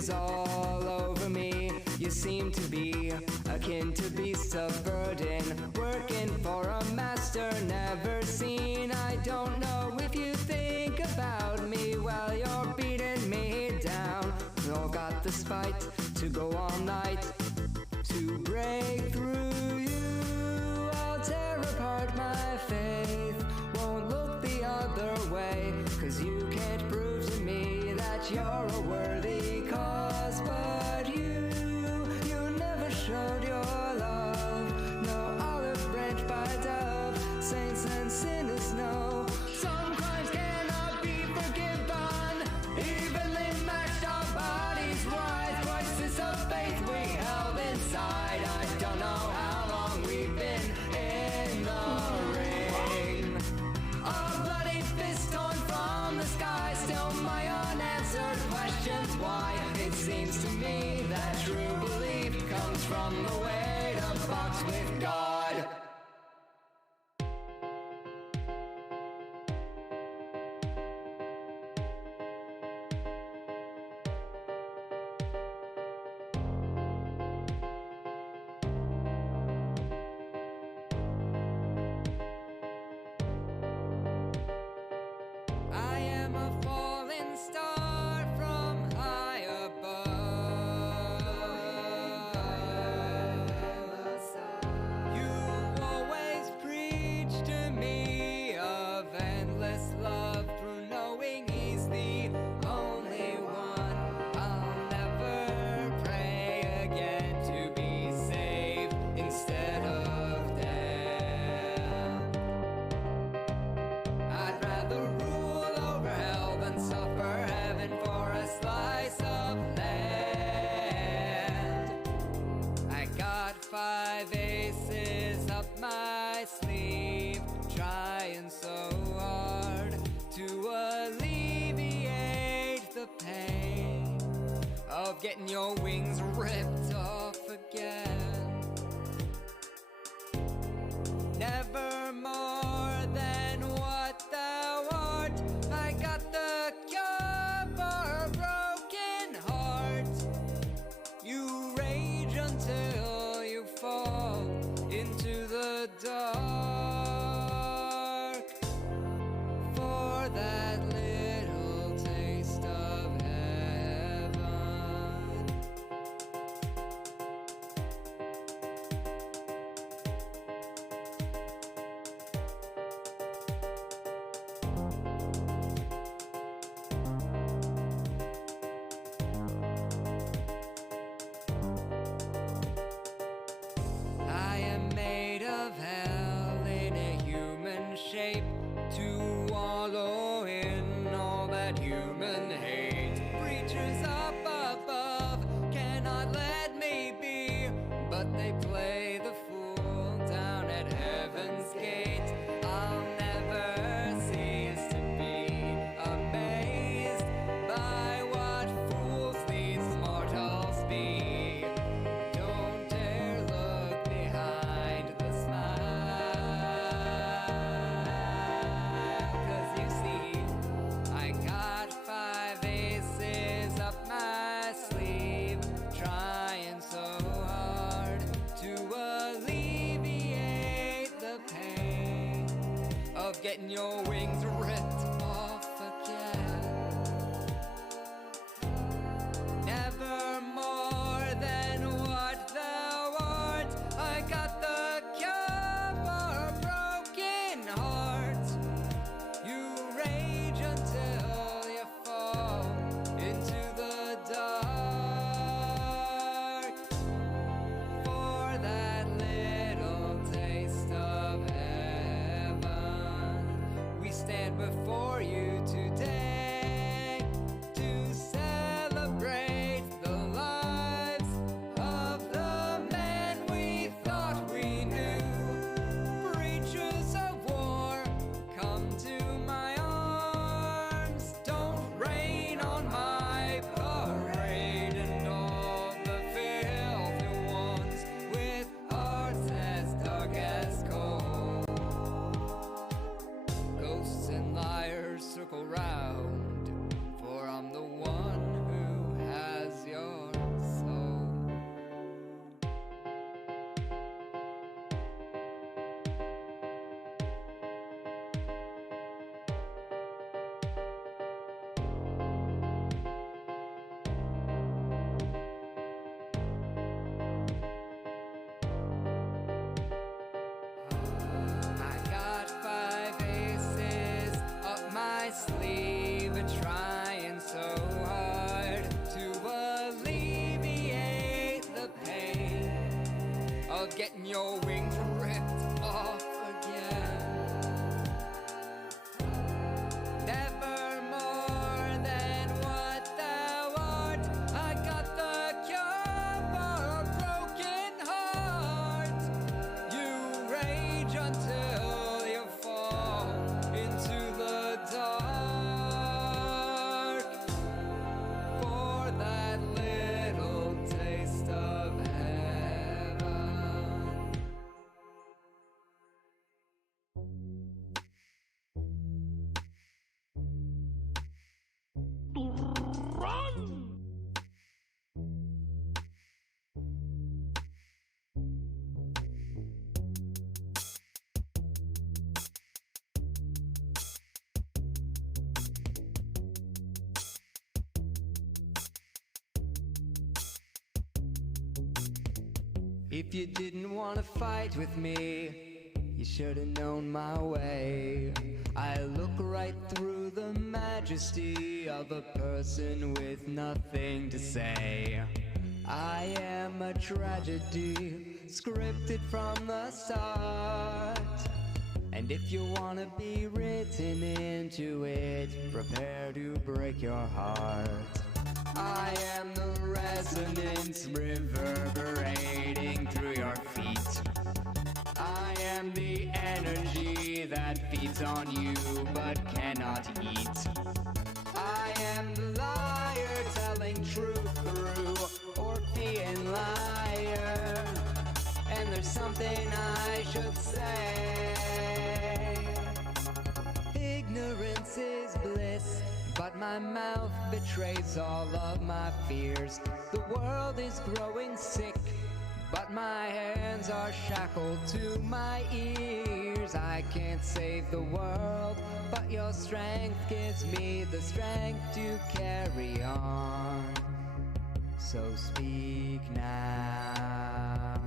bruises all over me. You seem to be akin to beasts of burden, working for a master never seen. I don't know if you think about me while you're beating me down. You've got the spite to go all night, to break through you. I'll tear apart my faith, won't look the other way, 'cause you can't prove to me that you're a worthy cause. But you never showed your love, no olive branch by dove. Saints and sinners know some crimes cannot be forgiven. Evenly matched our bodies right, crisis of faith we held inside. I don't know how long we've been in the ring. A bloody fist torn from the sky, still my unanswered questions why. It seems to me that true belief comes from the way to box with God. I am a falling star from high above. You always preach to me of endless love, through knowing He's the only one. I'll never pray again to be saved instead of death. I'd rather rule over hell than suffer heaven for a slice of land. I got 5 aces up my sleeve, trying so hard to alleviate the pain of getting your wings ripped off again. Never more than what thou art, I got the cure for a broken heart. You rage until you fall into the dark, for that little taste of heaven. I am made of hell in a human shape, to wallow in all that human hate. Preachers up above cannot let me be, but they play the fool down at heaven's gate. I'll never cease to be amazed by what fools these mortals be. Don't dare look behind the smile, 'cause you see, I got 5 aces up my sleeve, trying so hard to alleviate the pain of getting your wings ripped off again. Never more than what thou art, I got the cure for a broken heart. You rage until you fall into the dark, for that little taste of heaven. We stand of getting your wings ripped off again. Never more than what thou art. I got the cure for a broken heart. You rage until you fall into the dark. For that little taste of heaven. If you didn't want to fight with me, you should have known my way. I look right through the majesty of a person with nothing to say. I am a tragedy, scripted from the start. And if you want to be written into it, prepare to break your heart. I am the resonance reverberating through your feet. I am the energy that feeds on you but cannot eat. I am the liar telling truth through Orphean lyre. And there's something I should say. Ignorance is bliss, but my mouth betrays all of my fears. The world is growing sick, but my hands are shackled to my ears. I can't save the world, but your strength gives me the strength to carry on. So speak now.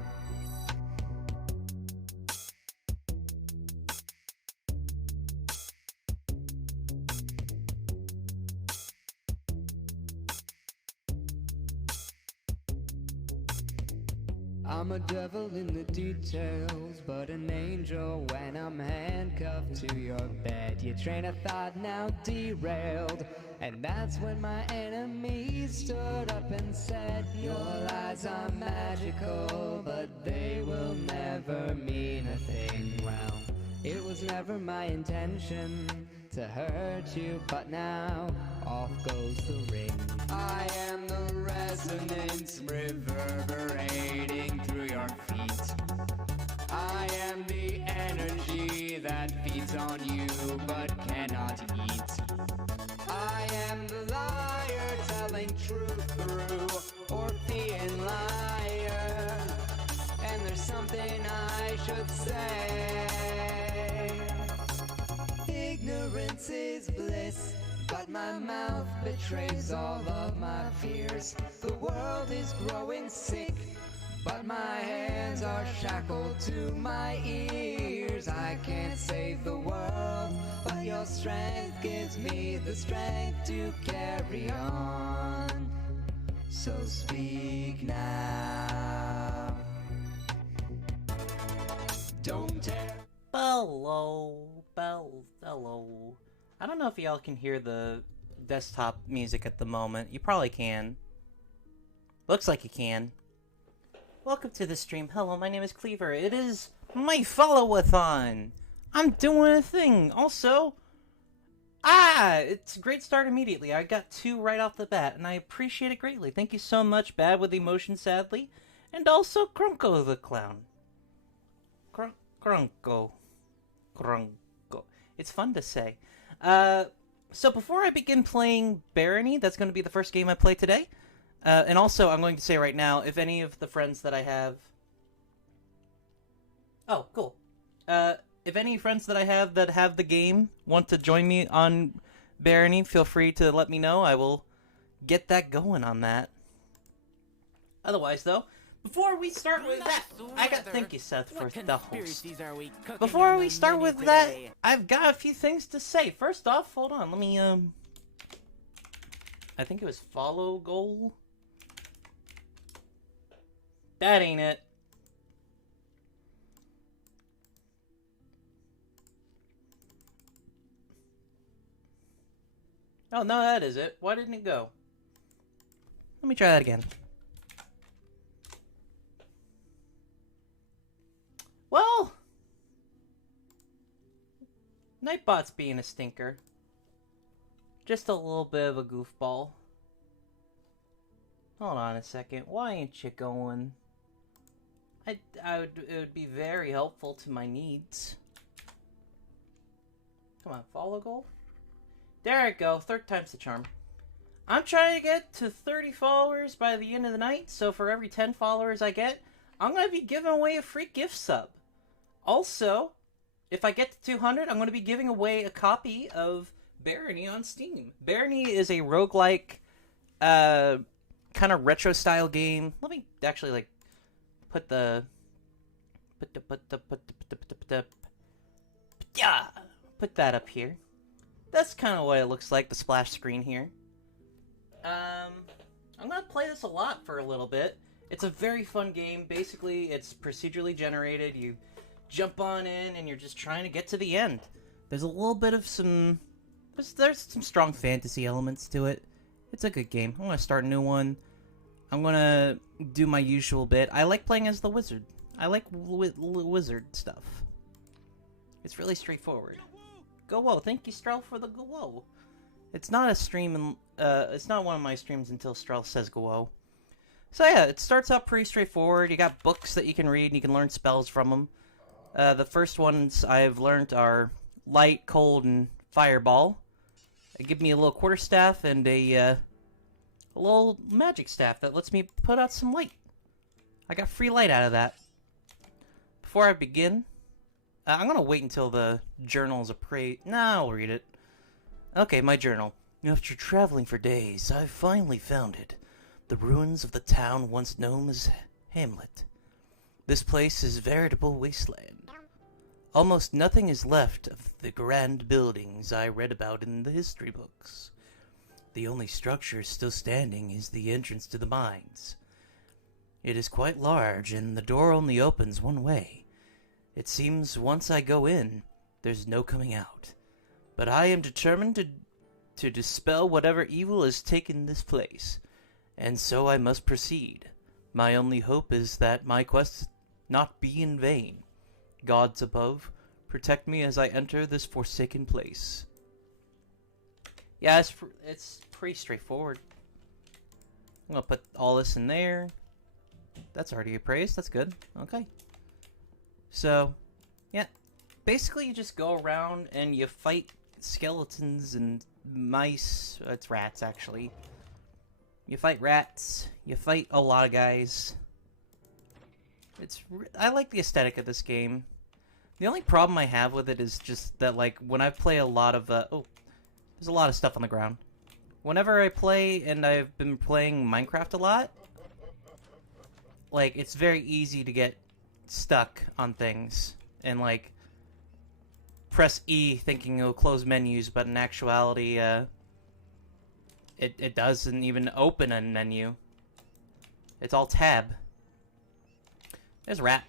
I'm a devil in the details, but an angel when I'm handcuffed to your bed. Your train of thought now derailed, and that's when my enemies stood up and said, your lies are magical, but they will never mean a thing. Well, it was never my intention to hurt you, but now off goes the ring. I am the resonance reverberating through your feet. I am the energy that feeds on you but cannot eat. I am the liar telling truth through Orphean lyre. And there's something I should say. Ignorance is bliss, but my mouth betrays all of my fears. The world is growing sick, but my hands are shackled to my ears. I can't save the world, but your strength gives me the strength to carry on. So speak now. Don't tear. Hello. I don't know if y'all can hear the desktop music at the moment. You probably can. Looks like you can. Welcome to the stream. Hello, my name is Cleaver. It is my follow-a-thon. I'm doing a thing. Also, it's a great start immediately. I got 2 right off the bat, and I appreciate it greatly. Thank you so much, Bad with Emotion, sadly. And also, Krunko the Clown. Krunko. It's fun to say. So before I begin playing Barony, that's going to be the first game I play today. And also, I'm going to say right now, if any of the friends that I have... Oh, cool. If any friends that I have that have the game want to join me on Barony, feel free to let me know. I will get that going on that. Otherwise, though, before we start with that, thank you, Seth, for the host. Before we start with that, I've got a few things to say. First off, hold on, let me, I think it was follow goal. That ain't it. Oh, no, that is it. Why didn't it go? Let me try that again. Well, Nightbot's being a stinker. Just a little bit of a goofball. Hold on a second. Why ain't you going? It would be very helpful to my needs. Come on, follow goal. There it go. 3rd time's the charm. I'm trying to get to 30 followers by the end of the night, so for every 10 followers I get, I'm going to be giving away a free gift sub. Also, if I get to 200, I'm going to be giving away a copy of Barony on Steam. Barony is a roguelike, kind of retro-style game. Let me actually, like, put that up here. That's kind of what it looks like, the splash screen here. I'm gonna play this a lot for a little bit. It's a very fun game. Basically, it's procedurally generated. You jump on in, and you're just trying to get to the end. There's a little bit of there's some strong fantasy elements to it. It's a good game. I'm gonna start a new one. I'm gonna do my usual bit. I like playing as the wizard. I like wizard stuff. It's really straightforward. Go whoa! Thank you, Strel, for the go whoa. It's not a stream, and it's not one of my streams until Strel says go whoa. So yeah, it starts out pretty straightforward. You got books that you can read, and you can learn spells from them. The first ones I've learned are Light, Cold, and Fireball. They give me a little quarterstaff and a little magic staff that lets me put out some light. I got free light out of that. Before I begin, I'm gonna wait until the journal's I'll read it. Okay, my journal. After traveling for days, I've finally found it. The ruins of the town once known as Hamlet. This place is a veritable wasteland. Almost nothing is left of the grand buildings I read about in the history books. The only structure still standing is the entrance to the mines. It is quite large, and the door only opens one way. It seems once I go in, there's no coming out. But I am determined to dispel whatever evil has taken this place, and so I must proceed. My only hope is that my quest not be in vain. Gods above, protect me as I enter this forsaken place. Yeah, it's pretty straightforward. I'm gonna put all this in there. That's already appraised. That's good. Okay. So, yeah. Basically, you just go around and you fight skeletons and mice. It's rats, actually. You fight rats. You fight a lot of guys. I like the aesthetic of this game. The only problem I have with it is just that, like, when I play a lot of, there's a lot of stuff on the ground. Whenever I play, and I've been playing Minecraft a lot, like, it's very easy to get stuck on things, and, like, press E thinking it'll close menus, but in actuality, it doesn't even open a menu. It's all tab. There's a rat.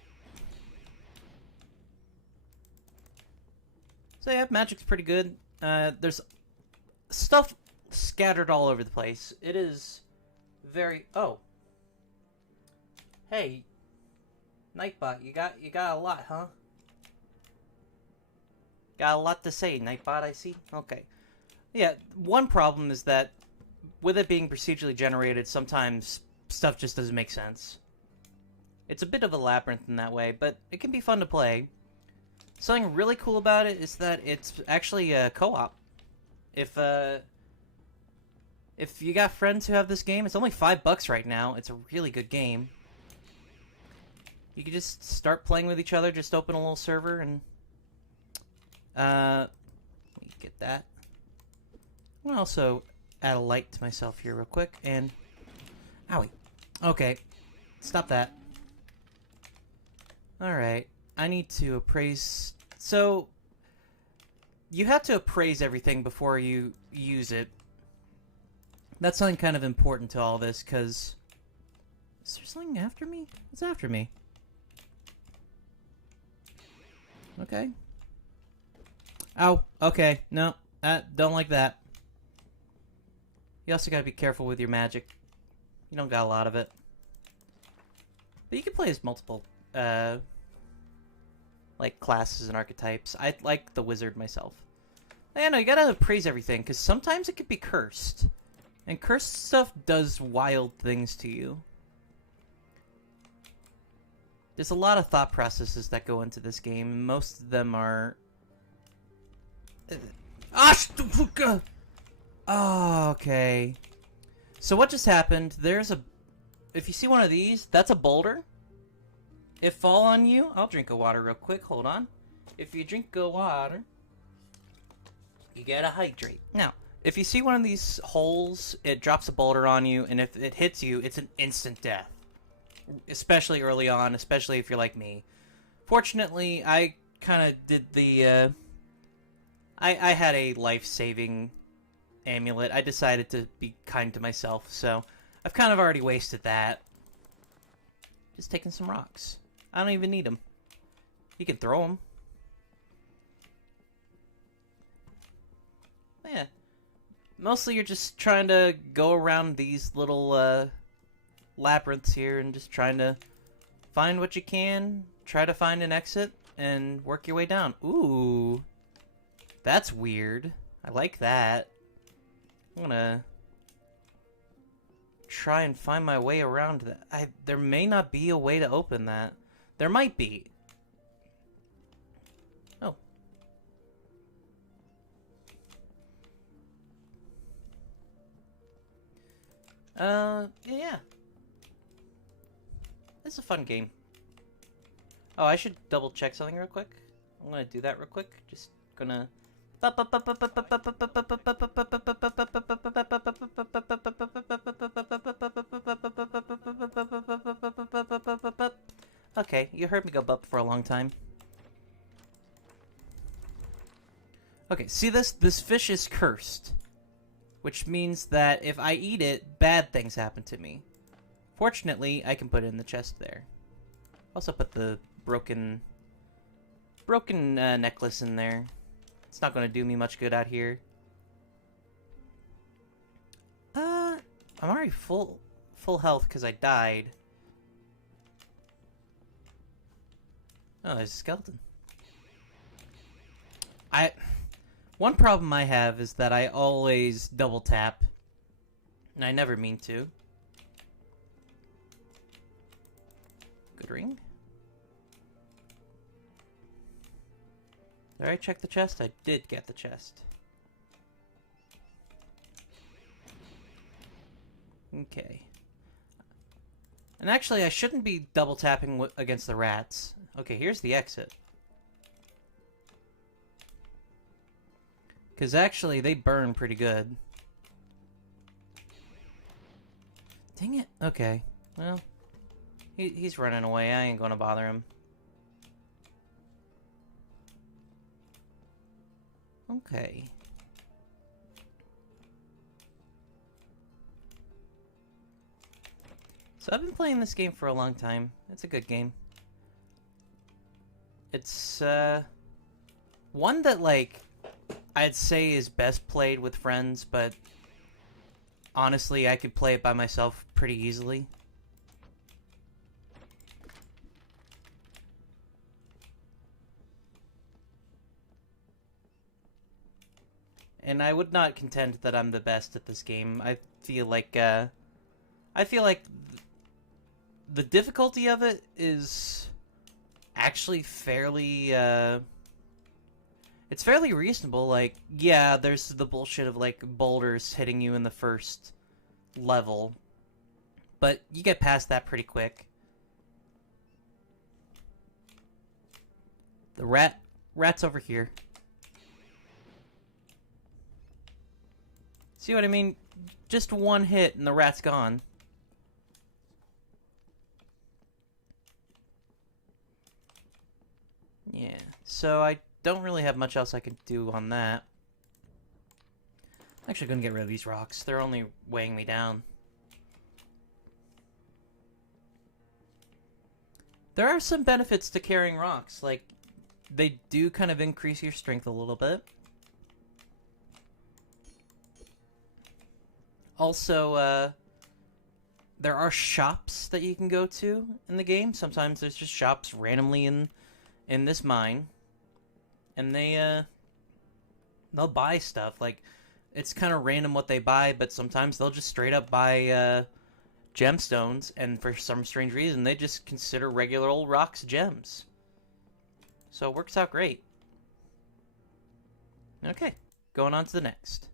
So yeah, magic's pretty good. There's stuff scattered all over the place. It is very... Oh. Hey. Nightbot, you got a lot, huh? Got a lot to say, Nightbot, I see. Okay. Yeah, one problem is that with it being procedurally generated, sometimes stuff just doesn't make sense. It's a bit of a labyrinth in that way, but it can be fun to play. Something really cool about it is that it's actually a co-op. If you got friends who have this game, it's only $5 right now. It's a really good game. You can just start playing with each other, just open a little server, and... let me get that. I'm gonna also add a light to myself here real quick, and... Owie. Okay. Stop that. Alright. I need to appraise... So... You have to appraise everything before you use it. That's something kind of important to all this, because... Is there something after me? What's after me? Okay. Ow. Okay. No. Don't like that. You also gotta be careful with your magic. You don't got a lot of it. But you can play as multiple, like, classes and archetypes. I like the wizard myself. I know, you gotta praise everything, because sometimes it could be cursed. And cursed stuff does wild things to you. There's a lot of thought processes that go into this game. Most of them are... Oh, okay. So what just happened, there's a... If you see one of these, that's a boulder. It fall on you. I'll drink a water real quick. Hold on. If you drink a water, you gotta hydrate. Now, if you see one of these holes, it drops a boulder on you, and if it hits you, it's an instant death. Especially early on, especially if you're like me. Fortunately, I kind of did the, I had a life-saving amulet. I decided to be kind to myself, so I've kind of already wasted that. Just taking some rocks. I don't even need them. You can throw them. Yeah. Mostly you're just trying to go around these little labyrinths here and just trying to find what you can, try to find an exit, and work your way down. Ooh. That's weird. I like that. I'm gonna try and find my way around that. There may not be a way to open that. There might be. Oh. Yeah. It's a fun game. Oh, I should double check something real quick. I'm gonna do that real quick. Just gonna... Okay, you heard me go bup for a long time. Okay, see this? This fish is cursed. Which means that if I eat it, bad things happen to me. Fortunately, I can put it in the chest there. Also put the broken necklace in there. It's not going to do me much good out here. I'm already full health because I died. Oh, there's a skeleton. One problem I have is that I always double tap. And I never mean to. Good ring. Did I check the chest? I did get the chest. Okay. And actually, I shouldn't be double tapping against the rats. Okay, here's the exit. Because actually, they burn pretty good. Dang it. Okay. Well, he's running away. I ain't gonna bother him. Okay. So I've been playing this game for a long time. It's a good game. It's, one that, like, I'd say is best played with friends, but honestly, I could play it by myself pretty easily. And I would not contend that I'm the best at this game. I feel like the difficulty of it is actually fairly, it's fairly reasonable. Like, yeah, there's the bullshit of, like, boulders hitting you in the first level. But you get past that pretty quick. The rat's over here. See what I mean? Just one hit and the rat's gone. Yeah, so I don't really have much else I can do on that. I'm actually gonna get rid of these rocks. They're only weighing me down. There are some benefits to carrying rocks. Like, they do kind of increase your strength a little bit. Also, there are shops that you can go to in the game. Sometimes there's just shops randomly in this mine, and they'll buy stuff. Like, it's kind of random what they buy, but sometimes they'll just straight up buy gemstones, and for some strange reason, they just consider regular old rocks gems. So it works out great. Okay, going on to the next.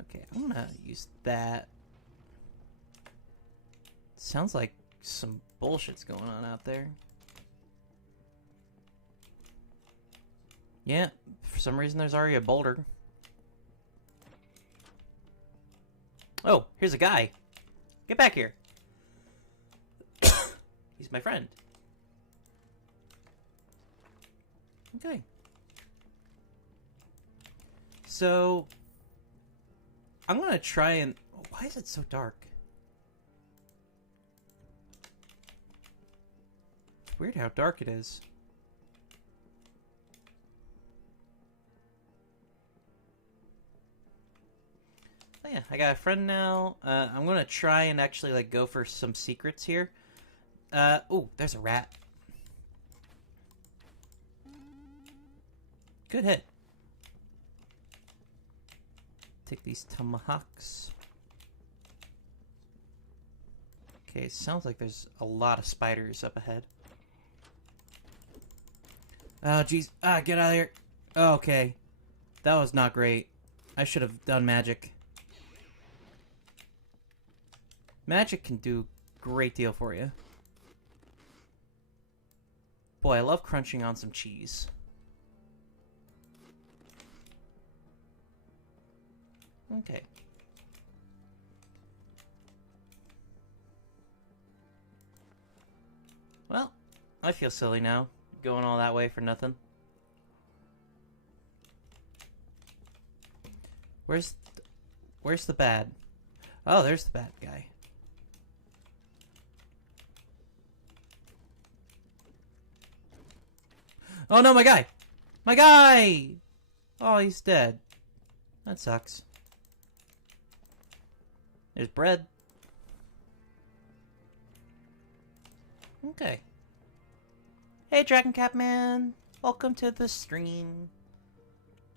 Okay, I'm gonna use that. Sounds like some bullshit's going on out there. Yeah, for some reason there's already a boulder. Oh, here's a guy. Get back here. He's my friend. Okay. So, I'm gonna try and... Why is it so dark? It's weird how dark it is. Oh yeah, I got a friend now. I'm gonna try and actually like go for some secrets here. Ooh, there's a rat. Good hit. Take these tomahawks. Okay, sounds like there's a lot of spiders up ahead. Oh, jeez. Ah, get out of here. Oh, okay. That was not great. I should have done magic. Magic can do a great deal for you. Boy, I love crunching on some cheese. Okay. Well, I feel silly now, going all that way for nothing. Where's the bad? Oh, there's the bad guy. Oh no, my guy! My guy! Oh, he's dead. That sucks. There's bread. Okay. Hey, Dragon Cap Man. Welcome to the stream.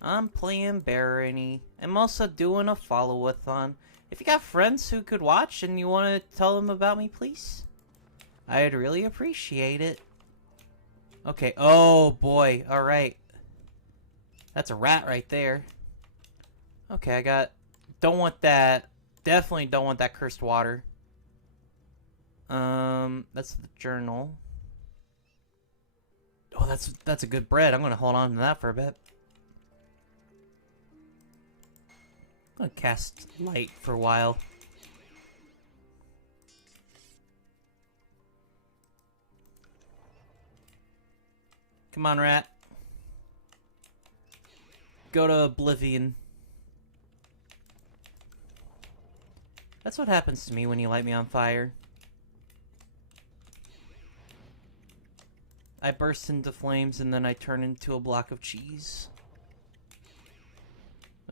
I'm playing Barony. I'm also doing a follow-a-thon. If you got friends who could watch and you want to tell them about me, please, I'd really appreciate it. Okay. Oh, boy. All right. That's a rat right there. Okay, I got... Don't want that. Definitely don't want that cursed water. That's the journal. Oh, that's a good bread. I'm gonna hold on to that for a bit. I'm gonna cast light for a while. Come on, rat. Go to oblivion. That's what happens to me when you light me on fire. I burst into flames and then I turn into a block of cheese.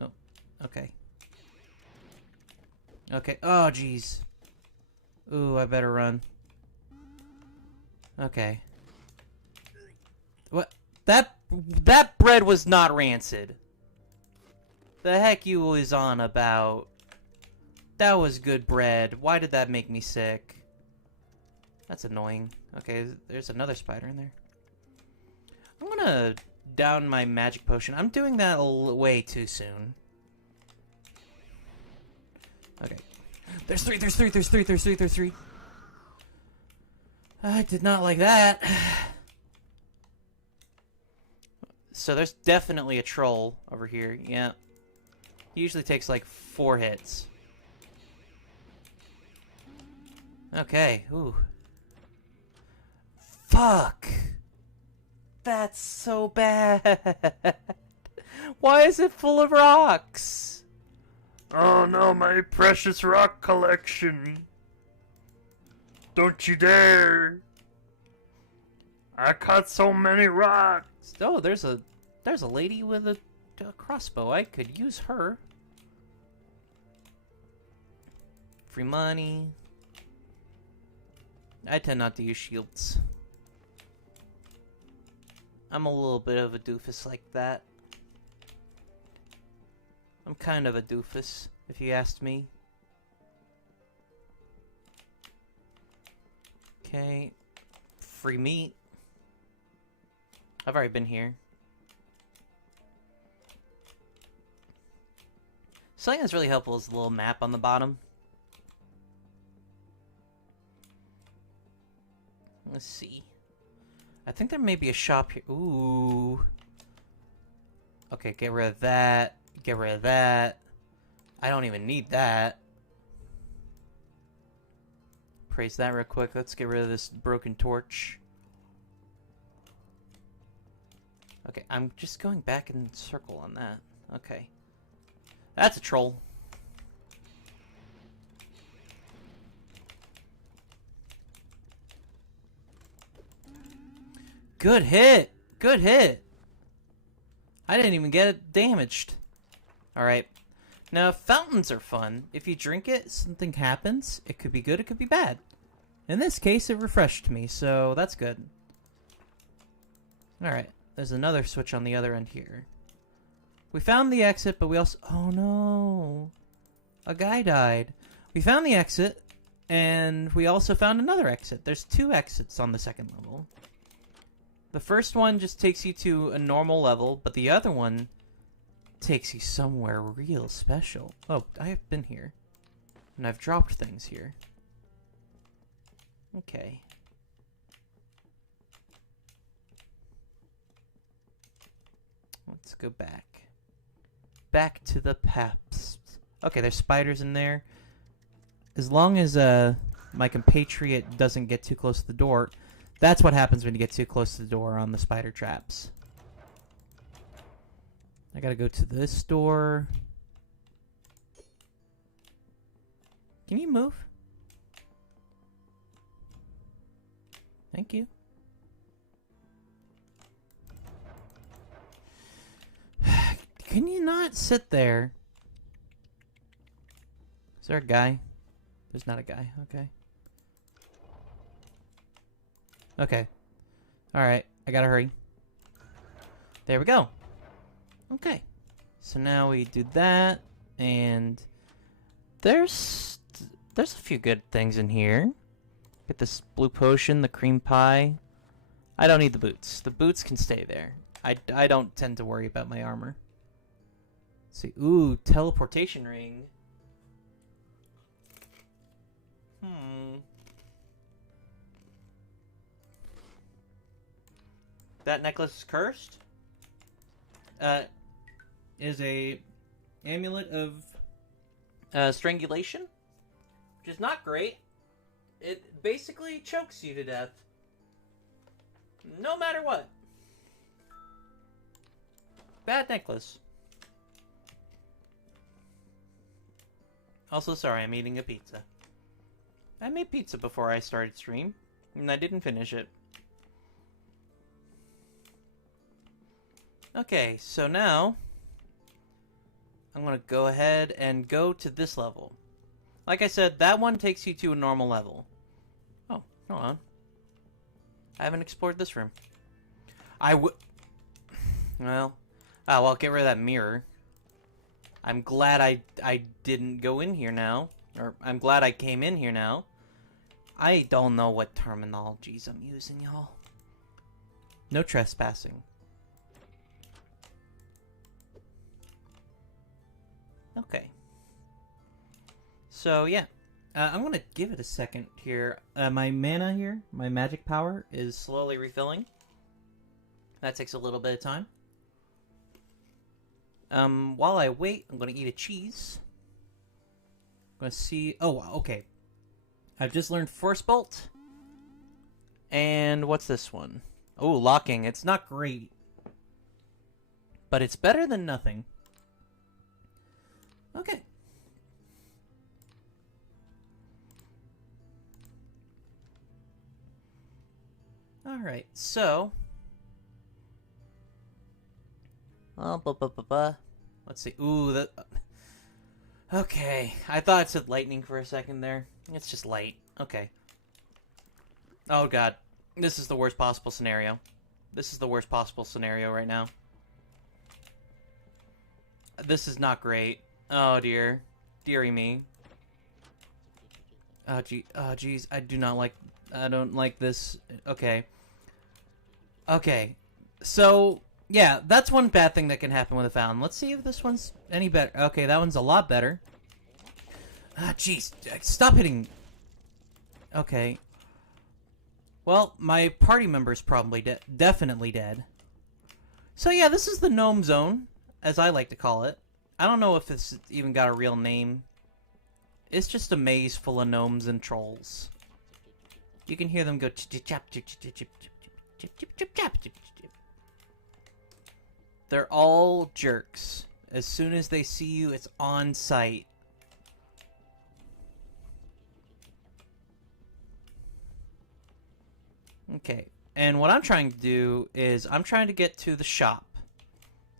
Oh, okay. Okay, oh jeez. Ooh, I better run. Okay. What? That bread was not rancid. The heck you was on about? That was good bread. Why did that make me sick? That's annoying. Okay, there's another spider in there. I'm gonna down my magic potion. I'm doing that way too soon. Okay. There's three. I did not like that. So there's definitely a troll over here. Yeah. He usually takes like 4 hits. Okay. Ooh. Fuck. That's so bad. Why is it full of rocks? Oh no, my precious rock collection. Don't you dare. I caught so many rocks. Oh, there's a lady with a a crossbow. I could use her. Free money. I tend not to use shields. I'm a little bit of a doofus like that. I'm kind of a doofus, if you asked me. Okay. Free meat. I've already been here. Something that's really helpful is the little map on the bottom. Let's see. I think there may be a shop here. Ooh. Okay, get rid of that. Get rid of that. I don't even need that. Praise that real quick. Let's get rid of this broken torch. Okay, I'm just going back in circle on that. Okay. That's a troll. Good hit! Good hit! I didn't even get it damaged. Alright. Now, fountains are fun. If you drink it, something happens. It could be good, it could be bad. In this case, it refreshed me, so that's good. Alright. There's another switch on the other end here. We found the exit, but we also... Oh, no. A guy died. We found the exit, and we also found another exit. There's 2 exits on the second level. The first one just takes you to a normal level, but the other one takes you somewhere real special. Oh, I have been here. And I've dropped things here. Okay. Let's go back. Back to the past. Okay, there's spiders in there. As long as my compatriot doesn't get too close to the door... That's what happens when you get too close to the door on the spider traps. I gotta go to this door. Can you move? Thank you. Can you not sit there? Is there a guy? There's not a guy. Okay. Okay. Alright, I gotta hurry. There we go. Okay. So now we do that, and there's a few good things in here. Get this blue potion, the cream pie. I don't need the boots. The boots can stay there. I don't tend to worry about my armor. Let's see. Ooh, teleportation ring. That necklace is cursed. Is a amulet of strangulation, which is not great. It basically chokes you to death, no matter what. Bad necklace. Also, sorry, I'm eating a pizza. I made pizza before I started stream, and I didn't finish it. Okay, so now I'm going to go ahead and go to this level. Like I said, that one takes you to a normal level. Oh, hold on. I haven't explored this room. Well, I'll get rid of that mirror. I'm glad I didn't go in here now. Or, I'm glad I came in here now. I don't know what terminologies I'm using, y'all. No trespassing. Okay. So, yeah. I'm going to give it a second here. My mana here, my magic power, is slowly refilling. That takes a little bit of time. While I wait, I'm going to eat a cheese. I'm going to see... Oh, okay. I've just learned Force Bolt. And what's this one? Oh, locking. It's not great. But it's better than nothing. Okay. Alright, so... Oh, let's see. Ooh, that... Okay. I thought it said lightning for a second there. It's just light. Okay. Oh, God. This is the worst possible scenario. This is the worst possible scenario right now. This is not great. Oh, dear. Dearie me. Oh, gee. Oh, geez. I don't like this. Okay. Okay. So, yeah, that's one bad thing that can happen with a fountain. Let's see if this one's any better. Okay, that one's a lot better. Ah, jeez. Stop hitting. Okay. Well, my party member's probably definitely dead. So, yeah, this is the gnome zone, as I like to call it. I don't know if it's even got a real name. It's just a maze full of gnomes and trolls. You can hear them go chip-chip-chap, chip-chip-chip, chip-chip-chap. They're all jerks. As soon as they see you, it's on sight. Okay, and what I'm trying to do is I'm trying to get to the shop.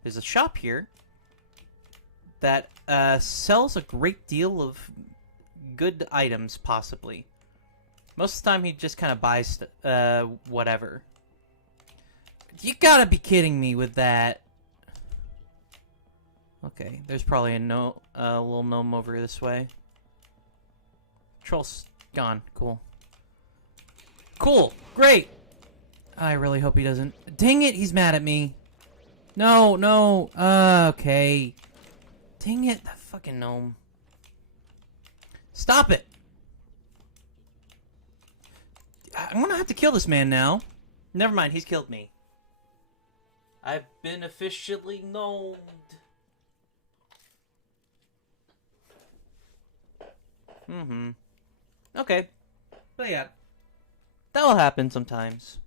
There's a shop here that sells a great deal of good items, possibly. Most of the time, he just kind of buys whatever. You gotta be kidding me with that. Okay, there's probably a little gnome over this way. Troll's gone. Cool. Cool. Great. I really hope he doesn't. Dang it, he's mad at me. No, no. Okay. Dang it, that fucking gnome. Stop it. I'm gonna have to kill this man now. Never mind, he's killed me. I've been officially gnomed. Mm-hmm. Okay. But yeah. That'll happen sometimes.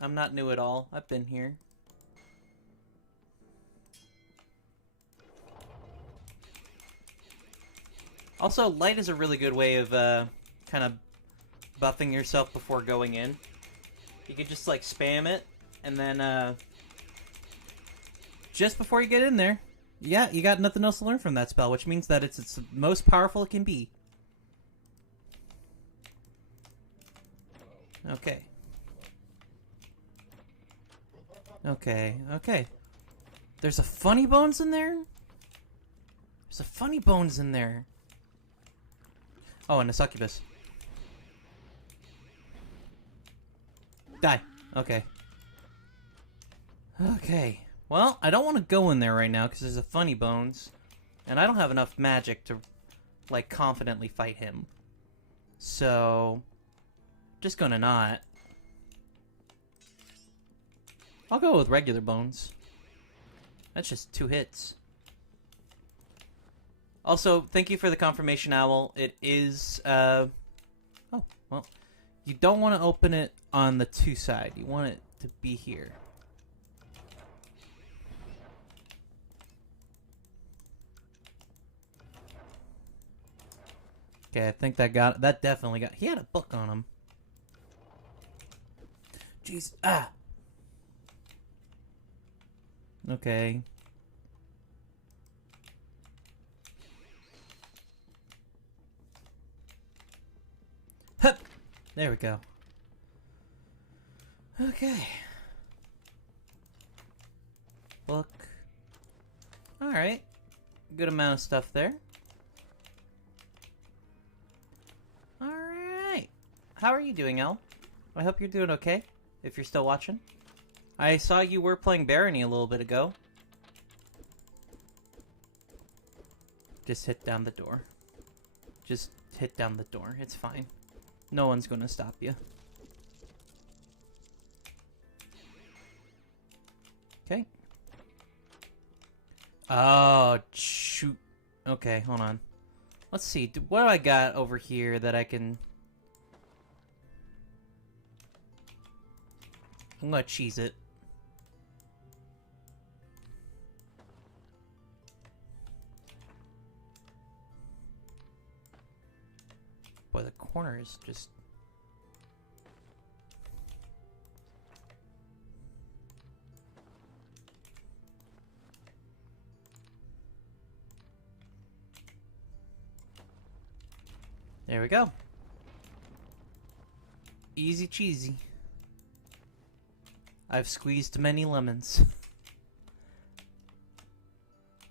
I'm not new at all. I've been here. Also, light is a really good way of kind of buffing yourself before going in. You can just like spam it, and then just before you get in there, yeah, you got nothing else to learn from that spell, which means that it's the most powerful it can be. Okay. Okay, okay. There's a funny bones in there? There's a funny bones in there. Oh, and a succubus. Die. Okay. Okay. Well, I don't want to go in there right now because there's a funny bones. And I don't have enough magic to, like, confidently fight him. So, just gonna not. I'll go with regular bones. That's just 2 hits. Also, thank you for the confirmation, Owl. It is, oh, well. You don't want to open it on the 2 side. You want it to be here. Okay, I think that definitely got, he had a book on him. Jeez, ah! Okay. Hup! There we go. Okay. Book. Alright. Good amount of stuff there. Alright. How are you doing, El? I hope you're doing okay, if you're still watching. I saw you were playing Barony a little bit ago. Just hit down the door. Just hit down the door. It's fine. No one's gonna stop you. Okay. Oh, shoot. Okay, hold on. Let's see. What do I got over here that I can... I'm gonna cheese it. Boy, the corner more is just... There we go. Easy cheesy. I've squeezed many lemons.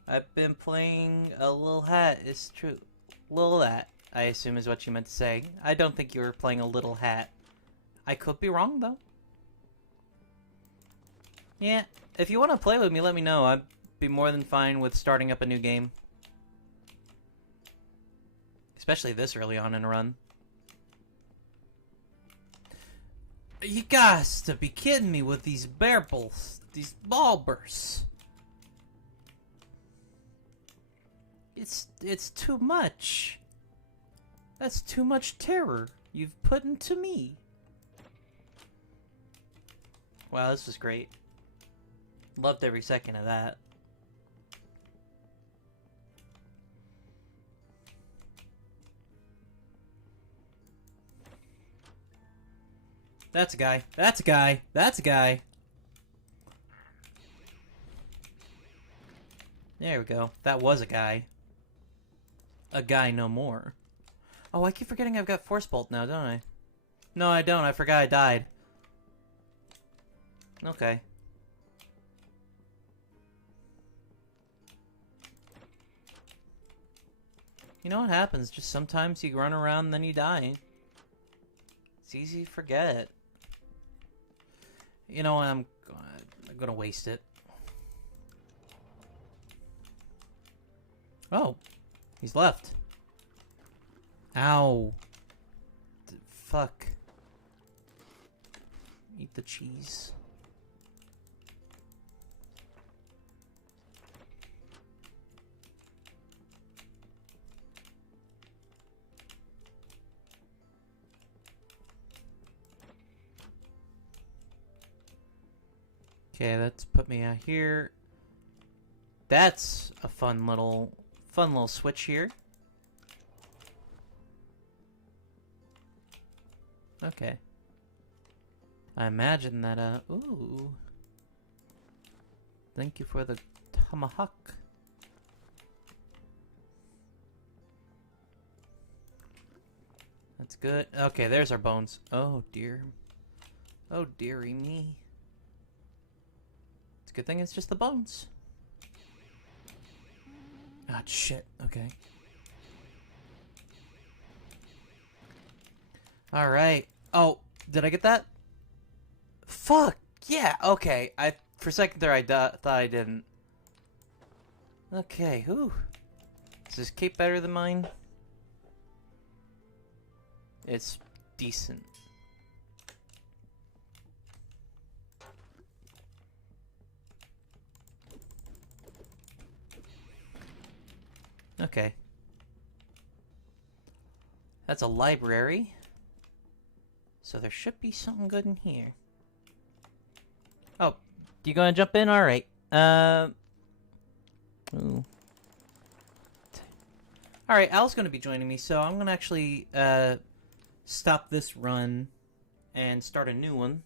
I've been playing a little hat, it's true. Little hat, I assume is what you meant to say. I don't think you were playing a little hat. I could be wrong, though. Yeah, if you want to play with me, let me know. I'd be more than fine with starting up a new game. Especially this early on in a run. You guys to be kidding me with these bearbles, these ball bursts. It's too much. That's too much terror you've put into me. Wow, this was great. Loved every second of that. That's a guy. That's a guy. That's a guy. There we go. That was a guy. A guy no more. Oh, I keep forgetting I've got Force Bolt now, don't I? No, I don't. I forgot I died. Okay. You know what happens? Just sometimes you run around and then you die. It's easy to forget. You know, I'm gonna waste it. Oh, he's left. Ow. Fuck. Eat the cheese. Okay, let's put me out here. That's a fun little switch here. Okay. I imagine that, ooh. Thank you for the tomahawk. That's good. Okay, there's our bones. Oh, dear. Oh, dearie me. It's a good thing it's just the bones. Ah, shit. Okay. Alright. Oh, did I get that? Fuck! Yeah, okay. For a second there, I thought I didn't. Okay, whew. Is this cape better than mine? It's decent. Okay. That's a library. So there should be something good in here. Oh, you gonna jump in? Alright. Ooh. Alright, Al's gonna be joining me, so I'm gonna actually, stop this run and start a new one.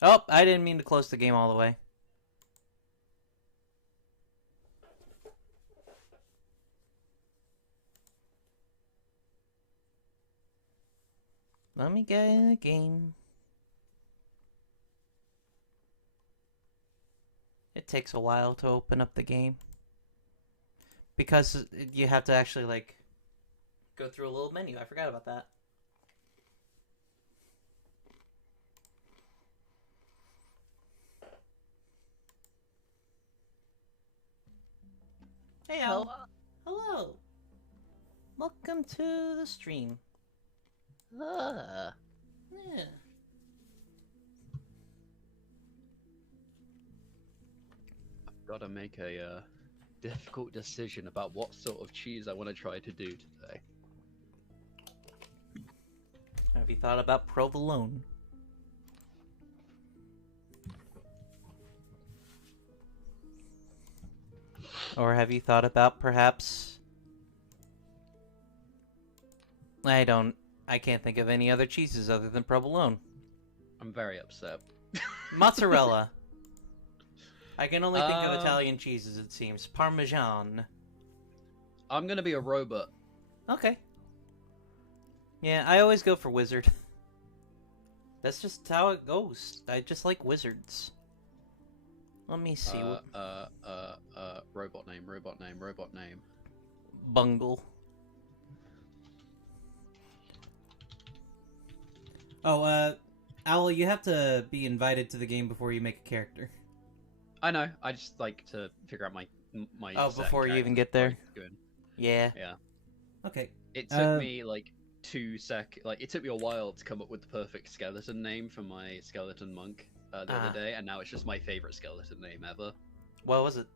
Oh, I didn't mean to close the game all the way. Let me get in the game. It takes a while to open up the game. Because you have to actually, like, go through a little menu. I forgot about that. Hey, Al. Hello. Welcome to the stream. Yeah. I've got to make a difficult decision about what sort of cheese I want to try to do today. Have you thought about provolone? Or have you thought about perhaps... I can't think of any other cheeses other than provolone. I'm very upset. Mozzarella. I can only think of Italian cheeses, it seems. Parmesan. I'm gonna be a robot. Okay. Yeah, I always go for wizard. That's just how it goes. I just like wizards. Let me see. Robot name. Bungle. Oh, Owl, you have to be invited to the game before you make a character. I know. I just like to figure out my. Oh, before you even get there. Yeah. Yeah. Okay. It took me like it took me a while to come up with the perfect skeleton name for my skeleton monk the other day, and now it's just my favorite skeleton name ever. What was it?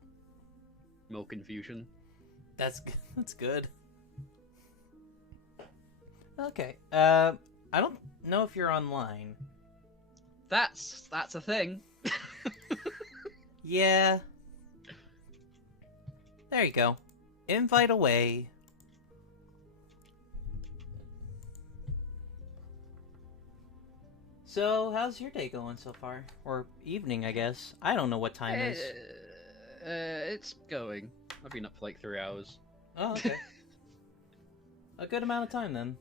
Milk Infusion. That's good. Okay. I don't know if you're online. That's a thing. Yeah. There you go. Invite away. So, how's your day going so far? Or evening, I guess. I don't know what time is. It's going. I've been up for like 3 hours. Oh, okay. A good amount of time, then.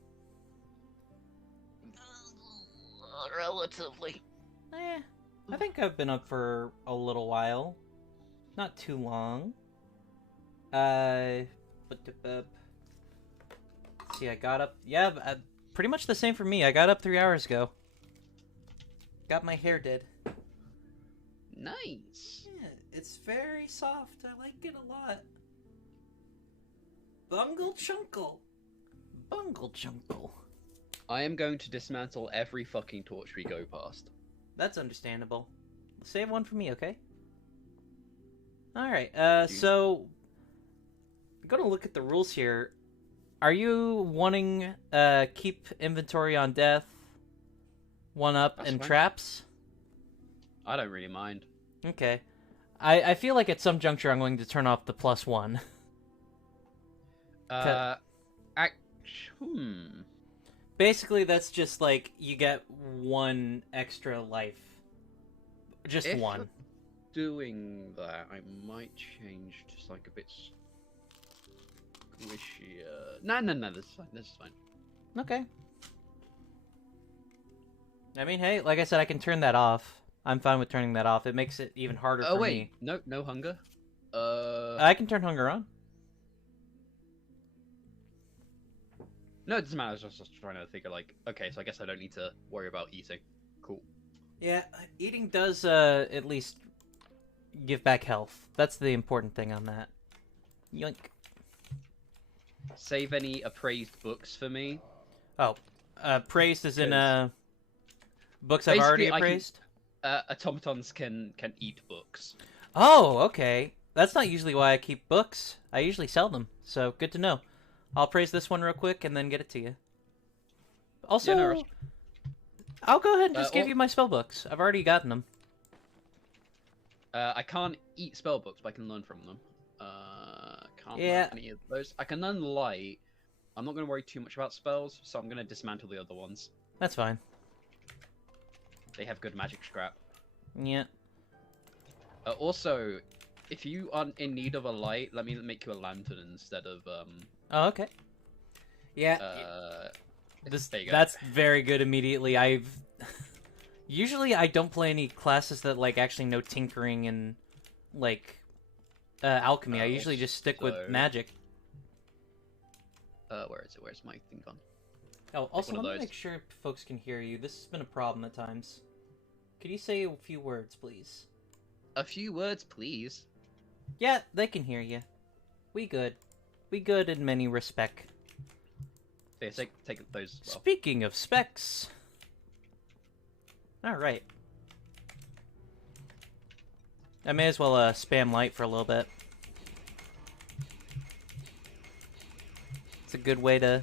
Relatively. I think I've been up for a little while. Not too long. See, I got up... Yeah, pretty much the same for me. I got up 3 hours ago. Got my hair did. Nice. Yeah, it's very soft. I like it a lot. Bungle Chunkle. Bungle Chunkle. I am going to dismantle every fucking torch we go past. That's understandable. Save one for me, okay? Alright, so... I'm gonna look at the rules here. Are you wanting, keep inventory on death, one-up, and fine. traps? I don't really mind. Okay. I feel like at some juncture I'm going to turn off the +1. Basically, that's just like, you get one extra life. Just If one. Doing that, I might change just like a bit squishier. No, this is fine. Okay. I mean, hey, like I said, I can turn that off. I'm fine with turning that off. It makes it even harder for me. No hunger. I can turn hunger on. No, it doesn't matter. I was just trying to figure, like, okay, so I guess I don't need to worry about eating. Cool. Yeah, eating does at least give back health. That's the important thing on that. Yoink. Save any appraised books for me. Oh, praised is in books I've already appraised? Automatons can eat books. Oh, okay. That's not usually why I keep books. I usually sell them, so good to know. I'll praise this one real quick and then get it to you. Also, Yeah, no, I'll go ahead and just give you my spell books. I've already gotten them. I can't eat spell books, but I can learn from them. Can't learn any of those. I can learn light. I'm not going to worry too much about spells, so I'm going to dismantle the other ones. That's fine. They have good magic scrap. Yeah. Also, if you are in need of a light, let me make you a lantern instead of Oh, okay. Yeah. That's very good immediately. Usually I don't play any classes that like actually know tinkering and like alchemy. I usually just stick with magic. Where is it? Where's my thing gone? Oh, also let me make sure folks can hear you. This has been a problem at times. Could you say a few words, please? A few words, please. Yeah, they can hear you. We good. We good in many respect. Yeah, take those as well. Speaking of specs. Alright. I may as well spam light for a little bit. It's a good way to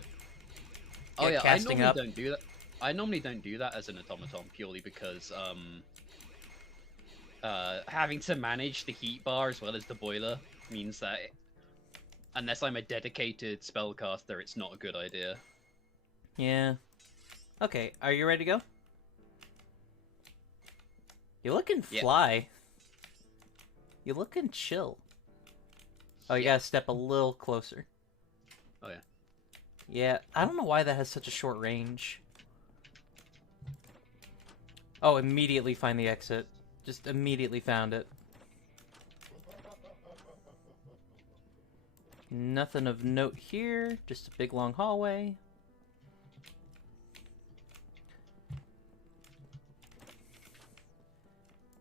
get casting up. Don't do that. I normally don't do that as an automaton purely because having to manage the heat bar as well as the boiler means that unless I'm a dedicated spellcaster, it's not a good idea. Yeah. Okay, are you ready to go? You looking Yeah. fly. You looking chill. Oh, you gotta step a little closer. Oh, yeah. Yeah, I don't know why that has such a short range. Oh, immediately find the exit. Just immediately found it. Nothing of note here. Just a big long hallway.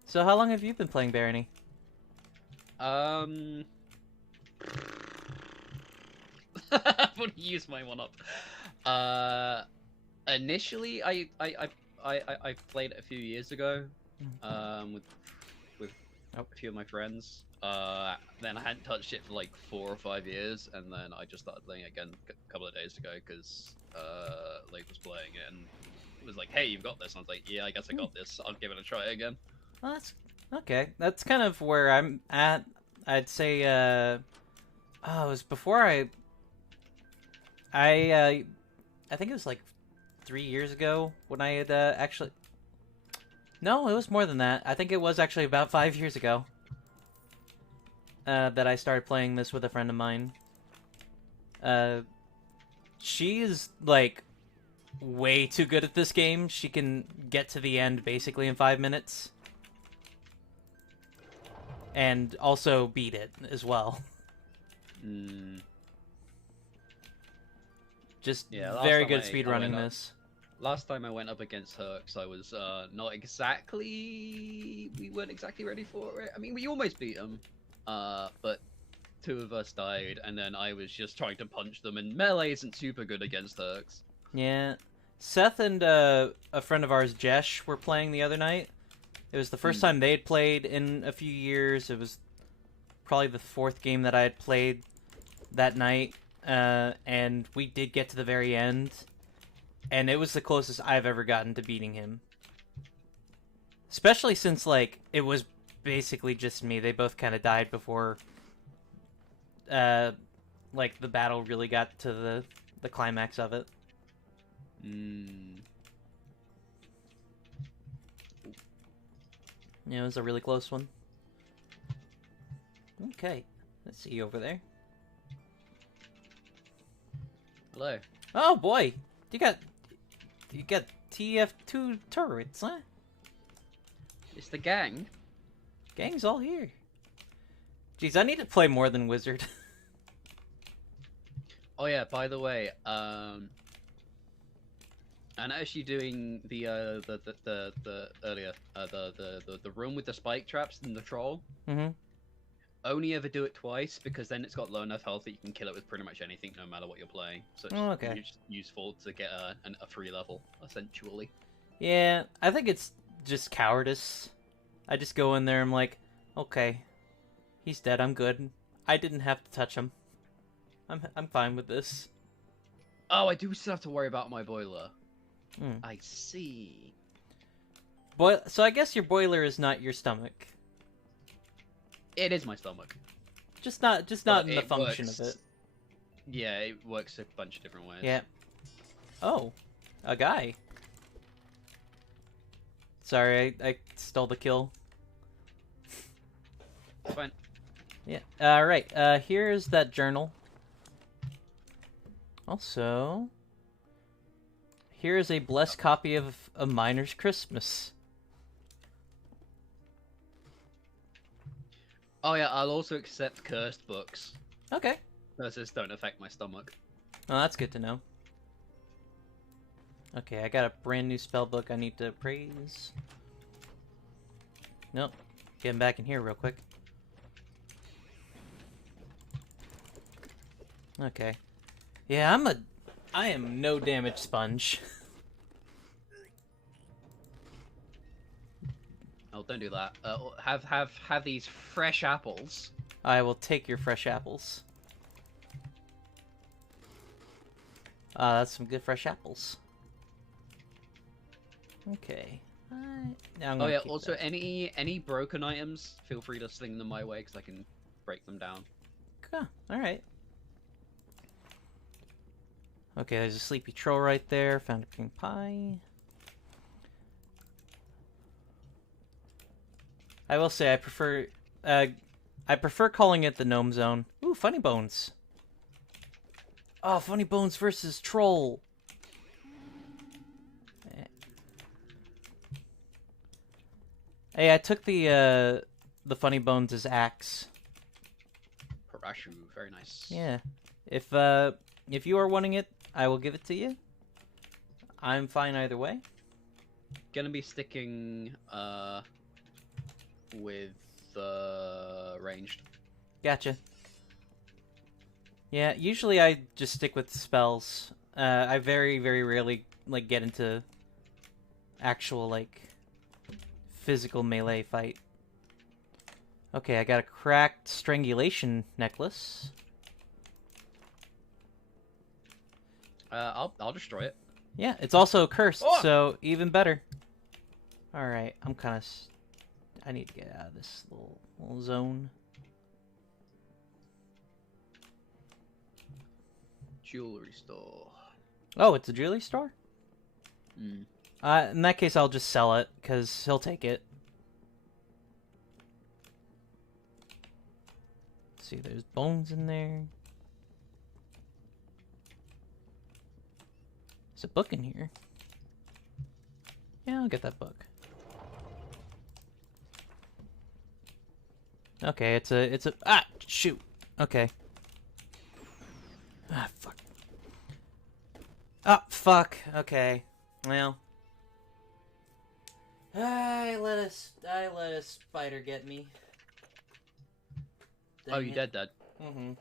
So how long have you been playing Barony? I'm gonna use my one up. Initially, I played it a few years ago, with Oh. a few of my friends. Then I hadn't touched it for like 4 or 5 years, and then I just started playing it again a couple of days ago because Lake was playing it and it was like, "Hey, you've got this." And I was like, "Yeah, I guess I got this. I'll give it a try again." Well, that's okay. That's kind of where I'm at. I'd say, it was before I think it was like 3 years ago when I had actually. No, it was more than that. I think it was actually about 5 years ago that I started playing this with a friend of mine. She is like way too good at this game. She can get to the end basically in 5 minutes. And also beat it as well. Just Yeah, very last good time speedrunning this. Last time I went up against Herx, I was not exactly. We weren't exactly ready for it. I mean, we almost beat him, but 2 of us died, and then I was just trying to punch them. And melee isn't super good against Herx. Yeah. Seth and a friend of ours, Jesh, were playing the other night. It was the first time they had played in a few years. It was probably the 4th game that I had played that night. And we did get to the very end. And it was the closest I've ever gotten to beating him. Especially since, like, it was basically just me. They both kind of died before, like, the battle really got to the climax of it. Yeah, it was a really close one. Okay, let's see you over there. Hello. Oh boy, you got TF2 turrets, huh? It's the gang. Gang's all here. Jeez, I need to play more than Wizard. Oh yeah, by the way, I noticed you doing the earlier the room with the spike traps and the troll. Mm-hmm. Only ever do it twice because then it's got low enough health that you can kill it with pretty much anything, no matter what you're playing. So it's useful to get a free level, essentially. Yeah, I think it's just cowardice. I just go in there, I'm like, okay, he's dead, I'm good. I didn't have to touch him. I'm fine with this. Oh, I do still have to worry about my boiler. Mm. I see. So I guess your boiler is not your stomach. It is my stomach. Just not in the function works, of it. Yeah, it works a bunch of different ways. Yeah. Oh, a guy. Sorry, I stole the kill. It's fine. Yeah. Alright, here's that journal. Also, here is a blessed copy of A Miner's Christmas. Oh yeah, I'll also accept cursed books. Okay. Curses don't affect my stomach. Oh, that's good to know. Okay, I got a brand new spell book I need to praise. Nope. Getting back in here real quick. Okay. Yeah, I am no damage sponge. Oh, don't do that. Have these fresh apples. I will take your fresh apples. That's some good fresh apples. Okay. Now I'm Oh gonna yeah. keep Also, that. any broken items, feel free to sling them my way because I can break them down. All right. Okay, there's a sleepy troll right there. Found a cream pie. I will say I prefer calling it the gnome zone. Ooh, funny bones. Oh, funny bones versus troll. Hey, I took the funny bones as axe. Parashu, very nice. Yeah. If you are wanting it, I will give it to you. I'm fine either way. Gonna be sticking with ranged. Gotcha. Yeah, usually I just stick with spells. I very, very rarely like get into actual like physical melee fight. Okay, I got a cracked strangulation necklace. I'll destroy it. Yeah, it's also cursed, Oh! so even better. Alright, I'm kind of... I need to get out of this little zone. Jewelry store. Oh, it's a jewelry store? Mm. In that case, I'll just sell it, because he'll take it. Let's see, there's bones in there. There's a book in here. Yeah, I'll get that book. Okay, it's a ah, shoot. Okay. Ah, fuck. Ah, fuck. Okay. Well. I let a spider get me. Oh, Dang you it. dead. Mm-hmm.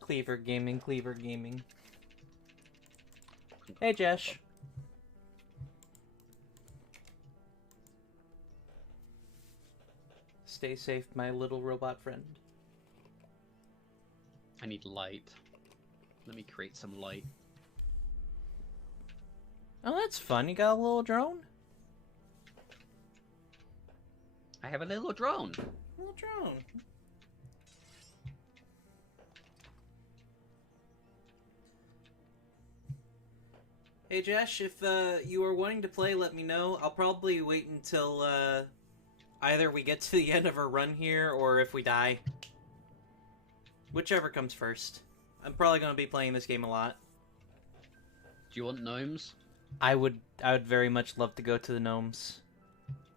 Cleaver Gaming, Cleaver Gaming. Hey, Josh. Stay safe, my little robot friend. I need light. Let me create some light. Oh, that's fun. You got a little drone? I have a little drone. Little drone. Hey Josh, if you are wanting to play, let me know. I'll probably wait until either we get to the end of our run here, or if we die. Whichever comes first. I'm probably going to be playing this game a lot. Do you want gnomes? I would very much love to go to the gnomes.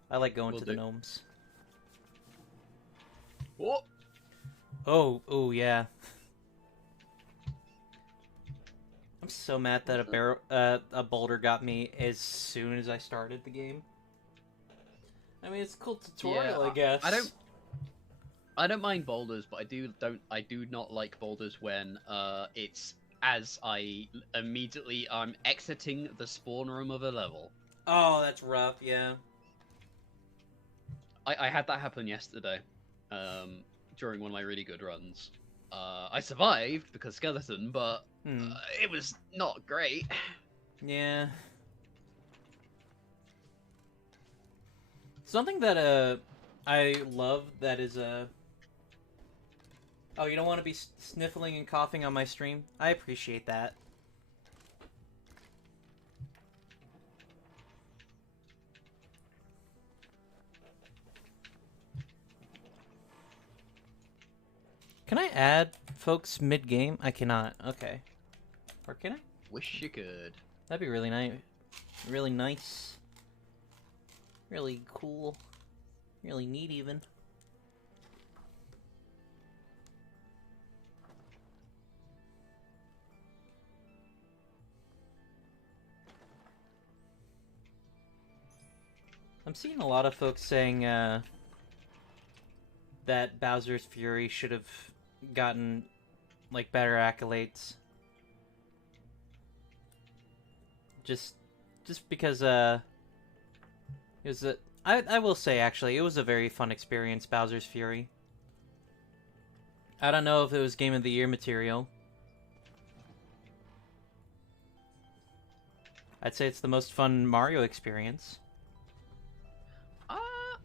I like going Will to the do. gnomes. What? Oh yeah. I'm so mad that a boulder got me as soon as I started the game. I mean, it's a cool tutorial, I guess. I don't mind boulders, but I do not like boulders when it's as I'm exiting the spawn room of a level. Oh, that's rough. Yeah. I had that happen yesterday, during one of my really good runs. I survived because skeleton, but it was not great. Yeah. Something that I love that is oh, you don't want to be sniffling and coughing on my stream? I appreciate that. Can I add folks mid-game? I cannot. Okay. Or can I? Wish you could. That'd be really nice. Really nice. Really cool. Really neat, even. I'm seeing a lot of folks saying that Bowser's Fury should have gotten like better accolades. Just because it was I will say actually it was a very fun experience, Bowser's Fury. I don't know if it was Game of the Year material. I'd say it's the most fun Mario experience.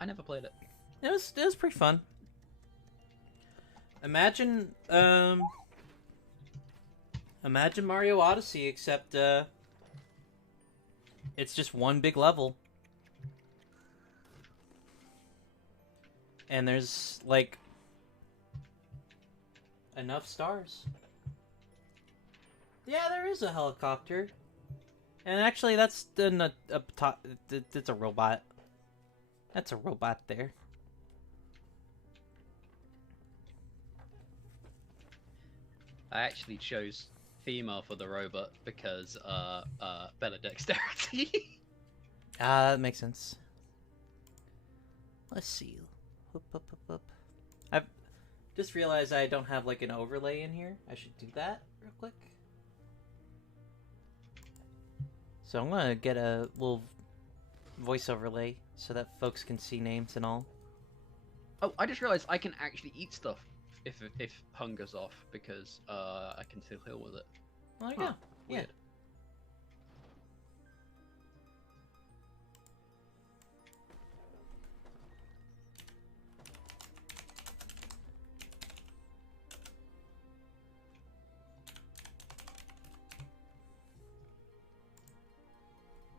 I never played it. It was pretty fun. Imagine Mario Odyssey, except it's just one big level. And there's like enough stars. Yeah, there is a helicopter. And actually that's it's a robot. That's a robot there. I actually chose female for the robot because better dexterity. That makes sense. Let's see. Whoop, whoop, whoop, whoop. I've just realized I don't have like an overlay in here. I should do that real quick. So I'm gonna get a little voice overlay so that folks can see names and all. Oh, I just realized I can actually eat stuff if hunger's off because I can still heal with it. Well, there you go. Yeah. Weird.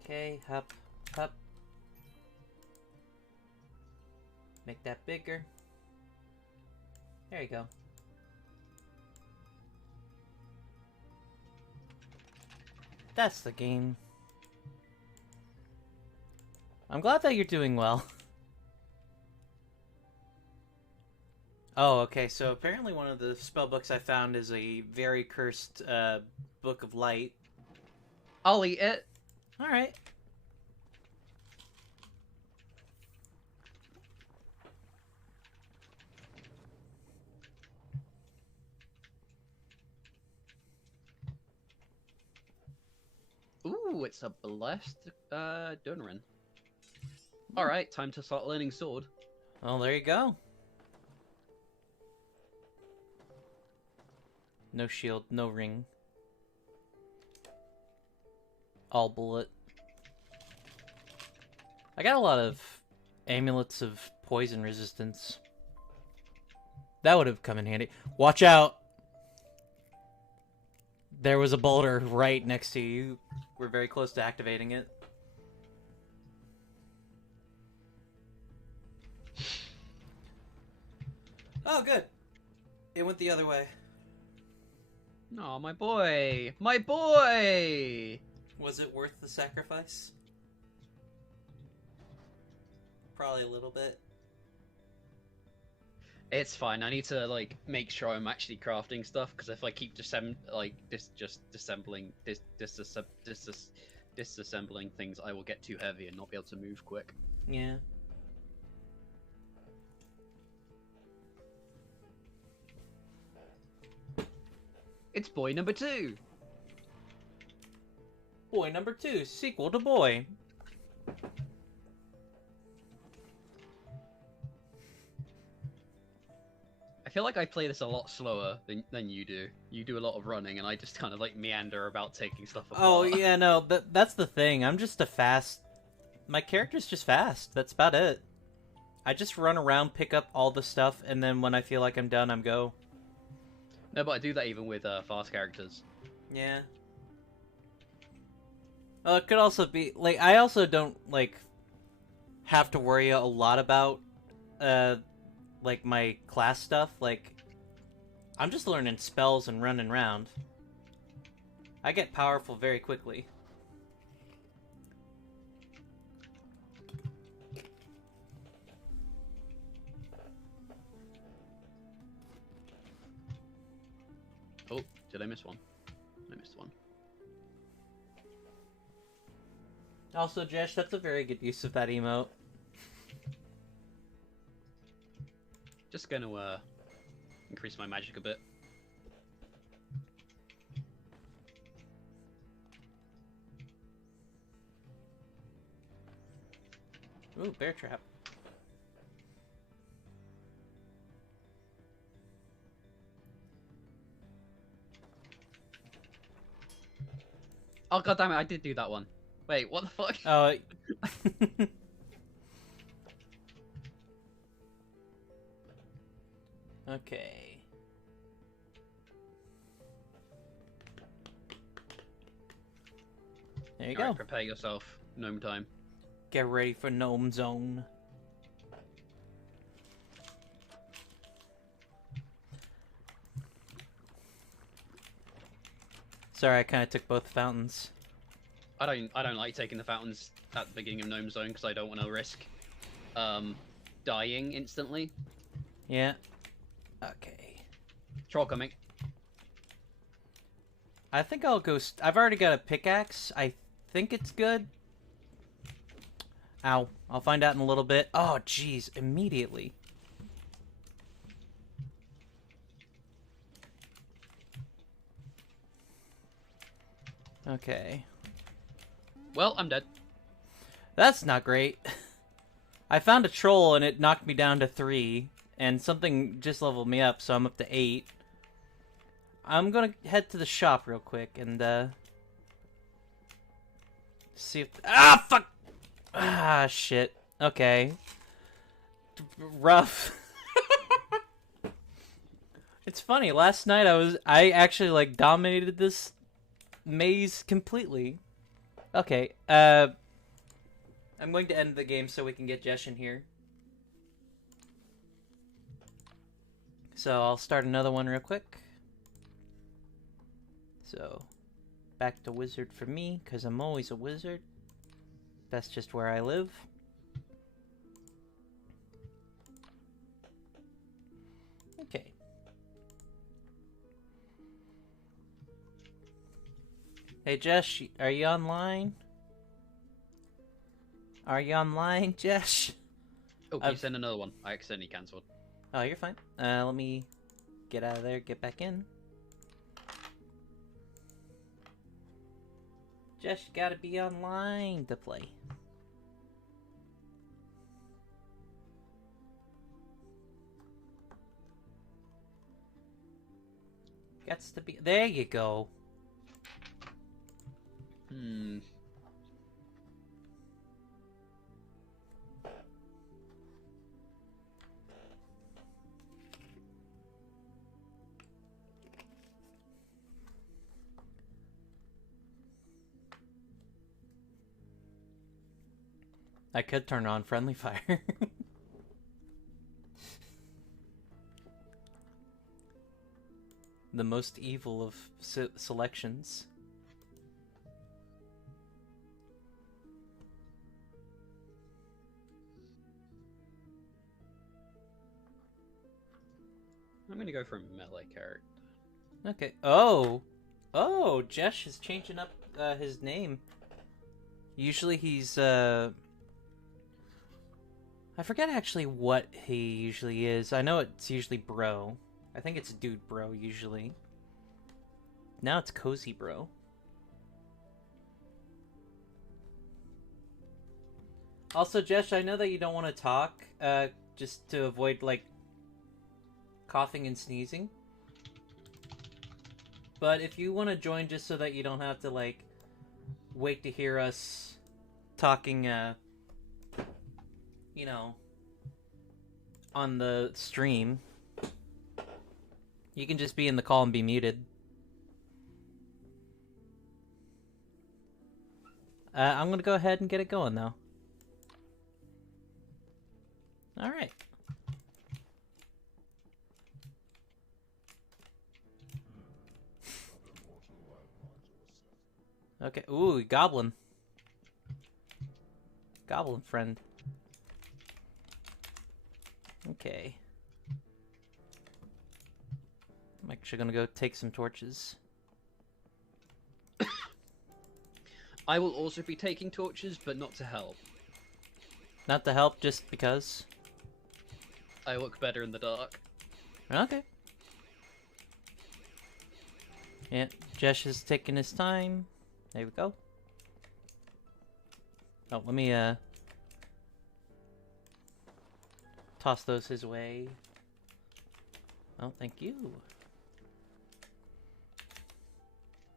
Okay, hop, hop. Make that bigger. There you go. That's the game. I'm glad that you're doing well. Oh, okay, so apparently one of the spell books I found is a very cursed Book of Light. I'll eat it. Alright. Ooh, it's a blessed Dunrin. Alright, time to start learning sword. Well, there you go. No shield, no ring. All bullet. I got a lot of amulets of poison resistance. That would have come in handy. Watch out! There was a boulder right next to you. We're very close to activating it. Oh, good. It went the other way. Oh, my boy! My boy! Was it worth the sacrifice? Probably a little bit. It's fine. I need to like make sure I'm actually crafting stuff because if I keep disassembling things, I will get too heavy and not be able to move quick. Yeah. It's boy number 2. Boy number 2, sequel to Boy. I feel like I play this a lot slower than you do. You do a lot of running, and I just kind of like meander about taking stuff apart. Oh, yeah, no, that's the thing. I'm just a fast... My character's just fast. That's about it. I just run around, pick up all the stuff, and then when I feel like I'm done, I'm go. No, but I do that even with fast characters. Yeah. Well, it could also be... Like, I also don't, like, have to worry a lot about, like, my class stuff. Like, I'm just learning spells and running around. I get powerful very quickly. Oh, did I miss one? I missed one. Also, Jesh, that's a very good use of that emote. Just gonna increase my magic a bit. Ooh, bear trap. Oh god damn it! I did do that one. Wait, what the fuck? Oh. Okay. There you Alright, go. prepare yourself. Gnome time. Get ready for Gnome Zone. Sorry, I kind of took both fountains. I don't like taking the fountains at the beginning of Gnome Zone because I don't want to risk dying instantly. Yeah. Okay. Troll coming. I think I'll go... I've already got a pickaxe. I think it's good. Ow. I'll find out in a little bit. Oh, jeez. Immediately. Okay. Well, I'm dead. That's not great. I found a troll and it knocked me down to 3. And something just leveled me up, so I'm up to 8. I'm gonna head to the shop real quick and, see if... Ah, fuck! Ah, shit. Okay. Rough. It's funny, last night I actually, like, dominated this maze completely. Okay, I'm going to end the game so we can get Jesh in here. So I'll start another one real quick. So, back to wizard for me, because I'm always a wizard. That's just where I live. Okay. Hey, Jesh, are you online? Are you online, Jesh? Oh, can you send another one? I accidentally cancelled. Oh, you're fine. Let me get out of there, get back in. Jesh, you gotta be online to play. Gets to be... There you go. I could turn on friendly fire. The most evil of selections. I'm gonna go for a melee character. Okay. Oh! Oh! Jesh is changing up his name. Usually he's, I forget actually what he usually is. I know it's usually bro. I think it's dude bro usually. Now it's cozy bro. Also, Jesh, I know that you don't want to talk, just to avoid, like, coughing and sneezing. But if you want to join just so that you don't have to, like, wait to hear us talking, you know, on the stream, you can just be in the call and be muted. I'm gonna go ahead and get it going, though. Alright. Okay, ooh, goblin. Goblin friend. Okay. I'm actually gonna go take some torches. I will also be taking torches, but not to help. Not to help, just because. I look better in the dark. Okay. Yeah, Jesh is taking his time. There we go. Oh, let me, toss those his way. Oh, thank you.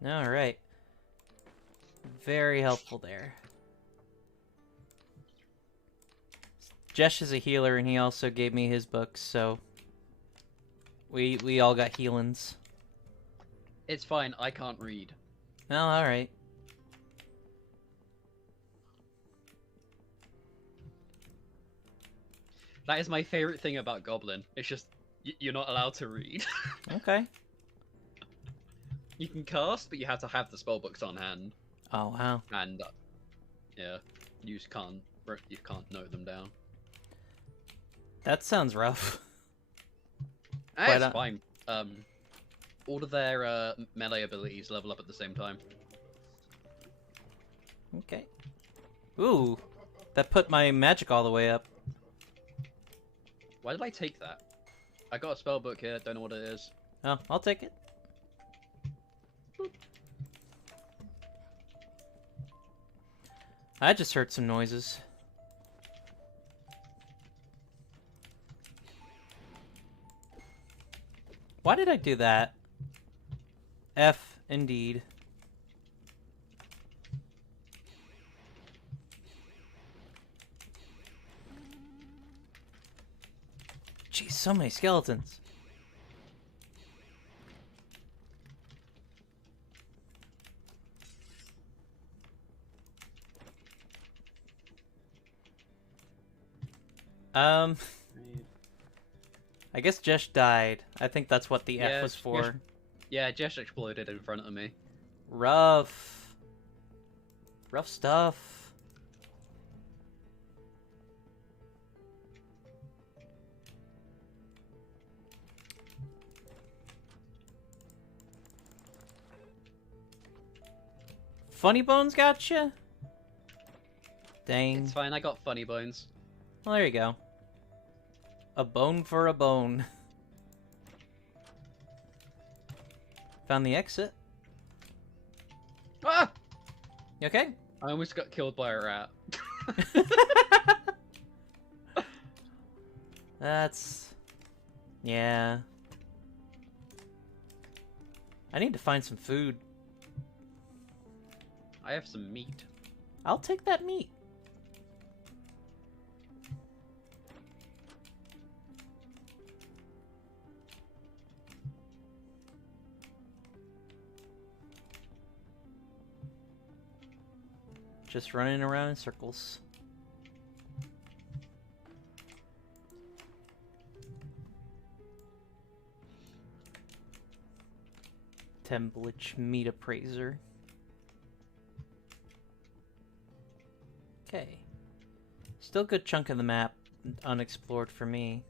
Alright. Very helpful there. Jesh is a healer, and he also gave me his books, so... We all got healings. It's fine. I can't read. Oh, all right. That is my favorite thing about Goblin. It's just you're not allowed to read. Okay. You can cast, but you have to have the spellbooks on hand. Oh wow. And yeah, you just can't note them down. That sounds rough. It's fine. All of their melee abilities level up at the same time. Okay. Ooh, that put my magic all the way up. Why did I take that? I got a spellbook here. Don't know what it is. Oh, I'll take it. I just heard some noises. Why did I do that? F, indeed. Jeez, so many skeletons. I guess Jesh died. I think that's what the F was for. Yeah, Jesh exploded in front of me. Rough. Rough stuff. Funny Bones gotcha? Dang. It's fine, I got funny bones. Well, there you go. A bone for a bone. Found the exit. Ah! You okay? I almost got killed by a rat. That's... yeah. I need to find some food. I have some meat. I'll take that meat. Just running around in circles. Template meat appraiser. Okay. Still a good chunk of the map unexplored for me.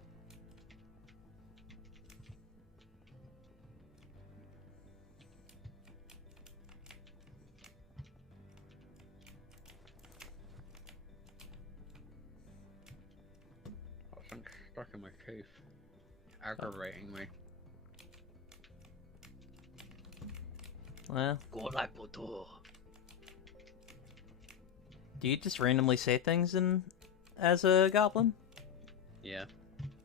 I'm stuck in my cave. Aggravating me. Well, do you just randomly say things as a goblin? Yeah.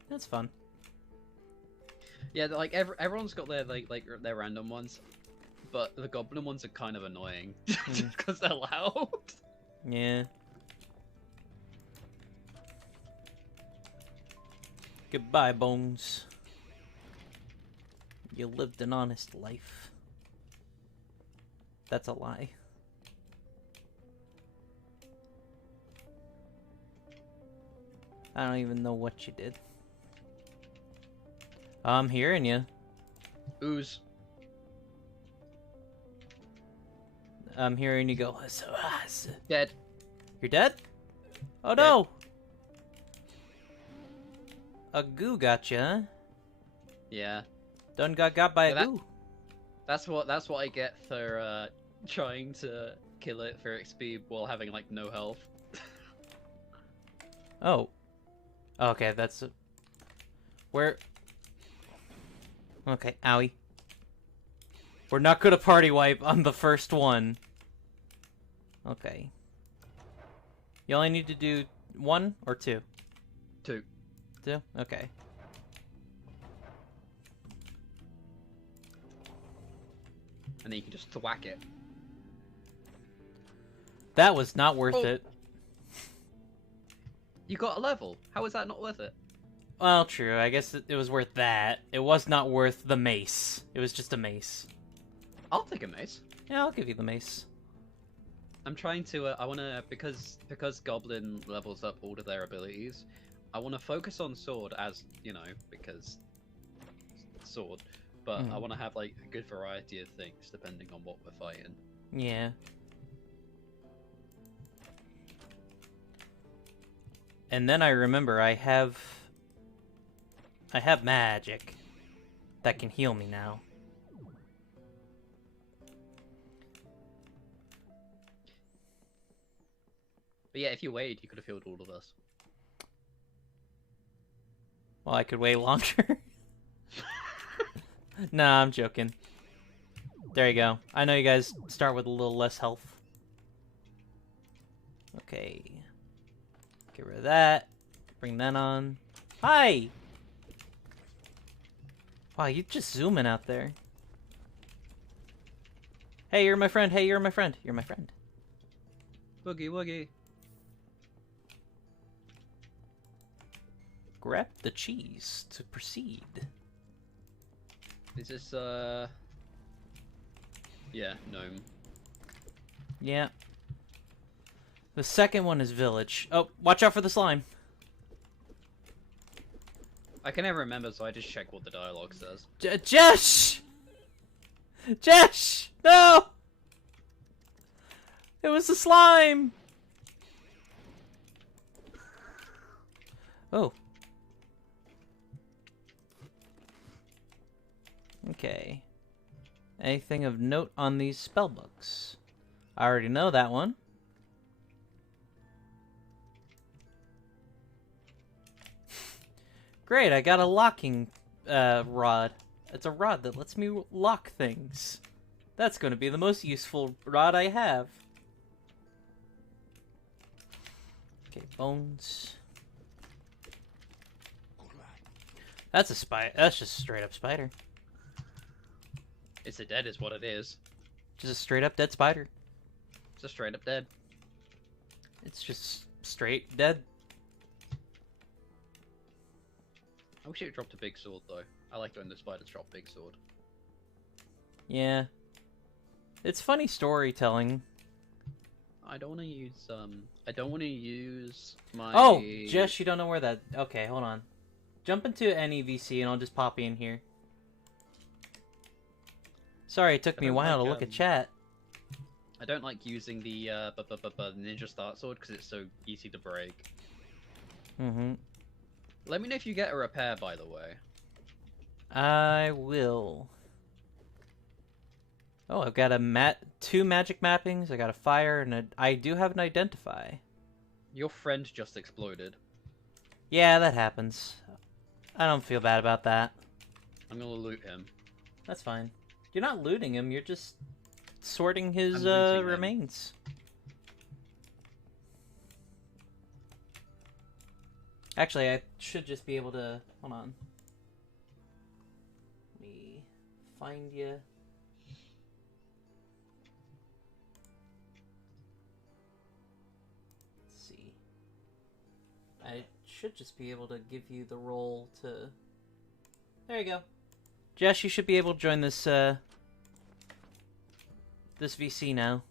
That's fun. Yeah, like everyone's got their their random ones, but the goblin ones are kind of annoying just because they're loud. Yeah. Goodbye, Bones. You lived an honest life. That's a lie. I don't even know what you did. I'm hearing you. Ooze. I'm hearing you go. Dead. You're dead? Oh no! A goo got you, huh? Yeah. Done got by a goo. That's what I get for trying to kill it for XP while having like no health. Oh. Okay, that's... Where... Okay, owie. We're not gonna party wipe on the first one. Okay. You only need to do 1 or 2? 2. 2? Okay. And then you can just thwack it. That was not worth it. You got a level. How is that not worth it? Well, true. I guess it was worth that. It was not worth the mace. It was just a mace. I'll take a mace. Yeah, I'll give you the mace. I'm trying to. I want to because Goblin levels up all of their abilities. I want to focus on sword as because sword, but I want to have like a good variety of things depending on what we're fighting. Yeah. And then I remember I have magic that can heal me now. But yeah, if you waited, you could have healed all of us. Well, I could wait longer. Nah, I'm joking. There you go. I know you guys start with a little less health. Okay. Get rid of that. Bring that on. Hi! Wow, you just zooming out there. Hey, you're my friend. Hey, you're my friend. You're my friend. Boogie woogie. Grab the cheese to proceed. Is this yeah, gnome. Yeah. The second one is village. Oh, watch out for the slime. I can never remember, so I just check what the dialogue says. Jesh! Jesh! No! It was the slime! Oh. Okay. Anything of note on these spell books? I already know that one. Great, I got a locking rod. It's a rod that lets me lock things. That's going to be the most useful rod I have. Okay, bones. That's a spider. That's just a straight up spider. It's a dead is what it is. Just a straight up dead spider. It's a straight up dead. It's just straight dead. I wish it dropped a big sword though. I like when the spiders drop big sword. Yeah. It's funny storytelling. I don't want to use I don't want to use my. Oh, Jess, you don't know where that. Okay, hold on. Jump into any VC and I'll just pop you in here. Sorry, it took me a while to look at chat. I don't like using the ninja start sword because it's so easy to break. Mm-hmm. Let me know if you get a repair, by the way. I will. Oh, I've got two magic mappings. I got a fire, and I do have an identify. Your friend just exploded. Yeah, that happens. I don't feel bad about that. I'm gonna loot him. That's fine. You're not looting him. You're just sorting his remains. Actually, I should just be able to... Hold on. Let me find you. Let's see. I should just be able to give you the role to... There you go. Jess, you should be able to join this, this VC now.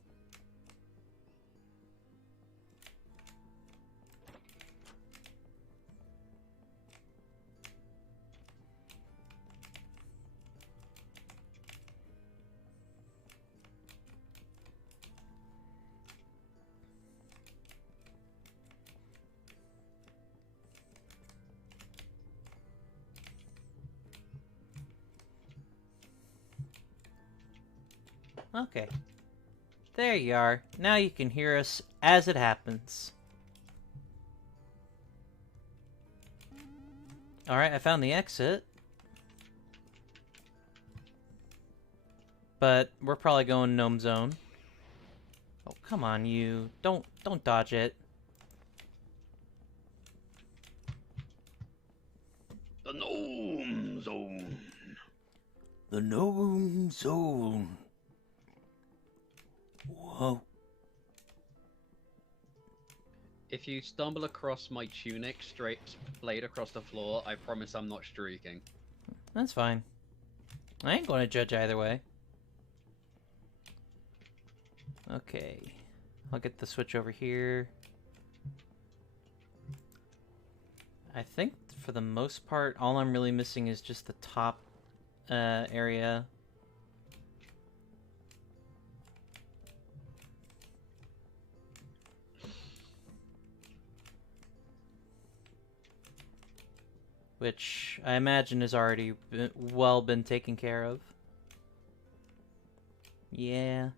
Okay. There you are. Now you can hear us as it happens. Alright, I found the exit. But we're probably going Gnome Zone. Oh, come on, you. Don't dodge it. The Gnome Zone. The Gnome Zone. Whoa. If you stumble across my tunic straight blade across the floor, I promise I'm not streaking. That's fine. I ain't going to judge either way. Okay. I'll get the switch over here. I think for the most part, all I'm really missing is just the top area. Which I imagine has already been taken care of. Yeah.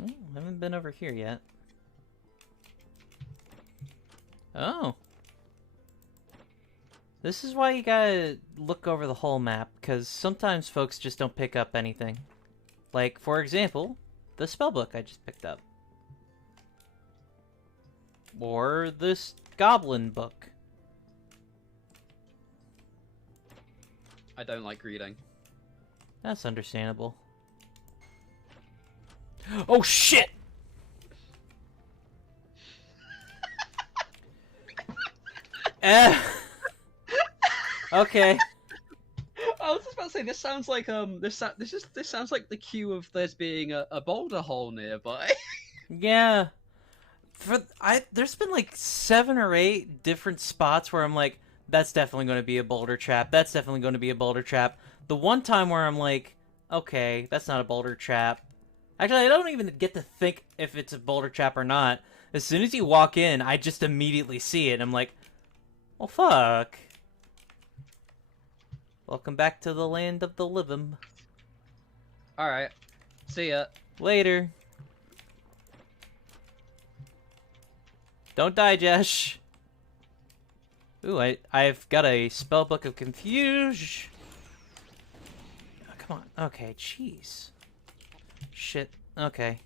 I haven't been over here yet. Oh. This is why you gotta look over the whole map, because sometimes folks just don't pick up anything. Like, for example, the spellbook I just picked up. Or this goblin book. I don't like reading. That's understandable. Oh shit! Okay. I was just about to say, this sounds like this sounds like the cue of there's being a boulder hole nearby. Yeah. There's been like 7 or 8 different spots where I'm like, that's definitely going to be a boulder trap. That's definitely going to be a boulder trap. The one time where I'm like, okay, that's not a boulder trap. Actually, I don't even get to think if it's a boulder trap or not. As soon as you walk in, I just immediately see it. I'm like, well, fuck. Welcome back to the land of the living. Alright. See ya. Later. Don't die, Jesh. Ooh, I've got a spellbook of confusion. Oh, come on. Okay, jeez. Shit. Okay.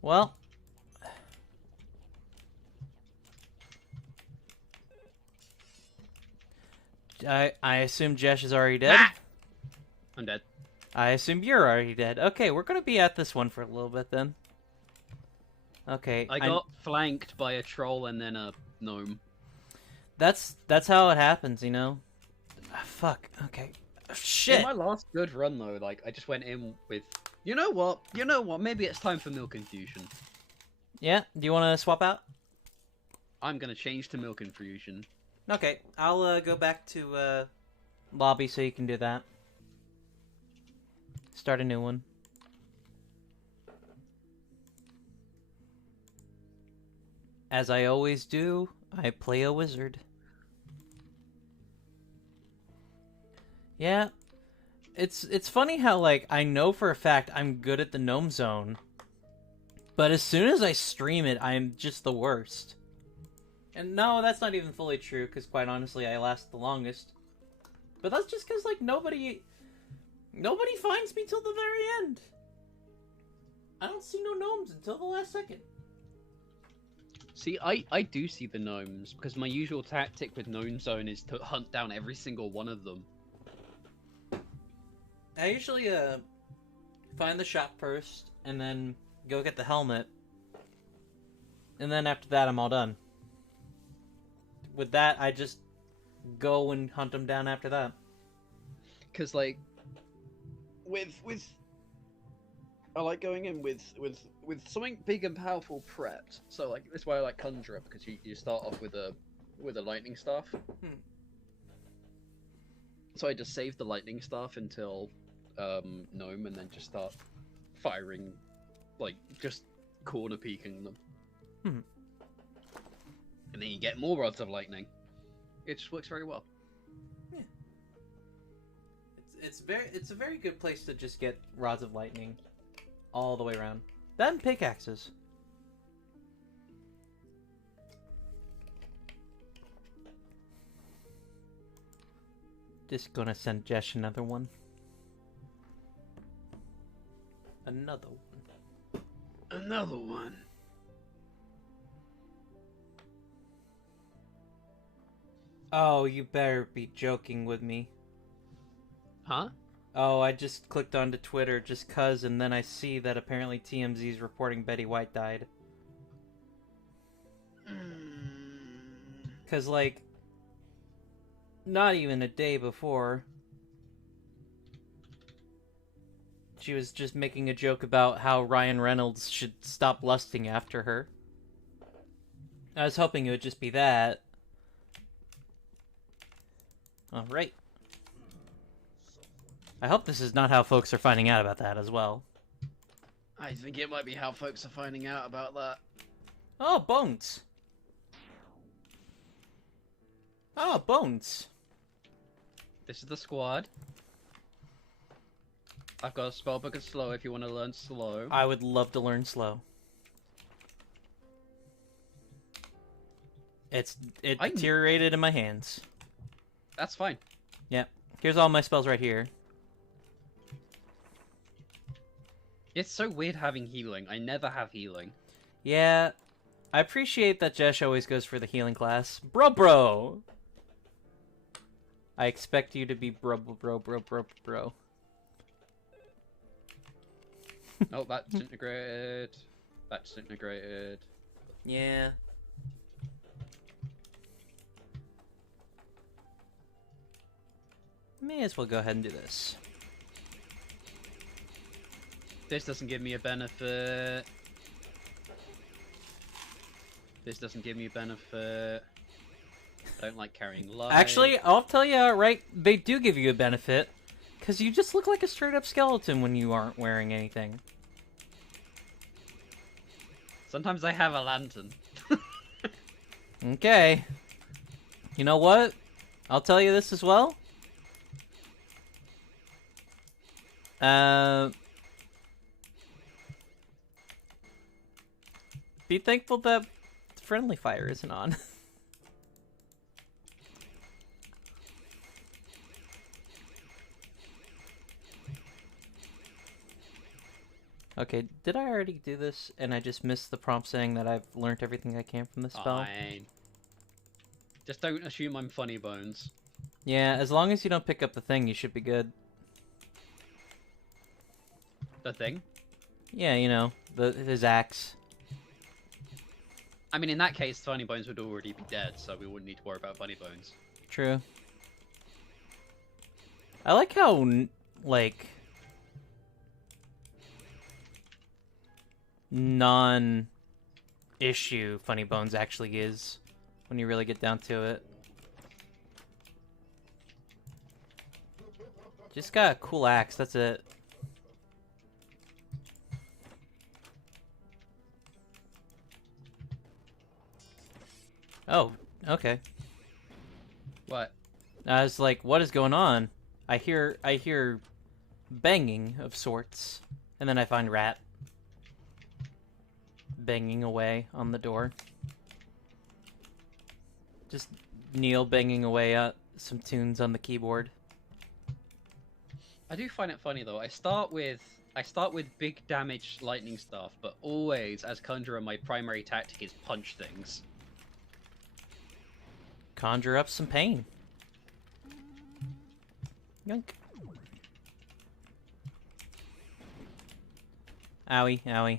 Well. I assume Jesh is already dead. Ah! I'm dead. I assume you're already dead. Okay, we're gonna be at this one for a little bit then. Okay. I got flanked by a troll and then a gnome. That's how it happens, you know? Ah, fuck. Okay. Shit. In my last good run though, like I just went in with you know what? Maybe it's time for Milk Infusion. Yeah? Do you want to swap out? I'm gonna change to Milk Infusion. Okay. I'll go back to lobby so you can do that. Start a new one. As I always do, I play a wizard. Yeah. It's funny how, like, I know for a fact I'm good at the gnome zone. But as soon as I stream it, I'm just the worst. And no, that's not even fully true, because quite honestly, I last the longest. But that's just because, like, nobody finds me till the very end. I don't see no gnomes until the last second. See, I do see the gnomes, because my usual tactic with Gnome Zone is to hunt down every single one of them. I usually find the shop first, and then go get the helmet. And then after that, I'm all done. With that, I just go and hunt them down after that. Because, like, with I like going in with something big and powerful prepped. So like that's why I like Conjurer, because you start off with a lightning staff. So I just save the lightning staff until Gnome, and then just start firing, like just corner peeking them. And then you get more rods of lightning. It just works very well. Yeah. It's a very good place to just get rods of lightning all the way around. That and pickaxes. Just gonna send Jesh another one. Another one. Another one. Oh, you better be joking with me. Huh? Oh, I just clicked onto Twitter just 'cause, and then I see that apparently TMZ's reporting Betty White died. 'Cause, like, not even a day before, she was just making a joke about how Ryan Reynolds should stop lusting after her. I was hoping it would just be that. Alright. I hope this is not how folks are finding out about that as well. I think it might be how folks are finding out about that. Oh, Bones! Oh, Bones! This is the squad. I've got a spellbook of slow if you want to learn slow. I would love to learn slow. It deteriorated in my hands. That's fine. Yep. Here's all my spells right here. It's so weird having healing. I never have healing. Yeah. I appreciate that Jesh always goes for the healing class. Bro! I expect you to be bro. Oh, that disintegrated. That disintegrated. Yeah. May as well go ahead and do this. This doesn't give me a benefit. This doesn't give me a benefit. I don't like carrying light. Actually, I'll tell you outright, they do give you a benefit. Because you just look like a straight-up skeleton when you aren't wearing anything. Sometimes I have a lantern. Okay. You know what? I'll tell you this as well. Be thankful that friendly fire isn't on. Okay, did I already do this and I just missed the prompt saying that I've learned everything I can from the spell? Fine. Just don't assume I'm funny bones. Yeah, as long as you don't pick up the thing, you should be good. The thing? Yeah, you know, his axe. I mean, in that case, funny bones would already be dead, so we wouldn't need to worry about funny bones. True. I like how, like, non-issue Funny Bones actually is when you really get down to it. Just got a cool axe, that's it. Oh, okay. What? I was like, what is going on? I hear banging of sorts, and then I find Rat banging away on the door. Just Neil banging away at some tunes on the keyboard. I do find it funny though. I start with big damage lightning stuff, but always as conjurer my primary tactic is punch things. Conjure up some pain. Yoink. Owie, owie.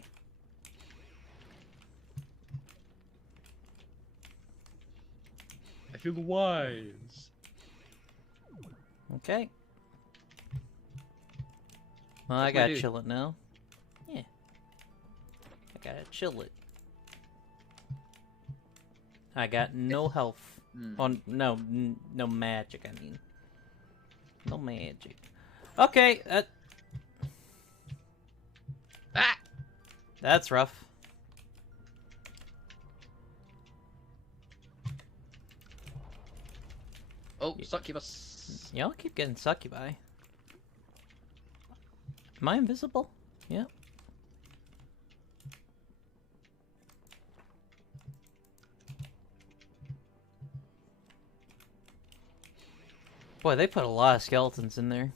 I feel wise. Okay. Well, I What's my gotta dude? chill it now. Yeah. I gotta chill it. I got no health. Oh, no, no magic, I mean. No magic. Okay, Ah! that's rough. Oh, succubus. Y'all keep getting succubi. Am I invisible? Yeah. Boy, they put a lot of skeletons in there.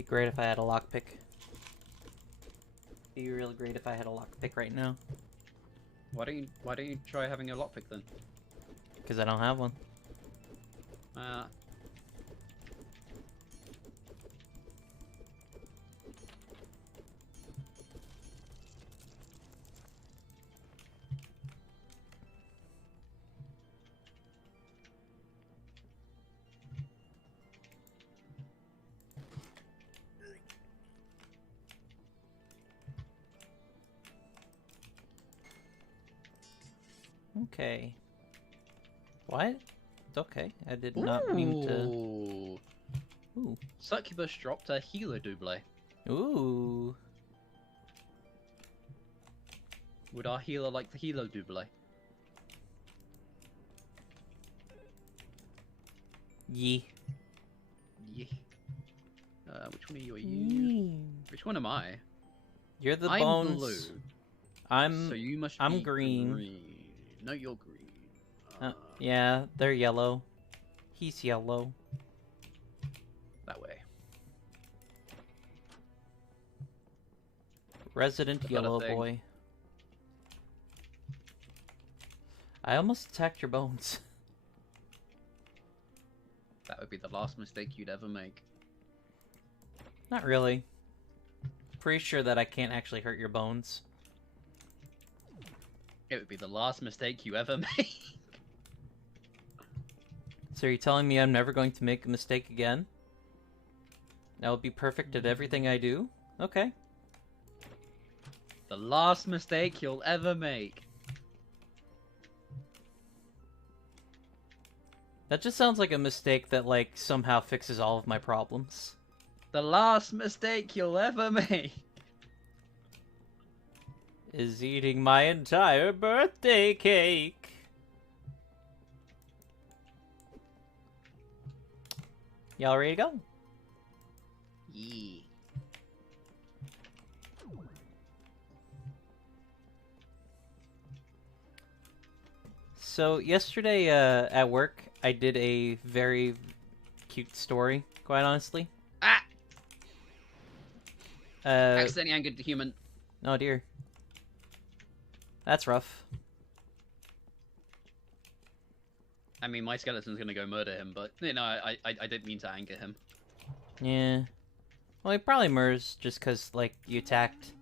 Be great if I had a lockpick. Be real great if I had a lockpick right now. Why don't you try having a lockpick then? Because I don't have one. Okay. What? It's okay. I did not mean to. Ooh. Succubus dropped a healer double. Ooh. Would our healer like the healer double? Yee. Yeah. Which one are you? Are you? Which one am I? You're the I'm bones. blue. I'm. So you must. I'm be green. No, you're green. Yeah, they're yellow. He's yellow. That way. Resident That's not a yellow thing. boy. I almost attacked your bones. That would be the last mistake you'd ever make. Not really. Pretty sure that I can't actually hurt your bones. It would be the last mistake you ever make. So are you telling me I'm never going to make a mistake again? I will be perfect at everything I do? Okay. The last mistake you'll ever make. That just sounds like a mistake that, like, somehow fixes all of my problems. The last mistake you'll ever make. Is eating my entire birthday cake. Y'all ready to go? Yeah. So yesterday at work, I did a very cute story, quite honestly. Ah! Uh, Accidentally angered the human. oh dear. That's rough. I mean, my skeleton's gonna go murder him, but you know, I didn't mean to anger him. Yeah. Well, he probably murs just because, like, you attacked.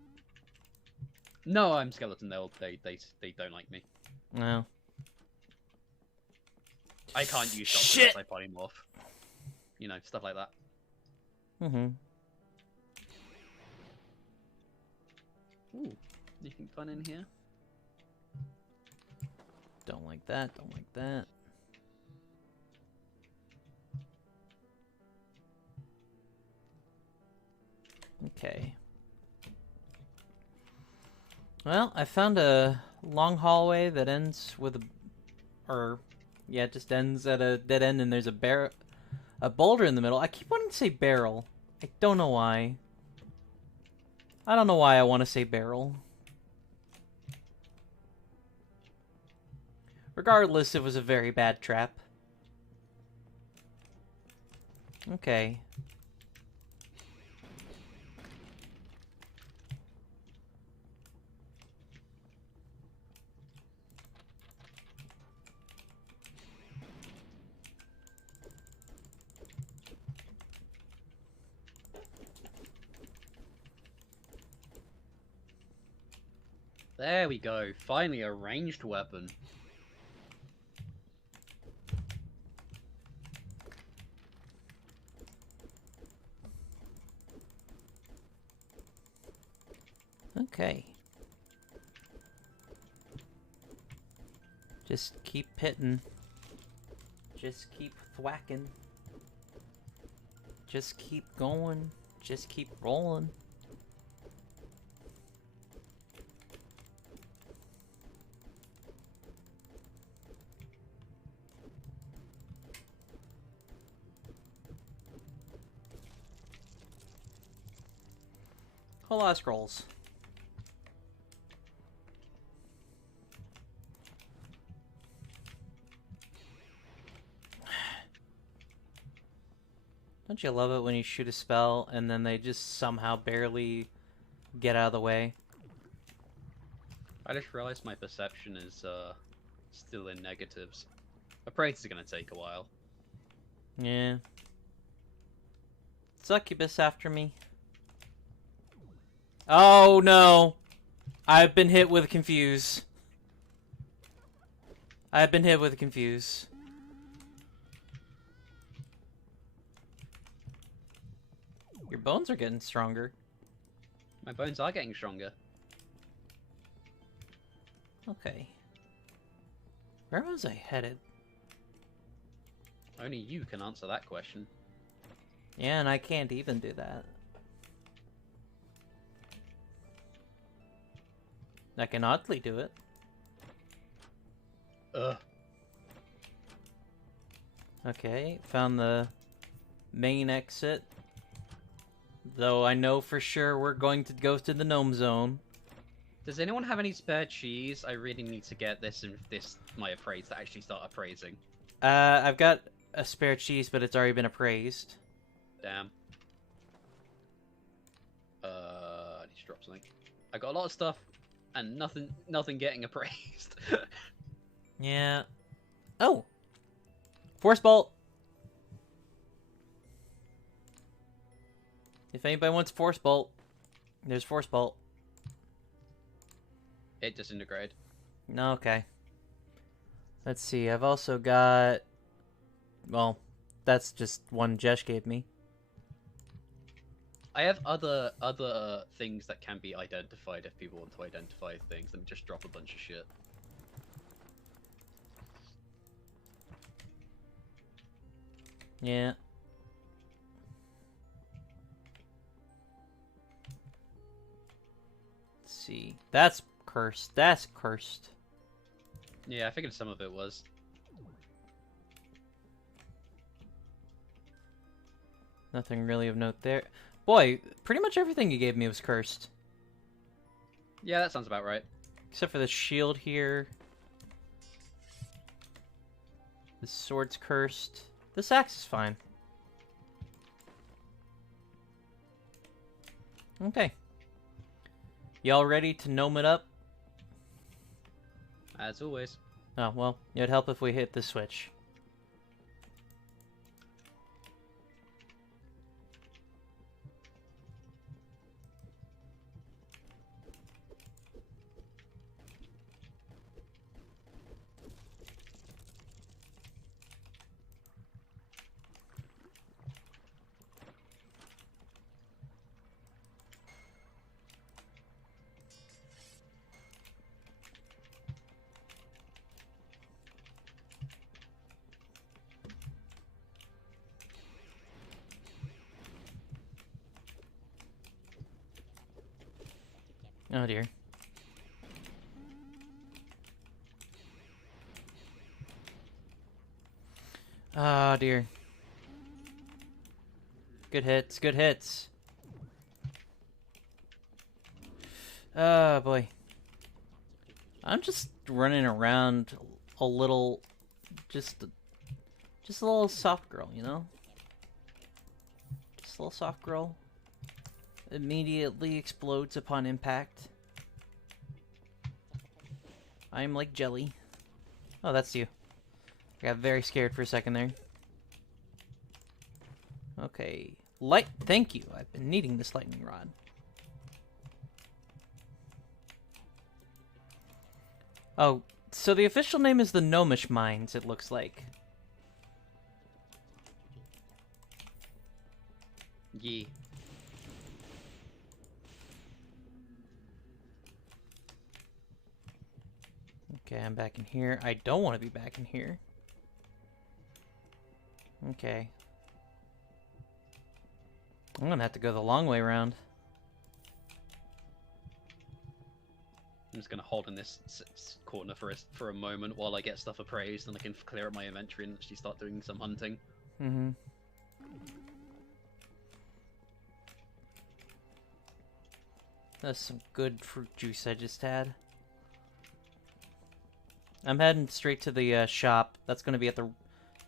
No, I'm skeleton. They don't like me. No. I can't use Shit! shots unless I polymorph. You know, stuff like that. Mm-hmm. Ooh, anything fun in here? Don't like that, don't like that. Okay. Well, I found a long hallway that ends with yeah, it just ends at a dead end, and there's a boulder in the middle. I keep wanting to say barrel. I don't know why. I don't know why I want to say barrel. Regardless, it was a very bad trap. Okay. There we go. Finally, a ranged weapon. Okay. Just keep hitting. Just keep thwacking. Just keep going. Just keep rolling. Whole lot of scrolls. Don't you love it when you shoot a spell and then they just somehow barely get out of the way? I just realized my perception is still in negatives. Appraise is gonna take a while. Yeah. Succubus after me. Oh no! I've been hit with confuse. I've been hit with confuse. Your bones are getting stronger. My bones are getting stronger. Okay. Where was I headed? Only you can answer that question. Yeah, and I can't even do that. I can oddly do it. Ugh. Okay, found the main exit. Though I know for sure we're going to go to the gnome zone. Does anyone have any spare cheese? I really need to get this and my appraise to actually start appraising. I've got a spare cheese, but it's already been appraised. Damn. I need to drop something. I got a lot of stuff, and nothing getting appraised. Yeah. Oh! Force bolt! If anybody wants force bolt, there's force bolt. It disintegrated. No, okay. Let's see, I've also got... Well, that's just one Jesh gave me. I have other things that can be identified if people want to identify things. Let me just drop a bunch of shit. Yeah. Let's see. That's cursed. That's cursed. Yeah, I figured some of it was. Nothing really of note there. Boy, pretty much everything you gave me was cursed. Yeah, that sounds about right. Except for the shield here. The sword's cursed. This axe is fine. Okay. Y'all ready to gnome it up? As always. Oh, well, it'd help if we hit the switch. Oh dear. Oh dear. Good hits, good hits. Oh boy. I'm just running around a little, just a little soft girl, you know? Just a little soft girl. Immediately explodes upon impact. I'm like jelly. Oh, that's you. I got very scared for a second there. Okay. Light. Thank you. I've been needing this lightning rod. Oh, so the official name is the Gnomish Mines, it looks like. Yeah. Okay, I'm back in here. I don't want to be back in here. Okay. I'm gonna have to go the long way around. I'm just gonna hold in this corner for a moment while I get stuff appraised, and I can clear up my inventory and actually start doing some hunting. Mm-hmm. That's some good fruit juice I just had. I'm heading straight to the shop. That's going to be at the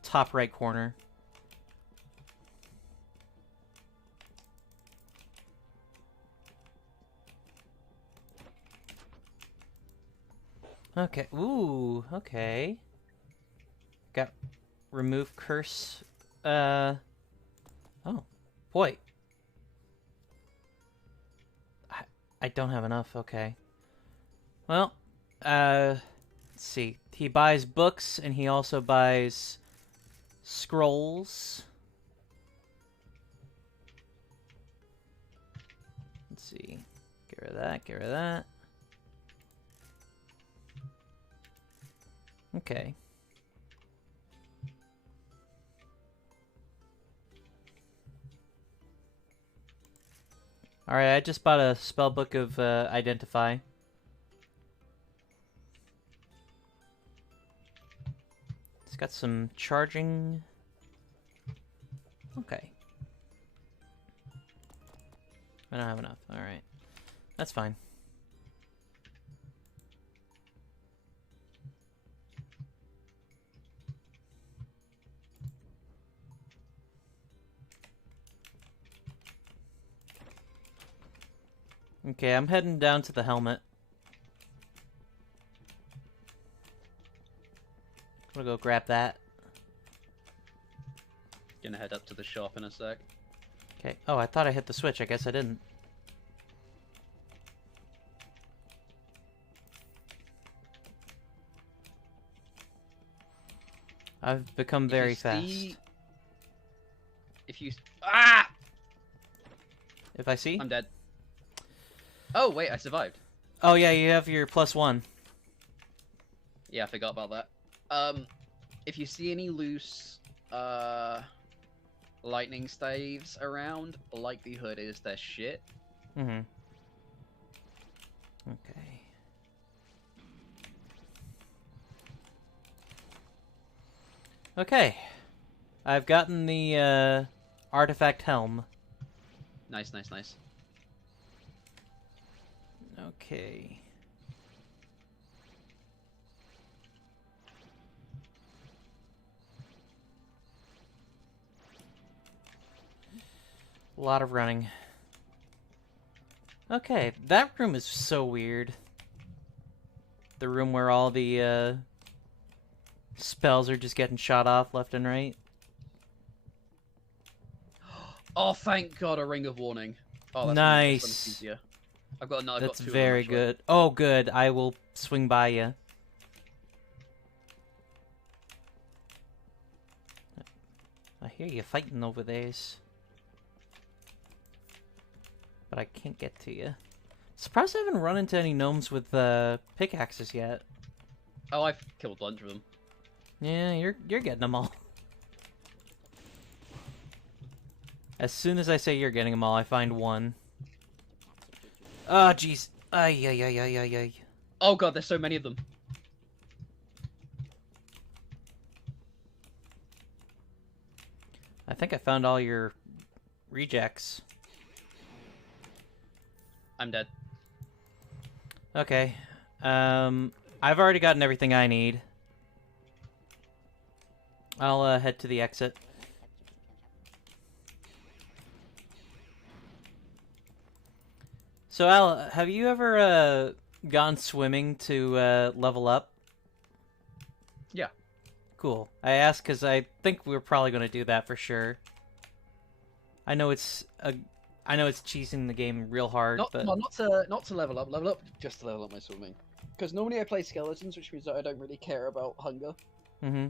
top right corner. Okay. Ooh. Okay. Got remove curse. Oh, boy. I don't have enough. Okay. Well, let's see. He buys books and he also buys scrolls. Let's see. Get rid of that. Get rid of that. Okay. Alright, I just bought a spellbook of Identify. It's got some charging. Okay. I don't have enough. Alright. That's fine. Okay, I'm heading down to the helmet. I'm gonna go grab that. Gonna head up to the shop in a sec. Okay. Oh, I thought I hit the switch. I guess I didn't. I've become very fast. If you... Ah! If I see? I'm dead. Oh, wait, I survived. Oh, yeah, you have your +1. Yeah, I forgot about that. If you see any loose, lightning staves around, likelihood is they're shit. Mm-hmm. Okay. Okay. I've gotten the, artifact helm. Nice, nice, nice. Okay. A lot of running. Okay, that room is so weird. The room where all the, spells are just getting shot off left and right. Oh, thank God, a ring of warning. Oh, that's Nice. easier. I've got another. That's very good. Oh, good. I will swing by you. I hear you fighting over there. But I can't get to you. Surprised I haven't run into any gnomes with pickaxes yet. Oh, I've killed a bunch of them. Yeah, you're getting them all. As soon as I say you're getting them all, I find one. Oh, jeez. Ay, ay, ay, ay, ay, ay. Oh God, there's so many of them. I think I found all your rejects. I'm dead. Okay. I've already gotten everything I need. I'll head to the exit. So, Al, have you ever gone swimming to level up? Yeah. Cool. I asked because I think we're probably going to do that for sure. I know it's cheesing the game real hard, but not to level up. Level up just to level up my swimming. Because normally I play skeletons, which means that I don't really care about hunger. Mm-hmm.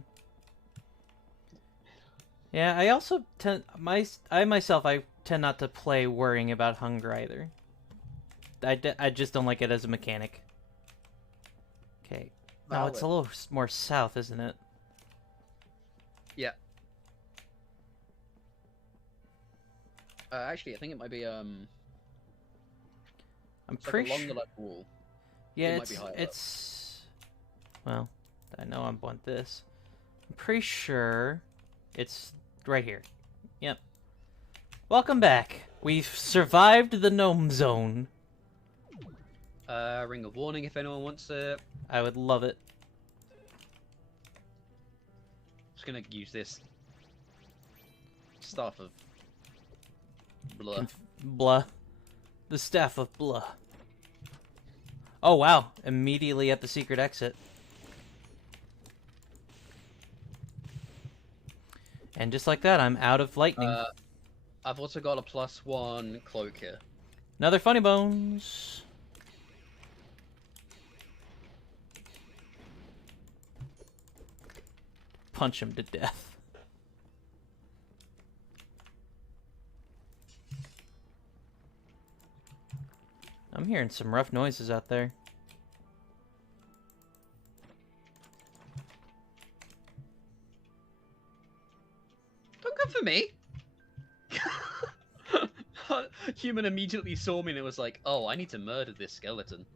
Yeah, I also I myself tend not to play worrying about hunger either. I just don't like it as a mechanic. Okay. Now it's a little more south, isn't it? Yeah. Actually, I think it might be I'm it's pretty like along sure. the left wall. Yeah, It might be higher up. it's. Well, I know I want this. I'm pretty sure it's right here. Yep. Welcome back. We've survived the gnome zone. Ring of warning if anyone wants it. I would love it. Just gonna use this staff of blah. Blah. The staff of blah. Oh, wow. Immediately at the secret exit. And just like that, I'm out of lightning. I've also got a +1 cloak here. Another funny bones. Punch him to death. I'm hearing some rough noises out there. Don't come for me. Human immediately saw me and it was like, oh, I need to murder this skeleton.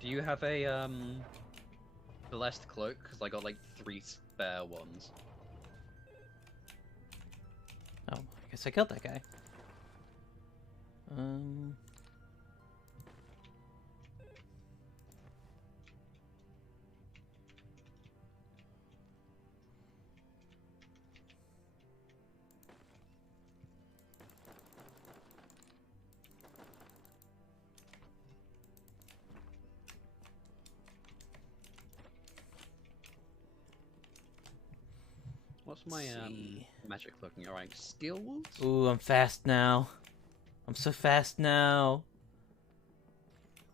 Do you have a blessed cloak? Because I got like 3 spare ones. Oh, I guess I killed that guy. What's my magic looking alright? Skills? Ooh, I'm fast now. I'm so fast now.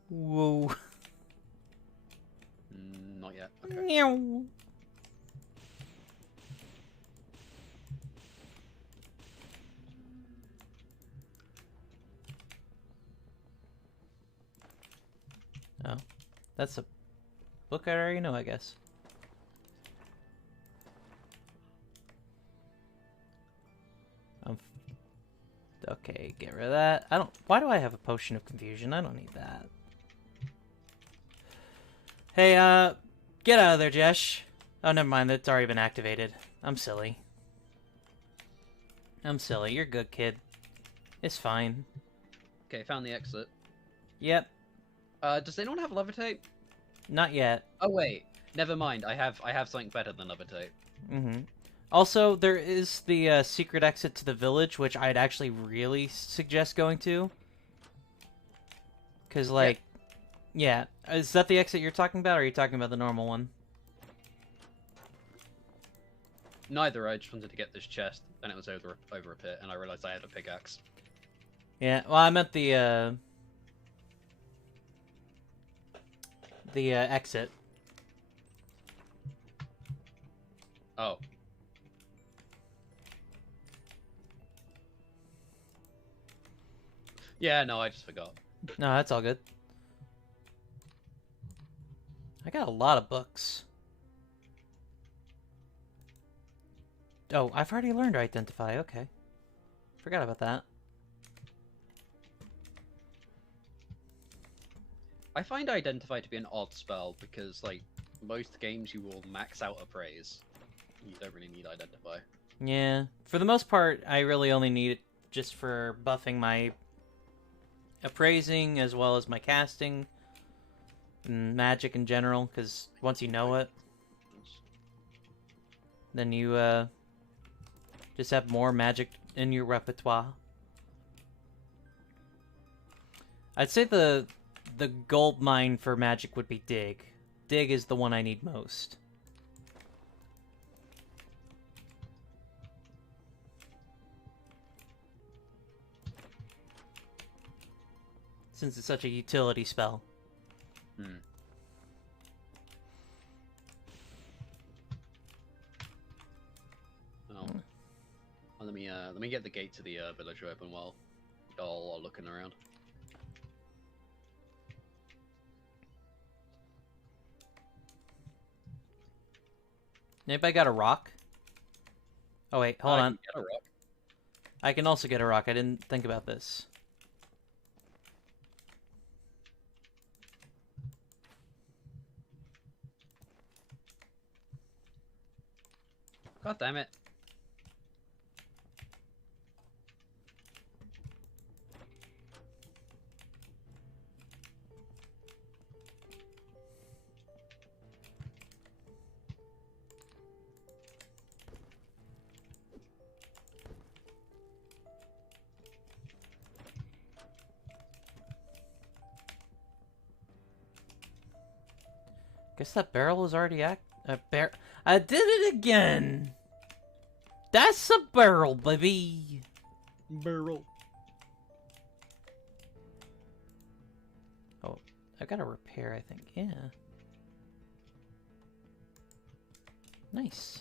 Whoa. Not yet. Okay. Meow. Oh, that's a book I already know, I guess. Okay, get rid of that. I don't. Why do I have a potion of confusion? I don't need that. Hey, get out of there, Jesh. Oh, never mind. That's already been activated. I'm silly. I'm silly. You're good, kid. It's fine. Okay, found the exit. Yep. Does anyone have levitate? Not yet. Oh wait, never mind. I have something better than levitate. Mm-hmm. Also, there is the secret exit to the village, which I'd actually really suggest going to. Because, like, yeah. Is that the exit you're talking about, or are you talking about the normal one? Neither. I just wanted to get this chest, and it was over a pit, and I realized I had a pickaxe. Yeah, well, I meant the exit. Oh. Yeah, no, I just forgot. No, that's all good. I got a lot of books. Oh, I've already learned to identify. Okay. Forgot about that. I find identify to be an odd spell because, like, most games you will max out appraise. You don't really need identify. Yeah. For the most part, I really only need it just for buffing my appraising as well as my casting and magic in general, because once you know it, then you just have more magic in your repertoire. I'd say the gold mine for magic would be dig. Dig is the one I need most. Since it's such a utility spell. Hmm. Oh. Well, let me get the gate to the village open while y'all are looking around. Anybody got a rock? Oh wait, hold on. Get a rock. I can also get a rock. I didn't think about this. God damn it. Guess that barrel was already I did it again! That's a barrel, baby! Barrel. Oh, I gotta repair, I think. Yeah. Nice.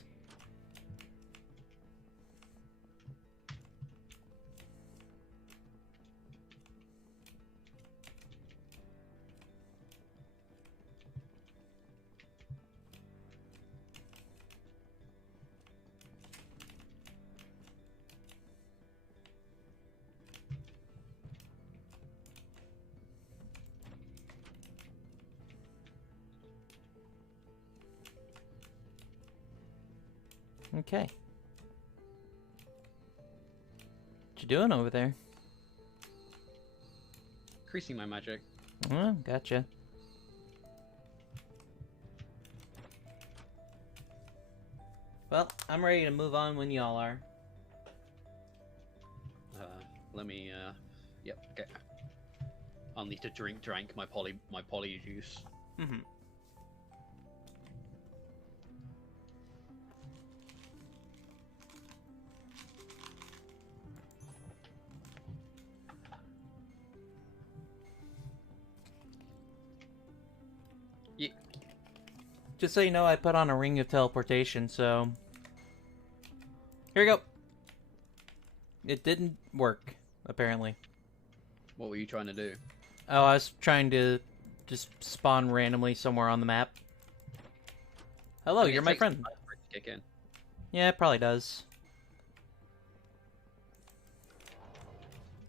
Okay. What you doing over there? Increasing my magic. Oh, gotcha. Well, I'm ready to move on when y'all are. Let me. Yep. Okay. I'll need to drink my poly juice. Mm-hmm. Yeah. Just so you know, I put on a ring of teleportation, so... Here we go! It didn't work, apparently. What were you trying to do? Oh, I was trying to just spawn randomly somewhere on the map. Hello, I mean, you're it my takes friend. time for it to kick in. Yeah, it probably does.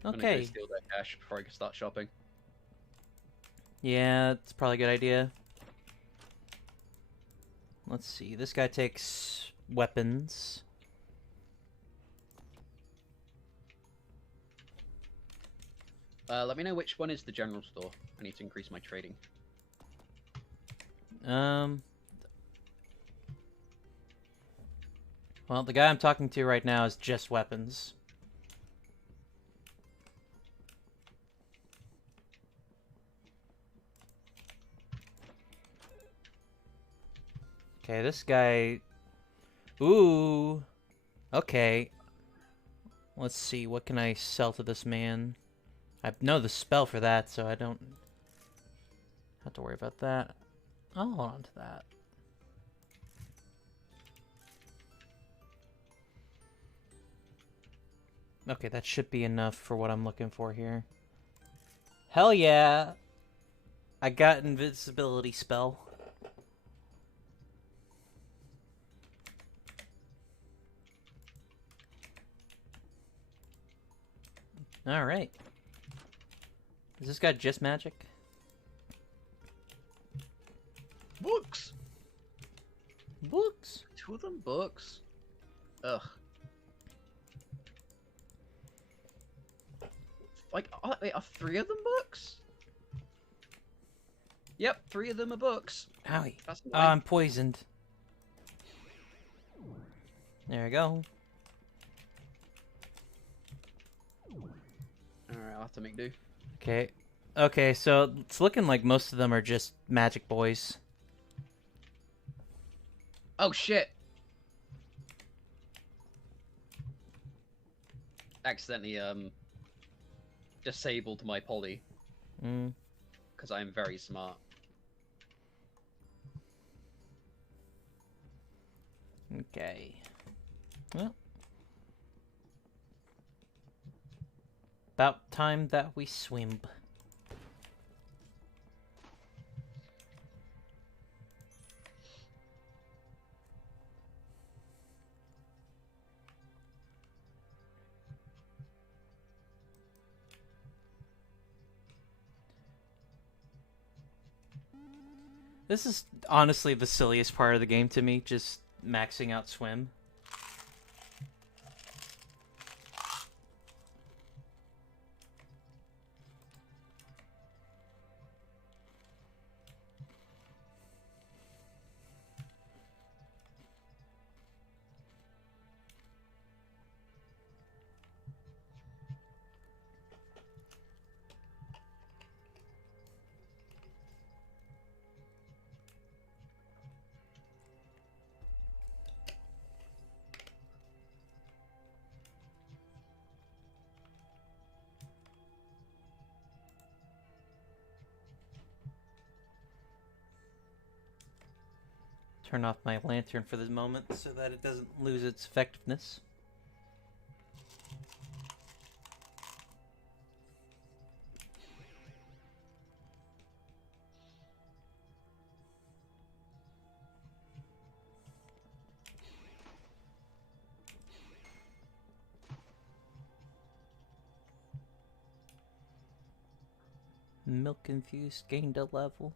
I'm gonna Okay. go steal their cash before I can start shopping. Yeah, it's probably a good idea. Let's see. This guy takes weapons. Let me know which one is the general store. I need to increase my trading. Well, the guy I'm talking to right now is just weapons. Okay, this guy... Ooh! Okay. Let's see, what can I sell to this man? I know the spell for that, so I don't have to worry about that. I'll hold on to that. Okay, that should be enough for what I'm looking for here. Hell yeah! I got invisibility spell. Alright. Is this guy just magic? Books! Books? 2 of them books? Ugh. Like, wait, are 3 of them books? Yep, 3 of them are books. Owie. That's Oh, I'm poisoned. There we go. Alright, I'll have to make do. Okay. Okay, so it's looking like most of them are just magic boys. Oh shit! Accidentally, disabled my poly. Mm. Because I am very smart. Okay. Well. About time that we swim. This is honestly the silliest part of the game to me, just maxing out swim. turn off my lantern for the moment so that it doesn't lose its effectiveness. Milk infused gained a level.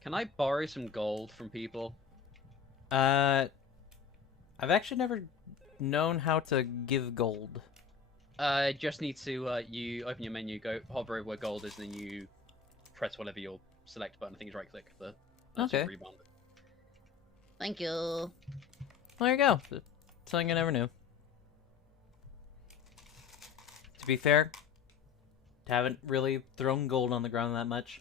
Can I borrow some gold from people? I've actually never known how to give gold. Just need to you open your menu, go hover over where gold is, and then you press whatever your select button. I think it's right click for Okay. rebound. Thank you. There you go. Something I never knew. To be fair, haven't really thrown gold on the ground that much.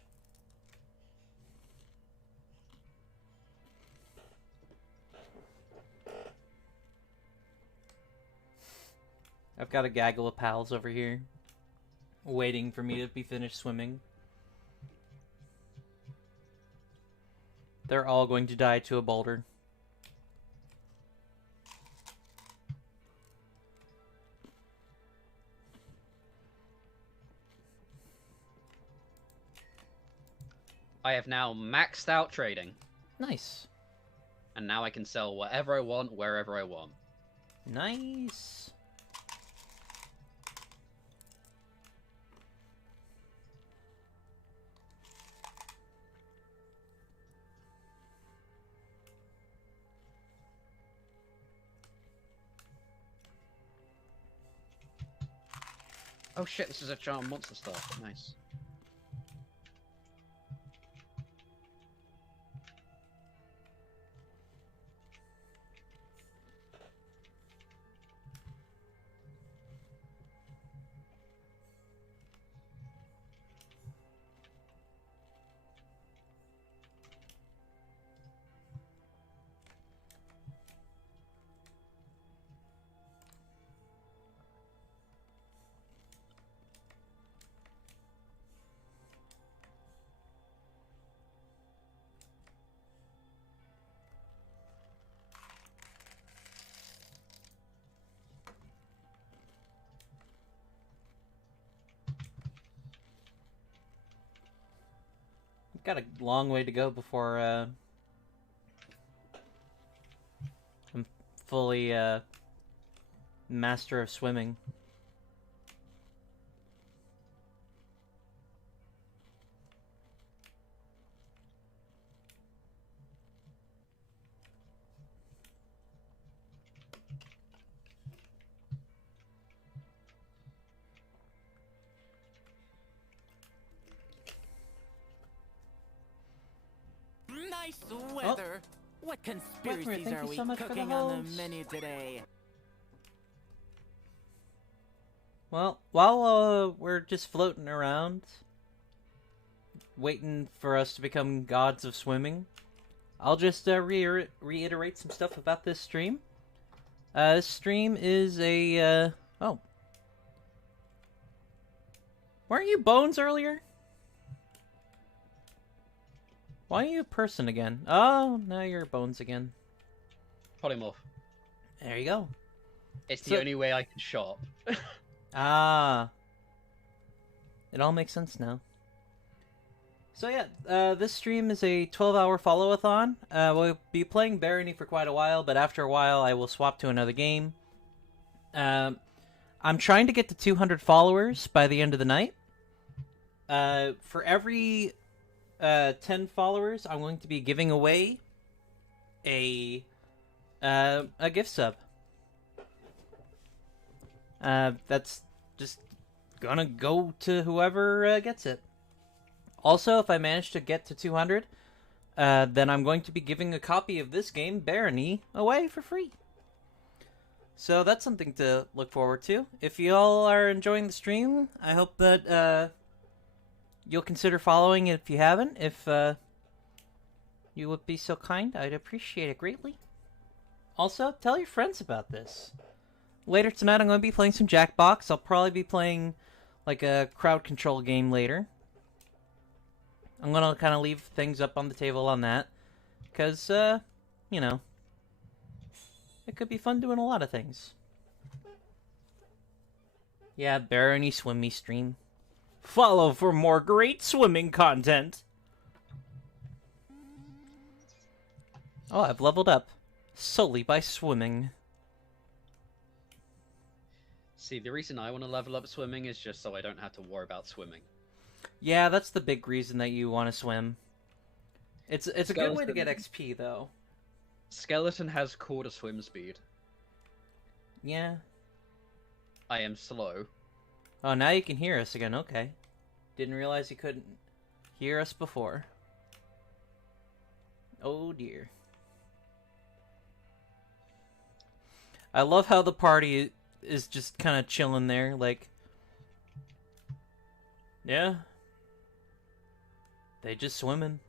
I've got a gaggle of pals over here, waiting for me to be finished swimming. They're all going to die to a boulder. I have now maxed out trading, Nice. and now I can sell whatever I want, wherever I want. Nice. Oh shit, this is a charm monster stuff. Nice. Got a long way to go before I'm fully master of swimming. Nice weather. What conspiracies thank are you we so much for the cooking on host. the menu today? Well, while we're just floating around, waiting for us to become gods of swimming, I'll just reiterate some stuff about this stream. This stream is a, oh. Weren't you Bones earlier? Why are you a person again? Oh, now you're Bones again. Polymorph. There you go. It's the So- only way I can shop. Ah. It all makes sense now. So yeah, this stream is a 12-hour follow-a-thon. We'll be playing Barony for quite a while, but after a while I will swap to another game. I'm trying to get to 200 followers by the end of the night. For every 10 followers, I'm going to be giving away a gift sub. That's just gonna go to whoever gets it. Also, if I manage to get to 200, then I'm going to be giving a copy of this game, Barony, away for free. So that's something to look forward to. If you all are enjoying the stream, I hope that you'll consider following it if you haven't. If you would be so kind, I'd appreciate it greatly. Also, tell your friends about this. Later tonight, I'm going to be playing some Jackbox. I'll probably be playing like a crowd control game later. I'm gonna kind of leave things up on the table on that. Because, you know, it could be fun doing a lot of things. Yeah, Barony Swim Me stream. Follow for more great swimming content. Oh, I've leveled up. Solely by swimming. See, the reason I want to level up swimming is just so I don't have to worry about swimming. Yeah, that's the big reason that you want to swim. It's a good way to get Skeleton. XP, though. Skeleton has quarter swim speed. Yeah. I am slow. Oh, now you can hear us again. Okay. Didn't realize you couldn't hear us before. Oh, dear. I love how the party is just kind of chilling there, like... Yeah. They just swimming.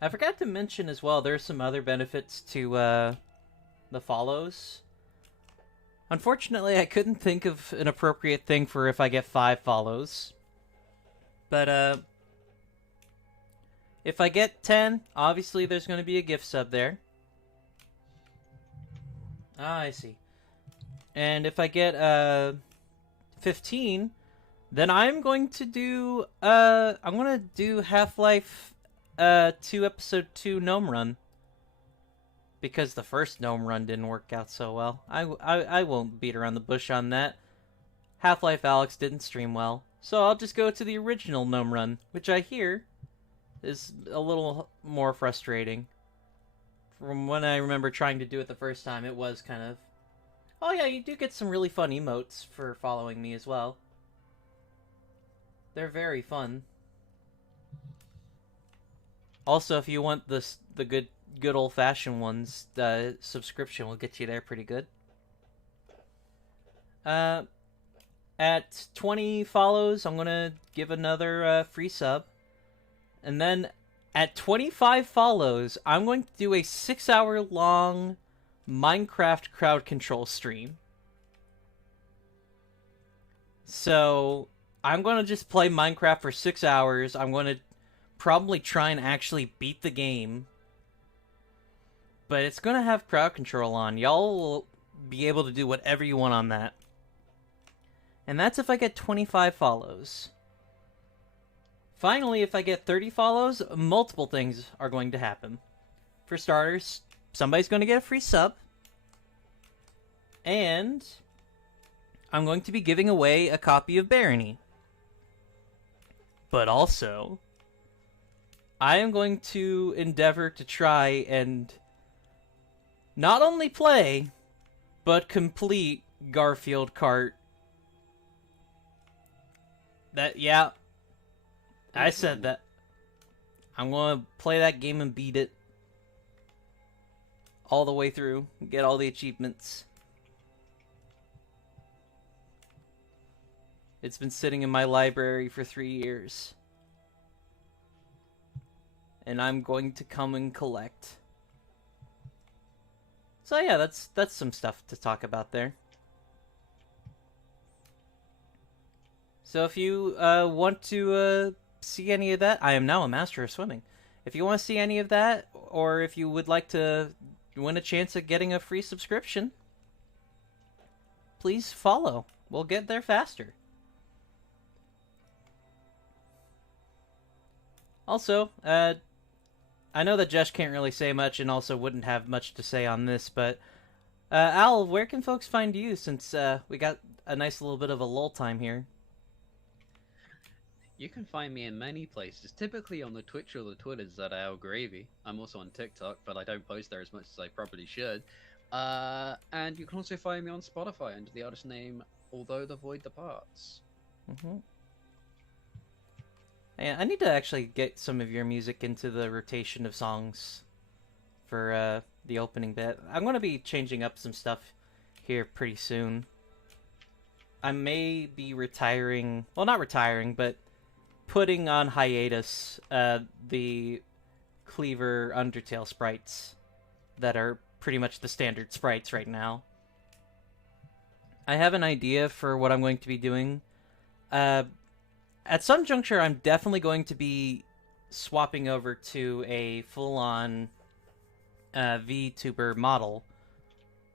I forgot to mention as well, there's some other benefits to the follows. Unfortunately, I couldn't think of an appropriate thing for if I get 5 follows. But if I get 10, obviously there's going to be a gift sub there. Ah, I see. And if I get 15, then I'm going to do Half-Life 2 Episode 2 Gnome Run. Because the first Gnome Run didn't work out so well. I won't beat around the bush on that. Half-Life Alex didn't stream well. So I'll just go to the original Gnome Run, which I hear is a little more frustrating. From when I remember trying to do it the first time, it was kind of... Oh yeah, you do get some really fun emotes for following me as well. They're very fun. Also, if you want the good old-fashioned ones, the subscription will get you there pretty good. At 20 follows, I'm gonna give another free sub. And then at 25 follows, I'm going to do a 6-hour-long Minecraft crowd control stream. So, I'm gonna just play Minecraft for 6 hours. I'm gonna probably try and actually beat the game. But it's gonna have crowd control on. Y'all will be able to do whatever you want on that. And that's if I get 25 follows. Finally, if I get 30 follows, multiple things are going to happen. For starters, somebody's going to get a free sub. And I'm going to be giving away a copy of Barony. But also, I am going to endeavor to try and not only play, but complete Garfield Kart. Yeah, I said that. I'm gonna play that game and beat it all the way through, get all the achievements. It's been sitting in my library for 3 years. And I'm going to come and collect. So yeah, that's some stuff to talk about there. So if you want to see any of that, I am now a master of swimming. If you want to see any of that, or if you would like to win a chance at getting a free subscription, please follow. We'll get there faster. Also, I know that Jesh can't really say much and also wouldn't have much to say on this, but Al, where can folks find you since we got a nice little bit of a lull time here? You can find me in many places, typically on the Twitch or the Twitters at Our Gravy. I'm also on TikTok, but I don't post there as much as I probably should. And you can also find me on Spotify under the artist name Although the Void Departs. Mm-hmm. Yeah, I need to actually get some of your music into the rotation of songs for the opening bit. I'm going to be changing up some stuff here pretty soon. I may be retiring, well, not retiring, but putting on hiatus the Cleaver Undertale sprites that are pretty much the standard sprites right now. I have an idea for what I'm going to be doing. At some juncture, I'm definitely going to be swapping over to a full-on VTuber model.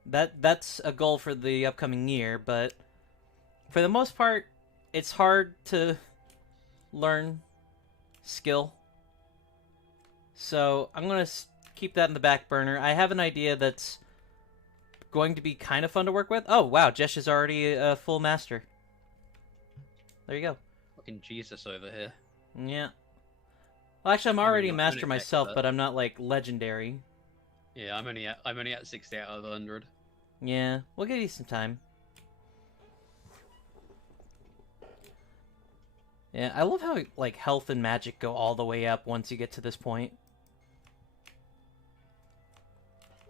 That's a goal for the upcoming year, but for the most part, it's hard to learn skill. So I'm going to keep that in the back burner. I have an idea that's going to be kind of fun to work with. Oh, wow, Jesh is already a full master. There you go. Fucking Jesus over here. Yeah. Well, actually, I'm already a I'm master an myself, expert. but I'm not, like, legendary. Yeah, I'm only at 60 out of 100. Yeah, we'll give you some time. Yeah, I love how, like, health and magic go all the way up once you get to this point.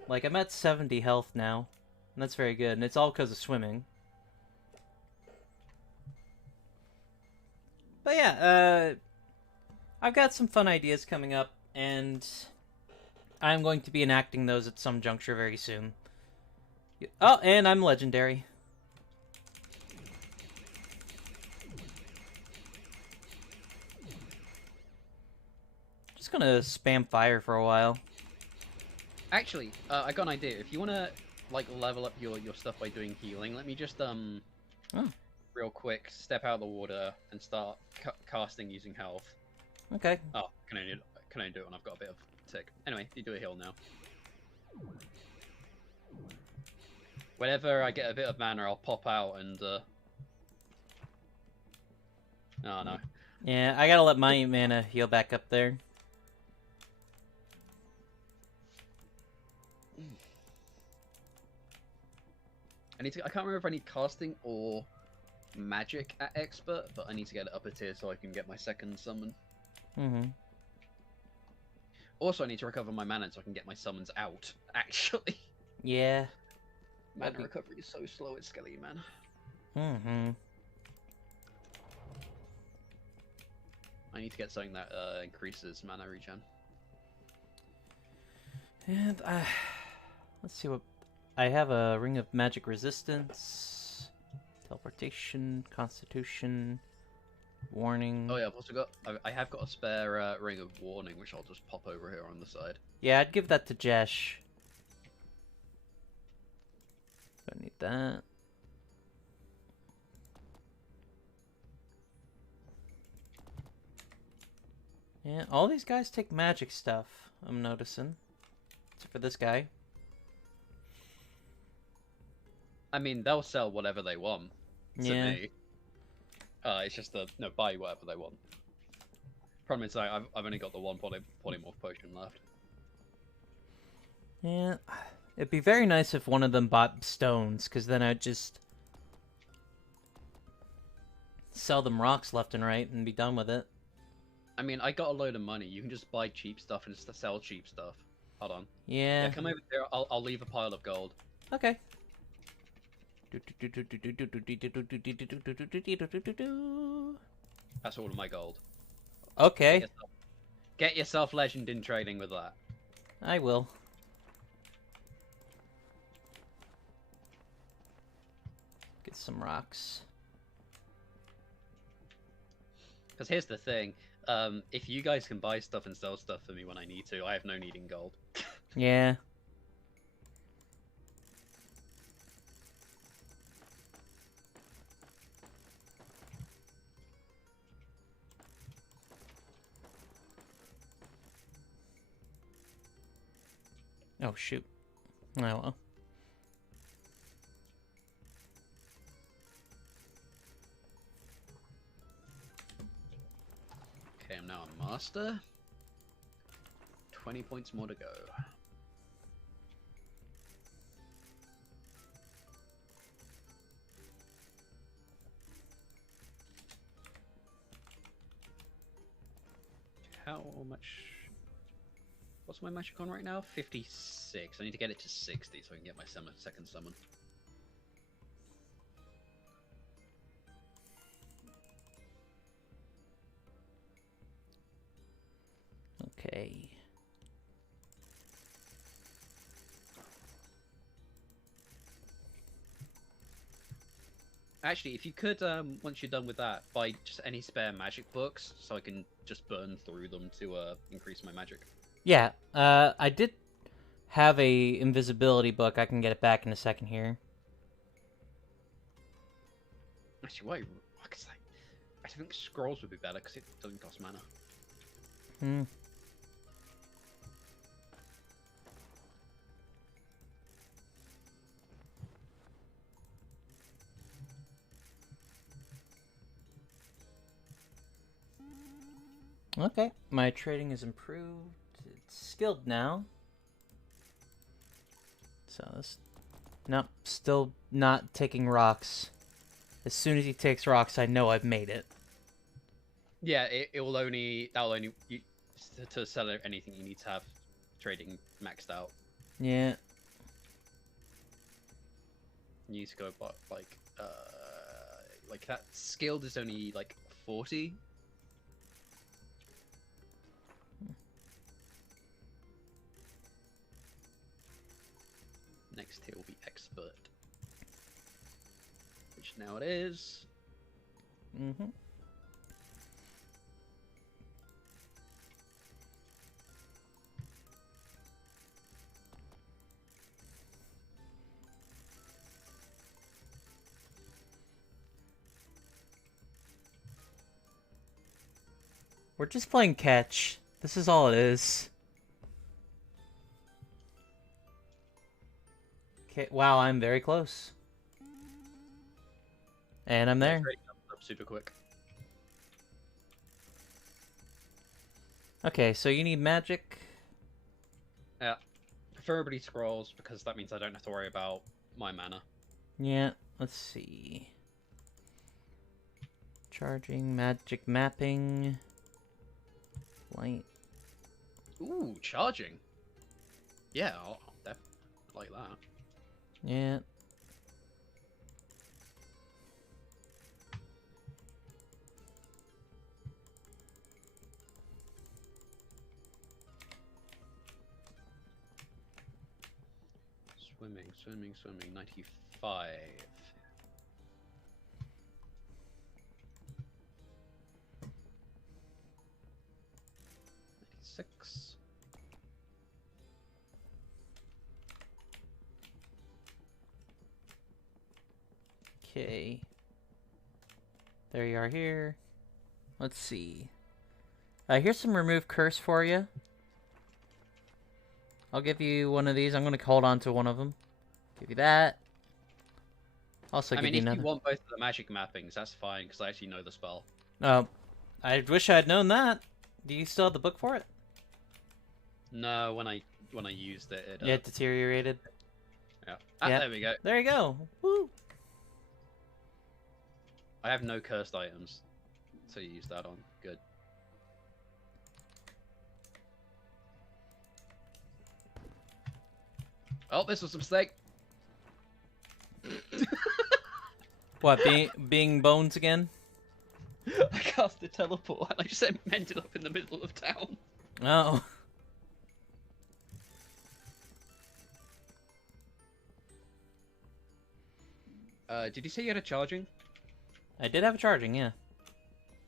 Like, I'm at 70 health now, and that's very good, and it's all because of swimming. But yeah, I've got some fun ideas coming up, and I'm going to be enacting those at some juncture very soon. Oh, and I'm legendary. Just gonna spam fire for a while. Actually, I got an idea. If you wanna like level up your stuff by doing healing, let me just real quick step out of the water and start casting using health. Okay. Oh, can I do it when I've got a bit of tick? Anyway, you do a heal now. Whenever I get a bit of mana, I'll pop out and oh no. Yeah, I gotta let my mana heal back up there. I can't remember if I need casting or magic at expert, but I need to get it up a tier so I can get my second summon. Mm-hmm. Also, I need to recover my mana so I can get my summons out, actually. Yeah. Mana recovery is so slow at Skelly, man. Mm-hmm. I need to get something that increases mana regen. And let's see what I have. A ring of magic resistance, teleportation, constitution, warning. Oh yeah, I've also got. I have got a spare ring of warning, which I'll just pop over here on the side. Yeah, I'd give that to Jesh. Don't need that. Yeah, all these guys take magic stuff, I'm noticing. Except for this guy. I mean, they'll sell whatever they want to Yeah. me. It's just buy whatever they want. Problem is, I've only got the one polymorph potion left. Yeah. It'd be very nice if one of them bought stones, because then I'd just sell them rocks left and right and be done with it. I mean, I got a load of money. You can just buy cheap stuff and just sell cheap stuff. Hold on. Yeah. Yeah, come over here. I'll leave a pile of gold. Okay. That's all of my gold. Okay. Get yourself legend in trading with that. I will. Get some rocks. Because here's the thing. If you guys can buy stuff and sell stuff for me when I need to, I have no need in gold. Yeah. Oh, shoot. Oh, well. Okay, I'm now a master. 20 points more to go. How much? What's my magic on right now? 56. I need to get it to 60 so I can get my second summon. Okay. Actually, if you could, once you're done with that, buy just any spare magic books, so I can just burn through them to increase my magic. Yeah, I did have a invisibility book. I can get it back in a second here. Actually, why? Because I think scrolls would be better because it doesn't cost mana. Hmm. Okay, my trading is improved. It's skilled now. So this... Nope, still not taking rocks. As soon as he takes rocks, I know I've made it. Yeah, that'll only to sell anything you need to have trading maxed out. Yeah. You need to go but like that skilled is only like 40. Next tier will be expert, which now it is. Mm-hmm. We're just playing catch. This is all it is. Okay, wow, I'm very close. And I'm there. Trading up super quick. Okay, so you need magic. Yeah, preferably scrolls because that means I don't have to worry about my mana. Yeah, let's see. Charging, magic mapping. Light. Ooh, charging. Yeah, I'll definitely like that. Yeah. Swimming. 95. 96. Okay. There you are here. Let's see. Here's some remove curse for you. I'll give you one of these. I'm going to hold on to one of them. Give you that. Also give you if another. you want both of the magic mappings, that's fine, because I actually know the spell. Oh, I wish I had known that. Do you still have the book for it? No, when I used it, Yeah, it deteriorated. Yeah. Yeah. There we go. There you go. Woo! I have no cursed items, so you use that on. Good. Oh, this was a mistake. What, being bones again? I cast a teleport and I just ended up in the middle of town. Oh. Did you say you had a charging? I did have a charging, yeah.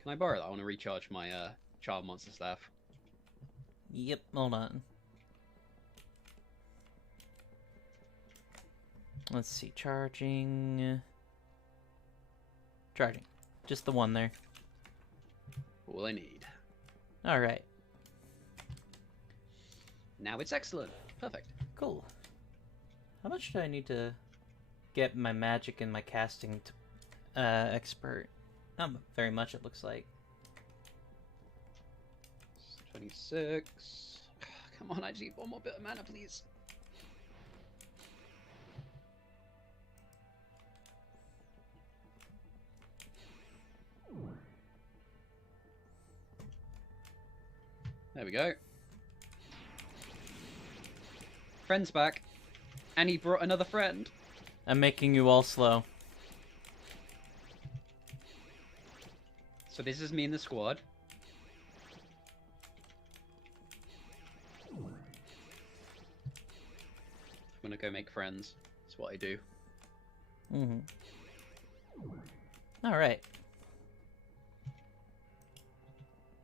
Can I borrow that? I want to recharge my child monster staff. Yep, hold on. Let's see, charging. Charging. Just the one there. All I need. Alright, Now it's excellent. Perfect. cool. How much do I need to get my magic and my casting to expert? Not very much, it looks like. 26. Come on, I just need one more bit of mana, please. There we go. Friend's back. And he brought another friend. I'm making you all slow. So this is me in the squad. I'm gonna go make friends. That's what I do. Mm-hmm. Alright.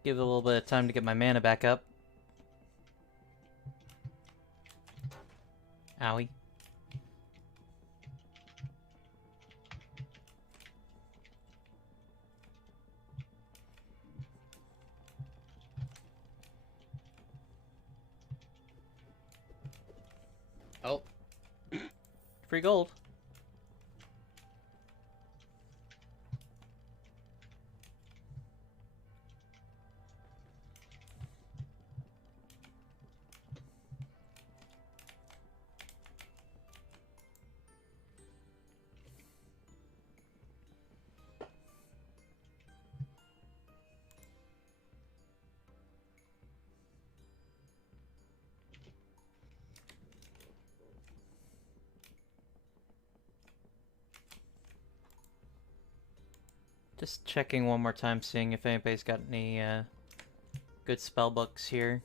Give it a little bit of time to get my mana back up. Owie. Oh, Free gold. Just checking one more time, seeing if anybody's got any good spell books here.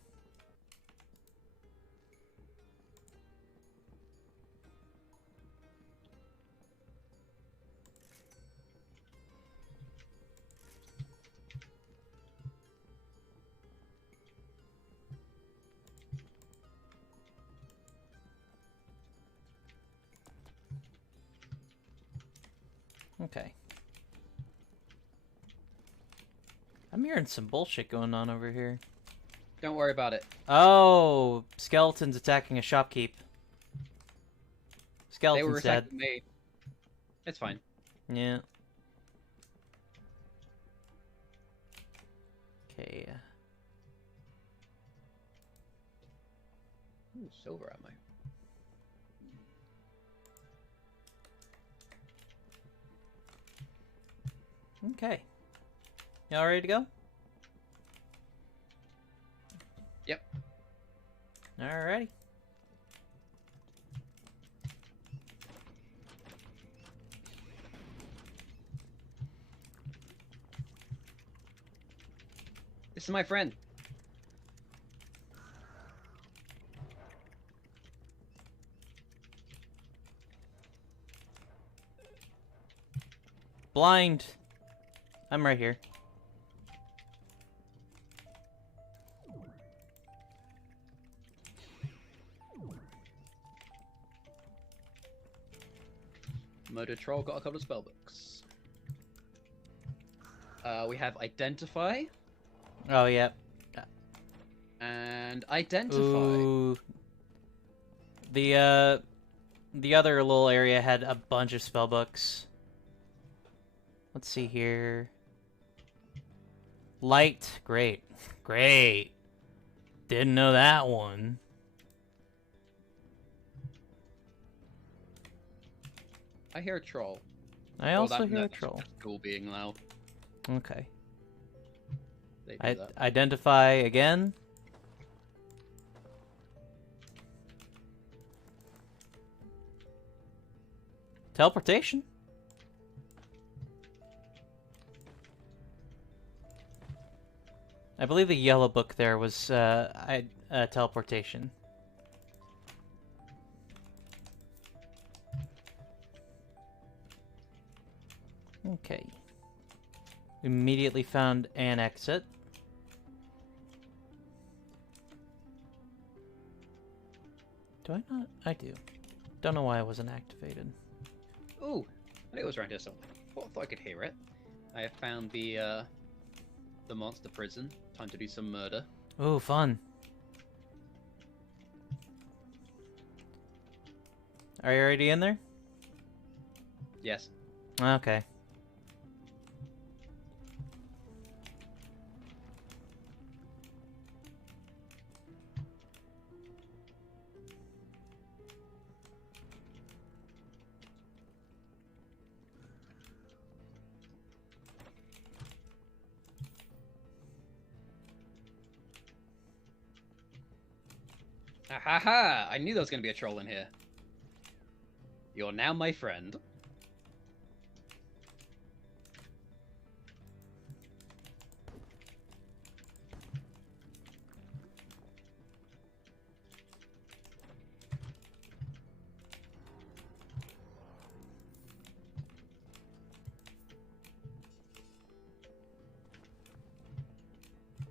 Okay. I'm hearing some bullshit going on over here. don't worry about it. Oh, skeletons attacking a shopkeep. They Skeleton's were dead. attacking me. It's fine. Yeah. Okay. Ooh, silver ammo. Okay. Y'all ready to go? Yep. Alrighty. This is my friend. Blind. I'm right here. Murder Troll got a couple of spellbooks. We have Identify Oh, yeah. and Identify. Ooh. The other little area had a bunch of spellbooks. Let's see here. Light. Great. Great. Didn't know that one. I hear a troll. I Well, also that- hear a that's troll. just Cool being loud. Okay. They do that. Identify again. Teleportation. I believe the yellow book there was teleportation. Okay. Immediately found an exit. Do I not? I do. Don't know why it wasn't activated. Ooh, I knew it was around here somewhere. I thought I could hear it. I have found the monster prison. Time to do some murder. Ooh, fun. Are you already in there? Yes. Okay. Ha ha ha! I knew there was going to be a troll in here. You're now my friend.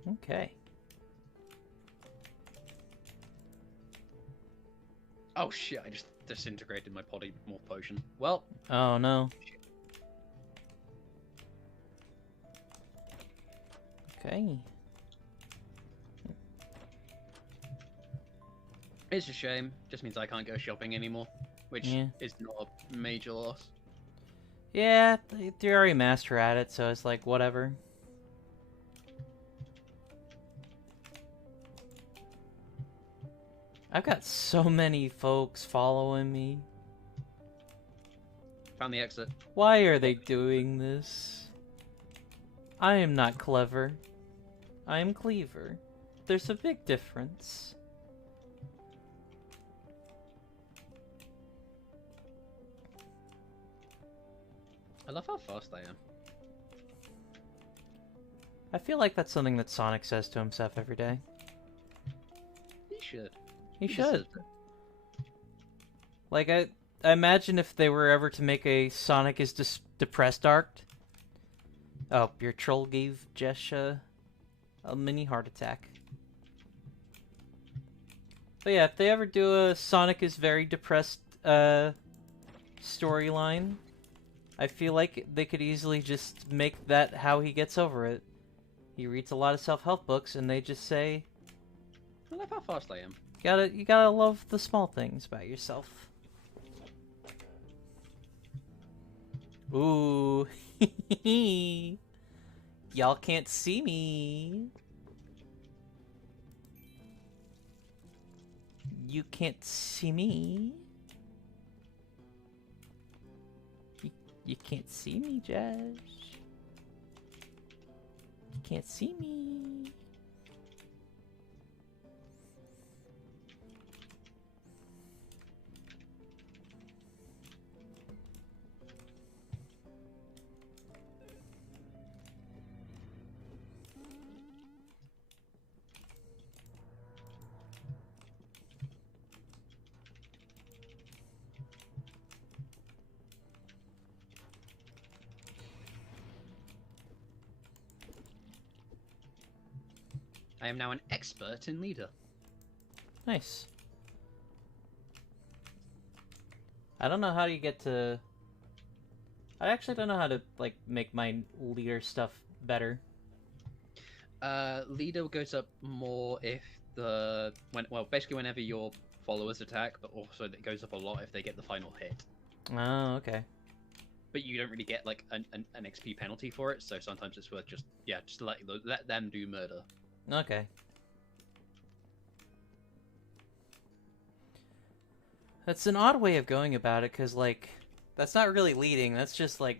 Okay. Oh shit! I just disintegrated my polymorph potion. Well, Oh no. Okay. it's a shame. Just means I can't go shopping anymore, which Yeah. is not a major loss. Yeah, they're already master at it, so it's like, whatever. I've got so many folks following me. Found the exit. Why are they doing this? I am not clever. I am Cleaver. There's a big difference. I love how fast I am. I feel like that's something that Sonic says to himself every day. He should. He deserves should. it. Like, I imagine if they were ever to make a Sonic is depressed arc. Oh, your troll gave Jesha a mini heart attack. But yeah, if they ever do a Sonic is very depressed storyline, I feel like they could easily just make that how he gets over it. He reads a lot of self-help books, and they just say, I love how fast I am. you gotta love the small things about yourself. Ooh. Y'all can't see me. You can't see me. You can't see me, Josh. You can't see me. I am now an expert in leader. Nice. I don't know how you get to... I actually don't know how to, like, make my leader stuff better. Leader goes up more if basically whenever your followers attack, but also it goes up a lot if they get the final hit. Oh, okay. But you don't really get like an XP penalty for it, so sometimes it's worth just let them do murder. Okay. That's an odd way of going about it, because, like, that's not really leading, that's just, like,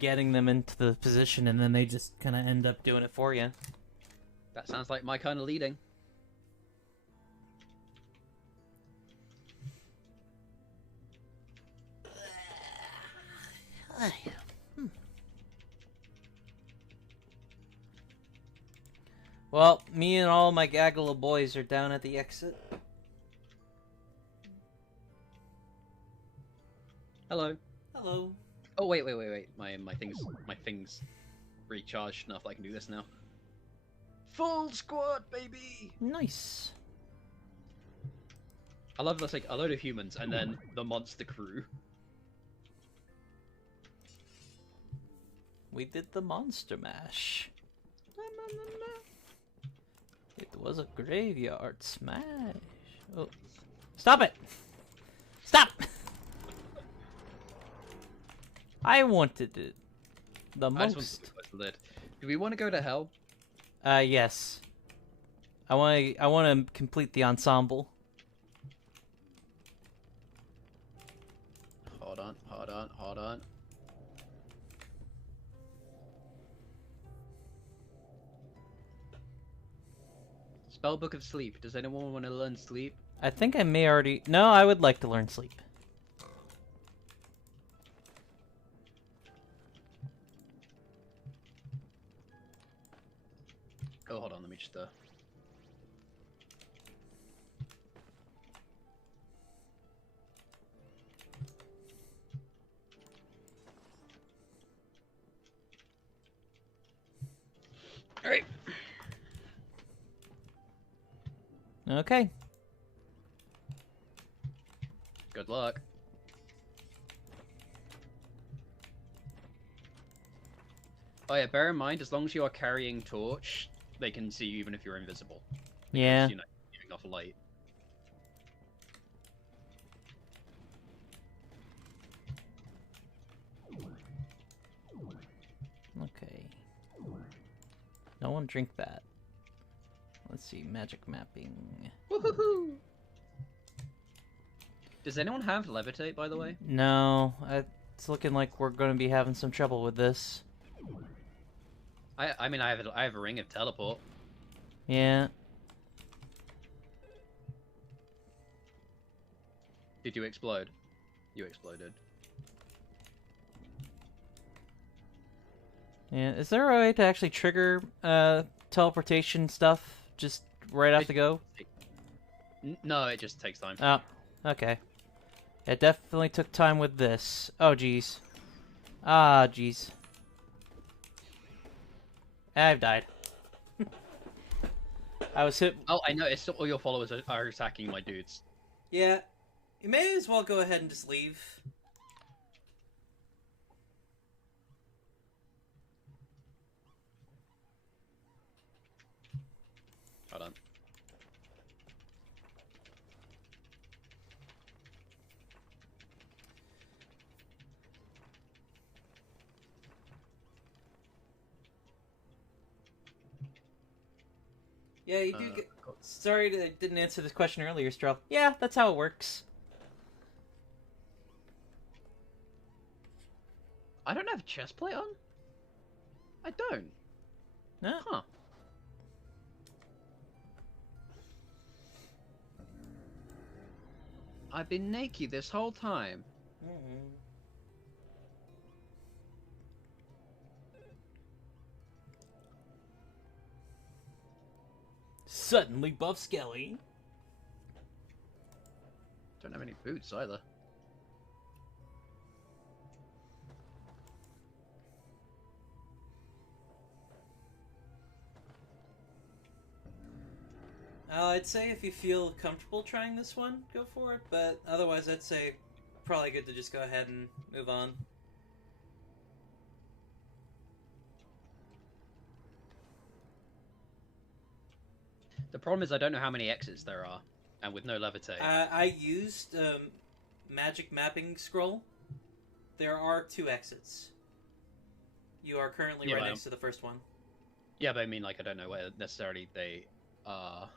getting them into the position, and then they just kind of end up doing it for you. That sounds like my kind of leading. Well, me and all my gaggle of boys are down at the exit. Hello. Hello. Oh wait. My things recharged enough that I can do this now. Full squad, baby. Nice. I love that's like a load of humans and then the monster crew. We did the monster mash. It was a graveyard smash. Oh. Stop it! Stop! I wanted it the I just most. want to close the lid. Do we want to go to hell? Yes. I want to complete the ensemble. Hold on. Spellbook of Sleep. Does anyone want to learn sleep? I think I may already... No, I would like to learn sleep. Oh, hold on. Let me just Alright. Okay. Good luck. Oh yeah, bear in mind, as long as you are carrying torch, they can see you even if you're invisible. Because, Yeah. you know, giving off light. Okay. No one drink that. Let's see, magic mapping. Woohoo! Does anyone have levitate, by the way? No, it's looking like we're going to be having some trouble with this. I mean, I have a ring of teleport. Yeah. Did you explode? You exploded. Yeah. Is there a way to actually trigger teleportation stuff just right off the go? No, it just takes time. Oh, okay. It definitely took time with this. Oh, jeez. Ah, jeez. I've died. I was hit. Oh, I noticed all your followers are attacking my dudes. Yeah. You may as well go ahead and just leave. Hold on. Yeah, you do get... Sorry I didn't answer this question earlier, Stroll. Yeah, that's how it works. I don't have chest plate on? I don't. No. Huh. I've been naked this whole time. Mm-hmm. Suddenly buff Skelly. Don't have any boots either. I'd say if you feel comfortable trying this one, go for it. But otherwise, I'd say probably good to just go ahead and move on. The problem is I don't know how many exits there are, and with no levitate. I used magic mapping scroll. There are 2 exits. You are currently Yeah, right but next to the first one. Yeah, but I mean, like, I don't know where necessarily they are.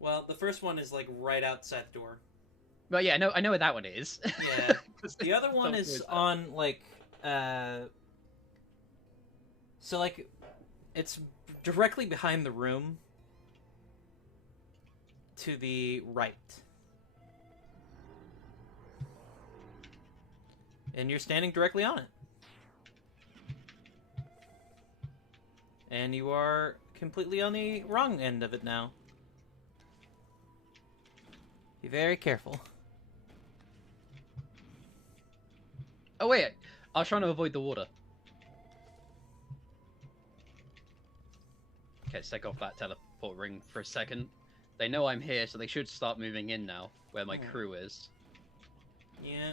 Well, the first one is like right outside the door. But yeah, I know where that one is. Yeah. The other one is on like so like it's directly behind the room to the right. And you're standing directly on it. And you are completely on the wrong end of it now. Be very careful. Oh wait, I was trying to avoid the water. Okay, let's take off that teleport ring for a second. They know I'm here, so they should start moving in now, where my crew is. Yeah.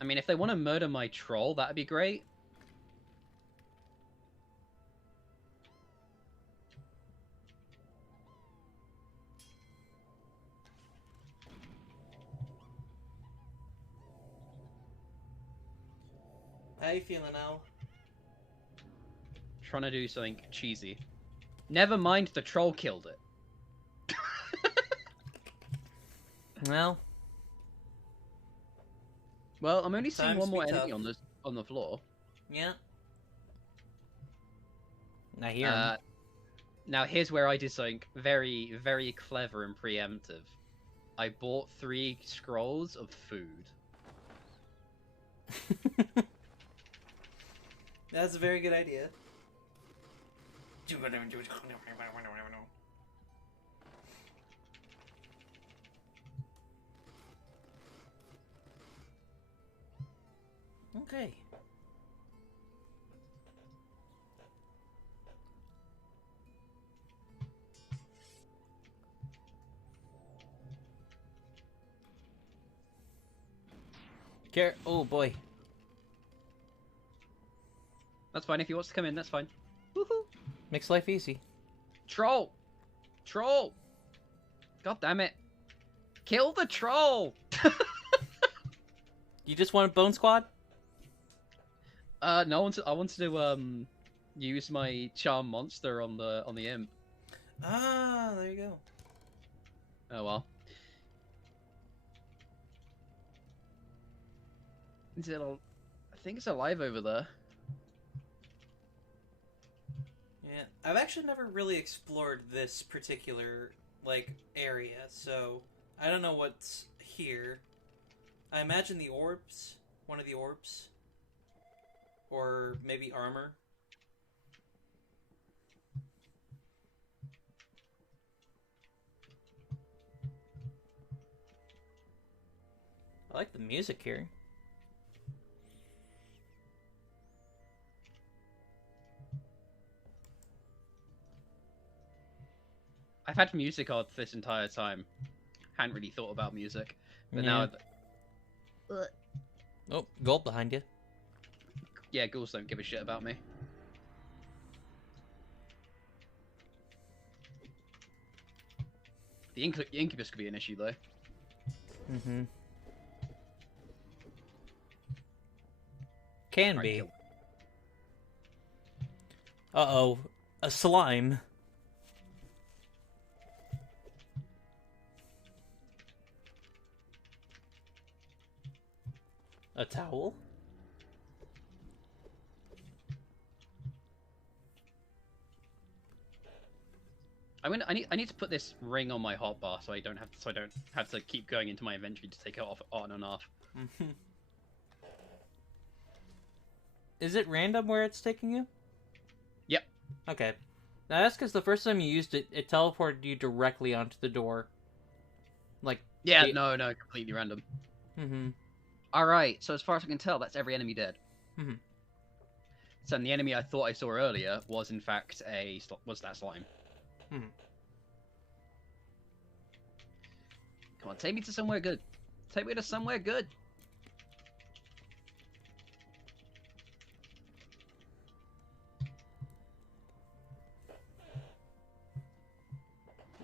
I mean, if they want to murder my troll, that'd be great. How you feeling now? Trying to do something cheesy. Never mind, the troll killed it. Well. Well, I'm only seeing Times one more be enemy tough. on the floor. Yeah. I hear him. Now here's where I did something very, very clever and preemptive. I bought 3 scrolls of food. That's a very good idea. Okay. Oh boy. That's fine. If he wants to come in, that's fine. Woohoo! Makes life easy. Troll! Troll! God damn it. Kill the troll! You just want a bone squad? No, I wanted to use my charm monster on the imp. Ah, there you go. Oh well. Is it I think it's alive over there. Yeah, I've actually never really explored this particular, like, area, so I don't know what's here. I imagine the orbs, one of the orbs, or maybe armor. I like the music here. I've had music on this entire time. Hadn't really thought about music, but Yeah. now. Oh, gold behind you. Yeah, ghouls don't give a shit about me. The incubus could be an issue though. Mm-hmm. Can Right, be. kill. Uh-oh. A slime. A towel? I need to put this ring on my hotbar so I don't have to keep going into my inventory to take it off on and off. Mm-hmm. Is it random where it's taking you? Yep. Okay. Now that's because the first time you used it, it teleported you directly onto the door. Like... Yeah, no, completely random. Mm-hmm. Alright, so as far as I can tell, that's every enemy dead. Mm-hmm. So the enemy I thought I saw earlier was in fact was that slime. Mm-hmm. Come on, take me to somewhere good. Take me to somewhere good.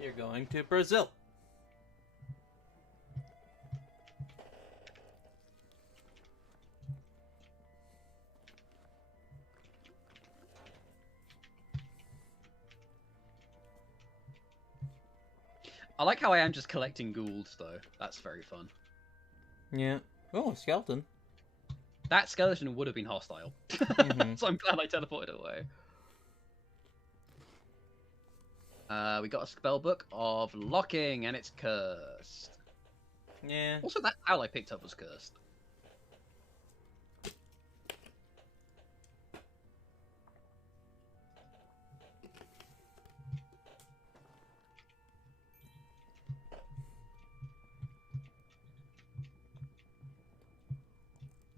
You're going to Brazil. I like how I am just collecting ghouls though. That's very fun. Yeah. Oh, a skeleton. That skeleton would have been hostile. Mhm. So I'm glad I teleported away. We got a spell book of locking, and it's cursed. Yeah. Also, that owl I picked up was cursed.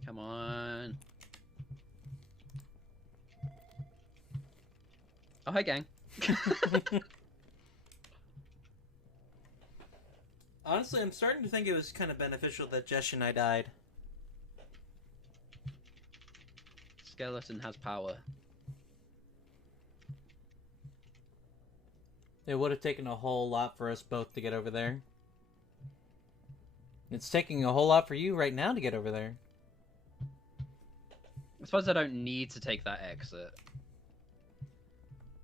Come on. Oh, hi, gang. Honestly, I'm starting to think it was kind of beneficial that Jesh and I died. Skeleton has power. It would have taken a whole lot for us both to get over there. It's taking a whole lot for you right now to get over there. I suppose I don't need to take that exit.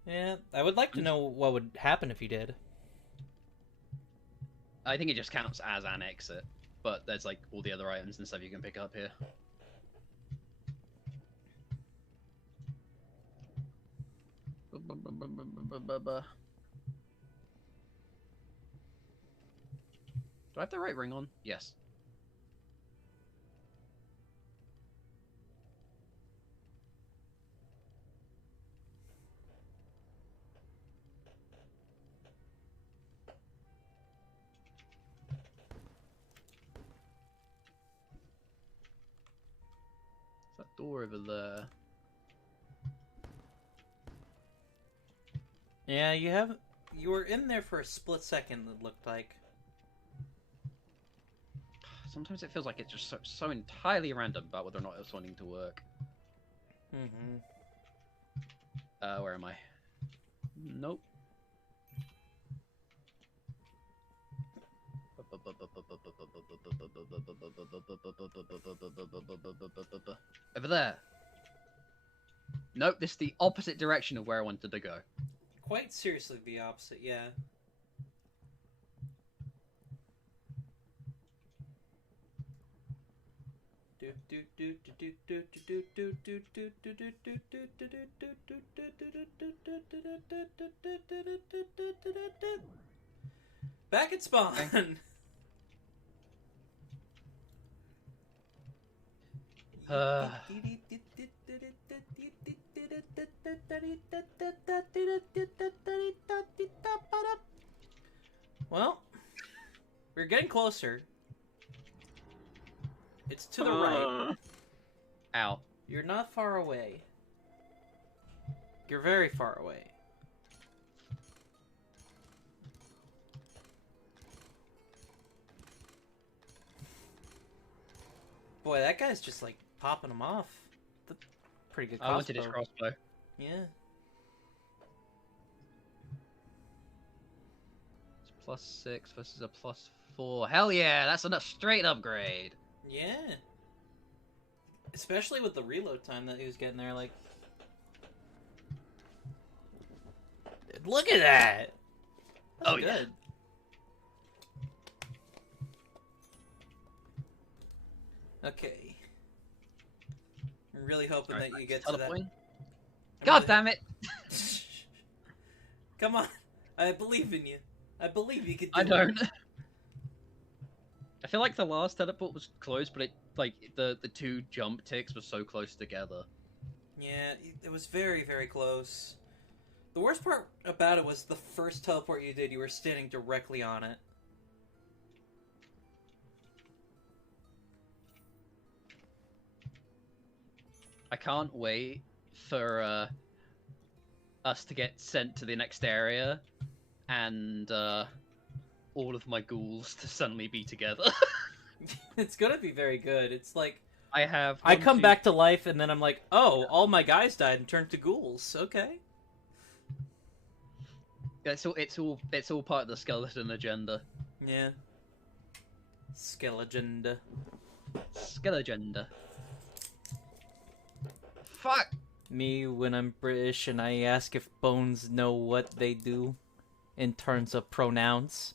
Yeah, I would like to know what would happen if you did. I think it just counts as an exit, but there's like all the other items and stuff you can pick up here. Do I have the right ring on? Yes. door over there. Yeah, you were in there for a split second, it looked like. Sometimes it feels like it's just so entirely random about whether or not it's wanting to work. Mm-hmm. Where am I? Nope. Over there. Nope, this is the opposite direction of where I wanted to go. Quite seriously the opposite, yeah. Back at spawn. Well, we're getting closer. It's to the right. Ow. You're not far away. You're very far away. Boy, that guy's just like popping them off. That's pretty good crossbow. I wanted his crossbow. Yeah. It's +6 versus a +4. Hell yeah, that's a straight upgrade. Yeah. Especially with the reload time that he was getting there, like... Look at that! That's good. Yeah. Okay. I'm really hoping that you get to that... God damn it! Come on. I believe in you. I believe you can do I it. don't. I feel like the last teleport was close, but the two jump ticks were so close together. Yeah, it was very, very close. The worst part about it was the first teleport you did, you were standing directly on it. I can't wait for us to get sent to the next area and all of my ghouls to suddenly be together. It's gonna be very good. It's like I come back to life and then I'm like, oh, all my guys died and turned to ghouls. Okay. It's all part of the skeleton agenda. Yeah. Skelegenda. Skelegenda. Fuck! Me when I'm British and I ask if bones know what they do in terms of pronouns.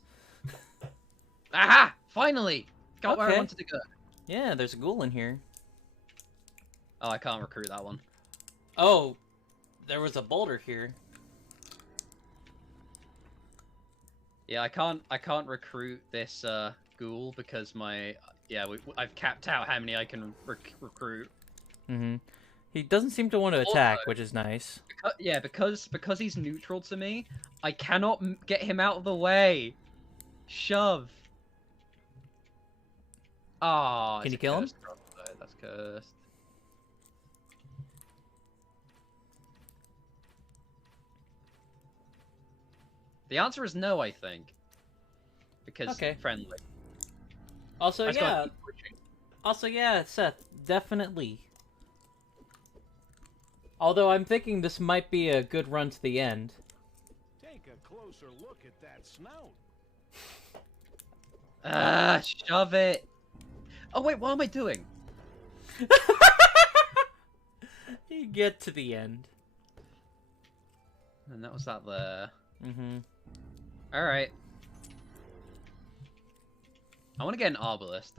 Aha! Finally! Got where I Okay. wanted to go. Yeah, there's a ghoul in here. Oh, I can't recruit that one. Oh, there was a boulder here. Yeah, I can't recruit this ghoul because I've capped out how many I can recruit. Mm-hmm. He doesn't seem to want to attack, which is nice. Because he's neutral to me, I cannot get him out of the way. Shove. Ah. Can you kill him? That's cursed. The answer is no, I think. Because Okay. friendly. Also, I just gotta yeah. keep pushing. Also, yeah, Seth, definitely. Although I'm thinking this might be a good run to the end. Take a closer look at that snout. Ah, shove it. Oh wait, what am I doing? You get to the end. And that was that there. Mm-hmm. Alright. I want to get an arbalist.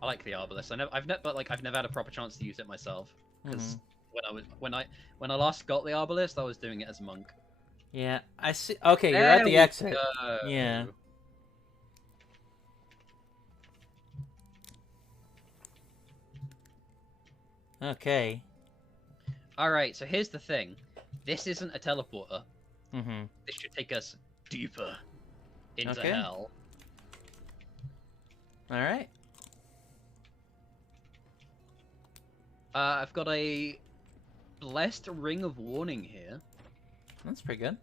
I like the arbalist. I've never had a proper chance to use it myself. Because when I last got the arbalist, I was doing it as a monk. Yeah, I see. Okay, you're There at the we exit. go. Yeah. Okay. Alright, so here's the thing. This isn't a teleporter. Mm-hmm. This should take us deeper into Okay. hell. All right. I've got a blessed ring of warning here. That's pretty good.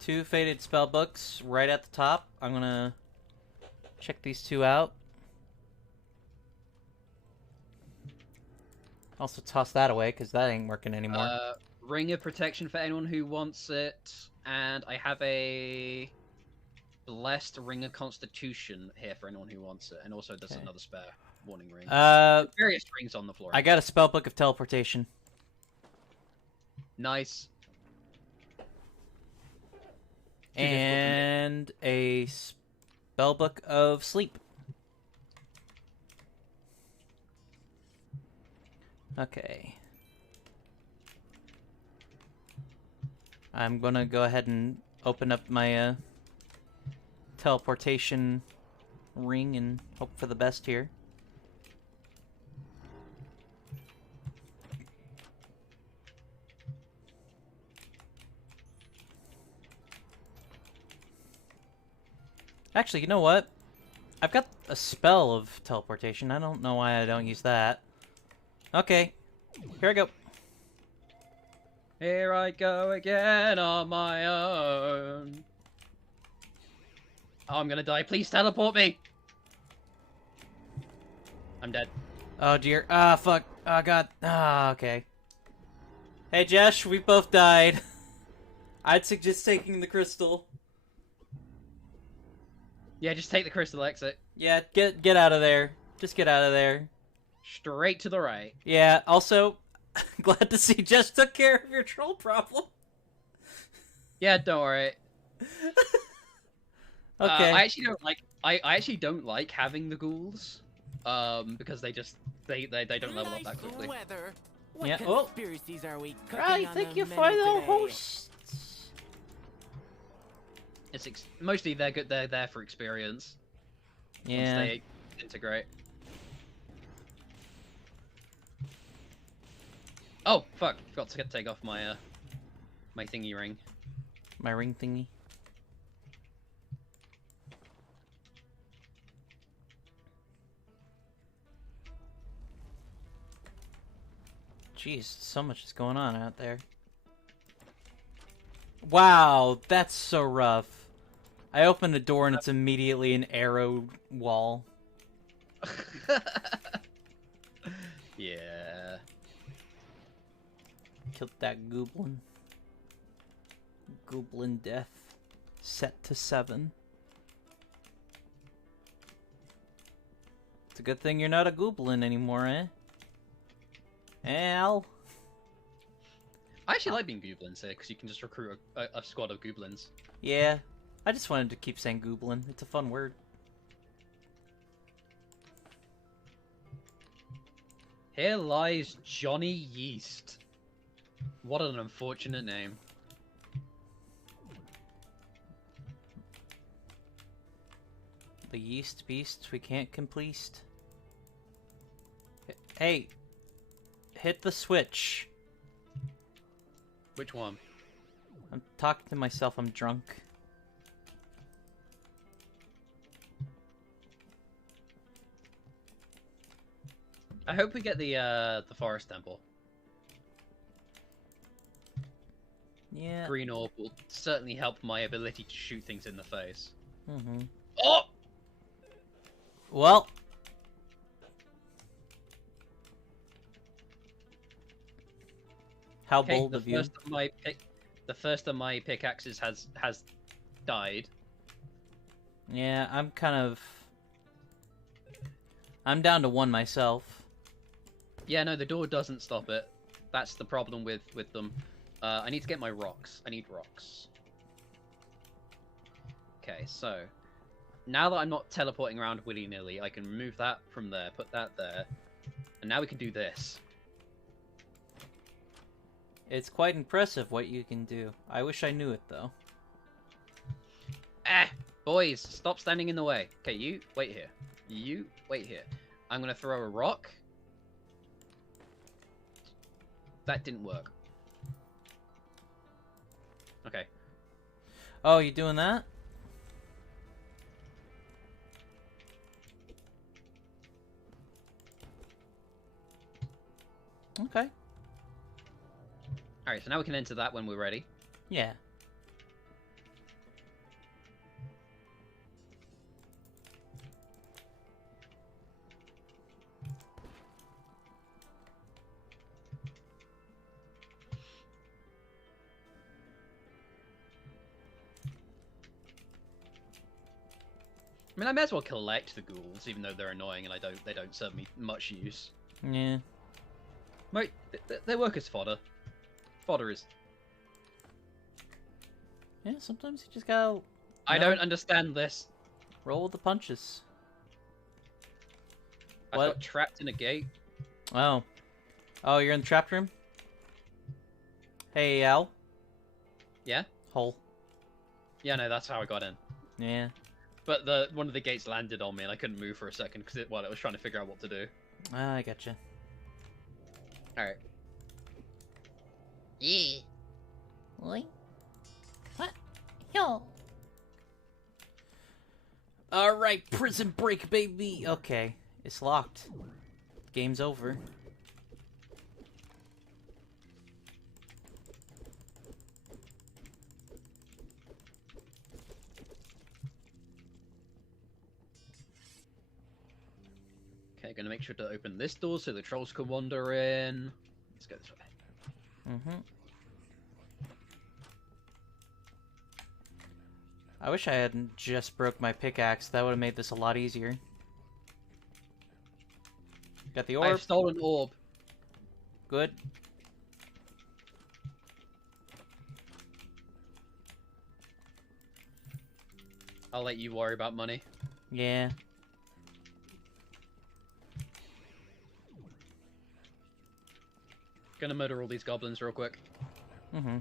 2 faded spell books right at the top. I'm gonna check these 2 out. Also toss that away, because that ain't working anymore. Ring of protection for anyone who wants it, and I have a blessed ring of constitution here for anyone who wants it, and also there's another spare warning ring. Various rings on the floor. I got a spell book of teleportation. Nice. And a spellbook of sleep. Okay. I'm gonna go ahead and open up my teleportation ring and hope for the best here. Actually, you know what? I've got a spell of teleportation. I don't know why I don't use that. Okay. Here I go. Here I go again on my own. Oh, I'm gonna die. Please teleport me. I'm dead. Oh dear. Ah, fuck. Oh god. Ah, okay. Hey Josh, we both died. I'd suggest taking the crystal. Yeah, just take the crystal exit. Yeah, get out of there. Just get out of there. Straight to the right. Yeah, also, glad to see Jess took care of your troll problem. Yeah, don't worry. Okay. I actually don't like. I actually don't like having the ghouls, because they don't level up that quickly. Weather. What Yeah, conspiracies are we cooking Right, on thank the you for menu the today? hosts. It's mostly they're good. They're there for experience. Yeah. Once they integrate. Oh fuck! Forgot to take off my my thingy ring. My ring thingy. Jeez, so much is going on out there. Wow, that's so rough. I opened the door and it's immediately an arrow wall. Yeah. Killed that goblin. Goblin death. Set to 7. It's a good thing you're not a goblin anymore, eh? Al? I actually like being goblins here because you can just recruit a squad of goblins. Yeah. I just wanted to keep saying goblin. It's a fun word. Here lies Johnny Yeast. What an unfortunate name. The yeast beast we can't complete. Hey! Hit the switch. Which one? I'm talking to myself, I'm drunk. I hope we get the forest temple. Yeah. Green orb will certainly help my ability to shoot things in the face. Mm-hmm. Oh! Well. How Okay, bold of you. the first of my pickaxes has died. Yeah, I'm down to 1 myself. Yeah, no, the door doesn't stop it. That's the problem with them. I need to get my rocks. I need rocks. Okay, so now that I'm not teleporting around willy-nilly, I can remove that from there, put that there, and now we can do this. It's quite impressive what you can do. I wish I knew it, though. Ah! Boys, stop standing in the way. Okay, you, wait here. You, wait here. I'm gonna throw a rock. That didn't work. Okay. Oh, you doing that? Alright, so now we can enter that when we're ready. Yeah. I mean, I may as well collect the ghouls, even though they're annoying and they don't serve me much use. Yeah. They work as fodder. Fodder is. Yeah, sometimes you just gotta... I don't understand this. roll with the punches. I What? got trapped in a gate. Oh. Oh, you're in the trapped room? Hey, Al. Yeah? Hole. Yeah, no, that's how I got in. Yeah. But one of the gates landed on me and I couldn't move for a second because it was trying to figure out what to do. Ah, I gotcha. Alright. Yeah. What? Yo. Alright, prison break, baby! Okay, it's locked. Game's over. Okay, gonna make sure to open this door so the trolls can wander in. Let's go this way. Mm-hmm. I wish I hadn't just broke my pickaxe. That would have made this a lot easier. Got the orb. I've stolen orb. Good. I'll let you worry about money. Yeah. Gonna murder all these goblins real quick. Mm-hmm.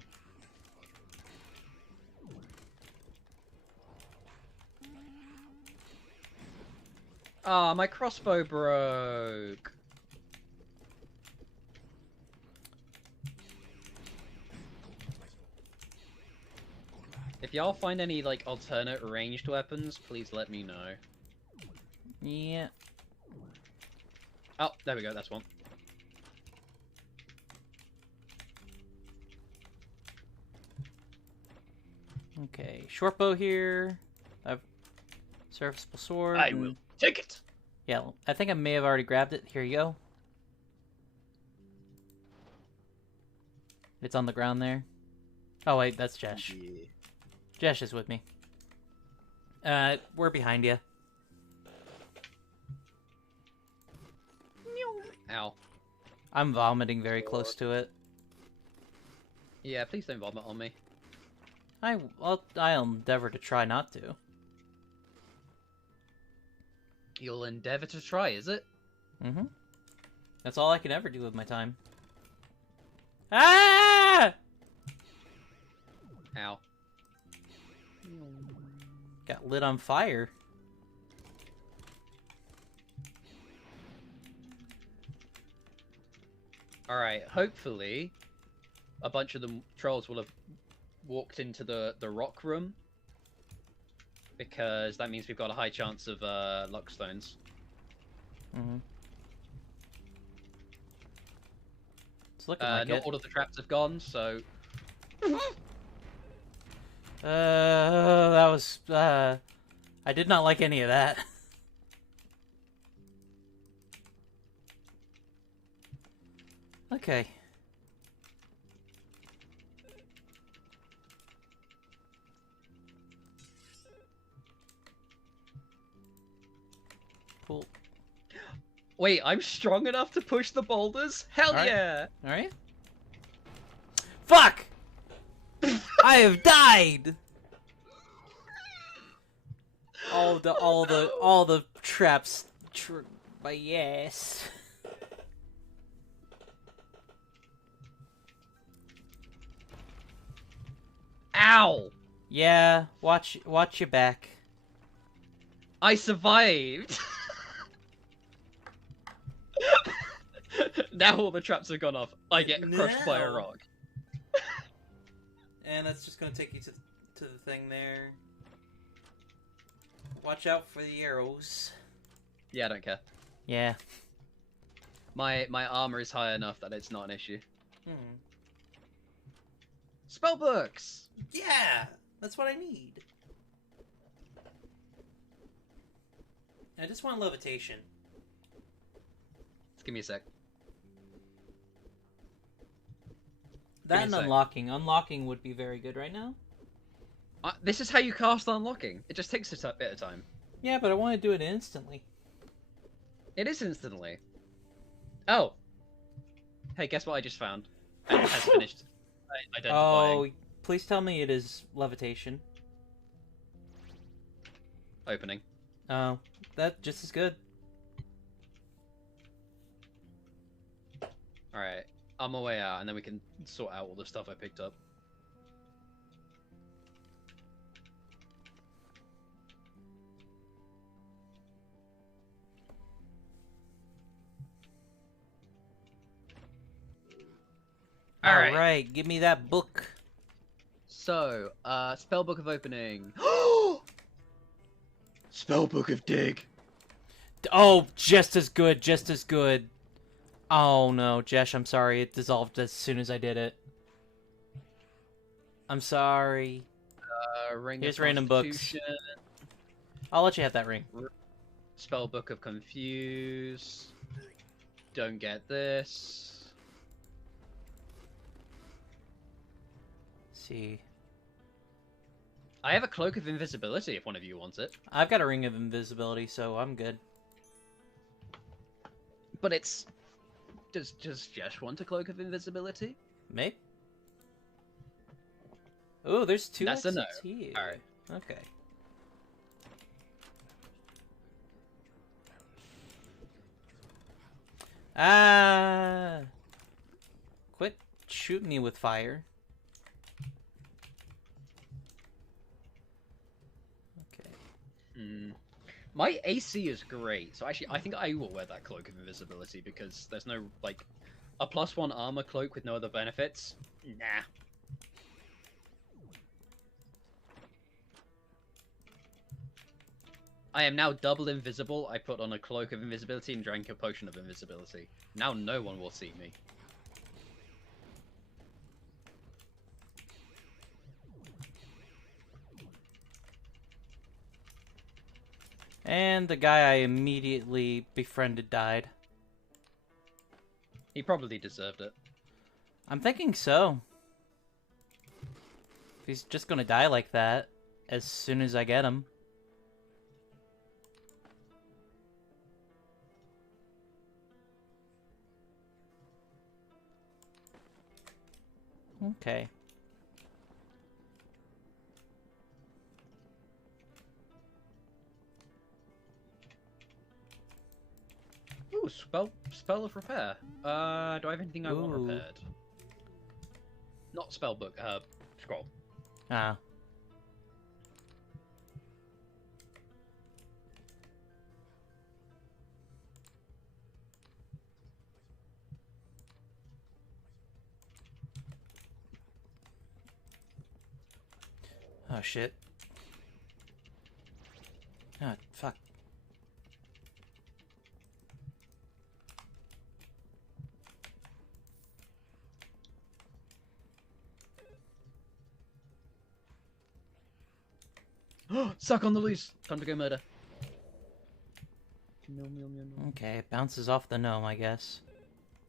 Ah, my crossbow broke. If y'all find any, like, alternate ranged weapons, please let me know. Yeah. Oh, there we go, that's one. Okay, short bow here. I've serviceable sword. I will take it. Yeah, I think I may have already grabbed it. Here you go. It's on the ground there. Oh wait, that's Jesh. Yeah. Jesh is with me. We're behind you. Ow. I'm vomiting very close to it. Yeah, please don't vomit on me. I'll endeavor to try not to. You'll endeavor to try, is it? Mm-hmm. That's all I can ever do with my time. Ah! Ow. Got lit on fire. Alright, hopefully a bunch of the trolls will have walked into the rock room. Because that means we've got a high chance of luck stones. Mm-hmm. It's looking like not it. all of the traps have gone, so... That was, I did not like any of that. Okay. Cool. Wait, I'm strong enough to push the boulders? Hell Alright. yeah! Alright. Fuck! I have died! All the traps, my yes. Ow! Yeah, watch your back. I survived! Now all the traps have gone off. I get crushed by a No. rock. And that's just gonna take you to the thing there. Watch out for the arrows. Yeah, I don't care. Yeah. My armor is high enough that it's not an issue. Hmm. Spell books! Yeah, that's what I need. I just want levitation. Just give me a sec. That and a sec. unlocking. Unlocking would be very good right now. This is how you cast unlocking. It just takes a bit of time. Yeah, but I want to do it instantly. It is instantly. Oh. Hey, guess what I just found? And it has finished identifying. Oh, please tell me it is levitation. Opening. Oh, that just as good. Alright. On my way out, and then we can sort out all the stuff I picked up. Alright, give me that book. So, Spellbook of Opening. Spellbook of Dig. Oh, just as good, just as good. Oh no, Jesh, I'm sorry. It dissolved as soon as I did it. I'm sorry. Ring Here's of random books. Constitution, I'll let you have that ring. Spellbook of Confuse. Don't get this. See. I have a Cloak of Invisibility if one of you wants it. I've got a ring of invisibility, so I'm good. But it's... Does Jesh want a Cloak of Invisibility? Maybe. Oh, there's two That's a exits no. here. Alright. Okay. Ah! Quit shooting me with fire. Okay. My AC is great, so actually I think I will wear that Cloak of Invisibility because there's no, like, a +1 armor cloak with no other benefits. Nah. I am now double invisible. I put on a Cloak of Invisibility and drank a Potion of Invisibility. Now no one will see me. And the guy I immediately befriended died. He probably deserved it. I'm thinking so. If he's just gonna die like that as soon as I get him. Okay. Ooh, spell of repair. Do I have anything I want Ooh. repaired? Not spellbook. Scroll. Ah. Oh shit. Oh fuck. Suck on the loose. Time to go murder. Okay, it bounces off the gnome, I guess.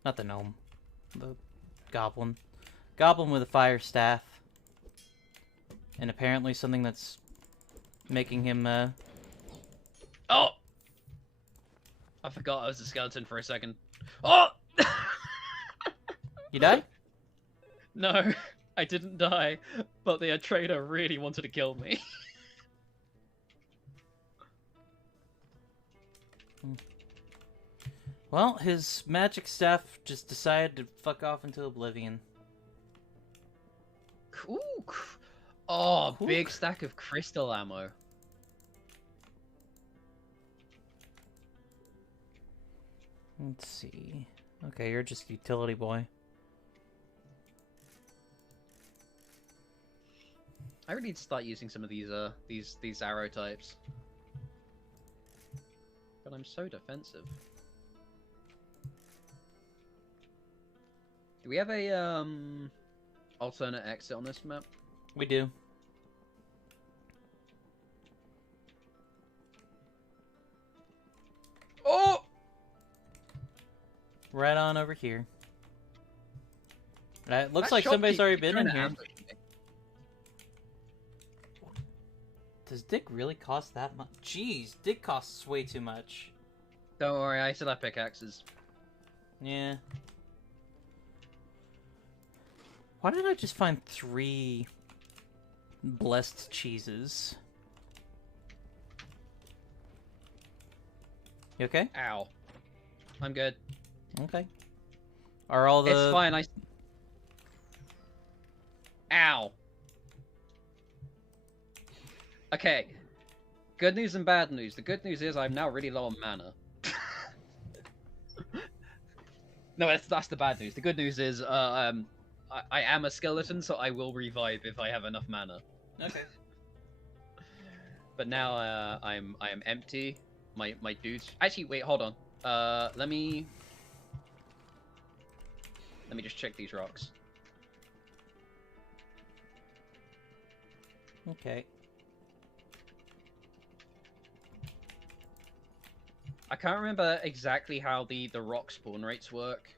Not the gnome. The goblin. Goblin with a fire staff. And apparently something that's making him, Oh! I forgot I was a skeleton for a second. Oh! You died? No, I didn't die, but the trader really wanted to kill me. Well, his magic staff just decided to fuck off into oblivion. Ooh. Oh, Cool. big stack of crystal ammo. Let's see. Okay, you're just a utility boy. I really need to start using some of these arrow types. But I'm so defensive. Do we have a alternate exit on this map? We do. Oh! Right on over here. It looks That like shop somebody's keeps already been trying in to here. ambush me. Does Dick really cost that much? Jeez, Dick costs way too much. Don't worry, I still have pickaxes. Yeah. Why did I just find 3 blessed cheeses? You okay? Ow. I'm good. Okay. Are all the... It's fine, Ow. Okay. Good news and bad news. The good news is I'm now really low on mana. No, that's the bad news. The good news is I am a skeleton, so I will revive if I have enough mana. Okay. But now I am empty. My dudes. Actually, wait, hold on. Let me just check these rocks. Okay. I can't remember exactly how the rock spawn rates work.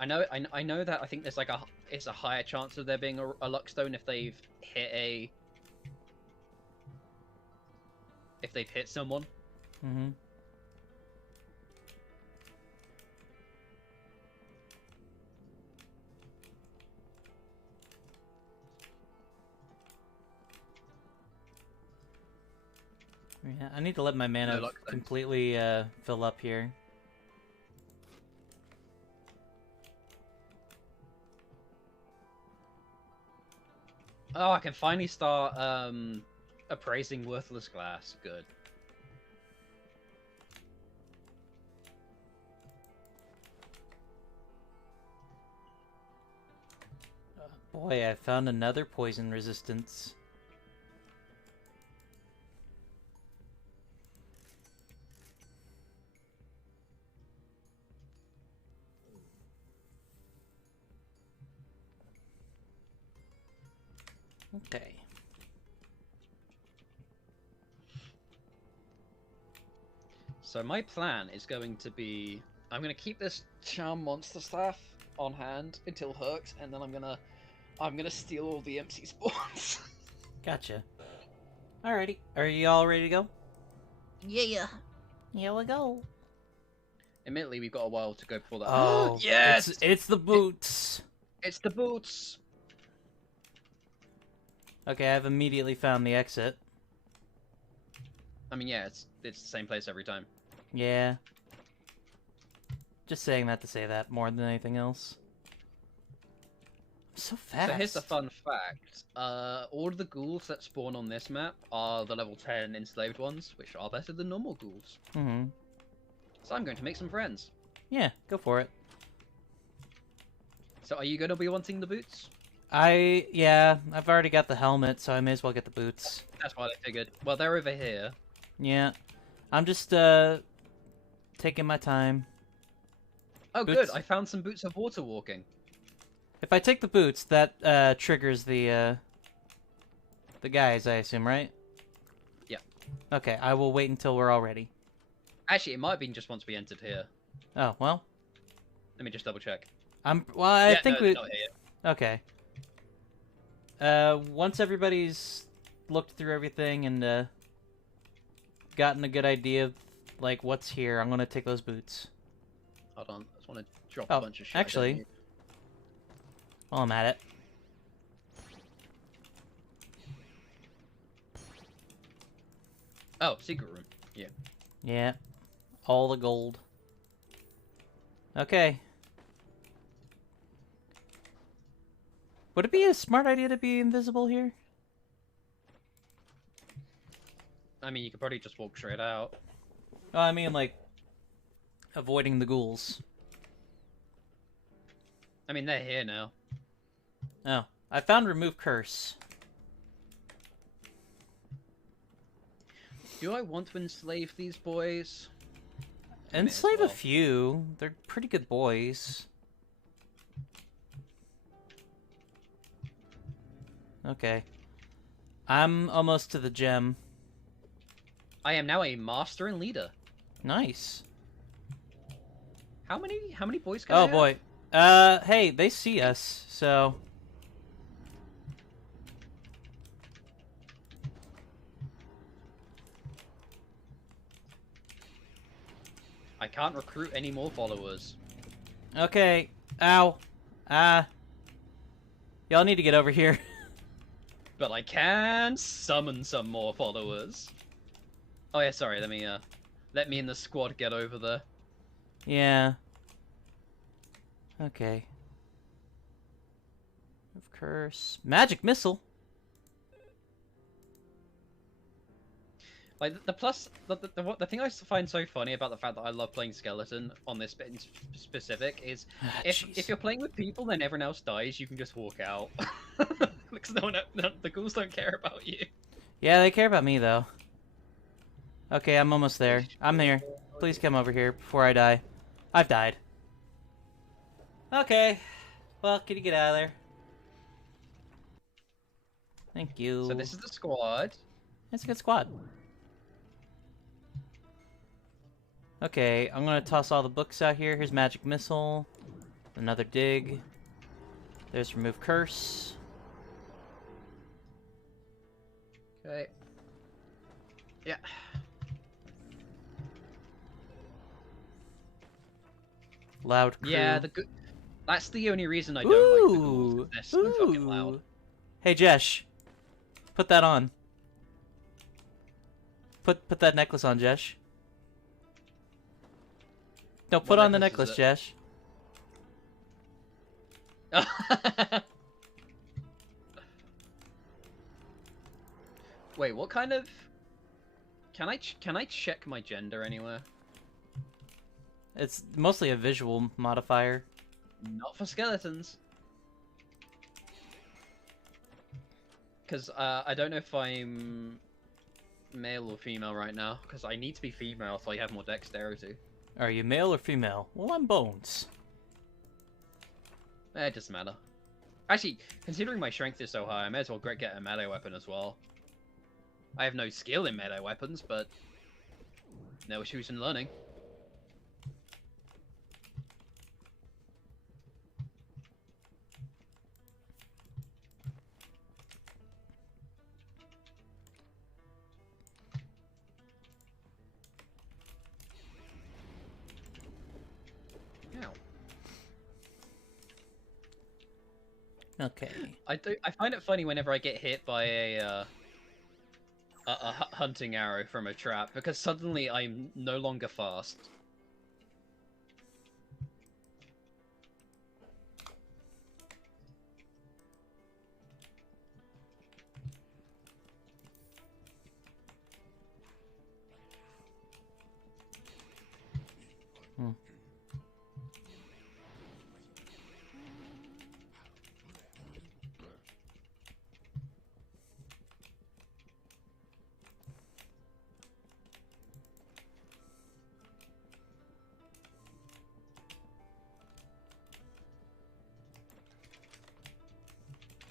I know that I think there's like it's a higher chance of there being a luck stone if they've hit someone. Mm-hmm. Yeah, I need to let my mana luck stones. completely fill up here. Oh, I can finally start appraising worthless glass. Good. Boy, I found another poison resistance. Okay. So my plan is going to be I'm gonna keep this charm monster staff on hand until hooked, and then I'm gonna steal all the MC spawns. Gotcha. Alrighty. Are you all ready to go? Yeah. Here we go. Admittedly, we've got a while to go before that. Oh, yes! It's the boots. It's the boots! Okay, I've immediately found the exit. I mean, yeah, it's the same place every time. Yeah. Just saying that to say that more than anything else. I'm so fast. So here's the fun fact. All of the ghouls that spawn on this map are the level 10 enslaved ones, which are better than normal ghouls. Mm-hmm. So I'm going to make some friends. Yeah, go for it. So are you going to be wanting the boots? Yeah, I've already got the helmet, so I may as well get the boots. That's what I figured. Well, they're over here. Yeah. I'm just, taking my time. Oh, Boots. good. I found some boots of water walking. If I take the boots, that, triggers the guys, I assume, right? Yeah. Okay, I will wait until we're all ready. Actually, it might have been just once we entered here. Oh, well. Let me just double check. I Yeah, think no, we... it's not here. Okay. Once everybody's looked through everything and, gotten a good idea of, like, what's here, I'm gonna take those boots. Hold on. I just want to drop Oh, a bunch of shit. I don't actually- need. While I'm at it. Oh, secret room. Yeah. Yeah. All the gold. Okay. Would it be a smart idea to be invisible here? I mean, you could probably just walk straight out. Oh, I mean, like, avoiding the ghouls. I mean, they're here now. Oh, I found Remove Curse. Do I want to enslave these boys? Enslave well. a few. They're pretty good boys. Okay. I'm almost to the gem. I am now a master and leader. Nice. How many boys can I Oh have? boy. Hey, they see us, so... I can't recruit any more followers. Okay. Ow. Ah. Y'all need to get over here. But I can summon some more followers. Oh yeah, sorry, let me in the squad get over there. Yeah. Okay. Of course. Magic missile. Like the thing I find so funny about the fact that I love playing skeleton on this bit in specific is if you're playing with people, then everyone else dies, you can just walk out because the ghouls don't care about you. Yeah, they care about me though. Okay, I'm almost there. I'm here. Please come over here before I die. I've died. Okay. Well, can you get out of there? Thank you. So this is the squad. It's a good squad. Okay, I'm gonna toss all the books out here. Here's Magic Missile. Another dig. There's Remove Curse. Okay. Yeah. Loud Crew. Yeah, that's the only reason I don't like the ghouls. They're so fucking loud. Hey, Jesh. Put that on. Put that necklace on, Jesh. No, put on the necklace, Jesh. Wait, what kind of... Can I check my gender anywhere? It's mostly a visual modifier. Not for skeletons. Because I don't know if I'm male or female right now. Because I need to be female so I have more dexterity. Are you male or female? Well, I'm Bones. It doesn't matter. Actually, considering my strength is so high, I may as well get a melee weapon as well. I have no skill in melee weapons, but no issues in learning. Okay. I find it funny whenever I get hit by a hunting arrow from a trap, because suddenly I'm no longer fast.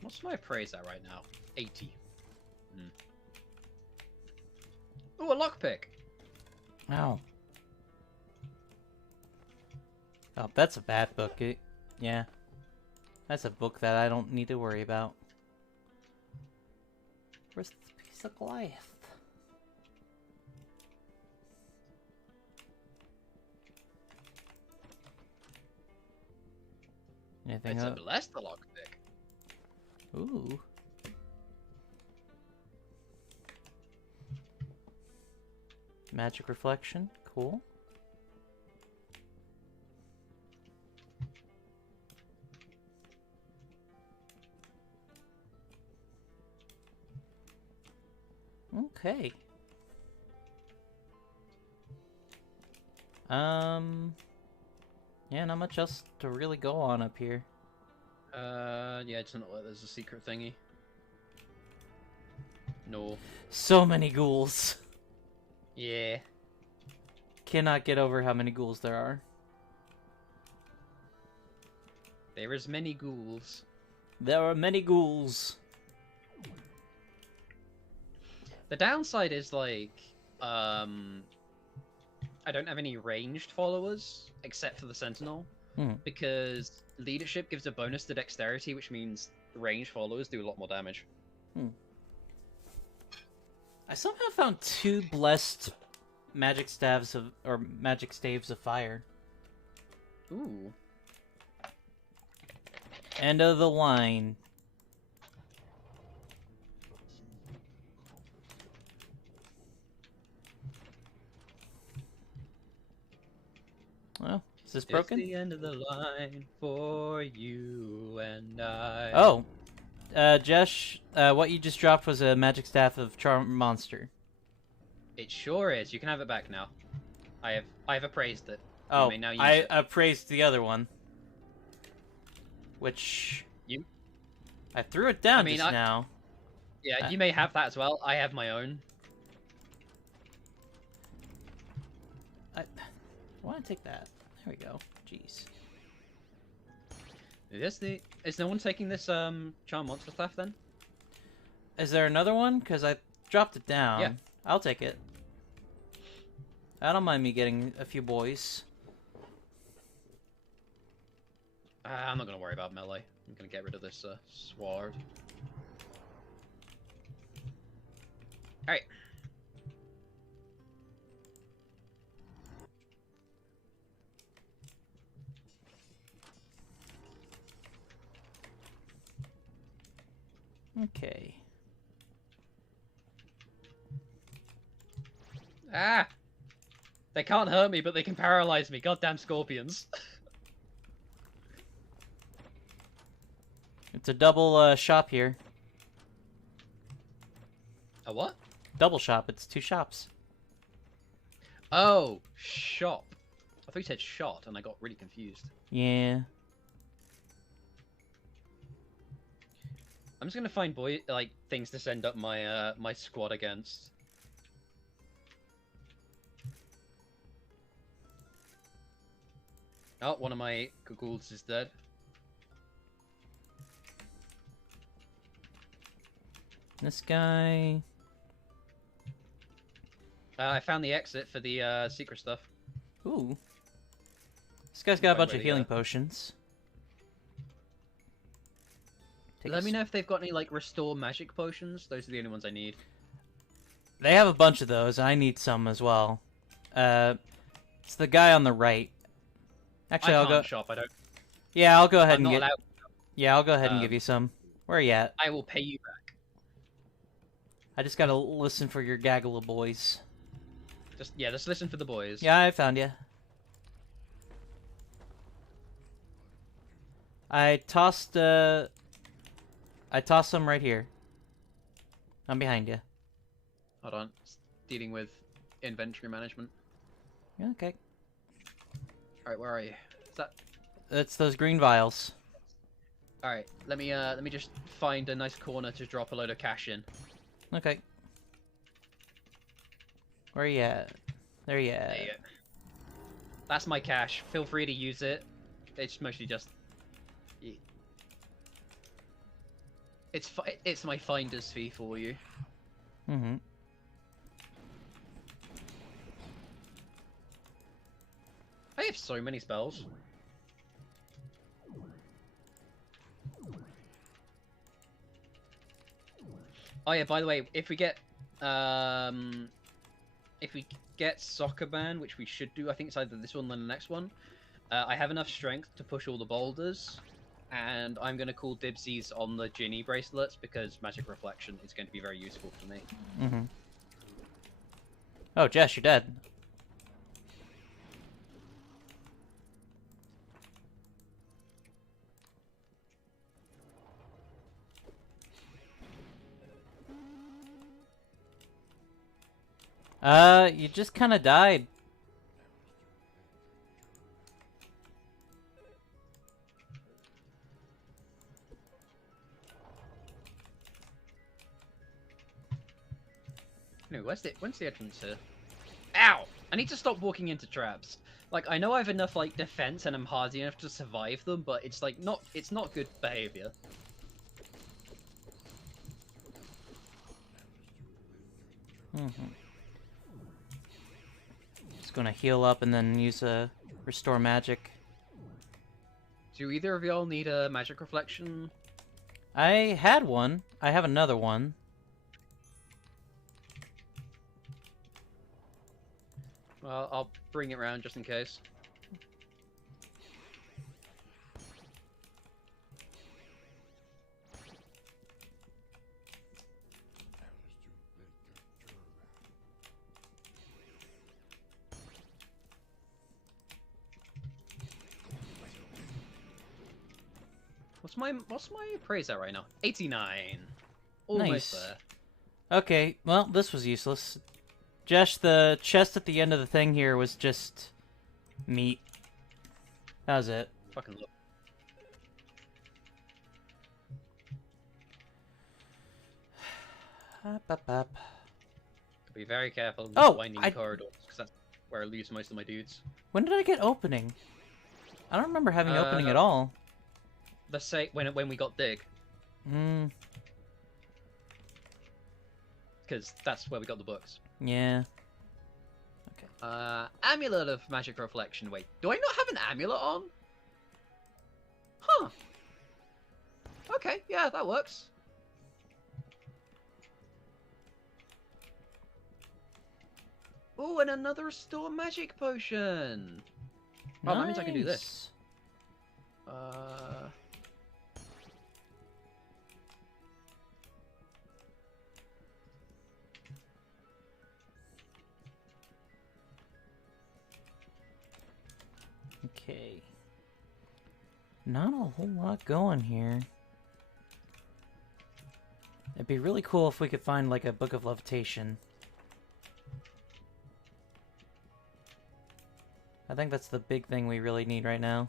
What's my praise at right now? 80. Oh, a lockpick! Ow. Oh, that's a bad book. Yeah. That's a book that I don't need to worry about. Where's the piece of Goliath? Anything It's else? a blessed lockpick. Ooh. Magic reflection. Cool. Okay. Yeah, not much else to really go on up here. Yeah, it's not like there's a secret thingy. No. So many ghouls. Yeah. Cannot get over how many ghouls there are. There is many ghouls. There are many ghouls. The downside is like, I don't have any ranged followers except for the Sentinel, because leadership gives a bonus to dexterity, which means ranged followers do a lot more damage. I somehow found 2 blessed magic staves or magic staves of fire. Ooh. End of the line. Well, is this broken? It's the end of the line for you and I. Oh, Jesh, what you just dropped was a magic staff of Charm Monster. It sure is. You can have it back now. I've appraised it. You Oh, may now use I it. appraised the other one. Which... You? I threw it down just now. Yeah, you may have that as well. I have my own. I want to take that. There we go. Jeez. Is no one taking this Charm Monster staff then? Is there another one? Because I dropped it down. Yeah. I'll take it. I don't mind me getting a few boys. I'm not going to worry about melee. I'm going to get rid of this sword. Alright. Okay. Ah! They can't hurt me, but they can paralyze me. Goddamn scorpions. It's a double shop here. A what? Double shop. It's 2 shops. Oh, shop. I thought you said shot, and I got really confused. Yeah. I'm just gonna find things to send up my my squad against. Oh, one of my ghouls is dead. This guy... I found the exit for the secret stuff. Ooh. This guy's got a bunch of Really, healing potions. Let me know if they've got any like restore magic potions. Those are the only ones I need. They have a bunch of those. I need some as well. It's the guy on the right. Actually, I'll go. Shop. I don't. Yeah, I'll go ahead I'm and not get. allowed. Yeah, I'll go ahead and give you some. Where are you at? I will pay you back. I just gotta listen for your gaggle of boys. Just listen for the boys. Yeah, I found you. I tossed some right here. I'm behind you. Hold on. It's dealing with inventory management. Okay. Alright, where are you? Is that... It's those green vials. Alright, let me just find a nice corner to drop a load of cash in. Okay. Where you at? There you at. There you go. That's my cash. Feel free to use it. It's mostly just... It's my finder's fee for you. Mm-hmm. I have so many spells. Oh yeah, by the way, if we get Soccer Band, which we should do, I think it's either this one or the next one. I have enough strength to push all the boulders, and I'm going to call dibsies on the Ginny bracelets because magic reflection is going to be very useful for me. Mm-hmm. Oh, Jess, you're dead. You just kind of died. No, when's the entrance here? Ow! I need to stop walking into traps. Like, I know I have enough, like, defense and I'm hardy enough to survive them, but it's, like, it's not good behavior. Mm-hmm. Just gonna heal up and then use a restore magic. Do either of y'all need a magic reflection? I had one. I have another one. Well, I'll bring it around just in case. What's my praise at right now? 89. Almost Nice. there. Okay, well, this was useless. Jesh, the chest at the end of the thing here was just meat. That was it. Fucking look. Up. Be very careful in Oh, these winding corridors, because that's where I lose most of my dudes. When did I get opening? I don't remember having opening at all. Let's say when we got dig, Hmm. because that's where we got the books. Yeah. Amulet of Magic Reflection. Wait, do I not have an amulet on? Huh. Okay, yeah, that works. Oh, and another restore magic potion. Oh, that means I can do this. Okay. Not a whole lot going here. It'd be really cool if we could find, like, a Book of Levitation. I think that's the big thing we really need right now.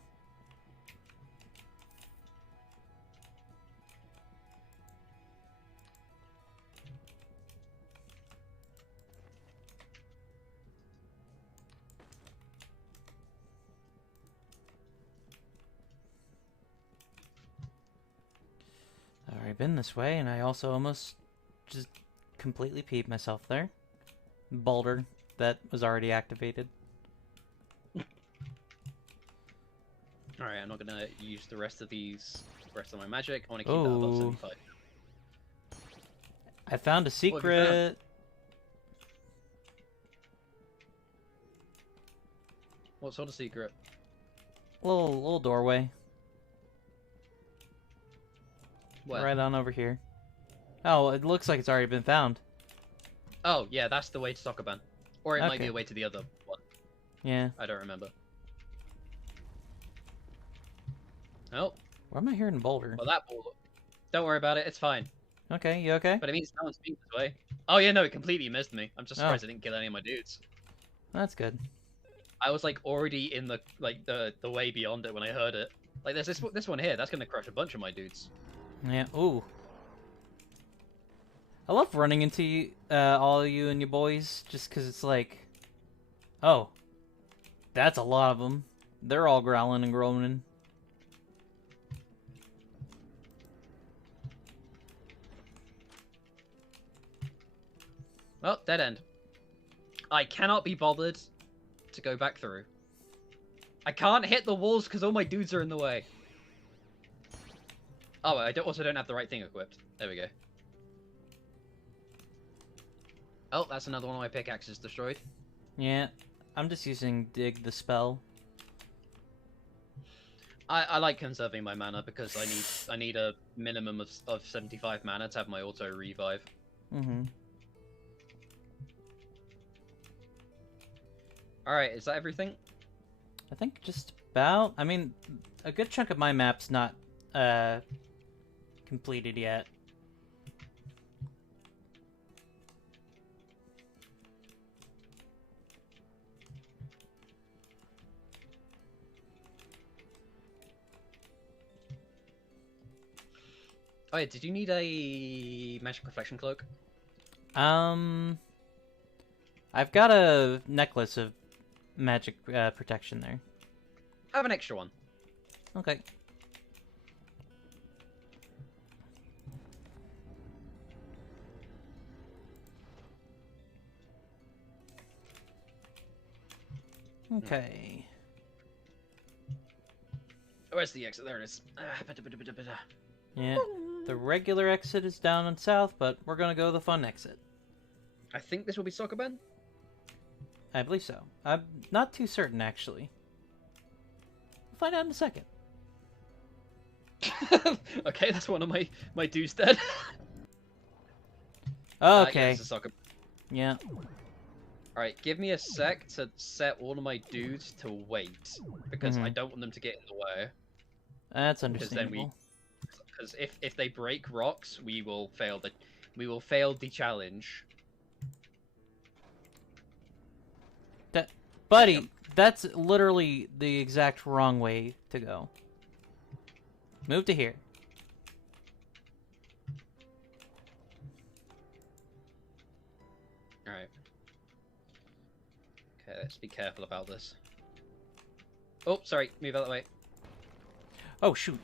I've already been this way, and I also almost just completely peed myself there. Boulder that was already activated. Alright, I'm not gonna use the rest of my magic. I want to keep that above Ooh. 75. I found a secret. What sort of secret? Little doorway. Where? Right on over here. Oh, it looks like it's already been found. Oh, yeah, that's the way to Sokoban. Or it might be Okay. a way to the other one. Yeah. I don't remember. Oh, Where am I hearing Boulder? well, that ball. Don't worry about it, it's fine. Okay, you okay? But it means no one's been this way. Oh, yeah, no, it completely missed me. I'm just Oh. surprised I didn't kill any of my dudes. That's good. I was, like, already in the way beyond it when I heard it. Like, there's this one here, that's gonna crush a bunch of my dudes. Yeah. Ooh. I love running into you, all of you and your boys, just because it's like, oh, that's a lot of them. They're all growling and groaning. Well, dead end. I cannot be bothered to go back through. I can't hit the walls because all my dudes are in the way. Oh, I also don't have the right thing equipped. There we go. Oh, that's another one of my pickaxes destroyed. Yeah. I'm just using Dig the spell. I like conserving my mana because I need a minimum of 75 mana to have my auto revive. Mm-hmm. Alright, is that everything? I think just about. I mean, a good chunk of my map's not completed yet. Oh yeah, did you need a magic reflection cloak? I've got a necklace of magic protection there. I have an extra one. Okay. Okay. Where's the exit? There it is. Yeah. The regular exit is down and south, but we're gonna go the fun exit. I think this will be Soccer Ben. I believe so. I'm not too certain, actually. We'll find out in a second. Okay, that's one of my dudes dead. Yeah, Okay. this is Soccer. Yeah. Alright, give me a sec to set all of my dudes to wait. Because I don't want them to get in the way. That's Because then understandable. Because if they break rocks, we will fail the challenge. Buddy, that's literally the exact wrong way to go. Move to here. Alright. Okay, let's be careful about this. Oh, sorry, move out of the way. Oh, shoot.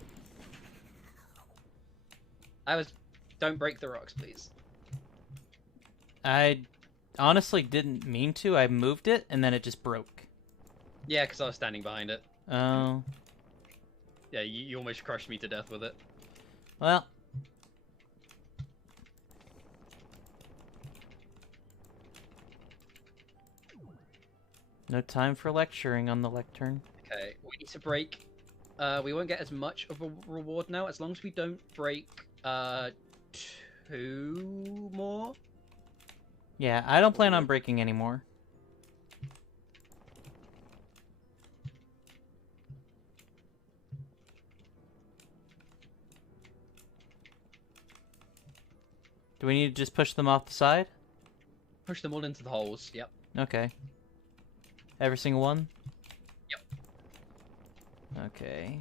Don't break the rocks, please. I honestly didn't mean to. I moved it, and then it just broke. Yeah, because I was standing behind it. Oh. Yeah, you almost crushed me to death with it. Well. No time for lecturing on the lectern. Okay, we need to break. We won't get as much of a reward now as long as we don't break 2 more. Yeah, I don't plan on breaking anymore. Do we need to just push them off the side? Push them all into the holes. Yep. Okay. Every single one? Yep. Okay.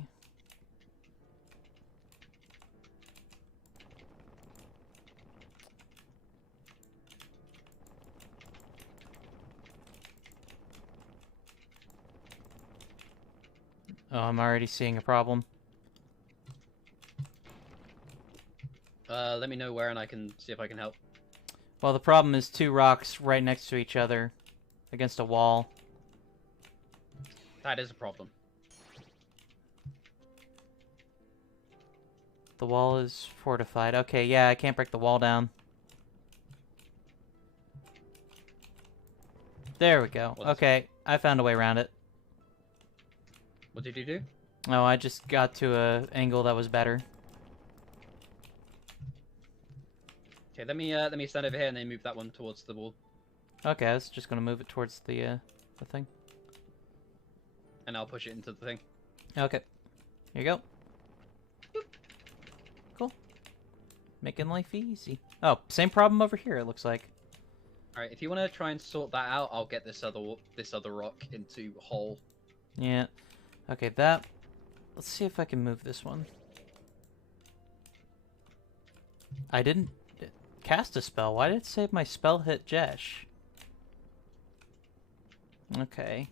Oh, I'm already seeing a problem. Let me know where and I can see if I can help. Well, the problem is 2 rocks right next to each other against a wall. That is a problem. The wall is fortified. Okay, yeah, I can't break the wall down. There we go. Okay, I found a way around it. What did you do? Oh, I just got to an angle that was better. Okay, let me stand over here and then move that one towards the wall, Okay, I was just gonna move it towards the thing. and I'll push it into the thing. Okay. Here you go. Boop. Cool. Making life easy. Oh, same problem over here, it looks like. All right, if you want to try and sort that out, I'll get this other rock into a hole. Yeah. Okay, that... Let's see if I can move this one. I didn't cast a spell. Why did it say my spell hit Jesh? Okay.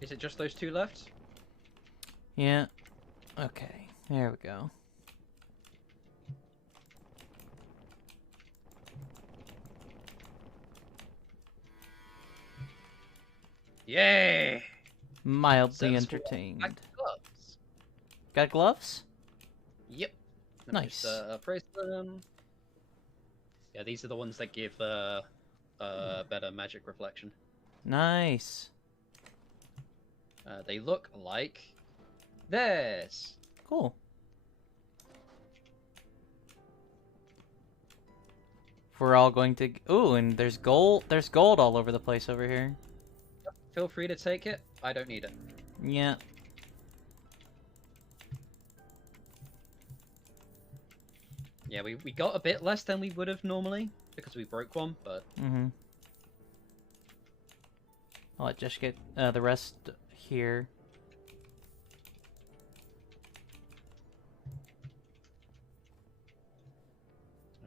Is it just those 2 left? Yeah. Okay. There we go. Yay! Mildly Sense entertained. Black gloves. Got gloves? Yep. Let me Nice. just, praise them. Yeah, these are the ones that give better magic reflection. Nice. They look like this. Cool. We're all going to... Ooh, and there's gold. There's gold all over the place over here. Feel free to take it. I don't need it. Yeah. Yeah, we got a bit less than we would have normally because we broke one, but Mm-hmm. I'll let Josh get the rest here.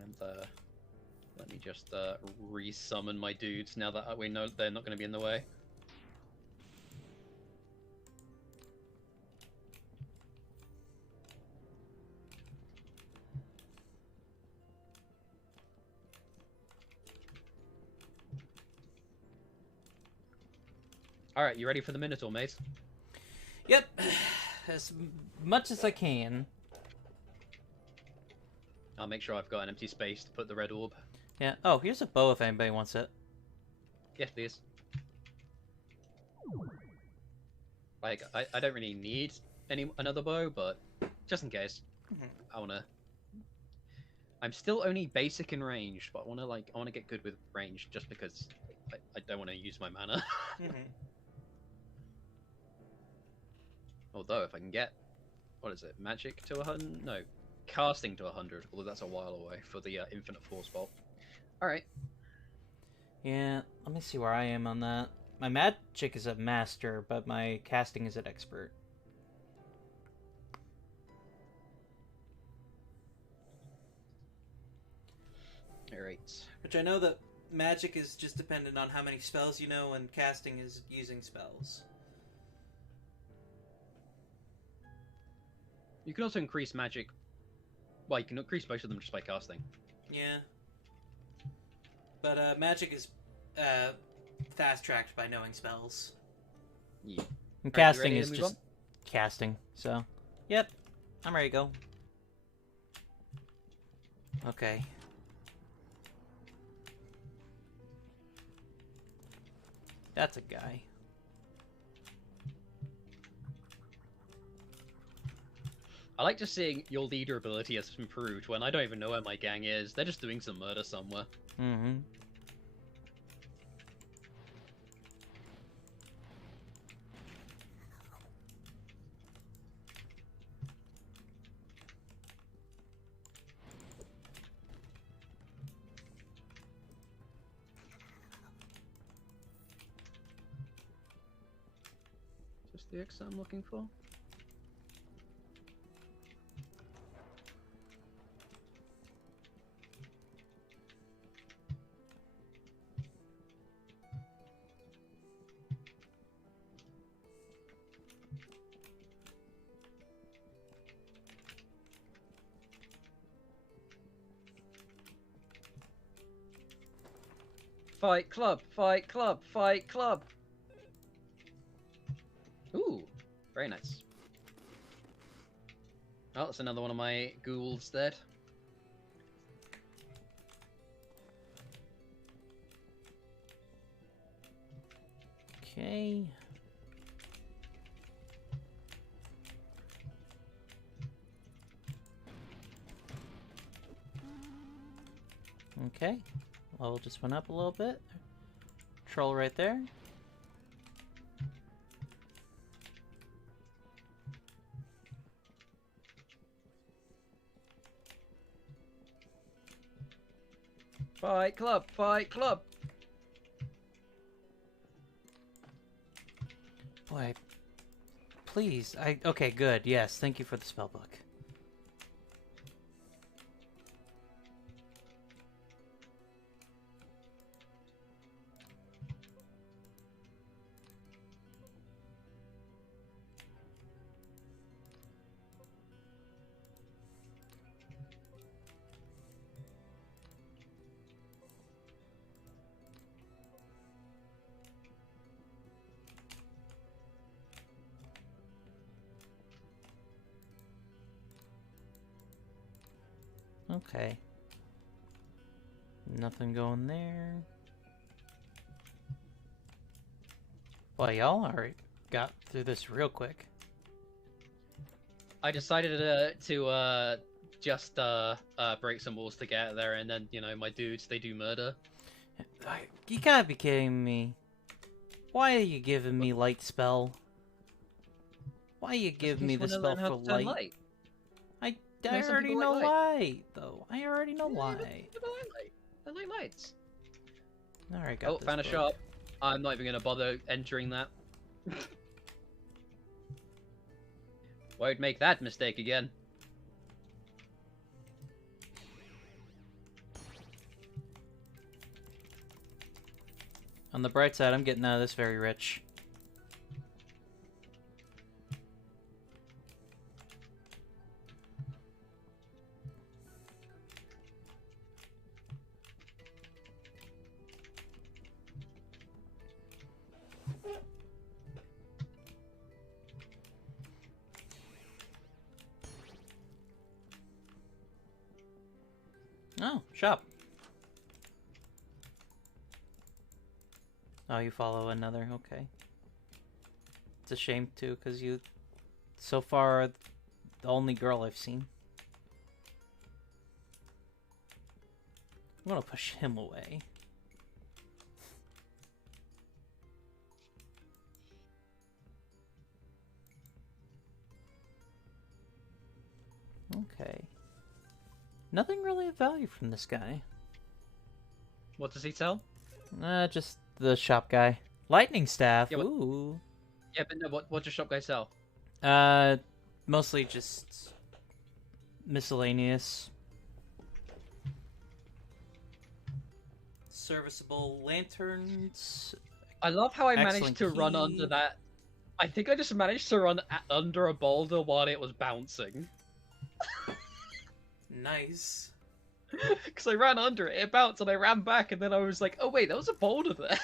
and let me just re-summon my dudes now that we know they're not going to be in the way. All right, you ready for the Minotaur, mate? Yep. As much as I can. I'll make sure I've got an empty space to put the red orb. Yeah. Oh, here's a bow if anybody wants it. Yes, please. Like, I don't really need another bow, but just in case. I wanna... I'm still only basic in range, but I wanna get good with range just because I don't want to use my mana. Although, if I can get... What is it? Magic to 100? No. Casting to 100, although that's a while away for the Infinite Force Bolt. Alright. Yeah, let me see where I am on that. My magic is at master, but my casting is at expert. Alright. Which I know that magic is just dependent on how many spells you know, and casting is using spells. You can also increase magic. Well, you can increase most of them just by casting. Yeah. But magic is fast-tracked by knowing spells. Yeah. And Alright, you casting ready to is move just on? casting, so... Yep, I'm ready to go. Okay. That's a guy. I like just seeing your leader ability has improved when I don't even know where my gang is. They're just doing some murder somewhere. Mm-hmm. Just the X I'm looking for. Fight club, fight club, fight club. Ooh, very nice. Oh, that's another one of my ghouls dead. Okay. Okay. Level just went up a little bit. Troll right there. Fight club, fight club. Boy, please. Okay, good. Yes, thank you for the spell book. Okay. Nothing going there. Well, y'all already got through this real quick. I decided to just break some walls to get there, and then, you know, my dudes, they do murder. You gotta be kidding me. Why are you giving me light spell? Why you give me the spell for light? I some already people know like light, though. I already know Yeah, light. I like lights. Alright, got Oh, this found a book. shop. I'm not even gonna bother entering that. Won't make that mistake again. On the bright side, I'm getting out of this very rich. Oh, shop. Oh, you follow another. Okay. It's a shame too, because you, so far, are the only girl I've seen. I'm gonna push him away. Okay. Nothing really of value from this guy. What does he sell? Just the shop guy. Lightning staff. Yeah, what- Ooh. Yeah, but no, what does shop guy sell? Mostly just miscellaneous. Serviceable lanterns. I love how I managed Excellent to run key. under that. I think I just managed to run under a boulder while it was bouncing. Nice. Because I ran under it, it bounced, and I ran back, and then I was like, oh wait, there was a boulder there.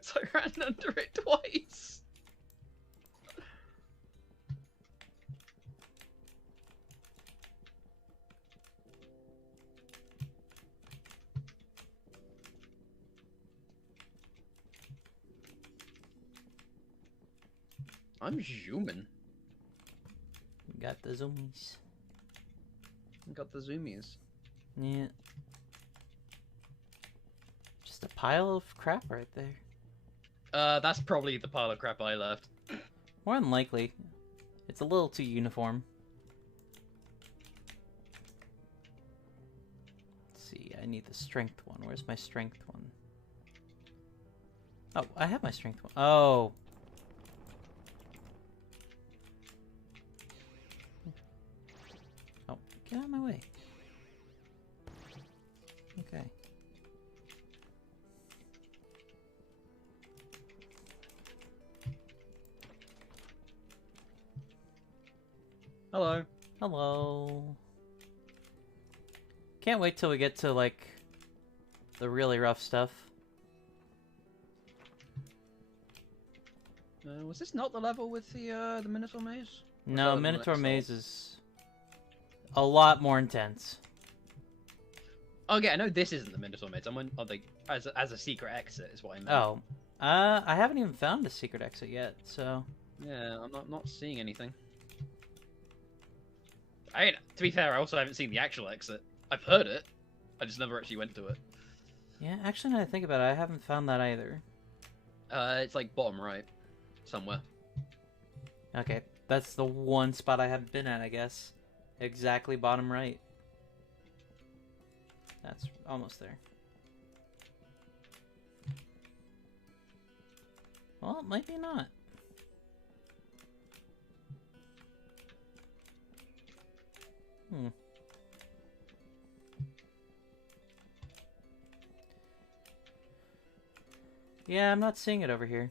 So I ran under it twice. I'm zooming. Got the zoomies. Got the zoomies. Yeah. Just a pile of crap right there. That's probably the pile of crap I left. More than likely. It's a little too uniform. Let's see, I need the strength one. Where's my strength one? Oh, I have my strength one. Oh. Oh, get out of my way. Okay. Hello. Hello. Can't wait till we get to, like, the really rough stuff. Was this not the level with the Minotaur Maze? No, that the Minotaur next Maze is a lot more intense. Oh yeah, I know this isn't the Minotaur Maze. I'm on, like, as a secret exit is what I meant. Oh. I haven't even found a secret exit yet, so... Yeah, I'm not seeing anything. I mean, to be fair, I also haven't seen the actual exit. I've heard it. I just never actually went to it. Yeah, actually, now that I think about it, I haven't found that either. It's like bottom right, somewhere. Okay, that's the one spot I haven't been at, I guess. Exactly bottom right. That's almost there. Well, it might be not. Hmm. Yeah, I'm not seeing it over here.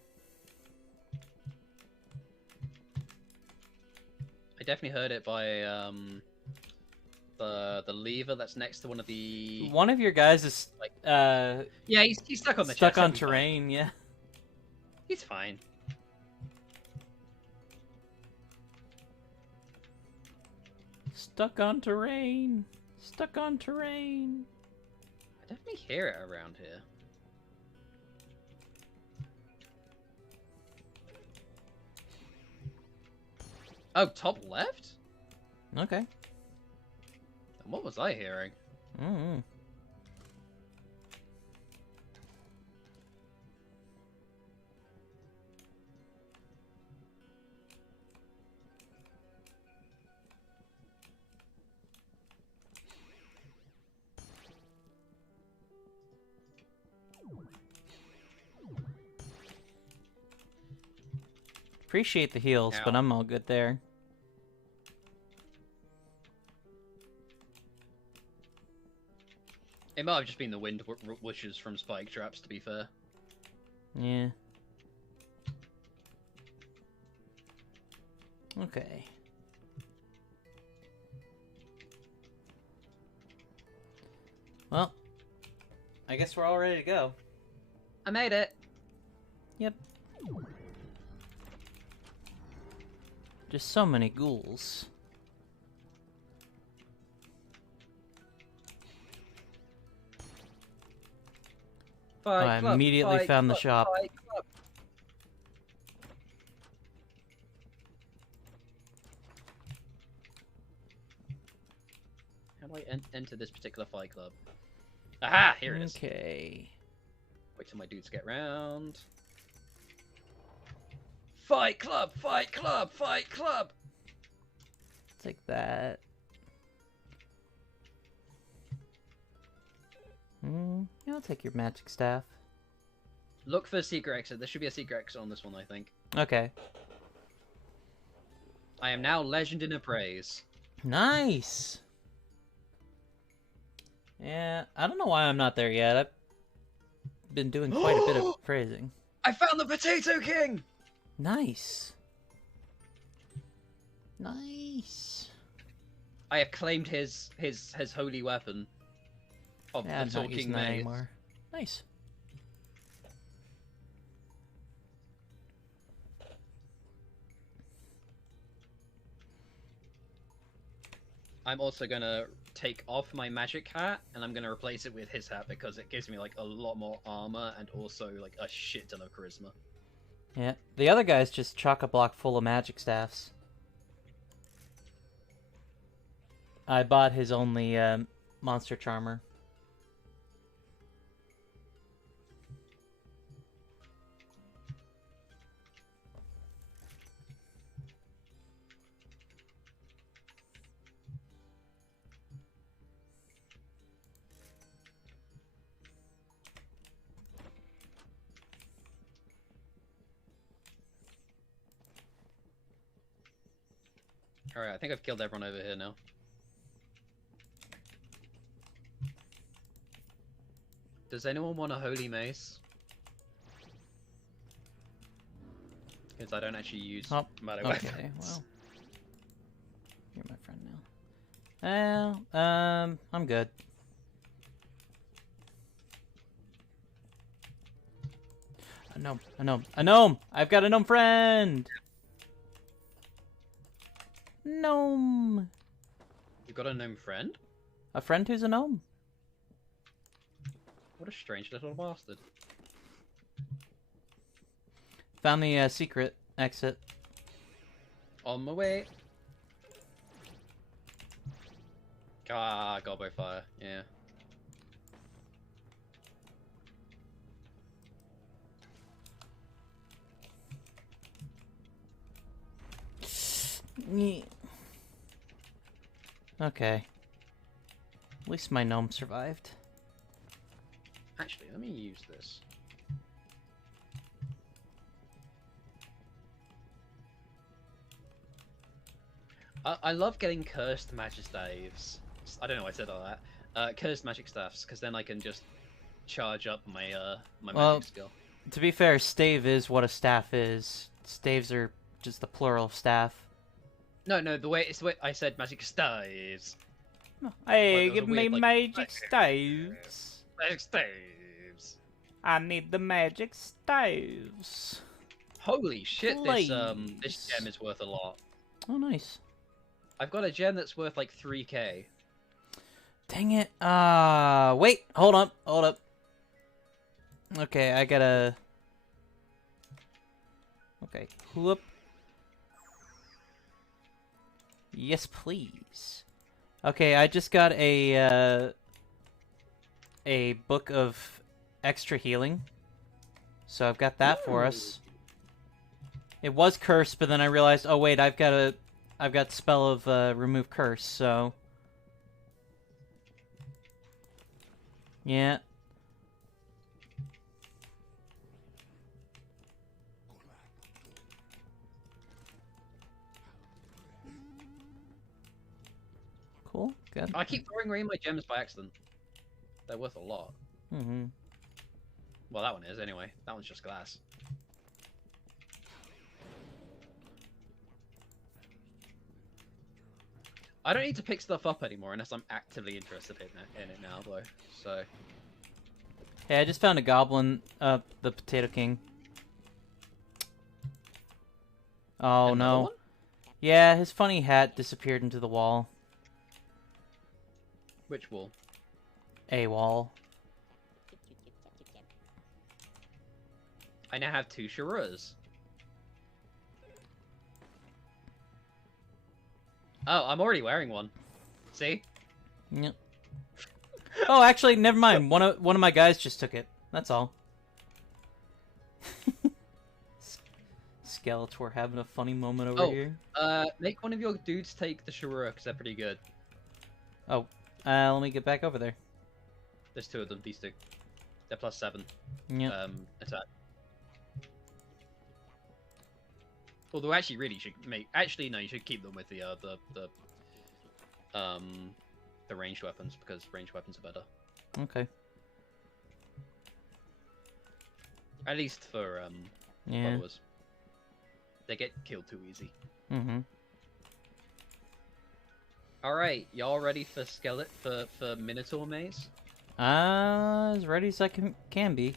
I definitely heard it by the lever that's next to one of the. One of your guys is Like- uh Yeah, he's stuck on the stuck chest. on He'll be fine. terrain, yeah. He's fine. Stuck on terrain. Stuck on terrain. I definitely hear it around here. Oh, top left? Okay. And what was I hearing? Mm-hmm. Appreciate the heals, but Ow. I'm all good there. It might have just been the wind wishes from spike traps, to be fair. Yeah. Okay. Well, I guess we're all ready to go. I made it. Yep. Just so many ghouls. Fight I Club, immediately Fight found the Club, shop. Fight Club. How do I enter this particular Fight Club? Aha! Here it is. Okay. Wait till my dudes get round. Fight Club! Fight Club! Fight Club! Take that. Yeah, I'll take your magic staff. Look for a secret exit. There should be a secret exit on this one, I think. Okay. I am now legend in appraise. Nice! Yeah, I don't know why I'm not there yet. I've been doing quite a bit of phrasing. I found the Potato King! Nice. Nice. I have claimed his holy weapon of Yeah, I'm the not talking using that maze. anymore. Nice. I'm also gonna take off my magic hat and I'm gonna replace it with his hat because it gives me like a lot more armor and also like a shit ton of charisma. Yeah, the other guy's just chock-a-block full of magic staffs. I bought his only monster charmer. Alright, I think I've killed everyone over here now. Does anyone want a holy mace? Because I don't actually use melee Okay, weapons. well. You're my friend now. Well, I'm good. A gnome! I've got a gnome friend! Gnome! You've got a gnome friend? A friend who's a gnome. What a strange little bastard. Found the secret exit. On my way. Ah, Gobbo Fire, yeah. Okay. At least my gnome survived. Actually, let me use this. I love getting cursed magic staves. I don't know why I said all that. Cursed magic staffs, because then I can just charge up my my magic skill. To be fair, stave is what a staff is. Staves are just the plural of staff. No, the way I said magic staves. Hey, Like, give there's a me weird, like, magic staves. Magic staves. I need the magic staves. Holy shit! Please. This gem is worth a lot. Oh, nice. I've got a gem that's worth like 3k. Dang it. Wait. Hold up. Okay, I gotta... Okay. Whoop. Yes, please. Okay, I just got a book of extra healing. So I've got that for us. It was cursed, but then I realized, oh wait, I've got spell of remove curse, so yeah. Cool, good. I keep throwing away my gems by accident. They're worth a lot. Mm-hmm. Well, that one is anyway. That one's just glass. I don't need to pick stuff up anymore unless I'm actively interested in it now, though. So. Hey, I just found a goblin, the Potato King. Oh Another no. one? Yeah, his funny hat disappeared into the wall. Which wall? A wall. I now have 2 Sharuras. Oh, I'm already wearing one. See? Yep. Oh, actually, never mind. One of my guys just took it. That's all. Skeletor having a funny moment over here. Make one of your dudes take the Sharura, because they're pretty good. Oh, let me get back over there. There's 2 of them, these 2. They're +7. Yeah. Attack. Although, actually, really, you should make... Actually, no, you should keep them with the ranged weapons, because ranged weapons are better. Okay. At least for, Yeah. followers. They get killed too easy. Mm-hmm. Alright, y'all ready for for Minotaur Maze? As ready as I can be.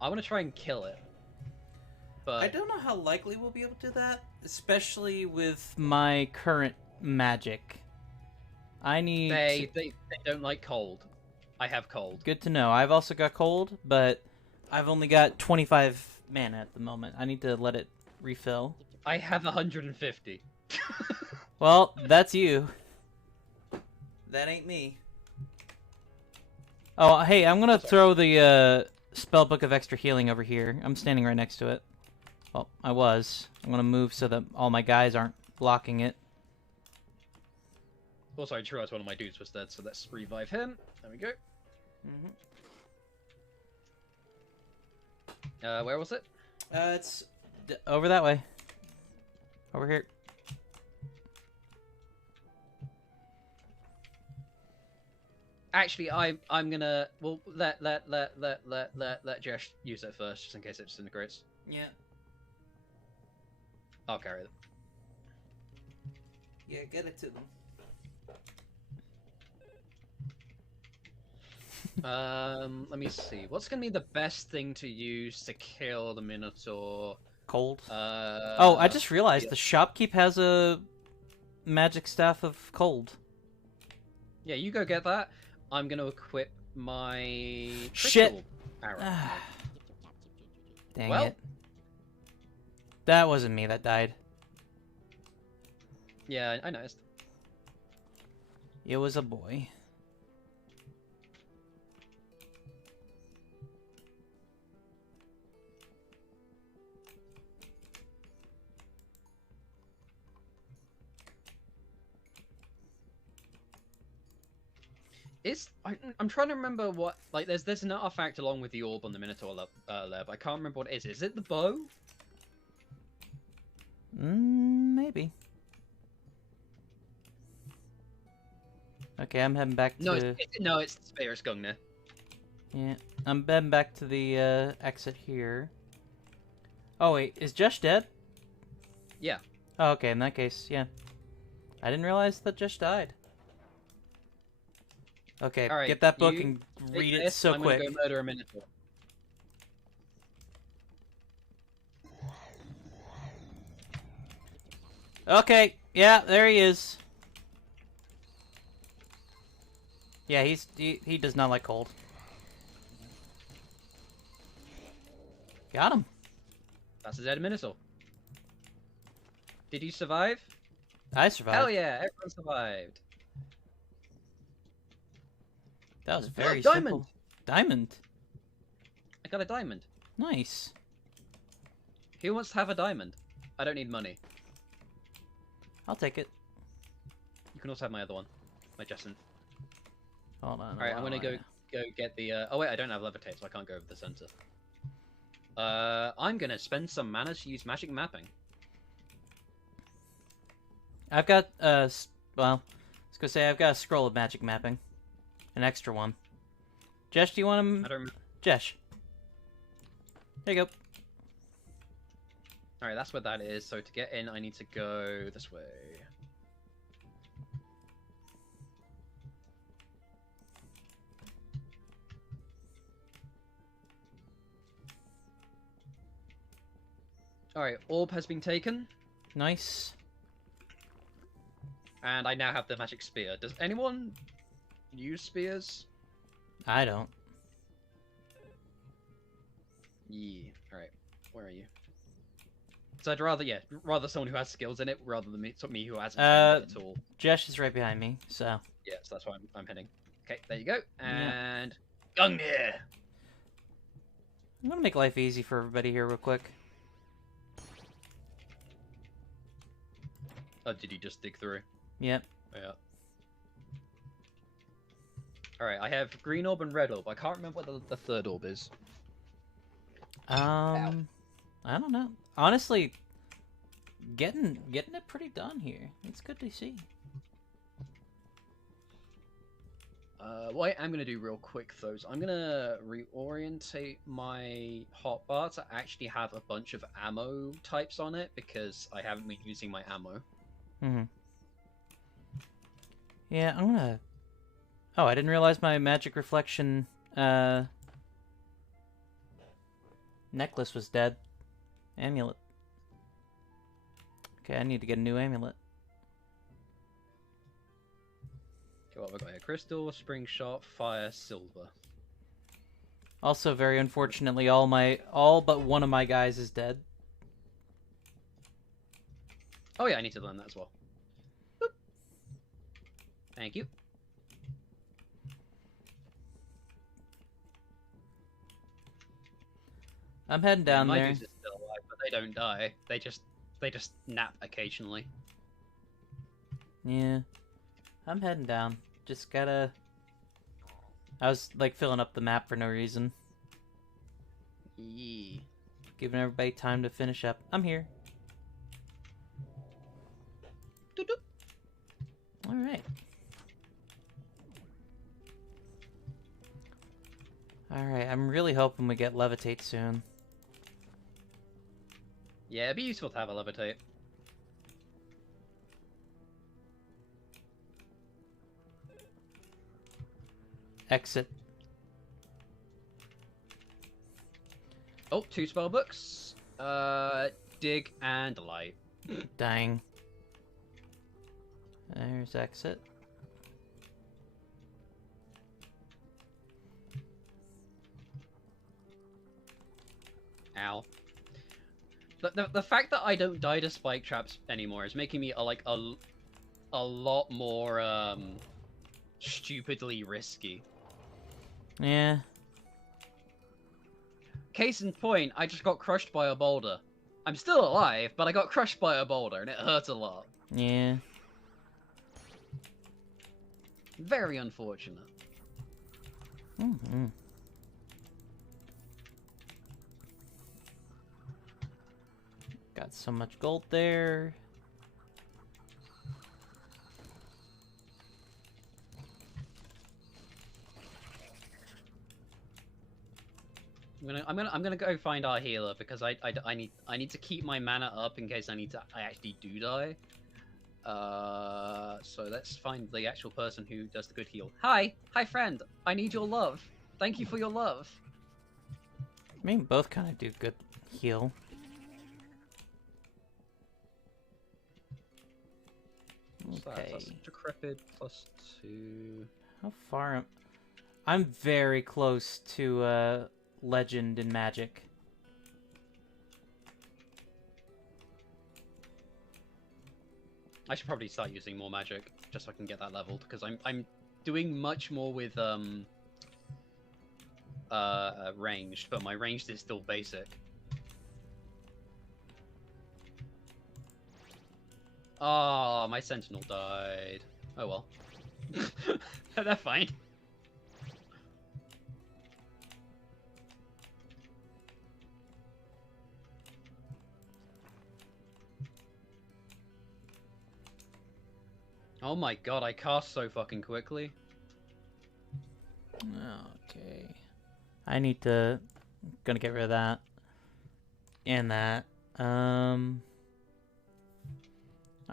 I want to try and kill it. But I don't know how likely we'll be able to do that, especially with my current magic. I need... they don't like cold. I have cold. Good to know. I've also got cold, but I've only got 25 mana at the moment. I need to let it refill. I have 150. Well, that's you. That ain't me. Oh, hey, I'm gonna throw the spellbook of extra healing over here. I'm standing right next to it. Well, I was. I'm gonna move so that all my guys aren't blocking it. Also, I realized one of my dudes was dead, so let's revive him. There we go. Where was it? It's over that way. Over here. Actually, I'm gonna let Josh use it first, just in case it disintegrates. Yeah. I'll carry it. Yeah, get it to them. Let me see. What's gonna be the best thing to use to kill the Minotaur? Cold. Oh, I just realized yeah. the shopkeep has a magic staff of cold. Yeah, you go get that. I'm gonna equip my Shit. crystal arrow. Dang Well- it. That wasn't me that died. Yeah, I noticed. It was a boy. I'm trying to remember what, like, there's an artifact along with the orb on the Minotaur lab. I can't remember what it is. Is it the bow? Maybe. Okay, I'm heading back to... No, it's the spear. It's Gungnir. Yeah, I'm heading back to the exit here. Oh wait, is Josh dead? Yeah. Oh, okay, in that case, yeah. I didn't realize that Josh died. Okay, All right, get that book you and take read it this, so I'm quick. gonna go murder a Minotaur. Okay, yeah, there he is. Yeah, he does not like cold. Got him. That's a dead Minotaur. Did you survive? I survived. Hell yeah, everyone survived. That was very Diamond! simple. Diamond. I got a diamond. Nice. Who wants to have a diamond? I don't need money. I'll take it. You can also have my other one, my Jacinth. Hold on. Alright, I'm gonna go get the. Oh wait, I don't have levitate, so I can't go over the center. I'm gonna spend some mana to use magic mapping. I've got well, I was gonna say I've got a scroll of magic mapping, an extra one. Jesh, do you want him? I don't. Jesh. There you go. Alright, that's where that is. So to get in, I need to go this way. Alright, orb has been taken, Nice. and I now have the magic spear. Does anyone use spears? I don't. Yeah. All right. Where are you? So I'd rather someone who has skills in it rather than me who hasn't trained it at all. Josh is right behind me, so. Yeah, so that's why I'm heading. Okay, there you go. Yeah. And Gungnir. I'm gonna make life easy for everybody here real quick. Oh, did you just dig through? Yep. Yeah. Alright, I have green orb and red orb. I can't remember what the third orb is. I don't know. Honestly, getting it pretty done here. It's good to see. What I am going to do real quick, though, is I'm going to reorientate my hotbar to actually have a bunch of ammo types on it, because I haven't been using my ammo. Yeah, I'm gonna... Oh, I didn't realize my magic reflection, necklace was dead. Amulet. Okay, I need to get a new amulet. Okay, what have I got here? Crystal, spring shot, fire, silver. Also, very unfortunately, all but one of my guys is dead. Oh yeah, I need to learn that as well. Boop. Thank you. I'm heading down my there. dudes are still alive, but they don't die. They just nap occasionally. Yeah. I'm heading down. Just gotta... I was, like, filling up the map for no reason. Yeah. Giving everybody time to finish up. I'm here. Alright. Alright, I'm really hoping we get levitate soon. Yeah, it'd be useful to have a levitate. Exit. Oh, 2 spell books. Dig and light. Dang. There's exit. Ow. The fact that I don't die to spike traps anymore is making me a lot more stupidly risky. Yeah. Case in point, I just got crushed by a boulder. I'm still alive, but I got crushed by a boulder and it hurt a lot. Yeah. Very unfortunate. Mm-hmm. Got so much gold there. I'm gonna go find our healer because I need to keep my mana up in case I actually do die. So let's find the actual person who does the good heal. Hi friend. I need your love. Thank you for your love. I mean, both kind of do good heal. Okay. That's decrepit +2. How far am... I'm very close to legend in magic. I should probably start using more magic just so I can get that leveled because I'm doing much more with ranged, but my ranged is still basic. Oh, my sentinel died. Oh well. They're fine. Oh my god, I cast so fucking quickly. Okay. I need to... Gonna get rid of that. And that. Not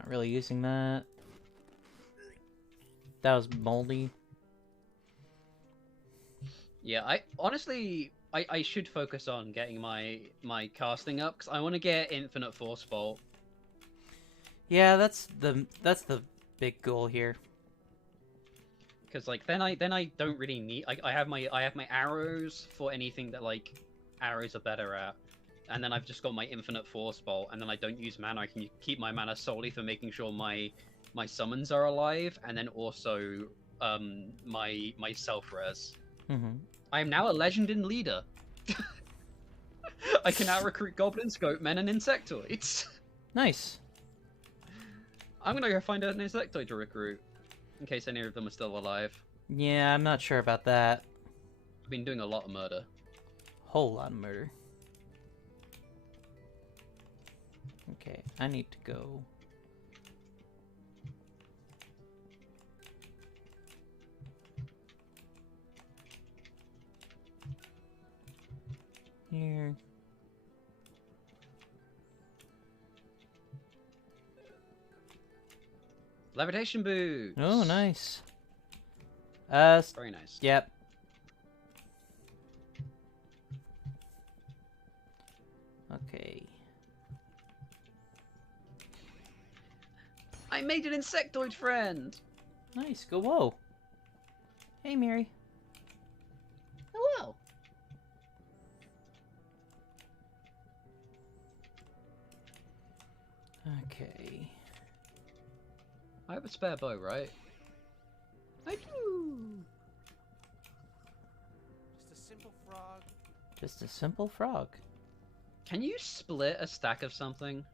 really using that. That was moldy. Yeah, I honestly I should focus on getting my casting up because I want to get infinite force bolt. Yeah, that's the big goal here. Because like then I don't really need I have my arrows for anything that like arrows are better at. And then I've just got my infinite force bolt, and then I don't use mana. I can keep my mana solely for making sure my summons are alive, and then also my self-res. Mm-hmm. I am now a legend in leader. I can now recruit goblins, goatmen, and insectoids. Nice. I'm gonna go find an insectoid to recruit, in case any of them are still alive. Yeah, I'm not sure about that. I've been doing a lot of murder. Whole lot of murder. Okay, I need to go. Here. Levitation boots. Oh, nice. Very nice. Yep. Okay. I made an insectoid friend. Nice. Go. Whoa. Hey, Mary. Hello. Okay. I have a spare bow, right? I do. Just a simple frog. Just a simple frog. Can you split a stack of something?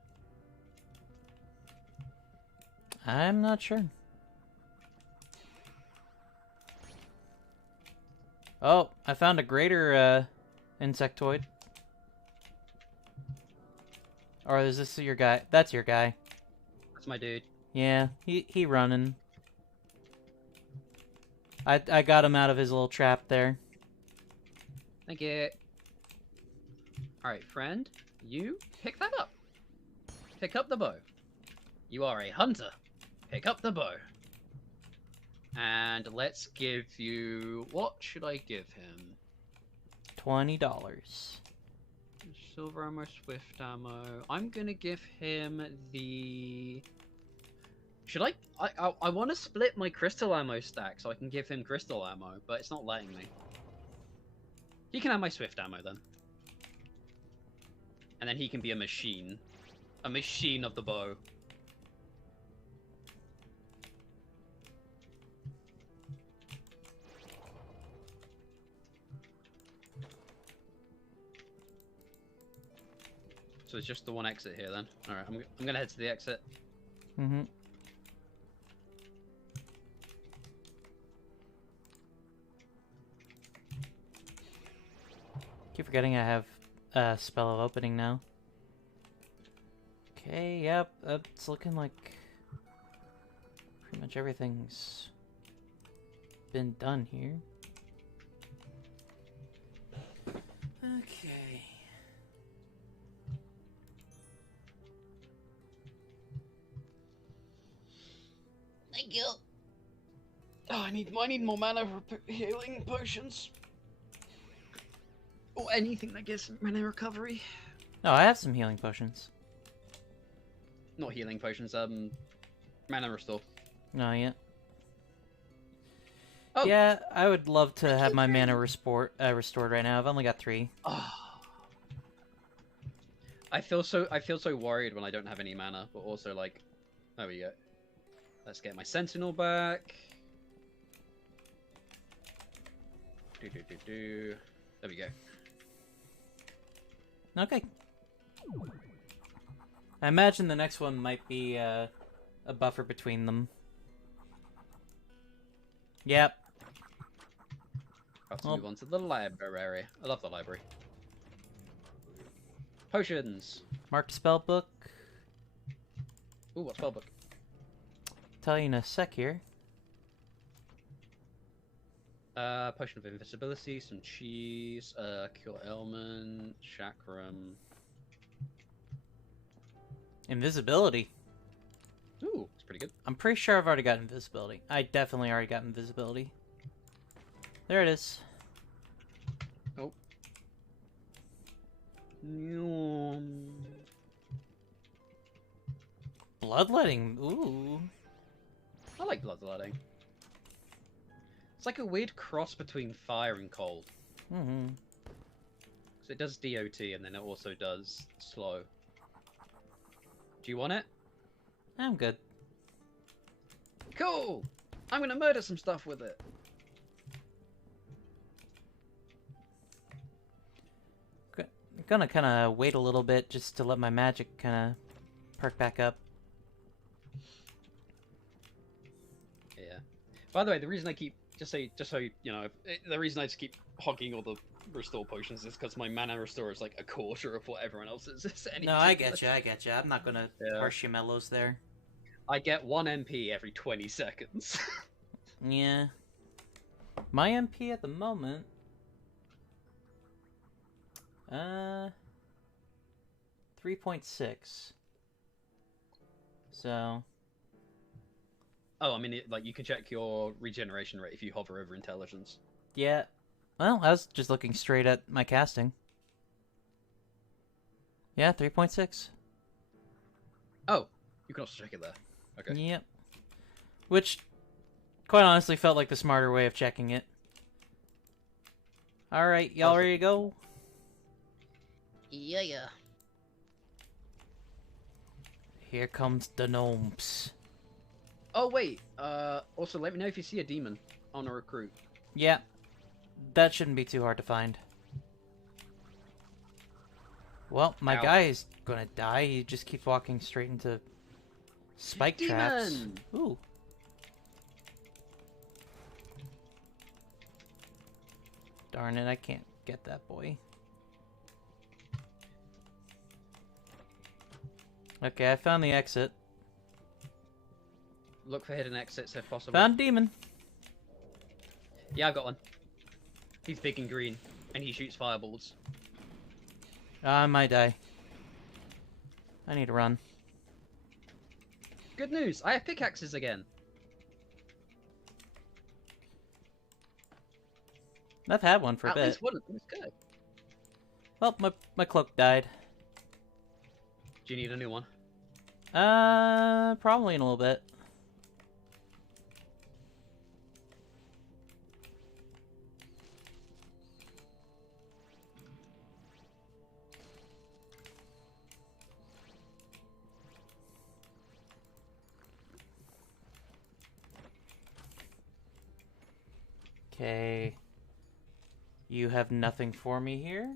I'm not sure. Oh, I found a greater insectoid. Or is this your guy? That's your guy. That's my dude. Yeah, he running. I got him out of his little trap there. Thank you. Alright, friend. You pick that up. Pick up the bow. You are a hunter. Pick up the bow. And let's give you... What should I give him? $20. Silver ammo, swift ammo. I'm gonna give him the... Should I want to split my crystal ammo stack so I can give him crystal ammo, but it's not letting me. He can have my swift ammo then. And then he can be a machine. A machine of the bow. So it's just the one exit here then. Alright, I'm gonna head to the exit. Mm-hmm. Keep forgetting I have a spell of opening now. Okay, yep, it's looking like pretty much everything's been done here. Okay. Thank you. Oh, I need more mana for healing potions. Or anything that gives mana recovery. Oh, I have some healing potions. Not healing potions, mana restore. No, yet. Oh. Yeah, I would love to have my mana restored right now. I've only got 3. Oh. I feel so worried when I don't have any mana, but also like, there we go. Let's get my sentinel back. There we go. Okay. I imagine the next one might be a buffer between them. Yep. Have to move on to the library. I love the library. Potions. Marked spell book. Ooh, what spellbook? Tell you in a sec here. Potion of invisibility, some cheese, cure ailment, chakram. Invisibility. Ooh, it's pretty good. I'm pretty sure I've already got invisibility. I definitely already got invisibility. There it is. Oh. Bloodletting. Ooh. I like bloodletting. It's like a weird cross between fire and cold. Mm-hmm. So it does DOT, and then it also does slow. Do you want it? I'm good. Cool! I'm gonna murder some stuff with it. I'm gonna kind of wait a little bit just to let my magic kind of perk back up. Yeah. By the way, the reason I keep just so you know, the reason I just keep hogging all the restore potions is because my mana restore is like a quarter of what everyone else is. No, I get you. I'm not gonna harsh your mellows there. I get 1 MP every 20 seconds. Yeah. My MP at the moment. 3.6. So. Oh, I mean, like you can check your regeneration rate if you hover over intelligence. Yeah. Well, I was just looking straight at my casting. Yeah, 3.6. Oh, you can also check it there. Okay. Yep. Which, quite honestly, felt like the smarter way of checking it. Alright, y'all ready to go? Yeah. Here comes the gnomes. Oh wait. Also, let me know if you see a demon on a recruit. Yeah. That shouldn't be too hard to find. Well, my guy is gonna die. He just keeps walking straight into spike traps. Ooh. Darn it, I can't get that boy. Okay, I found the exit. Look for hidden exits if possible. Found demon. Yeah, I've got one. He's big and green, and he shoots fireballs. I might die. I need to run. Good news, I have pickaxes again. I've had one for a At bit. least one of them is good. Well, my cloak died. Do you need a new one? Probably in a little bit. Okay. You have nothing for me here?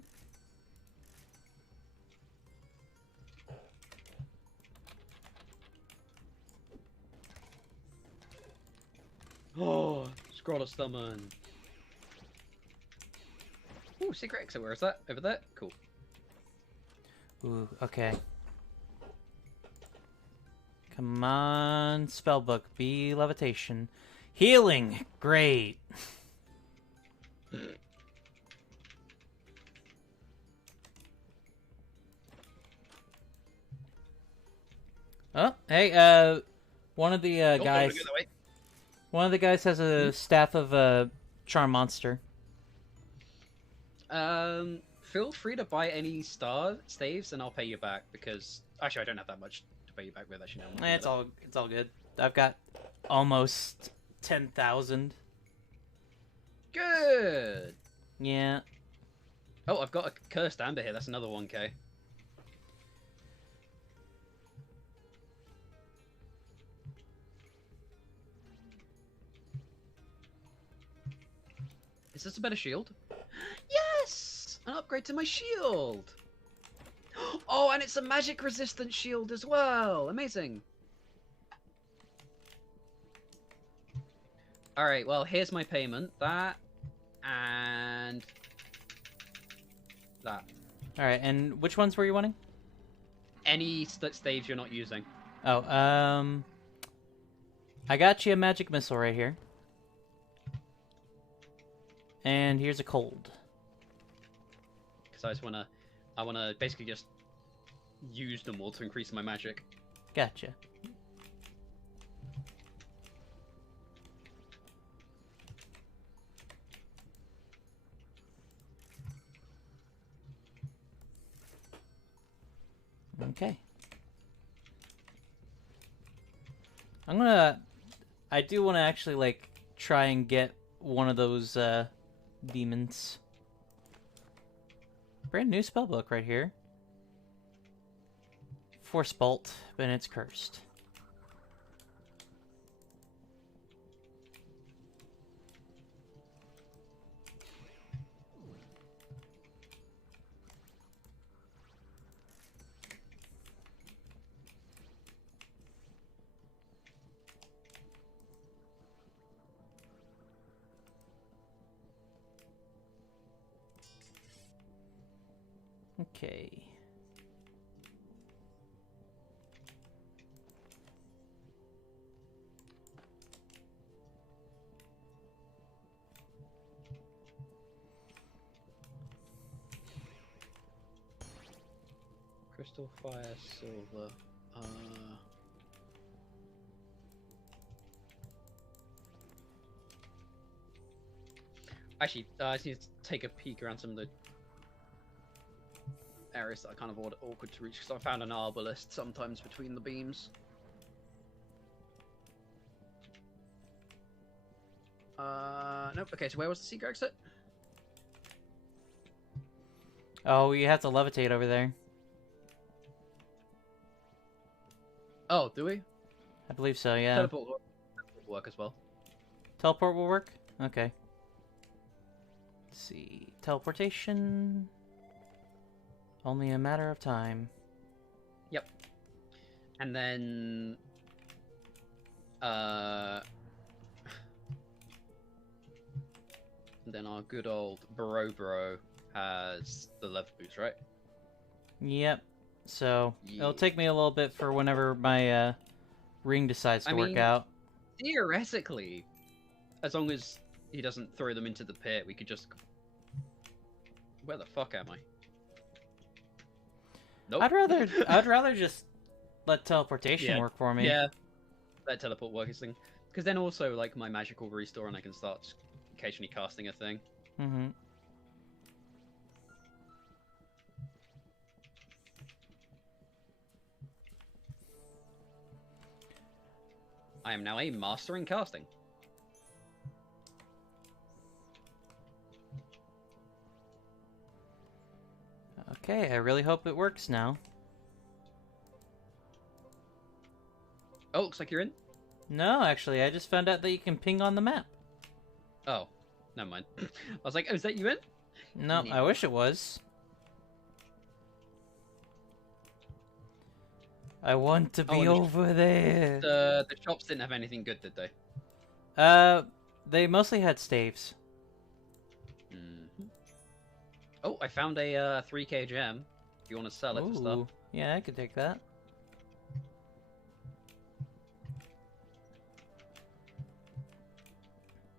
Oh, scroll of summon. Ooh, secret exit. Where is that? Over there? Cool. Ooh, okay. Come on, spellbook. Be levitation. Healing! Great. Oh, hey, one of the guys... One of the guys has a staff of charm monster. Feel free to buy any staves, and I'll pay you back because actually I don't have that much to pay you back with. Actually, no. It's all good. I've got almost 10,000. Good. Yeah. Oh, I've got a cursed amber here. That's another 1k. Is this a better shield? Yes! An upgrade to my shield! Oh, and it's a magic resistant shield as well! Amazing! Alright, well, here's my payment. That, and... that. Alright, and which ones were you wanting? Any staves you're not using. Oh, I got you a magic missile right here. And here's a cold. Because I wanna basically just use them all to increase my magic. Gotcha. Okay. I do want to actually, like, try and get one of those, demons. Brand new spellbook right here. Force Bolt, but it's cursed. Okay. Crystal, fire, silver. Actually, I just need to take a peek around some of the areas that are kind of awkward to reach because I found an arbalist sometimes between the beams. Nope. Okay, so where was the secret exit? Oh, you have to levitate over there. Oh, do we? I believe so, yeah. Teleport will work as well. Teleport will work? Okay. Let's see. Teleportation. Only a matter of time. Yep. And then... then our good old Bro has the lever boost, right? Yep. So, Yeah. it'll take me a little bit for whenever my ring decides to work out. Theoretically, as long as he doesn't throw them into the pit, we could just... Where the fuck am I? Nope. I'd rather just let teleportation work for me. Yeah, let teleport work his thing. Because then also, like, my magic will restore and I can start occasionally casting a thing. Mm-hmm. I am now a master in casting. Okay, I really hope it works now. Oh, looks like you're in. No, actually, I just found out that you can ping on the map. Oh, never mind. I was like, oh, is that you in? No, I wish it was. I want to be over there. The shops didn't have anything good, did they? They mostly had staves. Mm-hmm. Oh, I found a 3k gem. If you want to sell it for stuff. Yeah, I could take that.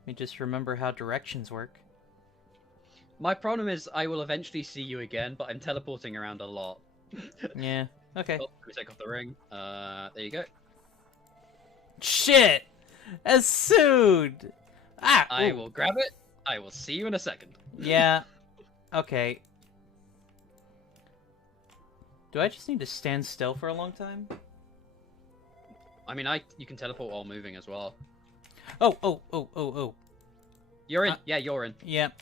Let me just remember how directions work. My problem is I will eventually see you again, but I'm teleporting around a lot. Yeah, okay. Oh, let me take off the ring. There you go. Shit! As soon! Ah! I will grab it. I will see you in a second. Yeah. Okay. Do I just need to stand still for a long time? I mean, you can teleport while moving as well. Oh. You're in. Yeah, you're in. Yep.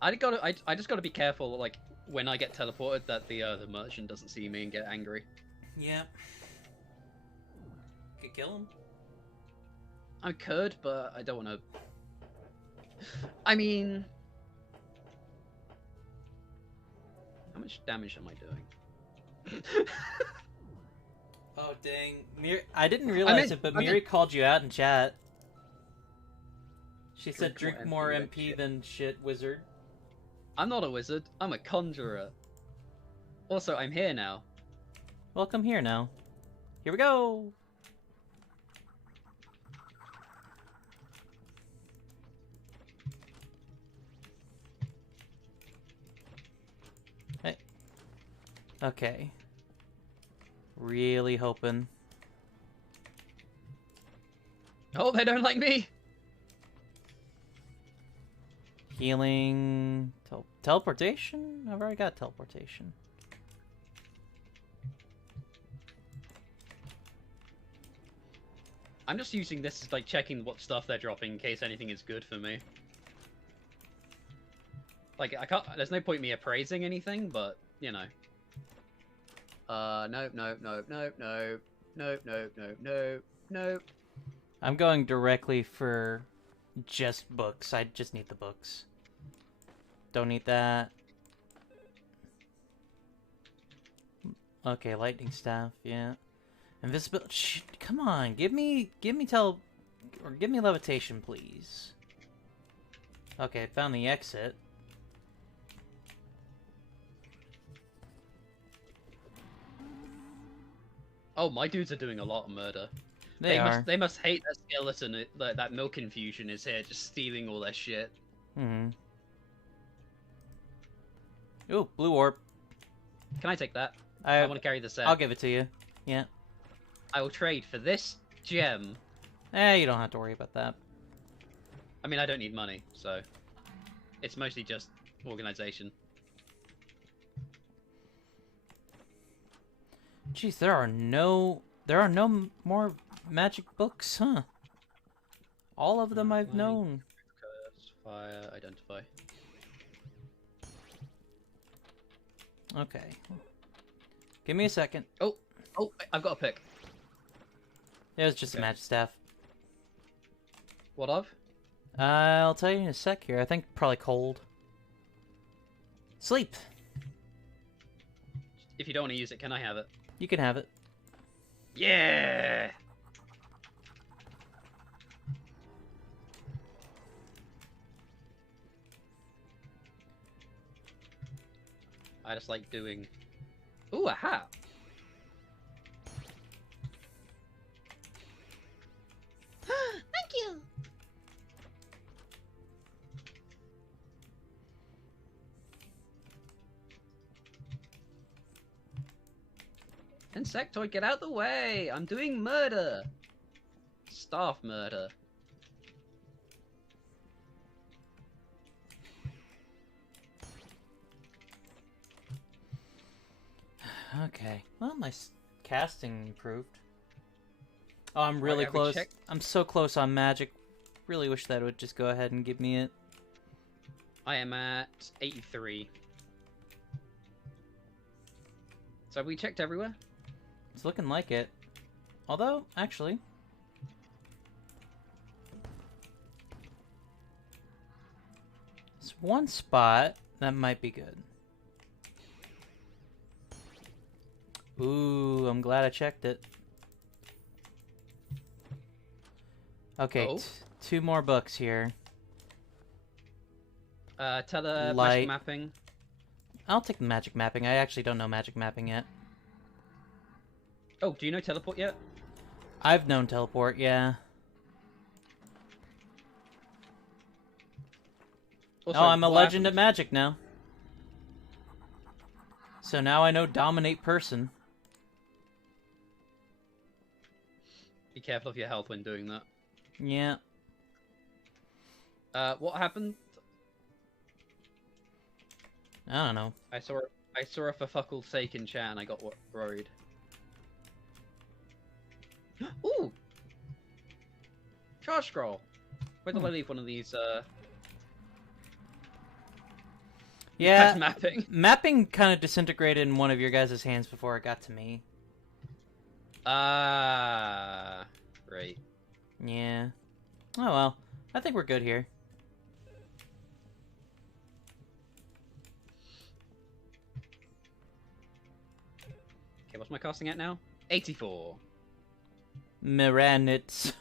I just gotta be careful, like when I get teleported, that the merchant doesn't see me and get angry. Yeah. Could kill him. I could, but I don't want to. I mean, how much damage am I doing? Oh dang! I didn't realize it, but Miri called you out in chat. She said, "Drink more MP than shit, wizard." I'm not a wizard. I'm a conjurer. Also, I'm here now. Welcome here now. Here we go. Hey. Okay. Really hoping. Oh, they don't like me. Healing. Teleportation? I've already got teleportation. I'm just using this as like checking what stuff they're dropping in case anything is good for me. Like, I can't. There's no point me appraising anything, but you know. Nope, nope, nope, nope, nope, nope, nope, nope, nope, nope. I'm going directly for just books. I just need the books. Don't need that. Okay, lightning staff, yeah. Invisibility. Come on, give me levitation, please. Okay, found the exit. Oh, my dudes are doing a lot of murder. They are. They must hate that skeleton. That milk infusion is here, just stealing all their shit. Mm-hmm. Ooh, blue orb. Can I take that? I want to carry the set. I'll give it to you. Yeah. I will trade for this gem. You don't have to worry about that. I mean, I don't need money, so it's mostly just organization. Jeez, there are no more magic books, huh? All of them I've known. Curse, fire, identify. Okay. Give me a second. Oh, I've got a pick. It was just a magic staff. What of? I'll tell you in a sec here. I think probably cold. Sleep. If you don't want to use it, can I have it? You can have it. Yeah! I just like doing... Ooh, a hat! Thank you. Insectoid, get out the way! I'm doing murder! Staff murder. Okay. Well, my casting improved. Oh, I'm really close. I'm so close on magic. Really wish that would just go ahead and give me it. I am at 83. So have we checked everywhere? It's looking like it. Although, actually... there's one spot that might be good. Ooh, I'm glad I checked it. Okay, two more books here. Magic mapping. I'll take the magic mapping. I actually don't know magic mapping yet. Oh, do you know teleport yet? I've known teleport, yeah. Also, Oh, I'm a legend happens? at magic now. So now I know dominate person. Be careful of your health when doing that. Yeah. What happened? I don't know. I saw a for sake in chat and I got worried. Ooh! Charge scroll! Where did I leave one of these, Yeah, mapping? Mapping kind of disintegrated in one of your guys' hands before it got to me. Right. Yeah. Oh well. I think we're good here. Okay, what's my casting at now? 84. Miranitz.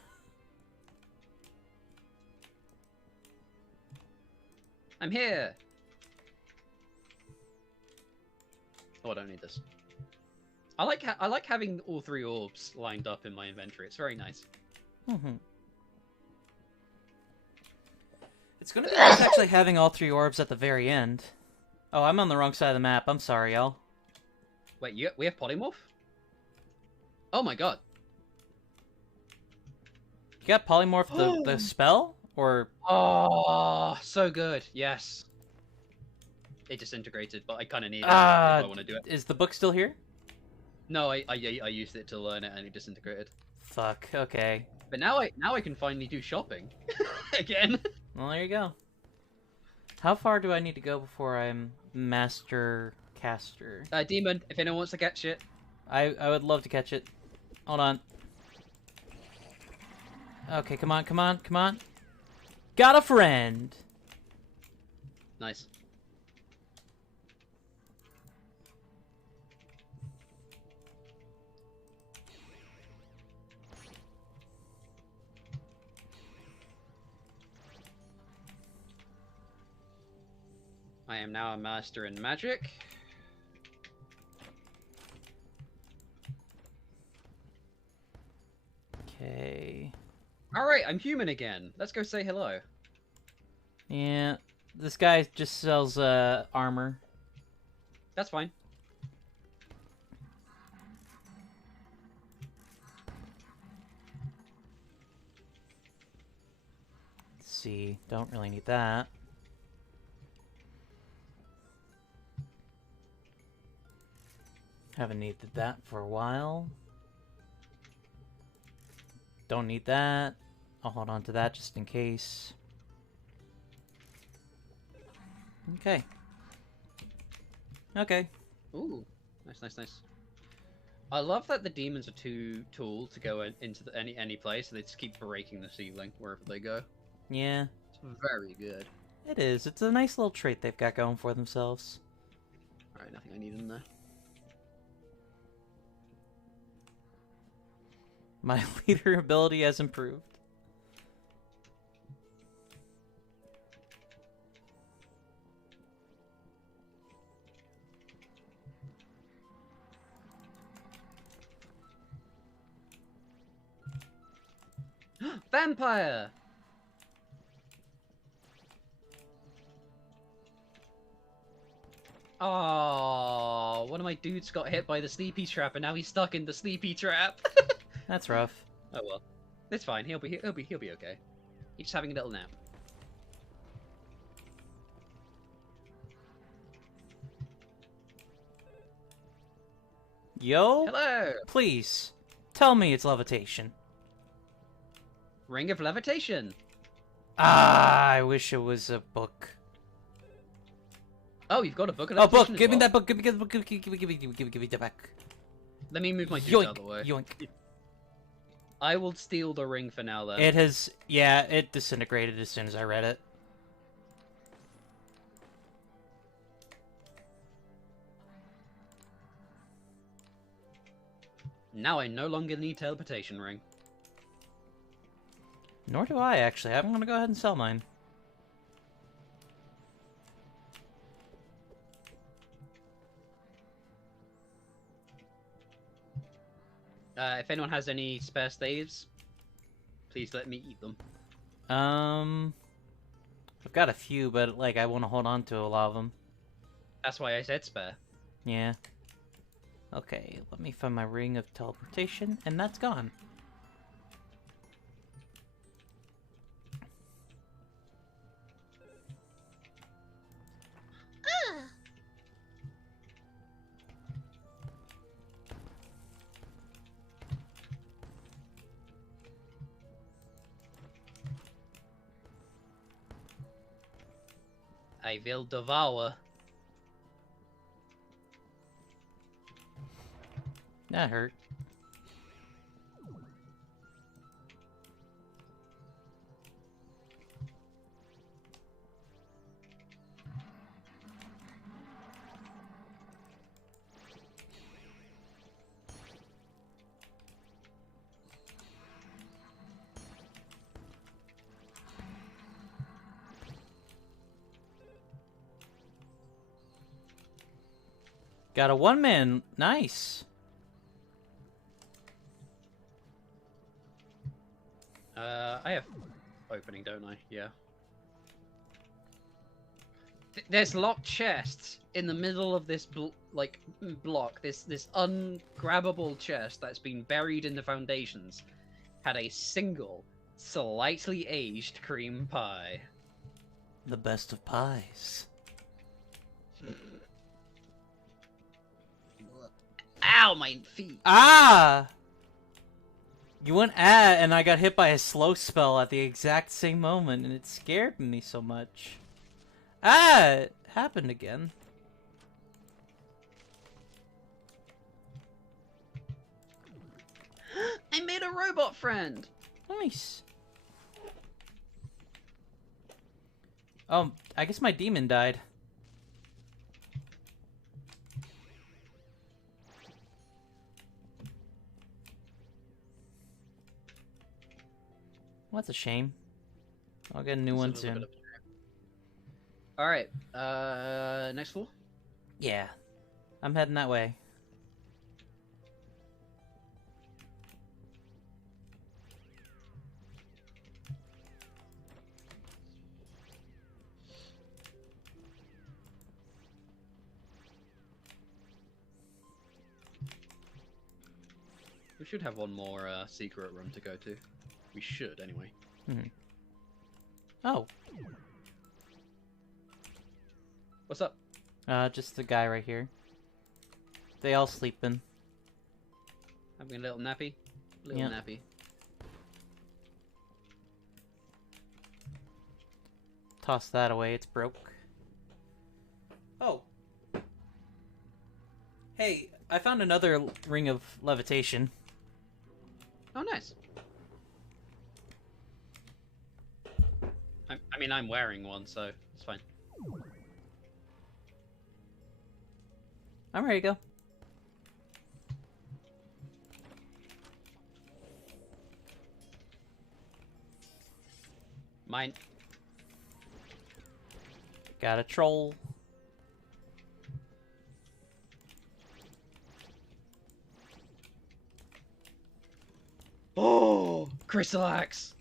I'm here! Oh, I don't need this. I like having all three orbs lined up in my inventory. It's very nice. It's gonna be nice actually having all three orbs at the very end. Oh, I'm on the wrong side of the map. I'm sorry, y'all. Wait, we have polymorph? Oh my god. You got polymorph the spell? Or... Oh, so good. Yes. It disintegrated, but I kind of need it if I want to do it. Is the book still here? No, I used it to learn it and it disintegrated. Fuck, okay. But now I can finally do shopping again. Well, there you go. How far do I need to go before I'm master caster? Demon, if anyone wants to catch it. I would love to catch it. Hold on. Okay, come on, come on, come on. Got a friend! Nice. I am now a master in magic. Okay. Alright, I'm human again. Let's go say hello. Yeah, this guy just sells armor. That's fine. Let's see, don't really need that. Haven't needed that for a while. Don't need that. I'll hold on to that just in case. Okay. Okay. Ooh, nice, nice, nice. I love that the demons are too tall to go into any place, so they just keep breaking the ceiling wherever they go. Yeah, It's very good. it is. It's a nice little trait they've got going for themselves. Alright, nothing I need in there. My leader ability has improved. Vampire! Oh, one of my dudes got hit by the sleepy trap, and now he's stuck in the sleepy trap. That's rough. Oh well, it's fine. He'll be okay. He's just having a little nap. Yo, Hello, please, tell me it's levitation. Ring of Levitation. Ah, I wish it was a book. Oh, you've got a book of Oh, levitation. book! as Give me well. that book! Give me the book! Give me the back! Let me move my dudes Yoink! out of the way. Yoink! I will steal the ring for now, then. It has, yeah, it disintegrated as soon as I read it. Now I no longer need teleportation ring. Nor do I, actually. I'm gonna go ahead and sell mine. If anyone has any spare staves, please let me eat them. I've got a few, but, like, I want to hold on to a lot of them. That's why I said spare. Yeah. Okay, let me find my ring of teleportation, and that's gone. Ah! I will devour. That hurt. Got a one-man. Nice. I have opening, don't I? Yeah. There's locked chests in the middle of this block. This ungrabbable chest that's been buried in the foundations had a single, slightly aged cream pie. The best of pies. Ow, my feet! Ah! You went and I got hit by a slow spell at the exact same moment, and it scared me so much. Ah! It happened again. I made a robot friend! Nice. Oh, I guess my demon died. Well, that's a shame. I'll get a new one soon. Alright, next floor? Yeah. I'm heading that way. We should have one more secret room to go to. We should, anyway. Oh. What's up? Just the guy right here. They all sleeping. Having a little nappy? Little Yep. nappy. Toss that away, it's broke. Oh. Hey, I found another ring of levitation. Oh, nice. I mean, I'm wearing one, so it's fine. I'm ready to go. Mine. Got a troll. Oh, Crystal Axe.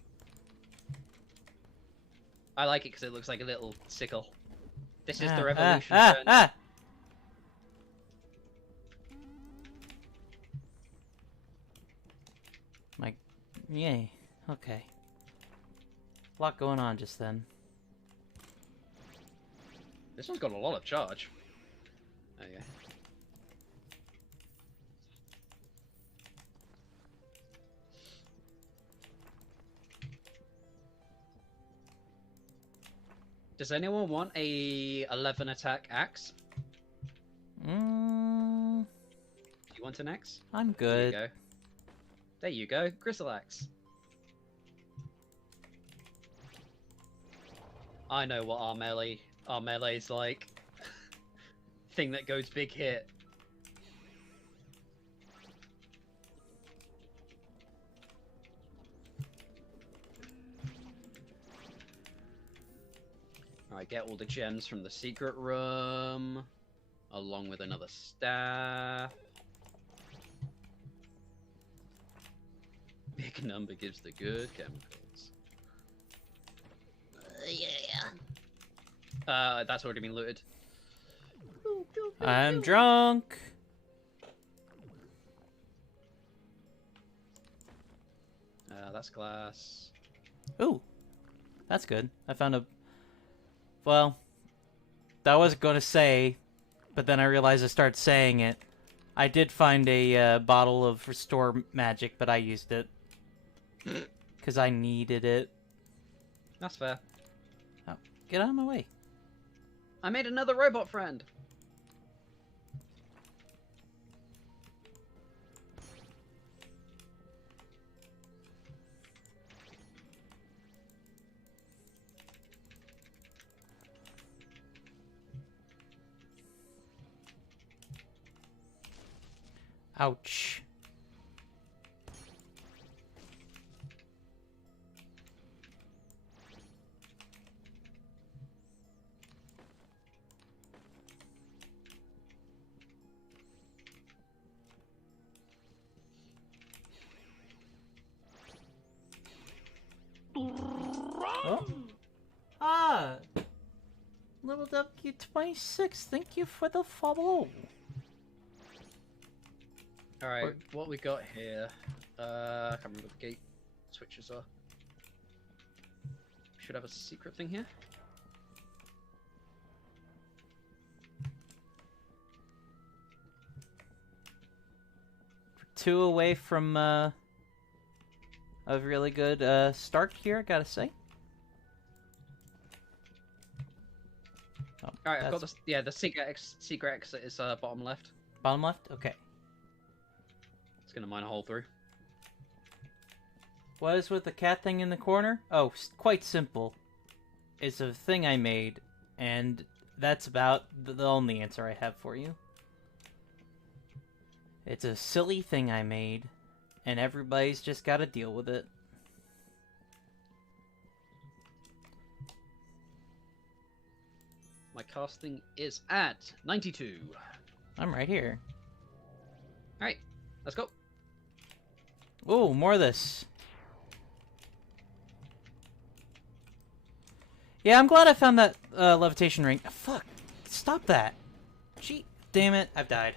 I like it because it looks like a little sickle. This is the revolution. friend. Yay. Okay. A lot going on just then. This one's got a lot of charge. There you go. Does anyone want a 11 attack axe? Do you want an axe? I'm There you good. go. There you go, Crystal Axe. I know what our melee's like. Thing that goes big hit. Alright, get all the gems from the secret room, along with another staff. Big number gives the good chemicals. Yeah. That's already been looted. I'm drunk. That's glass. Ooh. That's good. I found a... Well, that I wasn't going to say, but then I realized I started saying it. I did find a bottle of Restore Magic, but I used it. Because I needed it. That's fair. Oh, get out of my way. I made another robot friend. Ouch. Oh. Ah! Leveled up Q26, thank you for the follow. Alright, what we got here? I can't remember what the gate switches are. Should have a secret thing here. Two away from a really good start here, I gotta say. Alright, I've got the the secret exit is bottom left. Bottom left? Okay. It's gonna mine a hole through. What is with the cat thing in the corner? Oh, quite simple. It's a thing I made, and that's about the only answer I have for you. It's a silly thing I made, and everybody's just gotta deal with it. My casting is at 92. I'm right here. Alright, let's go. Ooh, more of this. Yeah, I'm glad I found that levitation ring. Fuck. Stop that. Gee, damn it. I've died.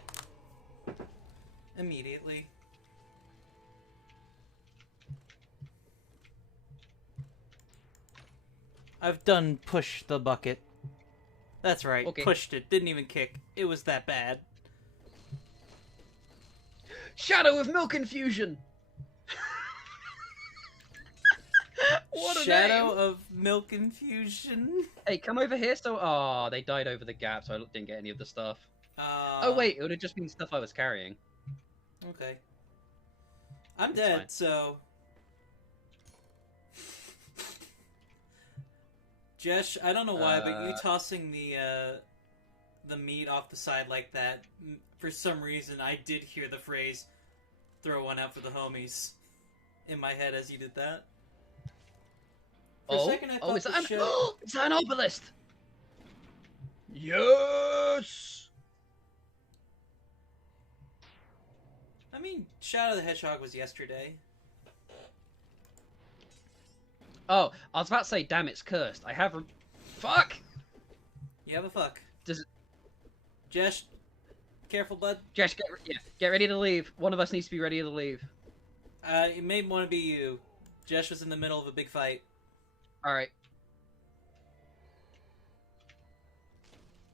Immediately. I've done push the bucket. That's right. Okay. Pushed it. Didn't even kick. It was that bad. Shadow of Milk Infusion! What a Shadow name! of Milk Infusion. Hey, come over here. Oh, they died over the gap, so I didn't get any of the stuff. Oh wait, it would have just been stuff I was carrying. Okay. I'm It's dead, fine. so... Jesh, I don't know why, but you tossing the meat off the side like that, for some reason, I did hear the phrase, throw one out for the homies, in my head as you did that. For a second, I thought is that the show... is that an obelisk? Yes! I mean, Shadow the Hedgehog was yesterday. Oh, I was about to say, damn, it's cursed. I have... Fuck! You have a fuck. Does it... Jesh, careful, bud. Josh, get ready to leave. One of us needs to be ready to leave. It may want to be you. Jesh was in the middle of a big fight. Alright.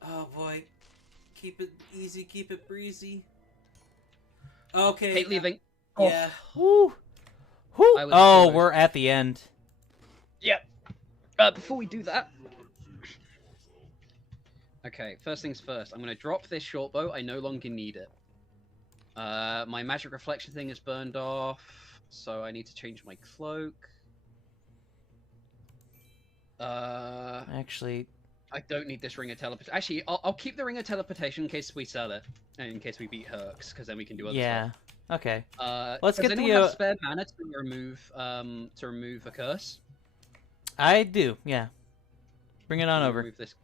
Oh boy. Keep it easy, keep it breezy. Okay. Hate leaving. Yeah. Woo. Woo. I was Oh, destroyed. we're at the end. Yep. Before we do that... Okay, first things first. I'm going to drop this short bow. I no longer need it. My magic reflection thing is burned off, so I need to change my cloak. Actually, I don't need this ring of teleportation. Actually, I'll keep the ring of teleportation in case we sell it, and in case we beat Herx, because then we can do other yeah. stuff. Okay. Let's get does the, anyone have spare mana to remove a curse? I do. Yeah. Bring it on over. Remove this.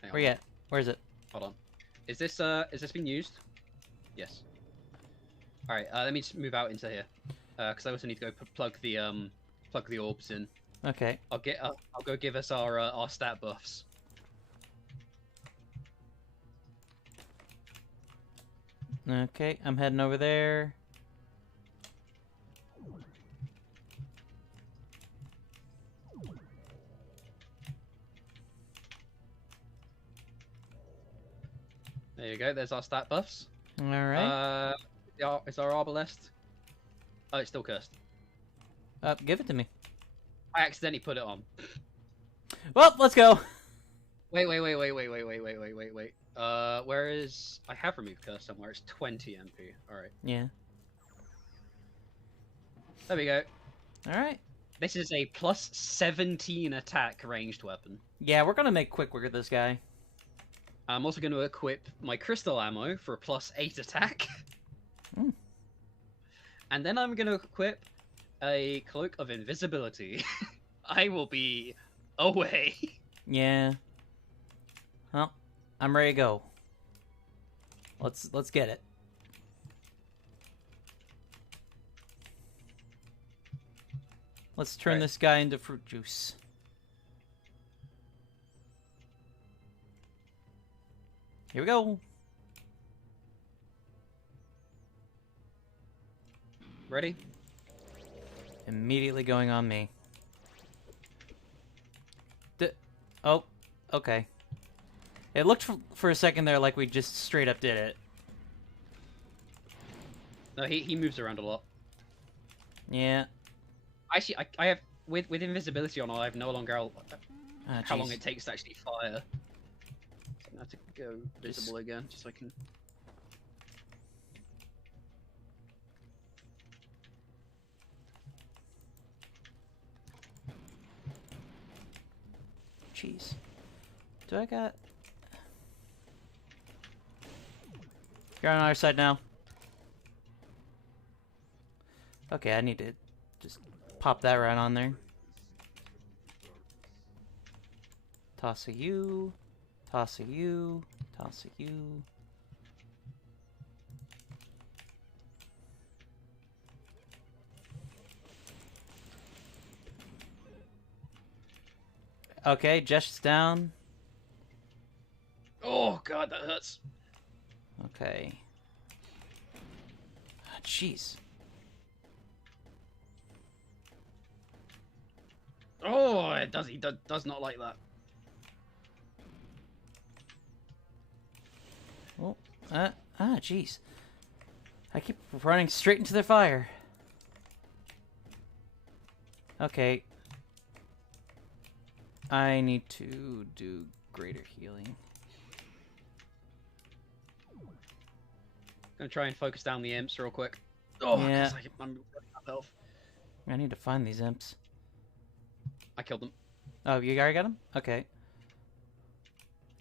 Hang on. Where you at? Where is it? Hold on. Is this been used? Yes. All right. Let me just move out into here, because I also need to go plug the orbs in. Okay. I'll go give us our stat buffs. Okay, I'm heading over there. There you go. There's our stat buffs. All right. Is our obelisk? Oh, it's still cursed. Give it to me. I accidentally put it on. Well, let's go. Wait. Where is... I have removed curse somewhere. It's 20 MP. Alright. Yeah. There we go. All right. This is a plus 17 attack ranged weapon. Yeah, we're gonna make quick work of this guy. I'm also going to equip my crystal ammo for a plus 8 attack. Mm. And then I'm going to equip a cloak of invisibility. I will be away. Yeah. Well, I'm ready to go. Let's get it. Let's turn Right. this guy into fruit juice. Here we go. Ready? Immediately going on me. Oh, okay. It looked for a second there like we just straight up did it. No, he moves around a lot. Yeah. Actually, I have with invisibility on, I have no longer Ah, how long jeez. it takes to actually fire. So I have to go visible again, just so I can. Jeez. Do I got... You're on our side now. Okay, I need to just pop that right on there. Toss a you. Toss a you. Toss a you. Okay, Jesh's down. Oh god, that hurts. Okay. Ah, jeez. Oh, he does not like that. Oh, jeez. I keep running straight into their fire. Okay. I need to do greater healing. Gonna try and focus down the imps real quick. Oh, Yeah. 'cause I'm running out of health. I need to find these imps. I killed them. Oh, you already got them? Okay.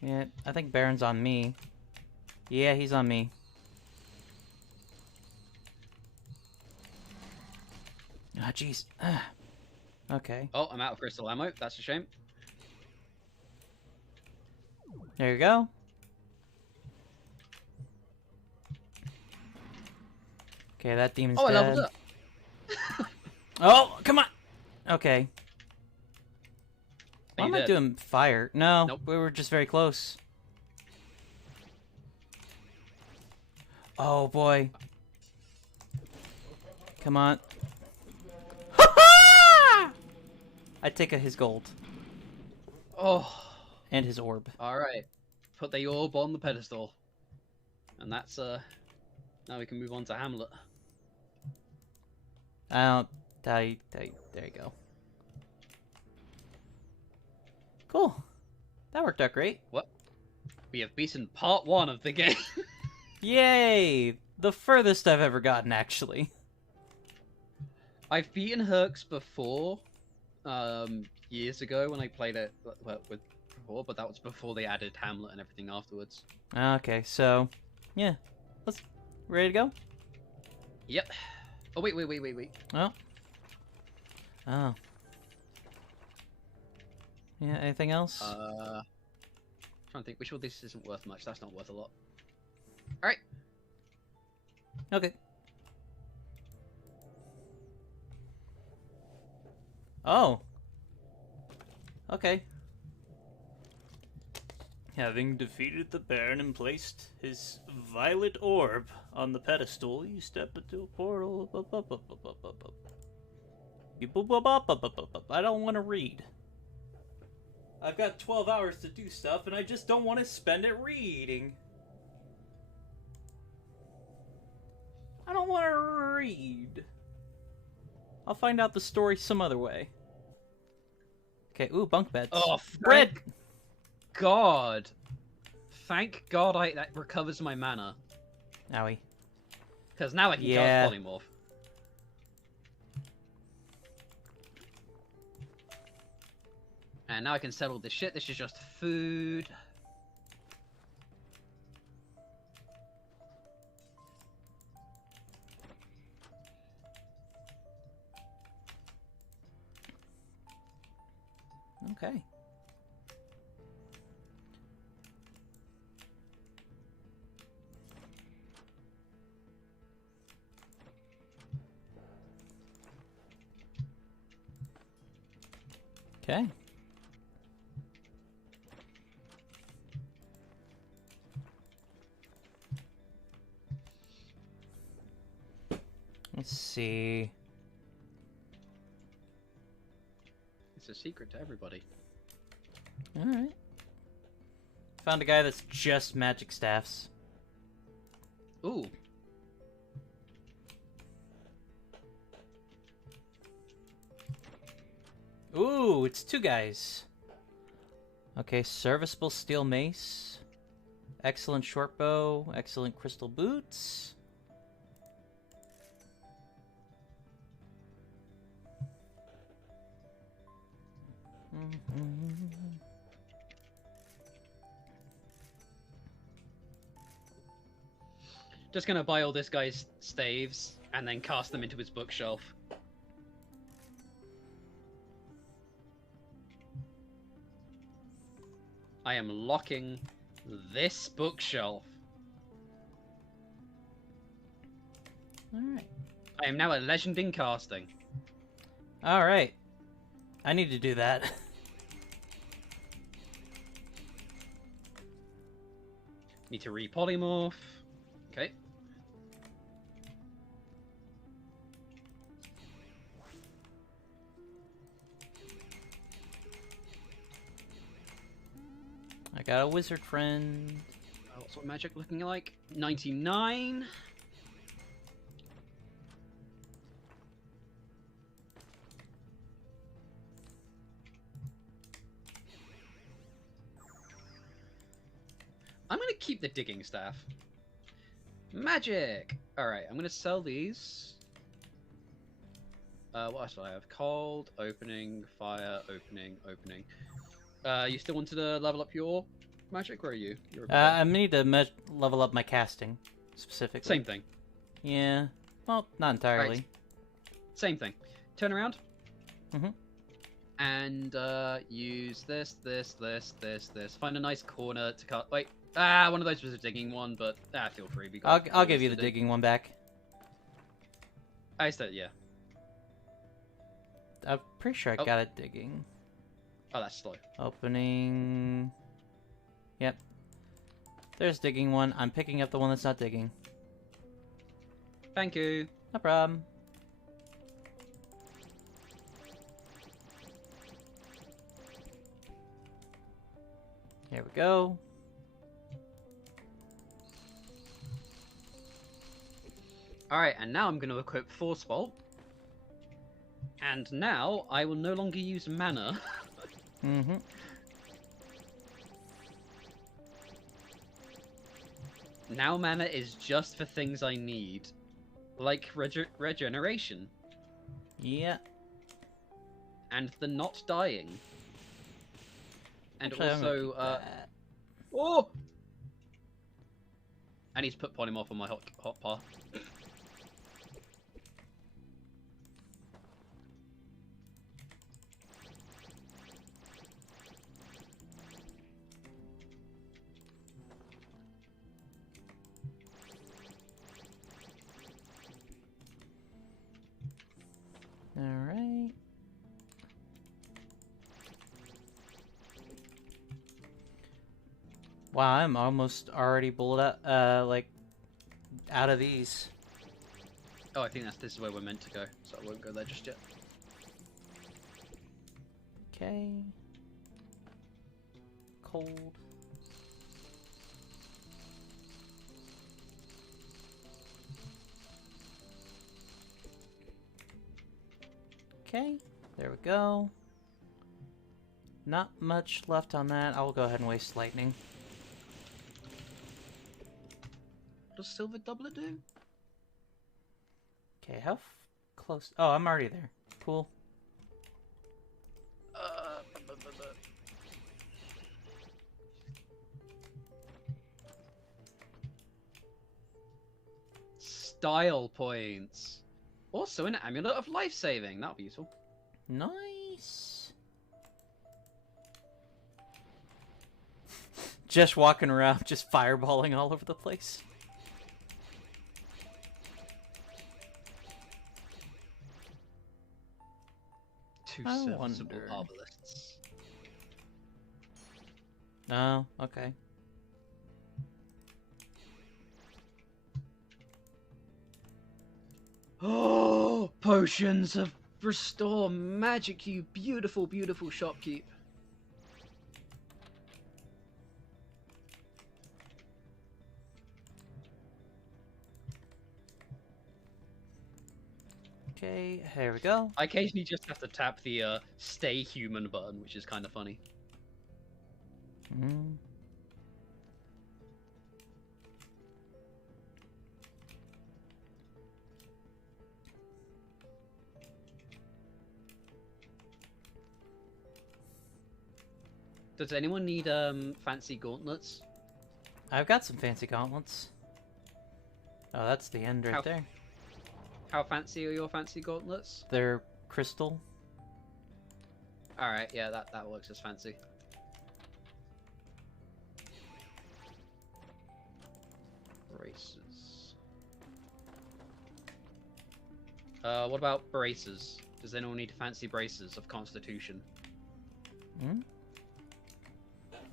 Yeah, I think Baron's on me. Yeah, he's on me. Ah, jeez. Okay. Oh, I'm out of crystal ammo. That's a shame. There you go. Okay, that demon's Oh, I dead. leveled up. Oh, come on! Okay. Why Are am you I dead? doing fire? No, Nope. we were just very close. Oh, boy. Come on. I take his gold. Oh, And his orb. alright. Put the orb on the pedestal. And that's, now we can move on to Hamlet. I don't... there you go. Cool. That worked out great. We have beaten part 1 of the game. Yay! The furthest I've ever gotten, actually. I've beaten Herx before, years ago when I played it with before, but that was before they added Hamlet and everything afterwards. Okay, so... yeah. Let's... ready to go? Yep. Oh, wait. Oh. Oh. Yeah, anything else? Trying to think, which one of this isn't worth much? That's not worth a lot. Alright. Okay. Oh. Okay. Having defeated the Baron and placed his violet orb on the pedestal, you step into a portal. I don't want to read. I've got 12 hours to do stuff, and I just don't want to spend it reading. I don't want to read. I'll find out the story some other way. Okay, ooh, bunk beds. Oh, bread! God. Thank God that recovers my mana. Owie. Because now I can Yeah. cast Polymorph. And now I can settle this shit. This is just food. Okay. Okay. Let's see. It's a secret to everybody. Alright. Found a guy that's just magic staffs. Ooh. Ooh, it's two guys. Okay, serviceable steel mace. Excellent short bow. Excellent crystal boots. Just gonna buy all this guy's staves and then cast them into his bookshelf. I am locking this bookshelf. Alright. I am now a legend in casting. Alright. I need to do that. Need to repolymorph. Okay. I got a wizard friend. What's my magic looking like? 99. I'm gonna keep the digging staff. Magic! Alright, I'm gonna sell these. What else do I have? Cold, opening, fire, opening. You still wanted to level up your magic? Where are you? You're I need to level up my casting, specifically. Same thing. Yeah. Well, not entirely. Right. Same thing. Turn around. Mhm. And use this. Find a nice corner to cut. Wait. One of those was a digging one, but feel free. I'll give you the digging one back. I said yeah. I'm pretty sure I got it digging. Oh, that's slow. Opening. Yep. There's digging one. I'm picking up the one that's not digging. Thank you. No problem. Here we go. Alright, and now I'm going to equip Force Bolt. And now I will no longer use mana. Mm-hmm. Now mana is just for things I need. Like regeneration. Yeah. And the not dying. And Actually, I'm gonna also, keep that. oh! I need to put polymorph on my hot path. Alright. Wow, I'm almost already bullet out, out of these. Oh, I think this is where we're meant to go, so I won't go there just yet. Okay. Cold. Okay, there we go. Not much left on that. I'll go ahead and waste lightning. What does Silver Doublet do? Okay, how close? Oh, I'm already there. Cool. Style points. Also, an amulet of life saving. That'll be useful. Nice. Just walking around, just fireballing all over the place. Two I serviceable wonder. arbalists. Oh, okay. Oh, potions of restore magic, you beautiful, beautiful shopkeep. Okay, here we go. I occasionally just have to tap the stay human button, which is kind of funny. Mm. Does anyone need fancy gauntlets? I've got some fancy gauntlets. Oh, that's the end right there. How fancy are your fancy gauntlets? They're crystal. Alright, yeah, that works as fancy. Braces. What about braces? Does anyone need fancy braces of constitution? Hmm?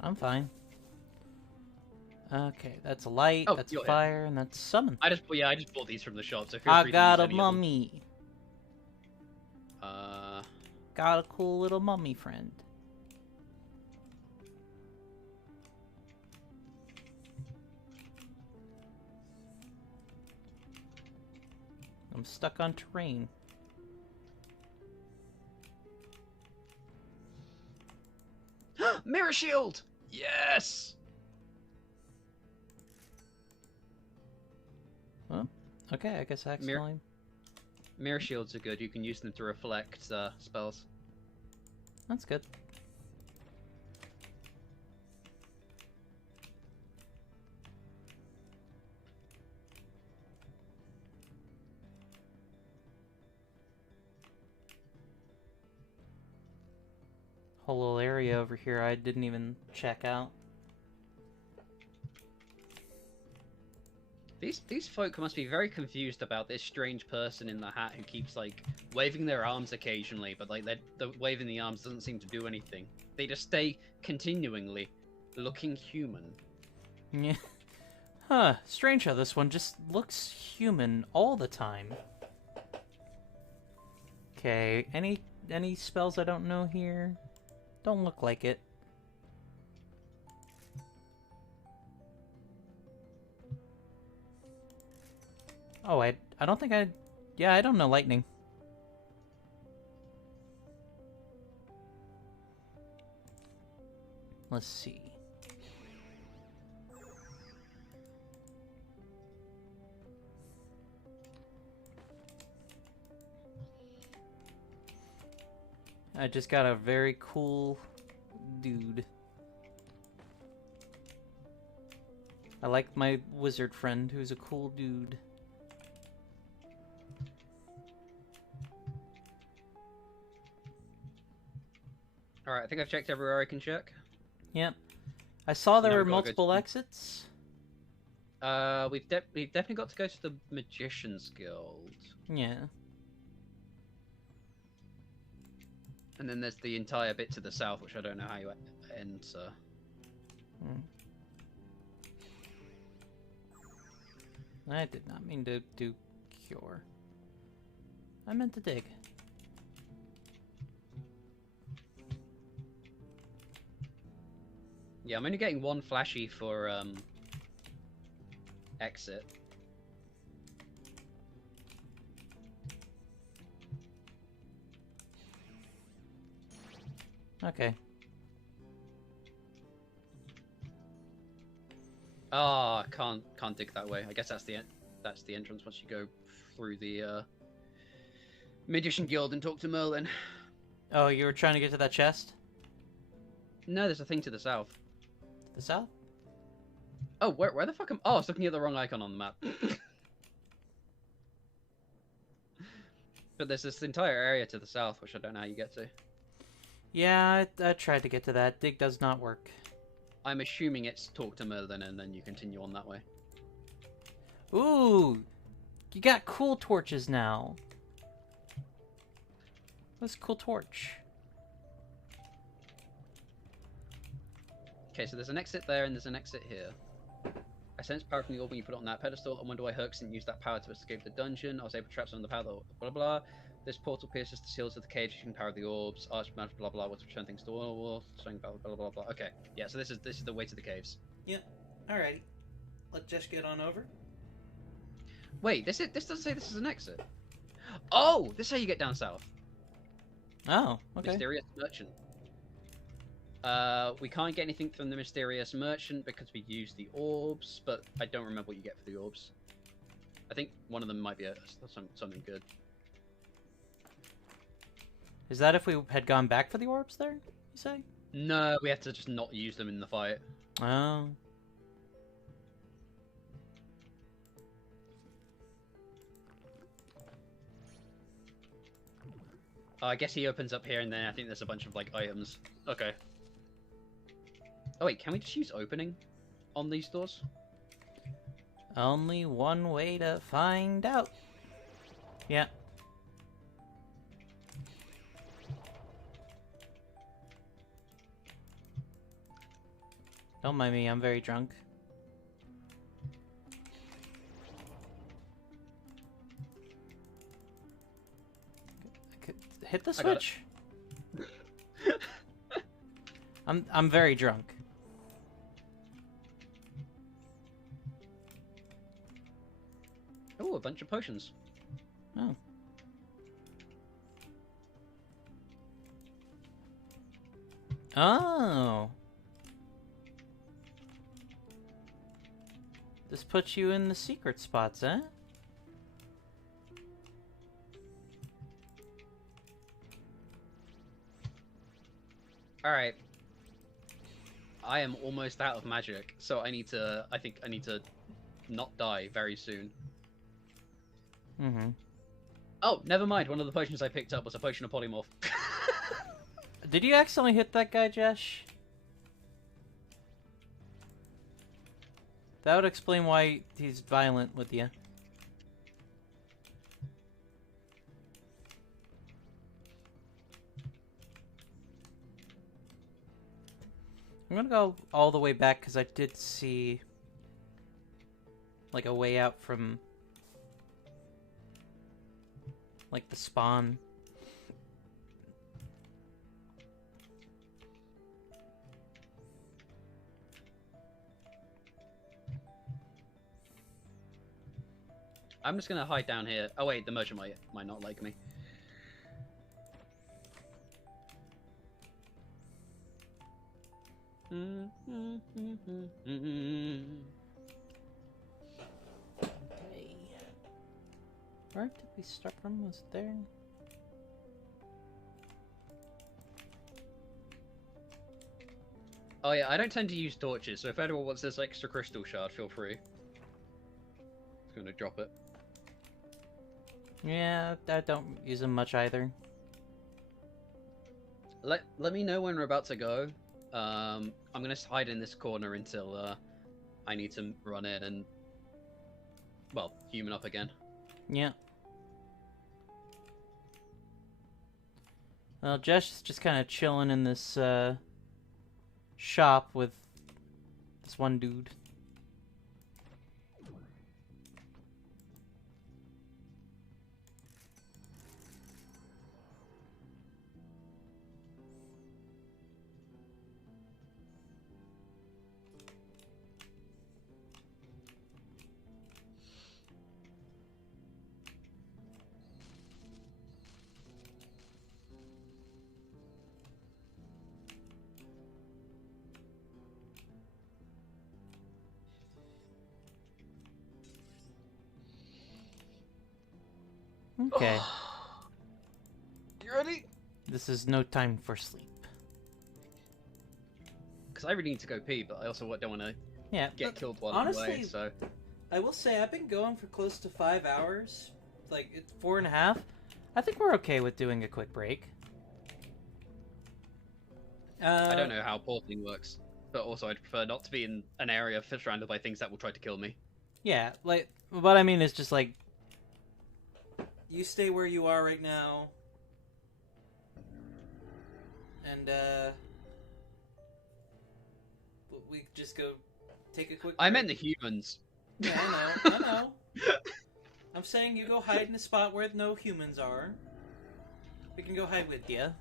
I'm fine. Okay, that's a light, Oh, that's you're here. fire, and that's summon. I just bought these from the shop, so feel I free got to a use any of them. mummy. Uh, Got a cool little mummy friend. I'm stuck on terrain. Mirror shield! Yes! Well, okay, I guess accidentally. Mirror shields are good. You can use them to reflect spells. That's good. Whole little area over here I didn't even check out. These folk must be very confused about this strange person in the hat who keeps like waving their arms occasionally, but like the waving the arms doesn't seem to do anything. They just stay continually looking human. Yeah. Huh, strange how this one just looks human all the time. Okay, any spells I don't know here? Don't look like it. Oh, I don't think yeah, I don't know lightning. Let's see. I just got a very cool dude. I like my wizard friend who's a cool dude. Alright, I think I've checked everywhere I can check. Yep. I saw there Now were we've gotta go multiple to- exits. We've definitely got to go to the Magician's Guild. Yeah. And then there's the entire bit to the south, which I don't know how you enter. Hmm. I did not mean to do cure. I meant to dig. Yeah, I'm only getting one flashy for exit. Okay. Ah, can't dig that way. I guess that's the entrance once you go through the Magician Guild and talk to Merlin. Oh, you were trying to get to that chest? No, there's a thing to the south. The south? Oh, where the fuck am... Oh, I was looking at the wrong icon on the map. But there's this entire area to the south, which I don't know how you get to. Yeah, I tried to get to that. Dig does not work. I'm assuming it's talk to Merlin and then you continue on that way. Ooh! You got cool torches now. What's a cool torch? Okay, so there's an exit there and there's an exit here. I sense power from the orb when you put it on that pedestal. I wonder why Herc didn't use that power to escape the dungeon. I was able to trap some of the power, blah blah. This portal pierces the seals of the cage using power of the orbs. Archmage, blah blah, to return things to wall, strength, blah blah blah blah. Okay, yeah, so this is the way to the caves. Yep. Alrighty. Let's just get on over. Wait, this doesn't say this is an exit. Oh, this is how you get down south. Oh, okay. Mysterious merchant. We can't get anything from the mysterious merchant because we used the orbs, but I don't remember what you get for the orbs. I think one of them might be something good. Is that if we had gone back for the orbs there, you say? No, we have to just not use them in the fight. Oh. I guess he opens up here, and then I think there's a bunch of, like, items. Okay. Oh, wait, can we just use opening on these doors? Only one way to find out. Yeah. Don't mind me, I'm very drunk. Hit the switch. I'm very drunk. Oh, a bunch of potions. Oh. Oh. This puts you in the secret spots, eh? Alright. I am almost out of magic, so I think I need to not die very soon. Mm-hmm. Oh, never mind. One of the potions I picked up was a potion of polymorph. Did you accidentally hit that guy, Jesh? That would explain why he's violent with you. I'm gonna go all the way back because I did see like a way out from like the spawn. I'm just gonna hide down here. Oh wait, the merchant might not like me. Okay. Where did we start from? Was it there? Oh yeah, I don't tend to use torches, so if anyone wants this extra crystal shard, feel free. Just gonna drop it. Yeah, I don't use them much either. Let me know when we're about to go. I'm gonna hide in this corner until I need to run in and, well, human up again. Yeah. Well, Jesh is just kind of chilling in this shop with this one dude. Okay. You ready? This is no time for sleep. Because I really need to go pee, but I also don't want to Yeah. get killed while honestly, I'm away, so... I will say I've been going for close to 5 hours. Like, it's 4.5. I think we're okay with doing a quick break. I don't know how portaling works, but also I'd prefer not to be in an area surrounded by things that will try to kill me. Yeah, like, what I mean is just like, you stay where you are right now, and we just go take a quick I break. meant the humans. Yeah, I know. I'm saying you go hide in a spot where no humans are. We can go hide with you.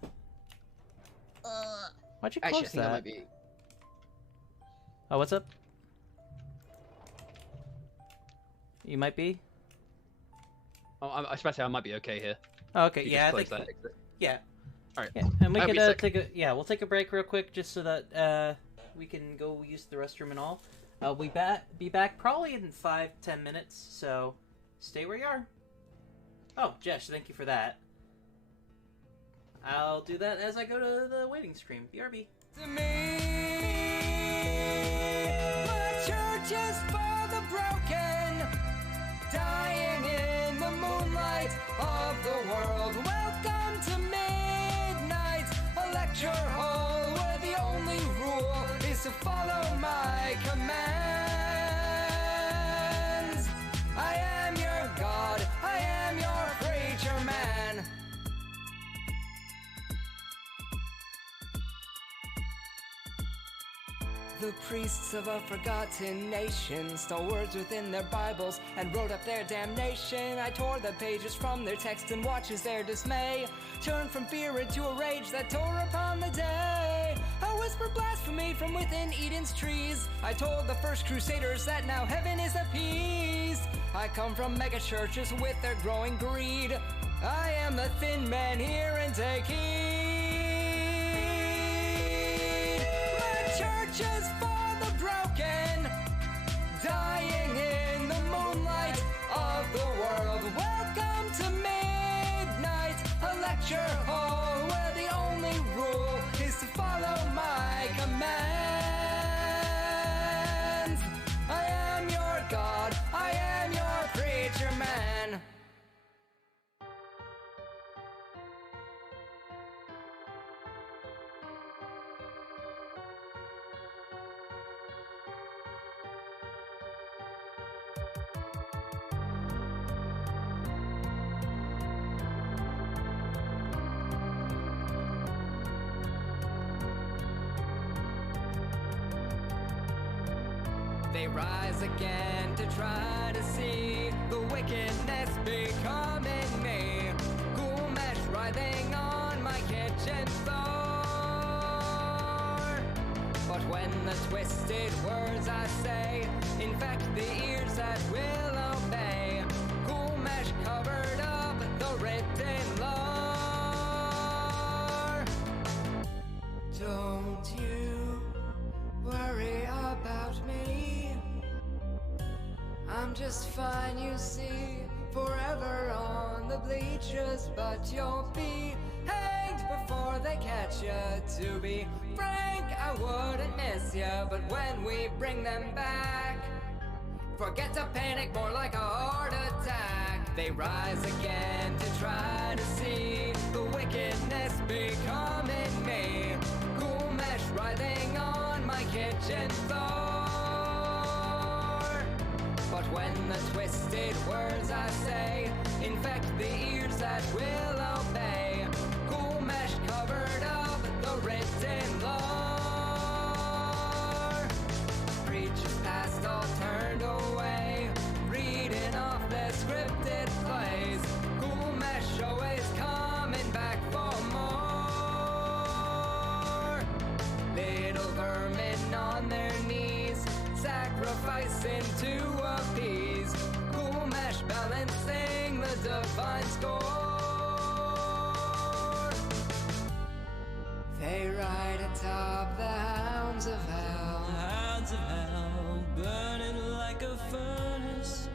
Why'd you close Actually, I think that? I might be... Oh, what's up? You might be? I especially I might be okay here. Okay, You yeah, I just think close that exit. yeah. All right. Yeah, and we I'll could be sick. we'll take a break real quick just so that we can go use the restroom and all. We be back probably in 5-10 minutes, so stay where you are. Oh, Jesh, thank you for that. I'll do that as I go to the waiting screen. BRB. To me, my church is for the broken, dying in the moonlight of the world. Welcome to midnight, a lecture hall where the only rule is to follow my commands. I am your God, I am your preacher man. The priests of a forgotten nation stole words within their Bibles and wrote up their damnation. I tore the pages from their text and watched as their dismay turned from fear into a rage that tore upon the day. I whispered blasphemy from within Eden's trees. I told the first crusaders that now heaven is appeased. I come from mega churches with their growing greed. I am the thin man here and take heed. My church is for the broken, dying in the moonlight of the world. Welcome to midnight, a lecture hall where the only rule is to follow my commands. I am your God, I am your preacher man. They rise again to try to see the wickedness becoming me. Cool mesh writhing on my kitchen floor. But when the twisted words I say infect the ears that will obey, cool mesh covered up the written lore. Don't you worry about me. I'm just fine, you see, forever on the bleachers, but you'll be hanged before they catch you. To be frank, I wouldn't miss you, but when we bring them back, forget to panic, more like a heart attack. They rise again to try to see the wickedness becoming me. Cool mesh writhing on my kitchen floor. But when the twisted words I say infect the ears that will obey, cool mesh covered up the written lore. Preachers past all turned away, reading off their scripted plays. Cool mesh always coming back for more. Little vermin on their knees, sacrificing to appease. Cool mesh balancing the divine score. They ride atop the hounds of hell. Hounds of hell, burning like a furnace,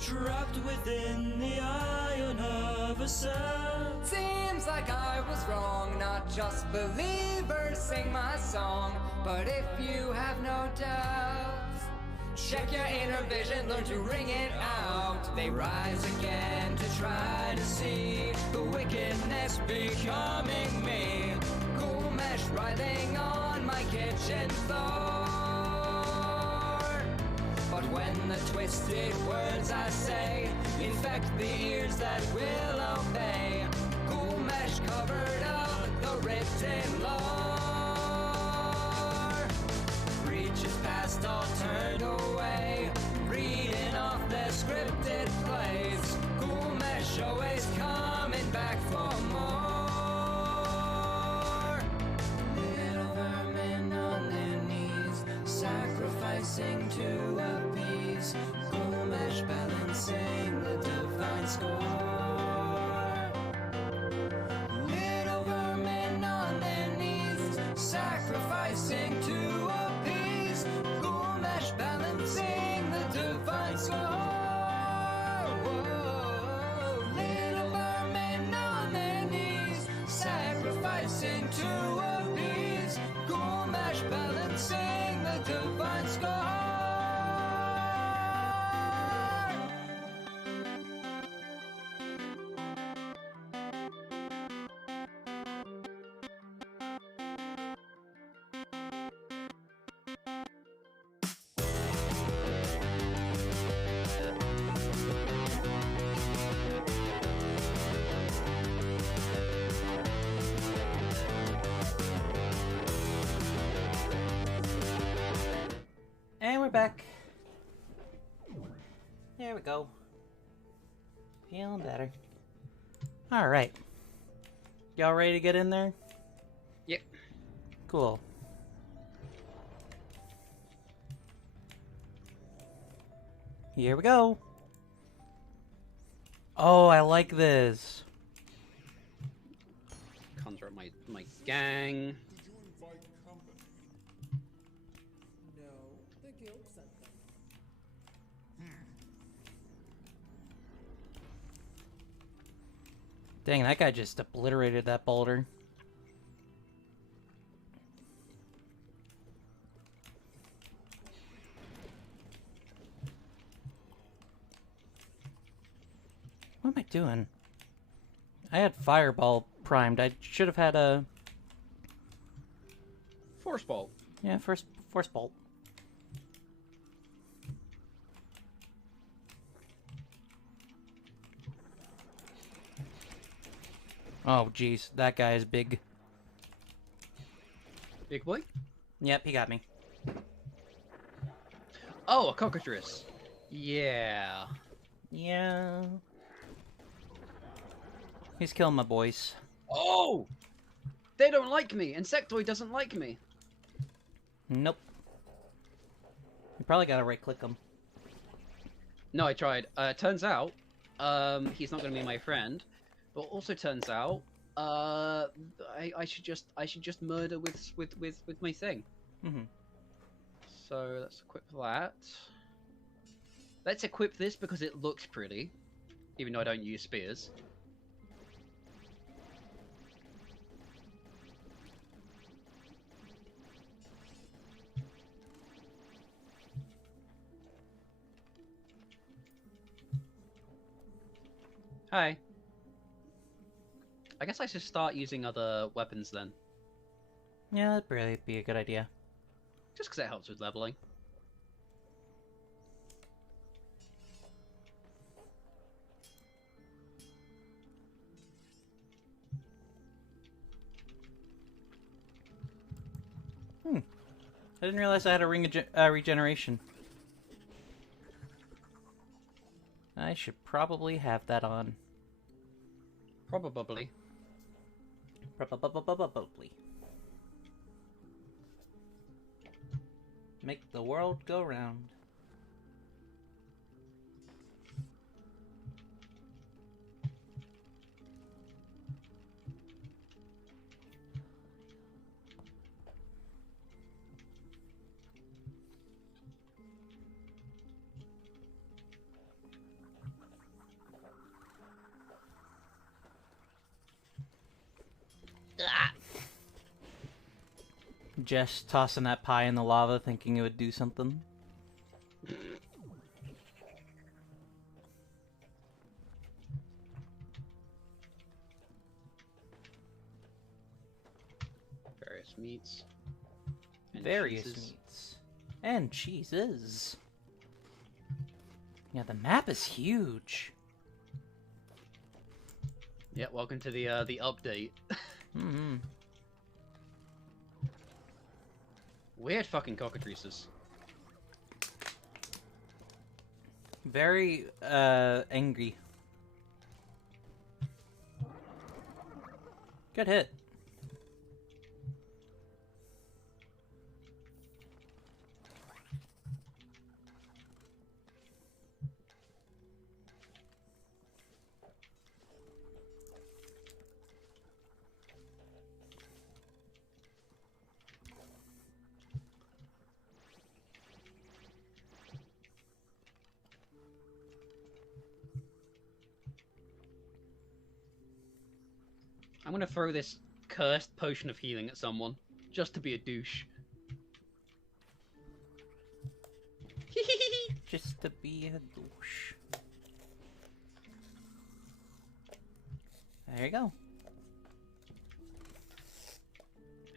trapped within the iron of a cell. Seems like I was wrong, not just believers sing my song. But if you have no doubts, check your inner vision, learn to ring it out. They rise again to try to see the wickedness becoming me. Cool mesh writhing on my kitchen floor. But when the twisted words I say infect the ears that will obey, cool mesh covered up the written lore. Preachers past all turned away, reading off their scripted plays. Cool mesh always coming back for more. Little vermin on their knees, sacrificing to appease. Cool mesh balancing the divine divine score. Little vermin on their knees, sacrificing to appease Gulmesh, balancing the divine score. Whoa. Little vermin on their knees, sacrificing to appease Gulmesh, balancing the divine score. And we're back. There we go. Feeling better. Alright. Y'all ready to get in there? Yep. Cool. Here we go. Oh, I like this. Conjure up my gang. Did you invite company? No, the guild sent them. Dang, that guy just obliterated that boulder. What am I doing? I had Fireball primed. I should have had a... Force bolt. Yeah, Force Bolt. Oh, jeez. That guy is big. Big boy. Yep, he got me. Oh, a cockatrice. Yeah. Yeah. He's killing my boys. Oh! They don't like me. Insectoid doesn't like me. Nope. You probably gotta right-click him. No, I tried. Turns out, he's not going to be my friend. But also turns out, I should just murder with my thing. Mm-hmm. So let's equip that. Let's equip this because it looks pretty, even though I don't use spears. Hi. I guess I should start using other weapons then. Yeah, that'd really be a good idea. Just because it helps with leveling. I didn't realize I had a ring of regeneration. I should probably have that on. Probably. Probably. Make the world go round. Just tossing that pie in the lava thinking it would do something. Various meats. And Various cheeses. meats. And cheeses. Yeah, the map is huge. Yeah, welcome to the update. Mm-hmm. Weird fucking cockatrices. Very, angry. Good hit. I'm gonna throw this cursed potion of healing at someone, just to be a douche. Just to be a douche. There you go.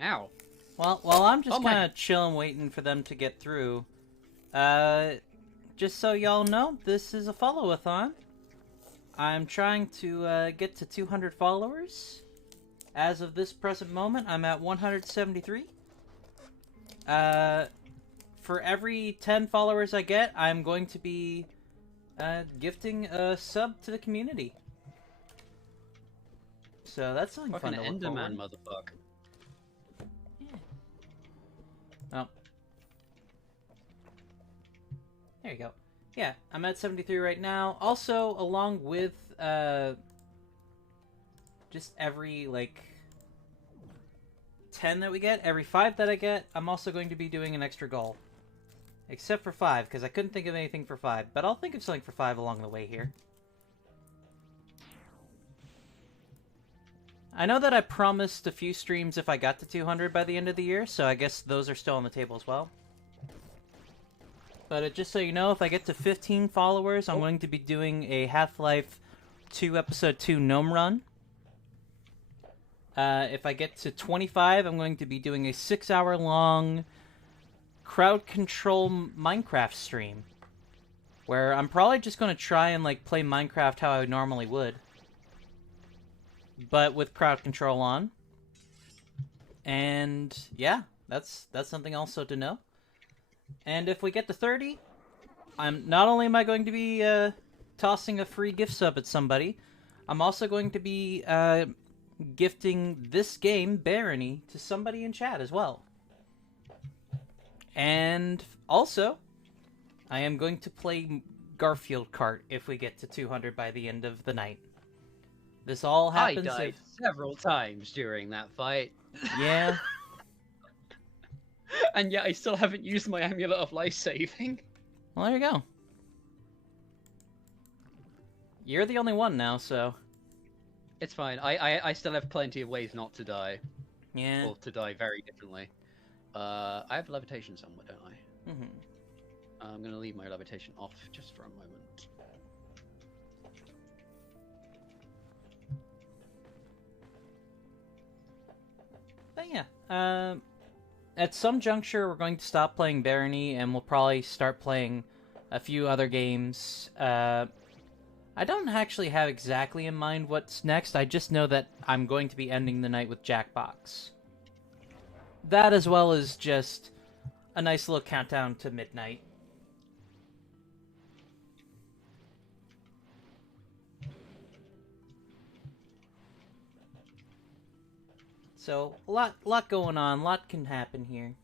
Ow. Well, while I'm just Oh my- kind of chilling, waiting for them to get through, just so y'all know, this is a follow-a-thon. I'm trying to get to 200 followers. As of this present moment, I'm at 173. For every 10 followers I get, I'm going to be gifting a sub to the community. So that's something Fucking fun to look Enderman, forward. motherfucker. Oh. There you go. Yeah, I'm at 73 right now. Also, along with, just every, like, 10 that we get, every 5 that I get, I'm also going to be doing an extra goal. Except for 5, because I couldn't think of anything for 5. But I'll think of something for 5 along the way here. I know that I promised a few streams if I got to 200 by the end of the year, so I guess those are still on the table as well. But just so you know, if I get to 15 followers, I'm going to be doing a Half-Life 2 Episode 2 Gnome run. If I get to 25, I'm going to be doing a 6-hour-long crowd control Minecraft stream. Where I'm probably just going to try and like play Minecraft how I normally would. But with crowd control on. And yeah, that's something also to know. And if we get to 30, I'm not only am I going to be tossing a free gift sub at somebody, I'm also going to be gifting this game, Barony, to somebody in chat as well. And also, I am going to play Garfield Kart if we get to 200 by the end of the night. This all happens. I died several times during that fight. Yeah. And yet I still haven't used my Amulet of Life Saving. Well, there you go. You're the only one now, so... It's fine. I still have plenty of ways not to die. Yeah. Or to die very differently. I have levitation somewhere, don't I? Mm-hmm. I'm going to leave my levitation off just for a moment. But yeah, at some juncture we're going to stop playing Barony and we'll probably start playing a few other games. I don't actually have exactly in mind what's next, I just know that I'm going to be ending the night with Jackbox. That as well as just a nice little countdown to midnight. So, a lot going on, a lot can happen here.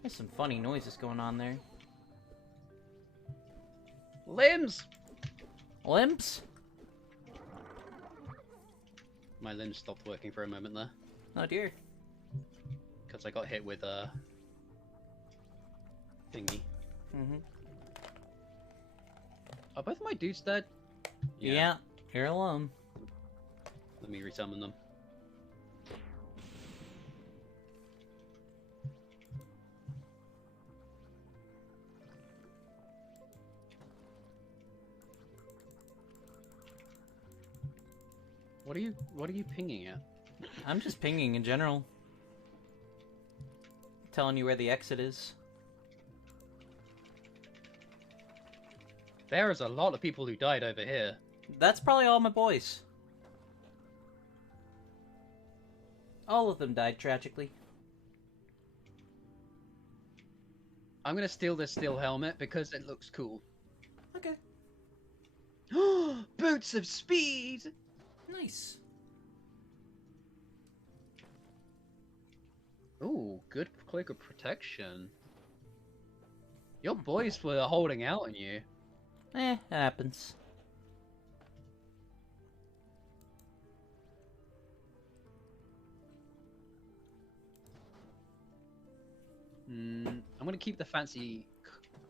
There's some funny noises going on there. Limbs! Limbs? My limbs stopped working for a moment there. Oh dear. Because I got hit with a... thingy. Mm-hmm. Are both of my dudes dead? Yeah, you're alone. Let me resummon them. What are you pinging at? I'm just pinging in general. Telling you where the exit is. There is a lot of people who died over here. That's probably all my boys. All of them died tragically. I'm gonna steal this steel helmet because it looks cool. Okay. Boots of speed! Nice. Ooh, good cloak of protection. Your boys were holding out on you. It happens. I'm gonna keep the fancy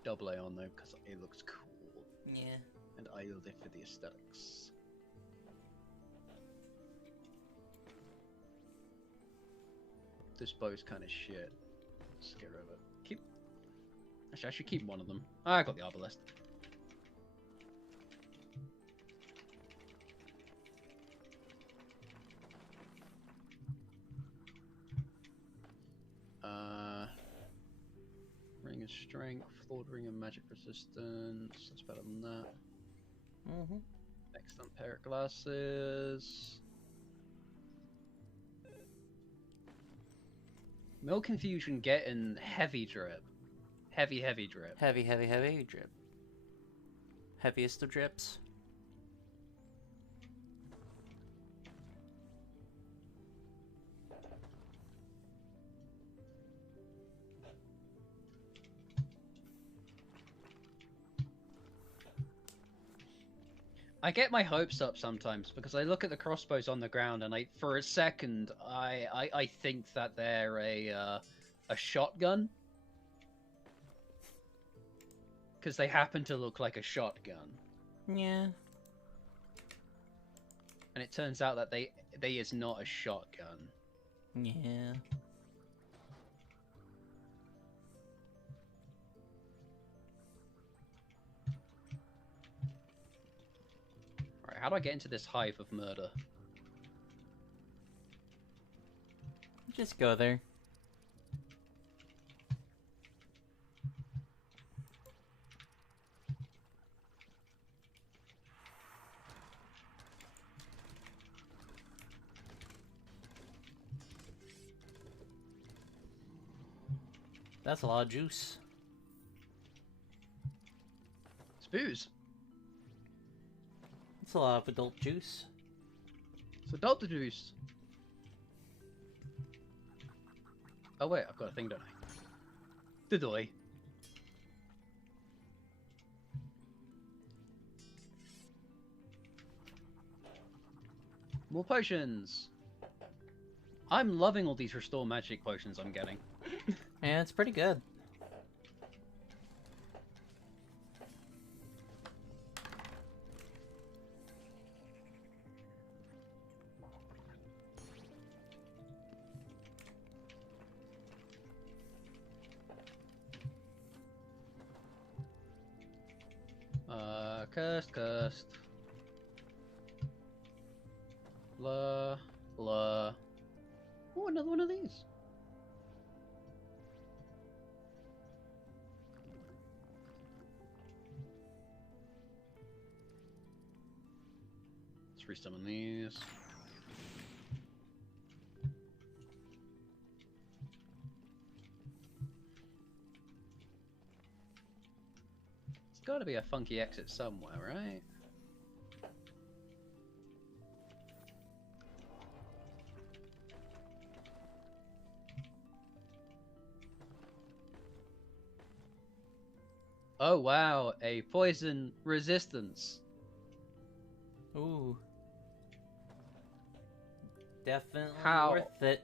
double A on though because it looks cool. Yeah. And I live for the aesthetics. This bow's kind of shit. Let's get rid of it. Actually, I should keep one of them. Ah, I got the arbalest. Ring of strength, flawed ring of magic resistance. That's better than that. Mm-hmm. Excellent pair of glasses. Milk infusion getting heavy drip. Heavy drip. Heavy drip. Heaviest of drips. I get my hopes up sometimes because I look at the crossbows on the ground and for a second I think that they're a shotgun because they happen to look like a shotgun. Yeah. And it turns out that they is not a shotgun. Yeah. How do I get into this hive of murder? Just go there. That's a lot of juice. It's booze. That's a lot of adult juice. It's adult juice. Oh wait, I've got a thing, don't I? Did I? More potions! I'm loving all these restore magic potions I'm getting. Yeah, it's pretty good. Cursed. Blah. Oh, another one of these. Let's resummon these. There's got to be a funky exit somewhere, right? Oh wow, a poison resistance. Ooh. Definitely How? worth it.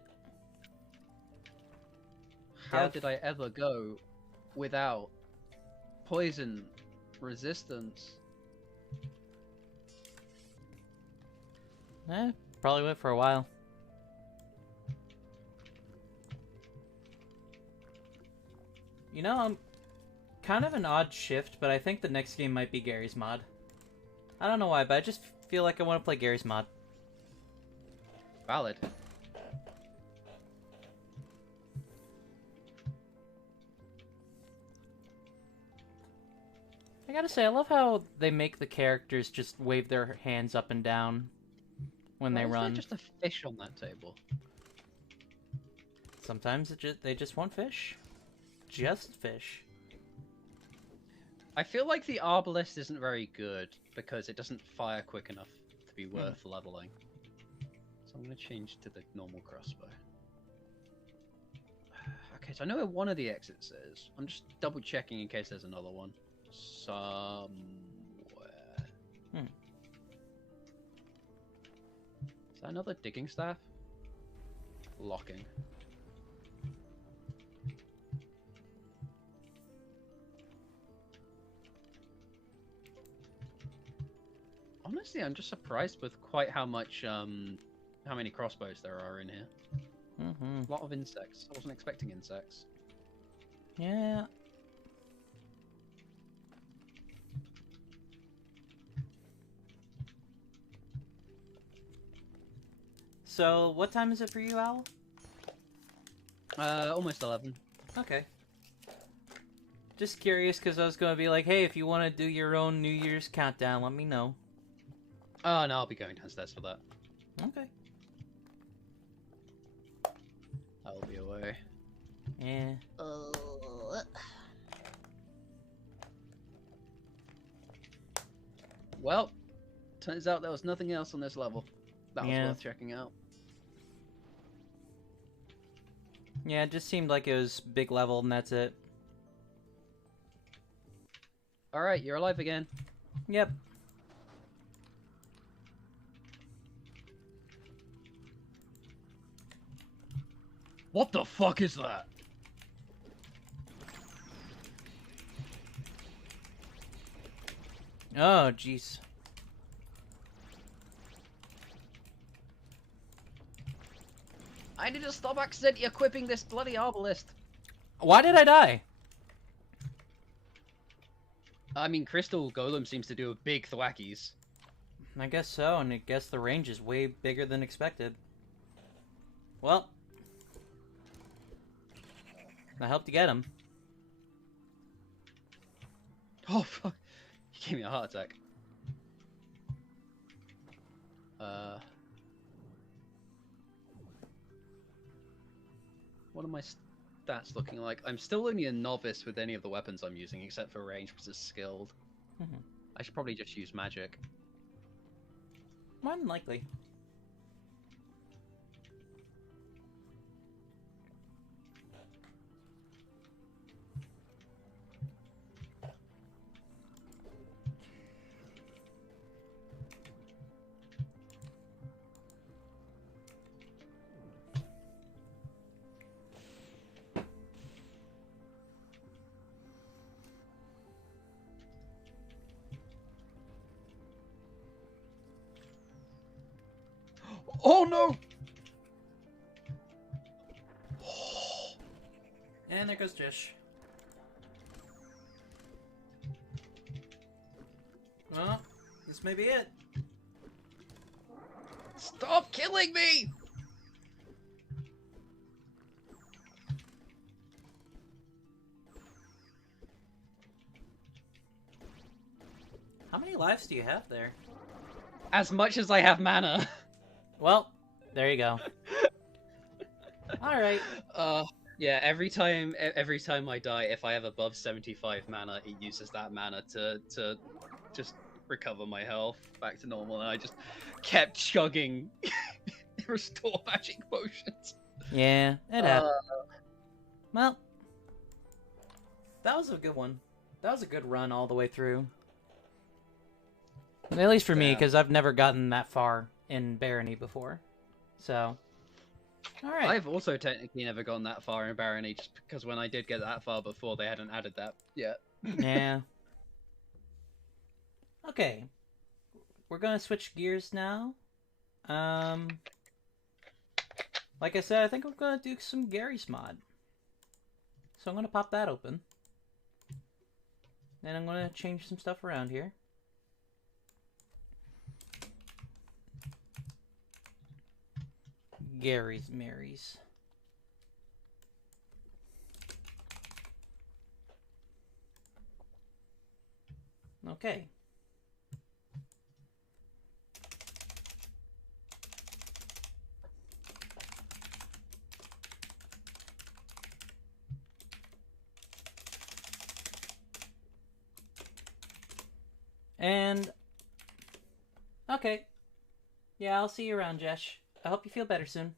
How did I ever go without poison resistance? Probably went for a while. You know, I'm kind of an odd shift, but I think the next game might be Gary's mod. I don't know why, but I just feel like I want to play Gary's mod. Valid. I gotta say, I love how they make the characters just wave their hands up and down when they run. Is there just a fish on that table? Sometimes they just want fish. Just fish. I feel like the arbalest isn't very good because it doesn't fire quick enough to be worth leveling. So I'm going to change to the normal crossbow. Okay, so I know where one of the exits is. I'm just double checking in case there's another one. Somewhere. Is that another digging staff? Locking. Honestly, I'm just surprised with quite how many crossbows there are in here. Mm-hmm. A lot of insects. I wasn't expecting insects. Yeah. So, what time is it for you, Owl? Almost 11. Okay. Just curious, because I was going to be like, hey, if you want to do your own New Year's countdown, let me know. Oh, no, I'll be going downstairs for that. Okay. I'll be away. Yeah. Well, turns out there was nothing else on this level. That was Yeah. worth checking out. Yeah, it just seemed like it was big level, and that's it. Alright, you're alive again. Yep. What the fuck is that? Oh, jeez. I need to stop accidentally equipping this bloody arbalist. Why did I die? I mean, Crystal Golem seems to do a big thwackies. I guess so, and I guess the range is way bigger than expected. Well, I helped you get him. Oh, fuck. You gave me a heart attack. What are my stats looking like? I'm still only a novice with any of the weapons I'm using, except for range, which is skilled. Mhm. I should probably just use magic. More than likely. Oh no! And there goes Jish. Well, this may be it. Stop killing me! How many lives do you have there? As much as I have mana. Well, there you go. Alright. Yeah, every time I die, if I have above 75 mana, it uses that mana to just recover my health back to normal, and I just kept chugging restore magic potions. Yeah, it happened. Well, that was a good one. That was a good run all the way through. At least for me, because I've never gotten that far in Barony before. So, alright. I've also technically never gone that far in Barony, just because when I did get that far before, they hadn't added that yet. Yeah. Okay. We're gonna switch gears now. Like I said, I think we're gonna do some Gary's mod. So I'm gonna pop that open. And I'm gonna change some stuff around here. Gary's Marys. Okay. And okay. Yeah, I'll see you around, Jesh. I hope you feel better soon.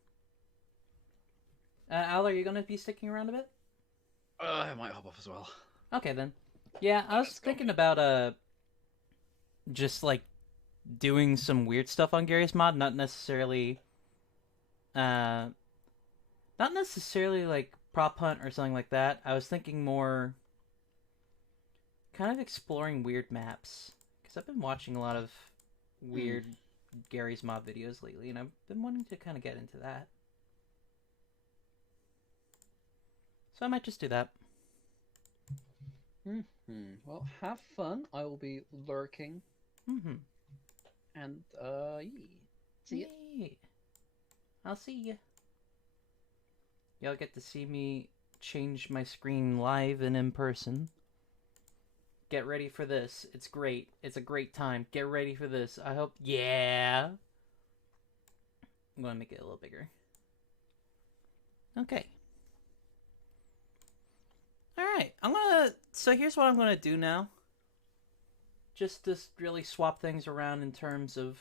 Al, are you gonna be sticking around a bit? I might hop off as well. Okay, then. Yeah, I was thinking about, just, like, doing some weird stuff on Gary's mod, not necessarily, like, prop hunt or something like that. I was thinking more kind of exploring weird maps, because I've been watching a lot of weird Gary's Mod videos lately, and I've been wanting to kind of get into that. So I might just do that. Well, have fun. I will be lurking. And, yeah. See ya. Yay. I'll see ya. Y'all get to see me change my screen live and in person. Get ready for this. It's great. It's a great time. Get ready for this. I hope... Yeah! I'm going to make it a little bigger. Okay. Alright. So here's what I'm going to do now. Just to really swap things around in terms of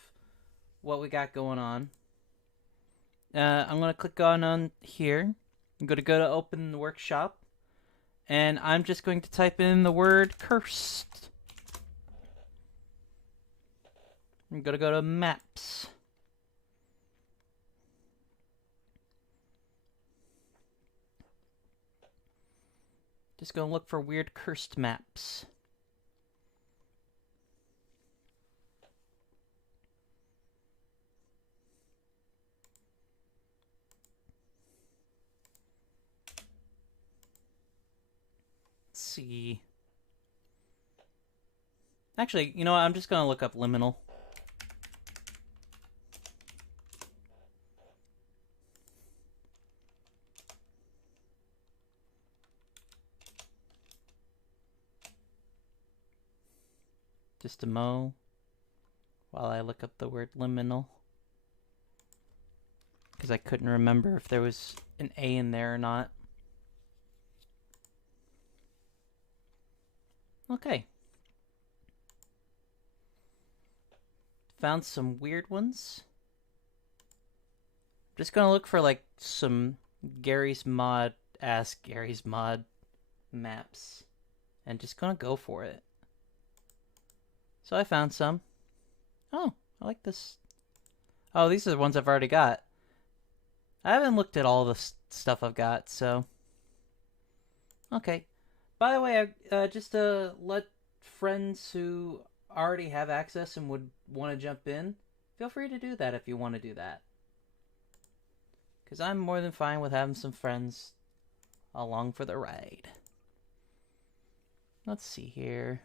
what we got going on. I'm going to click on here. I'm going to go to open the workshop. And I'm just going to type in the word cursed. I'm going to go to maps. Just going to look for weird cursed maps. See. Actually, you know what? I'm just going to look up liminal. Just a mo while I look up the word liminal. Because I couldn't remember if there was an A in there or not. Okay. Found some weird ones. Just gonna look for like some Gary's Mod maps. And just gonna go for it. So I found some. Oh, I like this. Oh, these are the ones I've already got. I haven't looked at all the stuff I've got, so... Okay. By the way, just to let friends who already have access and would want to jump in, feel free to do that if you want to do that. Because I'm more than fine with having some friends along for the ride. Let's see here.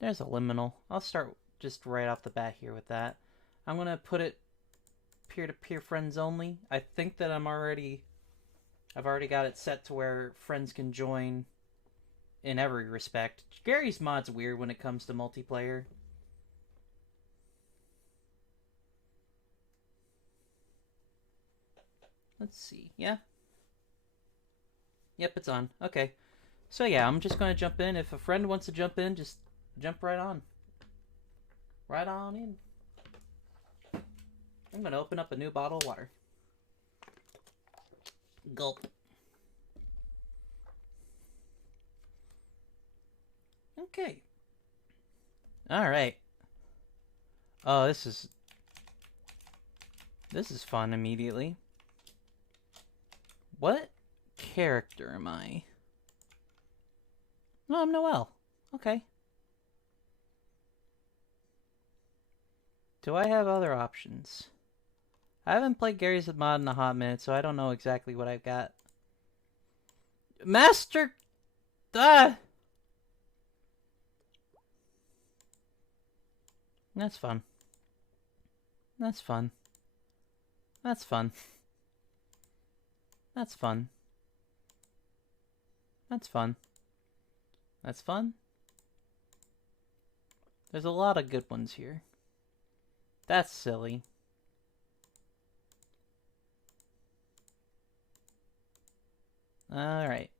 There's a liminal. I'll start just right off the bat here with that. I'm going to put it peer-to-peer friends only. I think that I've already got it set to where friends can join in every respect. Gary's Mod's weird when it comes to multiplayer. Let's see. Yeah? Yep, it's on. Okay. So yeah, I'm just going to jump in. If a friend wants to jump in, just jump right on. Right on in. I'm going to open up a new bottle of water. Gulp. Okay. Alright. Oh, this is fun immediately. What character am I? No, I'm Noelle. Okay. Do I have other options? I haven't played Gary's Mod in a hot minute, so I don't know exactly what I've got. Master... Ah! That's fun. That's fun. That's fun. That's fun. That's fun. That's fun. There's a lot of good ones here. That's silly. Alright.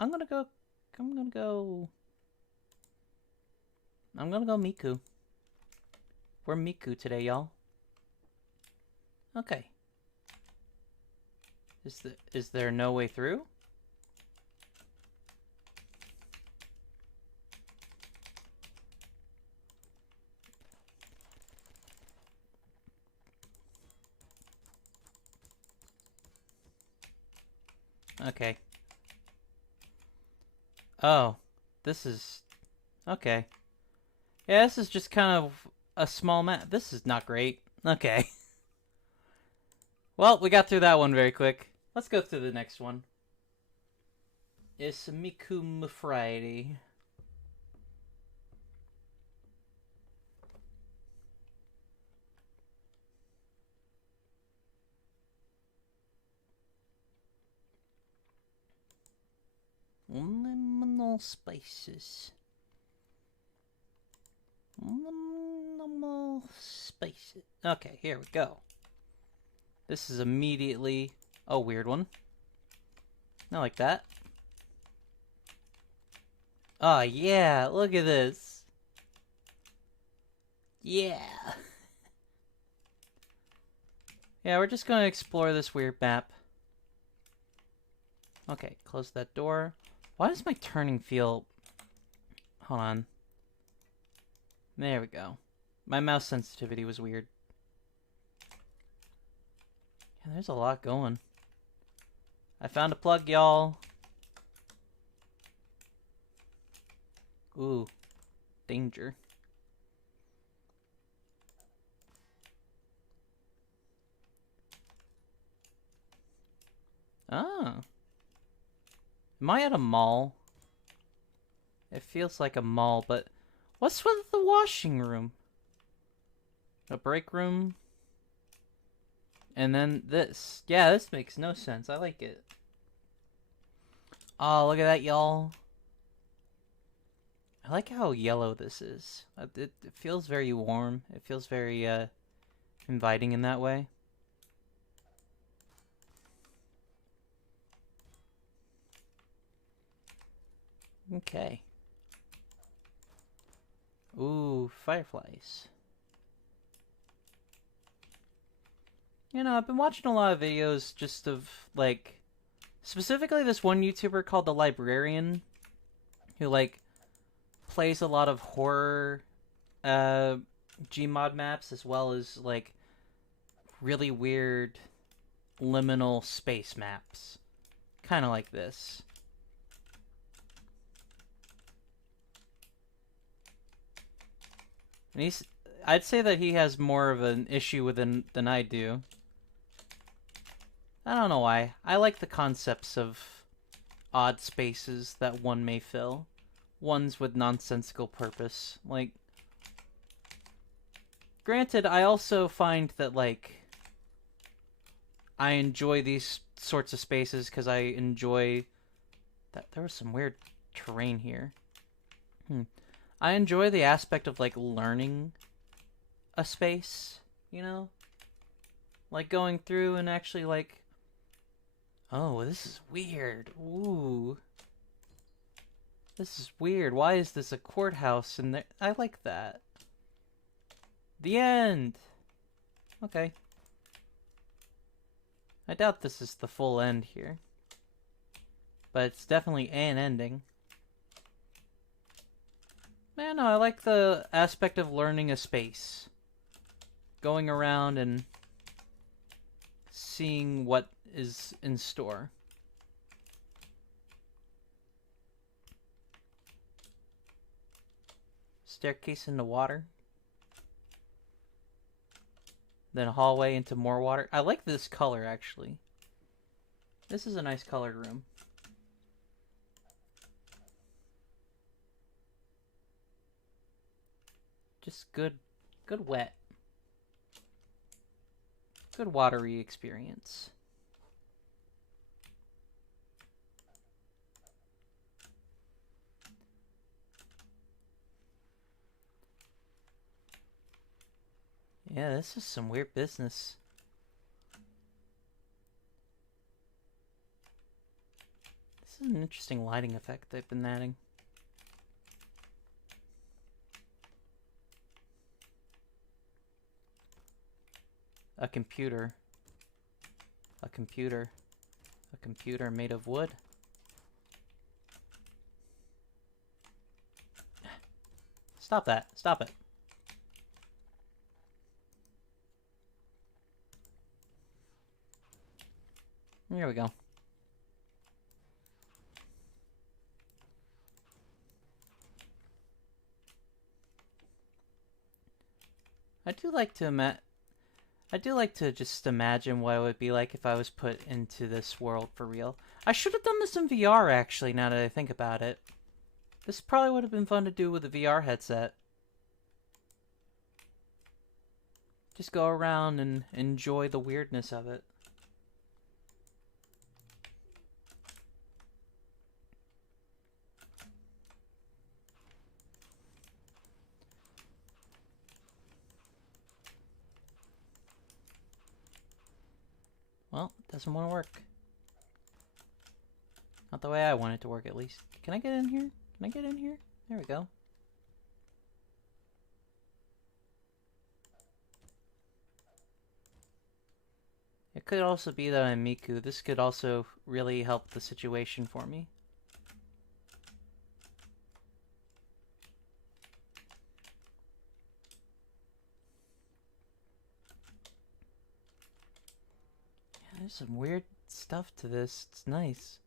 I'm gonna go Miku. We're Miku today, y'all. Okay. Is there no way through? Okay. Oh, this is... Okay. Yeah, this is just kind of a small map. This is not great. Okay. Well, we got through that one very quick. Let's go through the next one. It's Mikum Friday. Liminal spices. Liminal spices. Okay, here we go. This is immediately a weird one. Not like that. Oh, yeah, look at this. Yeah. Yeah, we're just going to explore this weird map. Okay, close that door. Why does my turning feel... Hold on. There we go. My mouse sensitivity was weird. Yeah, there's a lot going. I found a plug, y'all. Ooh. Danger. Ah. Am I at a mall? It feels like a mall, but... What's with the washing room? A break room? And then this. Yeah, this makes no sense. I like it. Oh, look at that, y'all. I like how yellow this is. It feels very warm. It feels very inviting in that way. Okay. Ooh, fireflies. You know, I've been watching a lot of videos just of, like, specifically this one YouTuber called The Librarian, who, like, plays a lot of horror Gmod maps as well as, like, really weird liminal space maps. Kind of like this. And I'd say that he has more of an issue with it than I do. I don't know why. I like the concepts of odd spaces that one may fill. Ones with nonsensical purpose. Like, granted, I also find that, like, I enjoy these sorts of spaces because I enjoy... that there was some weird terrain here. I enjoy the aspect of, like, learning a space, you know? Like, going through and actually, like... Oh, this is weird. Ooh. This is weird. Why is this a courthouse in there? I like that. The end! Okay. I doubt this is the full end here. But it's definitely an ending. Man, no, I like the aspect of learning a space. Going around and seeing what is in store. Staircase into water. Then a hallway into more water. I like this color, actually. This is a nice colored room. Just good wet. Good watery experience. Yeah, this is some weird business. This is an interesting lighting effect they've been adding. A computer. A computer. A computer made of wood. Stop that. Stop it. Here we go. I do like to just imagine what it would be like if I was put into this world for real. I should have done this in VR, actually, now that I think about it. This probably would have been fun to do with a VR headset. Just go around and enjoy the weirdness of it. Well, it doesn't want to work. Not the way I want it to work, at least. Can I get in here? Can I get in here? There we go. It could also be that I'm Miku. This could also really help the situation for me. Yeah, there's some weird stuff to this. It's nice.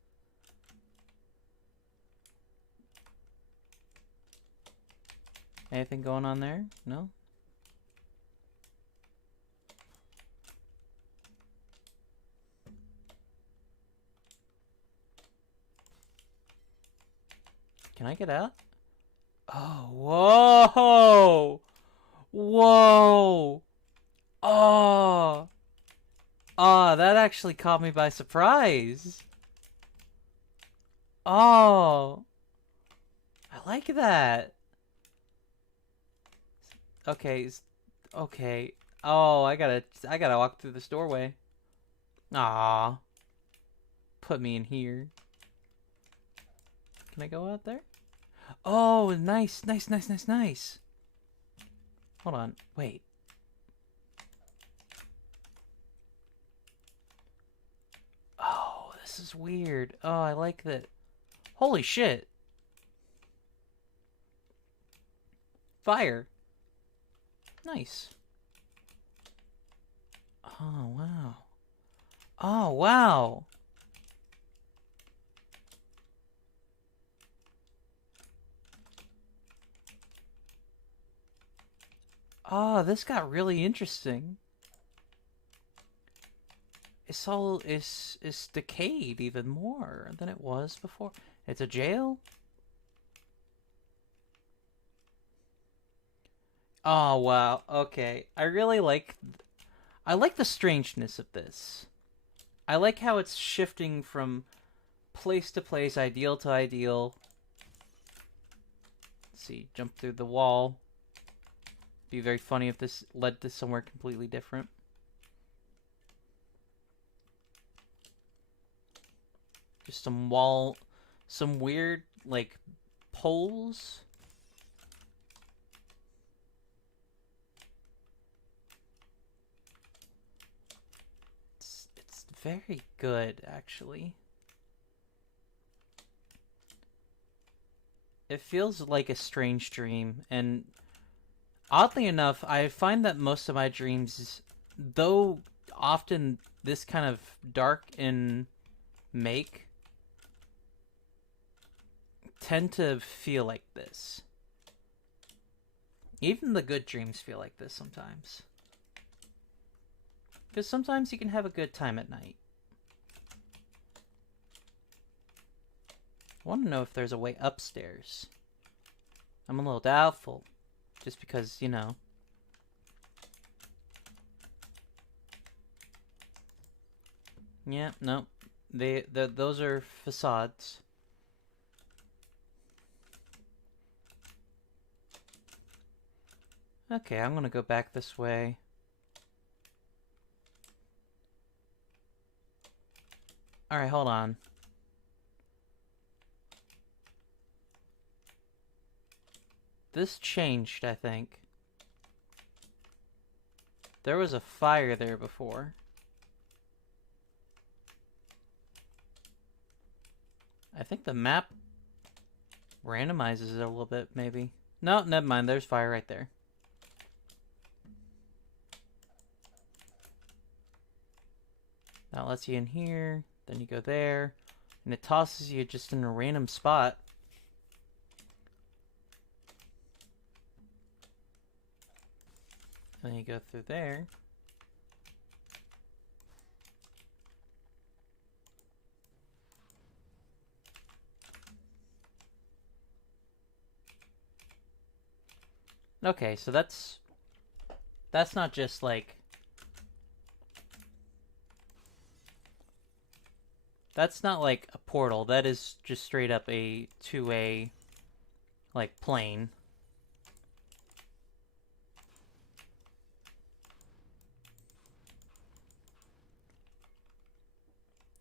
Anything going on there? No? Can I get out? Oh, whoa! Whoa! Oh! Oh, that actually caught me by surprise. Oh! I like that. Okay, okay. Oh, I gotta walk through this doorway. Ah, put me in here. Can I go out there? Oh, nice, nice, nice, nice, nice. Hold on, wait. Oh, this is weird. Oh, I like that. Holy shit. Fire. Nice. Oh, wow. Oh, wow. Oh, this got really interesting. It's all is decayed even more than it was before. It's a jail? Oh, wow. Okay. I like the strangeness of this. I like how it's shifting from place to place, ideal to ideal. Let's see, jump through the wall. Be very funny if this led to somewhere completely different. Just some weird, like, poles. It's very good, actually. It feels like a strange dream, and oddly enough, I find that most of my dreams, though often this kind of dark in make, tend to feel like this. Even the good dreams feel like this sometimes. Because sometimes you can have a good time at night. I want to know if there's a way upstairs. I'm a little doubtful. Just because, you know. Yeah, no. Those are facades. Okay, I'm gonna go back this way. Alright, hold on. This changed, I think. There was a fire there before. I think the map randomizes it a little bit, maybe. No, never mind. There's fire right there. That lets you in here. Then you go there. And it tosses you just in a random spot. And then you go through there. Okay, so that's not just like that's not like a portal. That is just straight up a two-way like plane.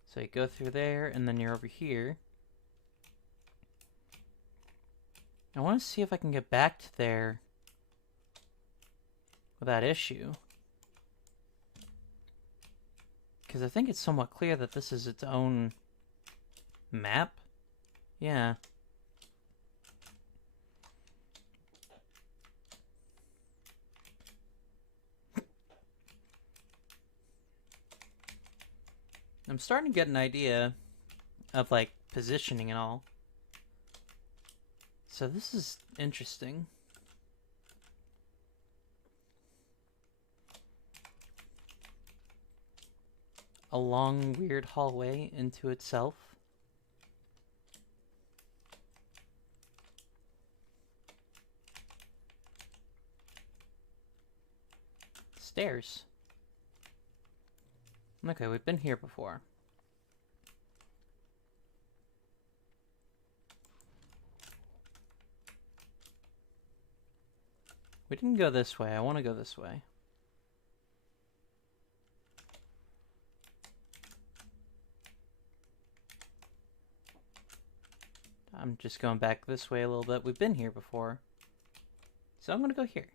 So you go through there and then you're over here. I want to see if I can get back to there without issue. Because I think it's somewhat clear that this is its own map. Yeah. I'm starting to get an idea of, like, positioning and all. So this is interesting. A long, weird hallway into itself. Stairs. Okay, we've been here before. We didn't go this way. I want to go this way. I'm just going back this way a little bit. We've been here before. So I'm going to go here.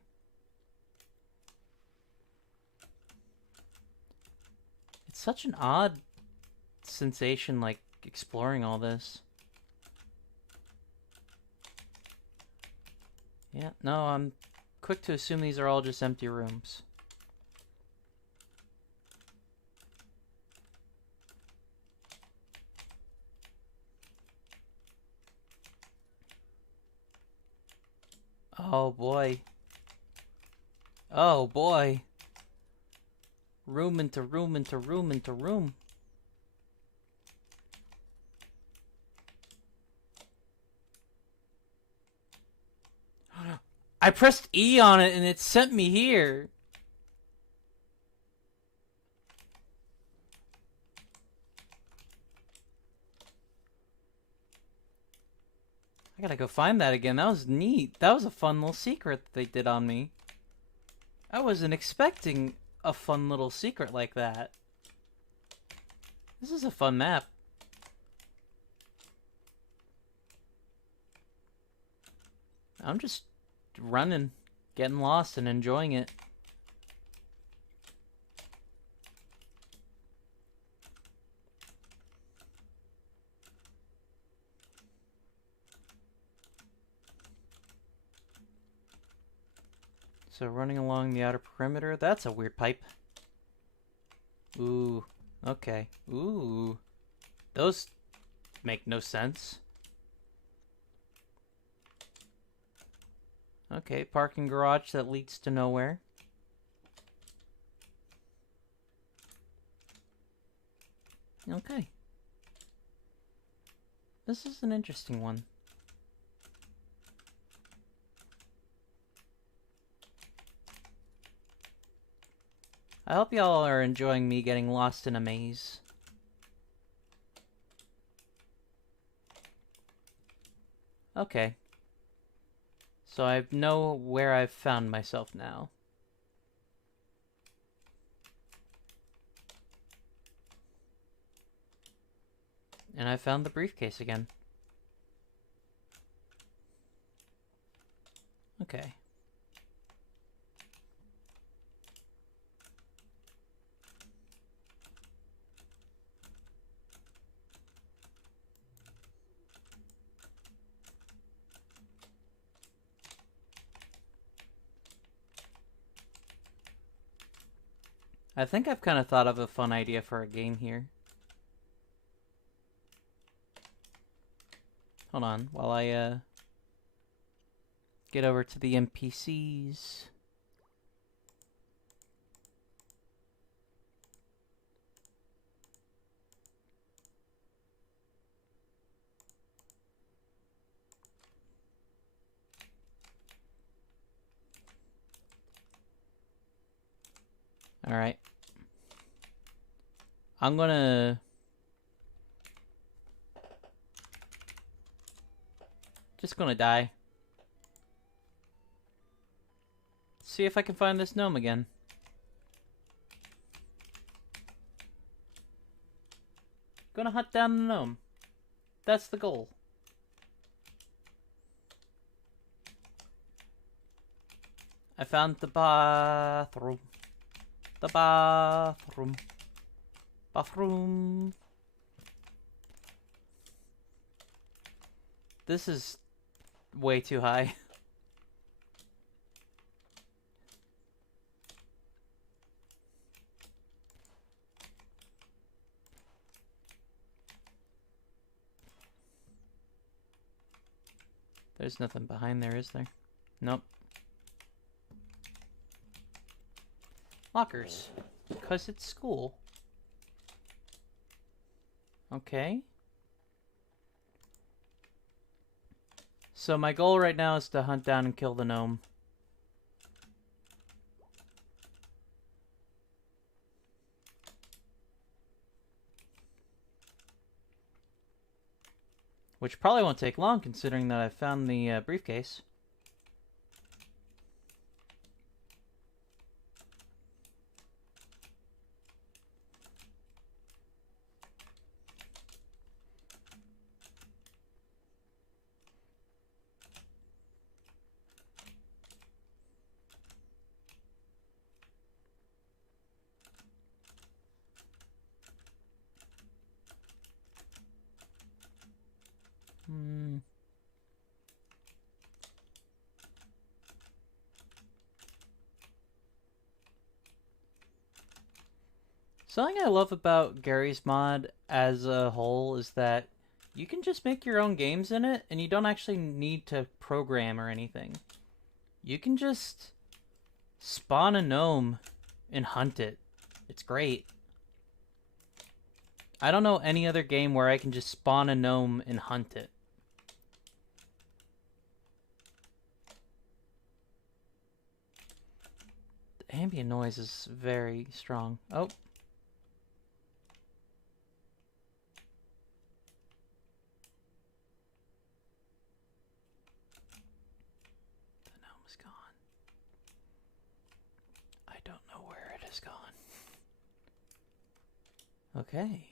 It's such an odd sensation, like, exploring all this. Yeah, no, I'm quick to assume these are all just empty rooms. Oh boy. Oh boy. Room into room into room into room. I pressed E on it and it sent me here. I gotta go find that again. That was neat. That was a fun little secret that they did on me. I wasn't expecting a fun little secret like that. This is a fun map. I'm just running, getting lost, and enjoying it. So running along the outer perimeter, that's a weird pipe. Ooh, okay. Ooh, those make no sense. Okay, parking garage that leads to nowhere. Okay. This is an interesting one. I hope y'all are enjoying me getting lost in a maze. Okay. So I know where I've found myself now. And I found the briefcase again. Okay. I think I've kind of thought of a fun idea for a game here. Hold on, while I get over to the NPCs. Alright. I'm gonna... just gonna die. See if I can find this gnome again. Gonna hunt down the gnome. That's the goal. I found the bathroom. The bathroom. Bathroom. This is way too high. There's nothing behind there, is there? Nope. Lockers. Because it's school. Okay. So my goal right now is to hunt down and kill the gnome. Which probably won't take long, considering that I found the briefcase. Something I love about Gary's mod as a whole is that you can just make your own games in it, and you don't actually need to program or anything. You can just spawn a gnome and hunt it. It's great. I don't know any other game where I can just spawn a gnome and hunt it. The ambient noise is very strong. Oh. Okay.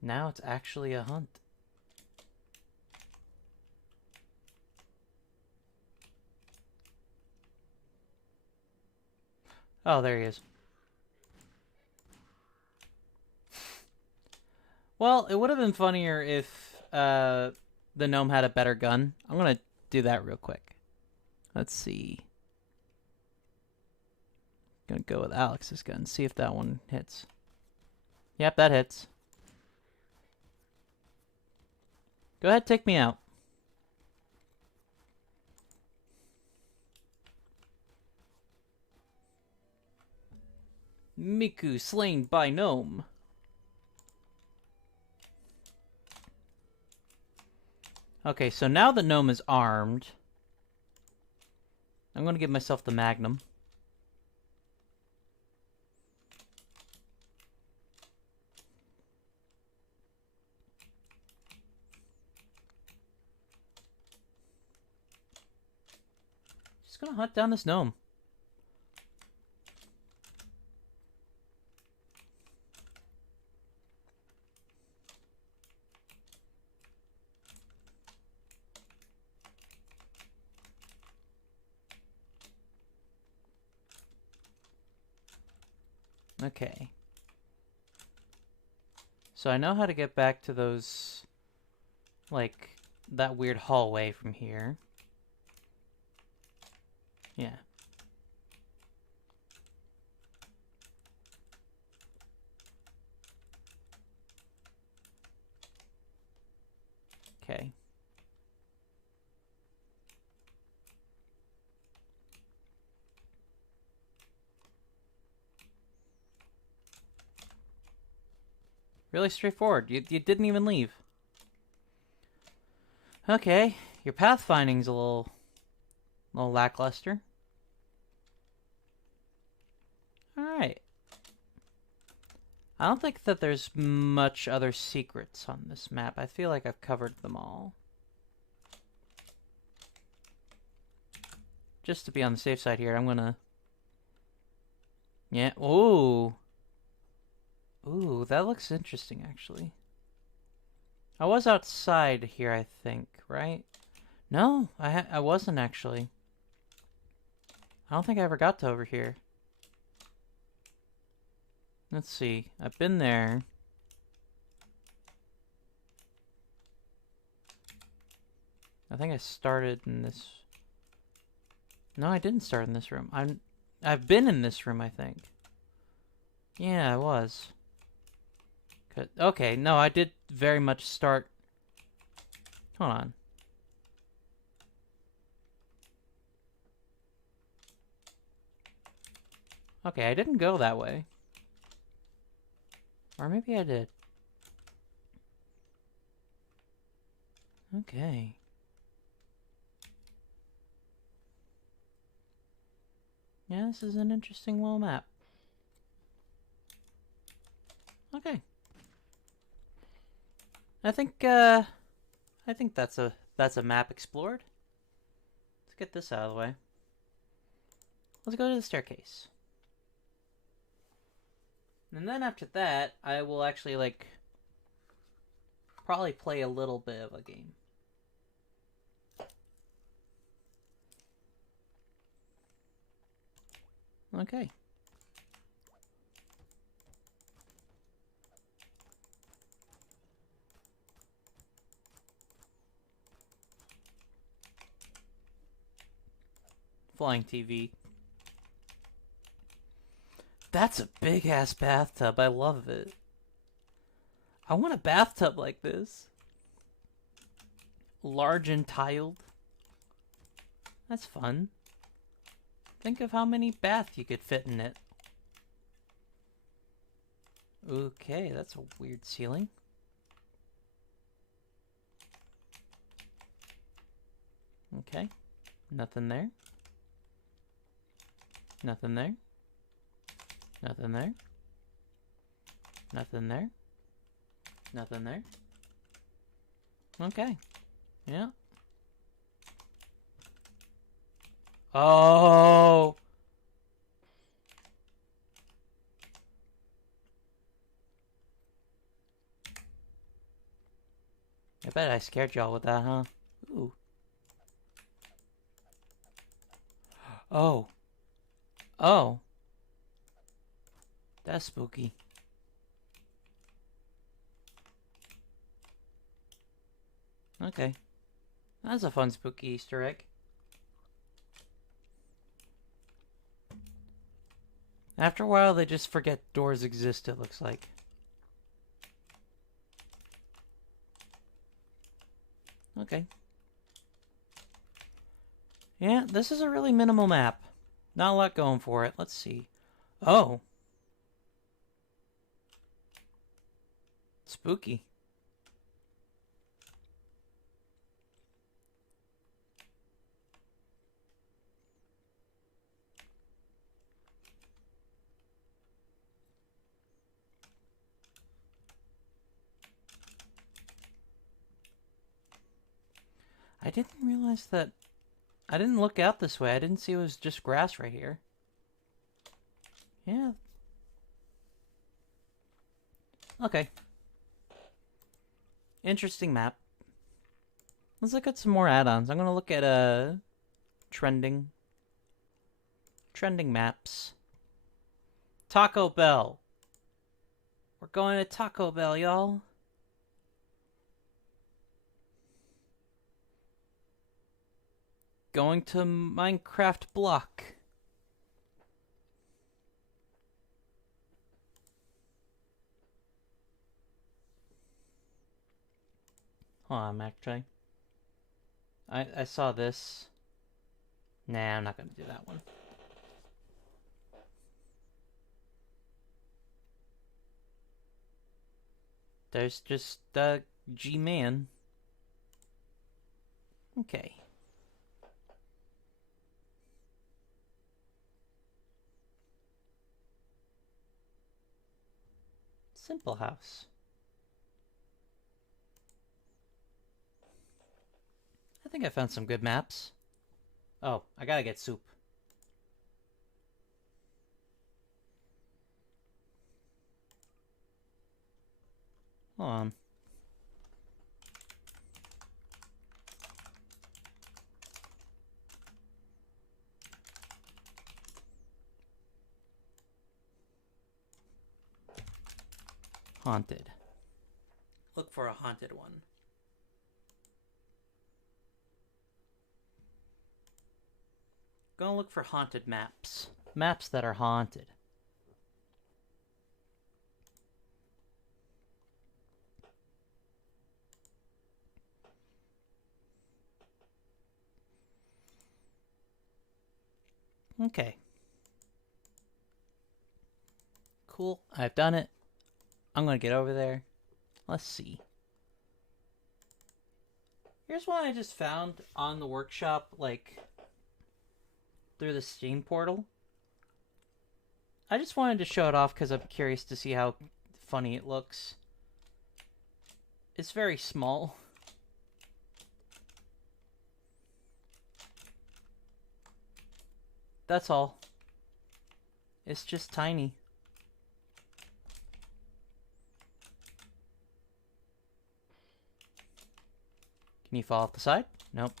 Now it's actually a hunt. Oh, there he is. Well, it would have been funnier if the gnome had a better gun. I'm gonna do that real quick. Let's see. Gonna go with Alex's gun, see if that one hits. Yep, that hits. Go ahead, take me out. Miku slain by gnome. Okay, so now the gnome is armed. I'm gonna give myself the magnum. Just gonna hunt down this gnome. Okay. So I know how to get back to those, like, that weird hallway from here. Yeah. Okay. Really straightforward. You didn't even leave. Okay, your pathfinding's a little lackluster. Alright. I don't think that there's much other secrets on this map. I feel like I've covered them all. Just to be on the safe side here, I'm gonna... Yeah, ooh! Ooh, that looks interesting, actually. I was outside here, I think, right? No, I wasn't, actually. I don't think I ever got to over here. Let's see. I've been there. I think I started in this... No, I didn't start in this room. I've been in this room, I think. Yeah, I was. Okay, no, I did very much start... Hold on. Okay, I didn't go that way. Or maybe I did. Okay. Yeah, this is an interesting little map. Okay. I think that's a map explored. Let's get this out of the way. Let's go to the staircase. And then after that, I will actually, like, probably play a little bit of a game. Okay. Flying TV. That's a big-ass bathtub. I love it. I want a bathtub like this. Large and tiled. That's fun. Think of how many baths you could fit in it. Okay, that's a weird ceiling. Okay. Nothing there. Nothing there. Nothing there. Nothing there. Nothing there. Okay. Yeah. Oh! I bet I scared y'all with that, huh? Ooh. Oh. Oh. That's spooky. Okay. That's a fun spooky Easter egg. After a while, they just forget doors exist, it looks like. Okay. Yeah, this is a really minimal map. Not a lot going for it. Let's see. Oh. Spooky. I didn't realize that... I didn't look out this way. I didn't see it was just grass right here. Yeah. Okay. Interesting map. Let's look at some more add-ons. I'm gonna look at, trending. Trending maps. Taco Bell. We're going to Taco Bell, y'all. Going to Minecraft Block. Hold on, actually. I saw this. Nah, I'm not gonna do that one. There's just, G-Man. Okay. Simple house. I think I found some good maps. Oh, I gotta get soup. Hold on. Haunted. Look for a haunted one. Go look for haunted maps. Maps that are haunted. Okay. Cool. I've done it. I'm gonna get over there. Let's see. Here's one I just found on the workshop, like, through the Steam portal. I just wanted to show it off because I'm curious to see how funny it looks. It's very small. That's all. It's just tiny. Can you fall off the side? Nope.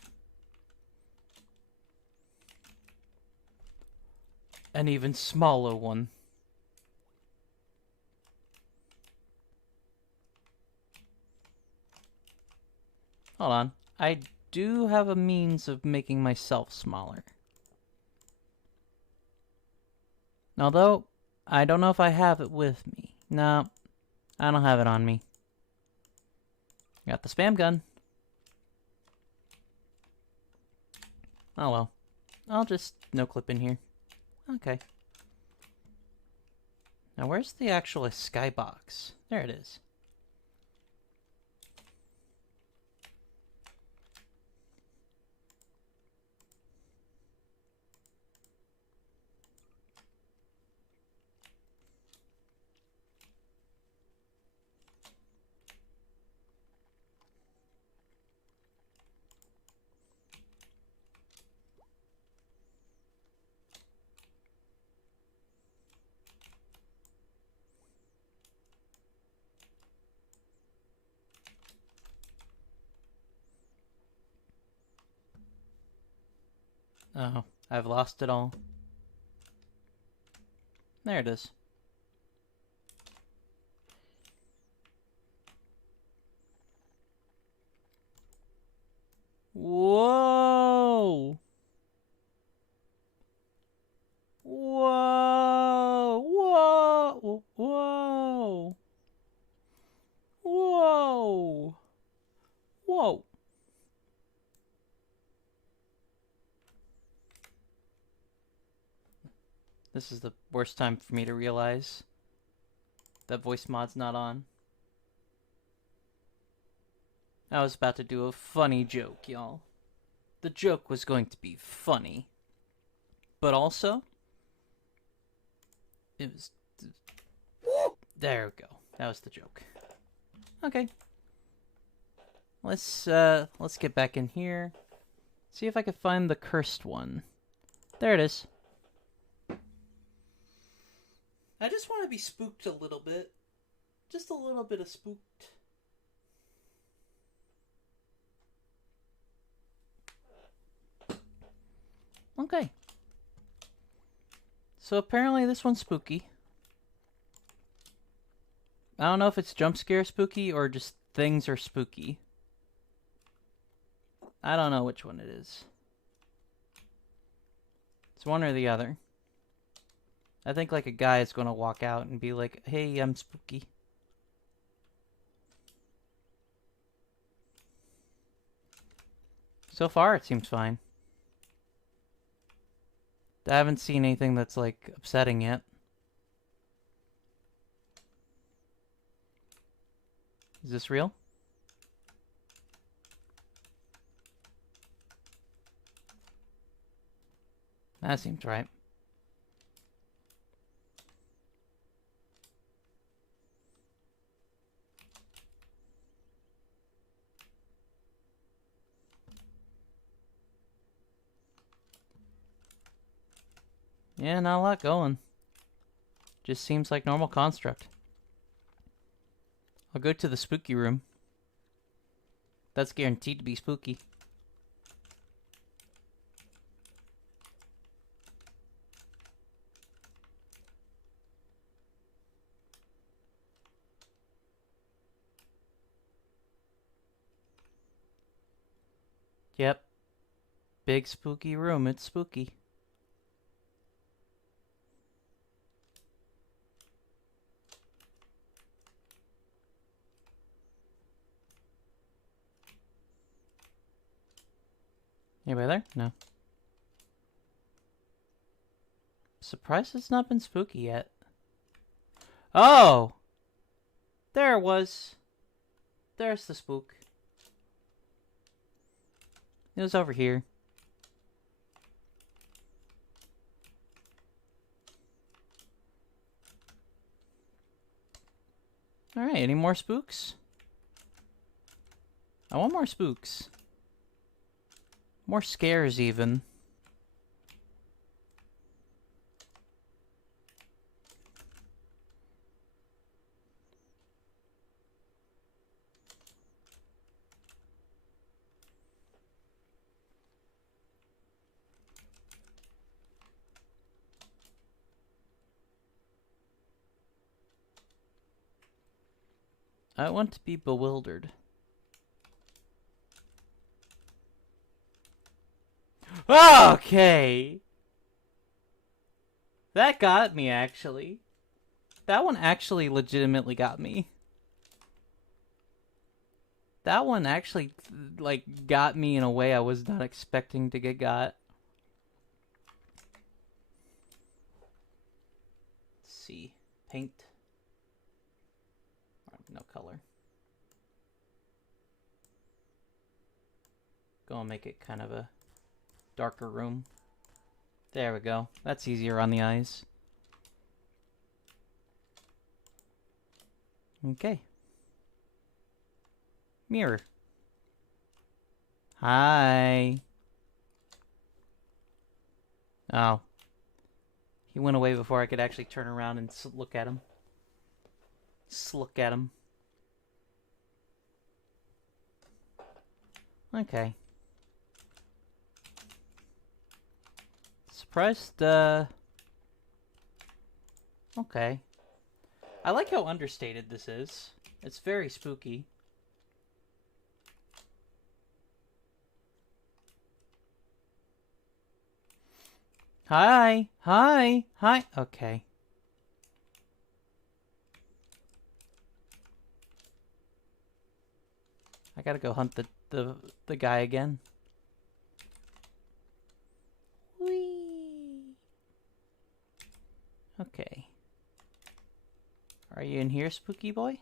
An even smaller one. Hold on. I do have a means of making myself smaller. Although, I don't know if I have it with me. No, I don't have it on me. Got the spam gun. Oh well. I'll just no-clip in here. Okay. Now where's the actual skybox? There it is. Oh, I've lost it all. There it is. Whoa! Whoa! Whoa! Whoa! Whoa! Whoa! This is the worst time for me to realize that voice mod's not on. I was about to do a funny joke, y'all. The joke was going to be funny. But also, it was... There we go. That was the joke. Okay. Let's get back in here. See if I can find the cursed one. There it is. I just want to be spooked a little bit. Just a little bit of spooked. Okay. So apparently this one's spooky. I don't know if it's jump scare spooky or just things are spooky. I don't know which one it is. It's one or the other. I think like a guy is going to walk out and be like, hey, I'm spooky. So far, it seems fine. I haven't seen anything that's like upsetting yet. Is this real? That seems right. Yeah, not a lot going. Just seems like normal construct. I'll go to the spooky room. That's guaranteed to be spooky. Yep. Big spooky room. It's spooky. Anybody there? No. Surprised it's not been spooky yet. Oh! There it was. There's the spook. It was over here. Alright, any more spooks? I want more spooks. More scares, even. I want to be bewildered. Okay! That got me, actually. That one actually legitimately got me. That one actually, like, got me in a way I was not expecting to get got. Let's see. Paint. No color. Go and make it kind of a darker room. There we go. That's easier on the eyes. Okay. Mirror. Hi. Oh. He went away before I could actually turn around and look at him. Look at him. Okay. Surprised, okay. I like how understated this is. It's very spooky. Hi! Hi! Hi! Okay. I gotta go hunt the guy again. Whee! Okay. Are you in here, spooky boy?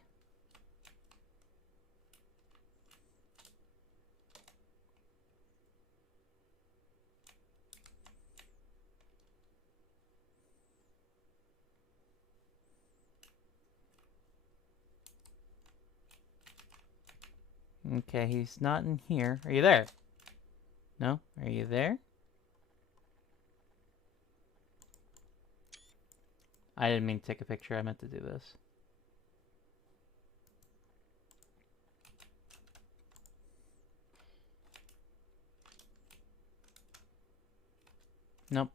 Okay, he's not in here. Are you there? No? Are you there? I didn't mean to take a picture. I meant to do this. Nope.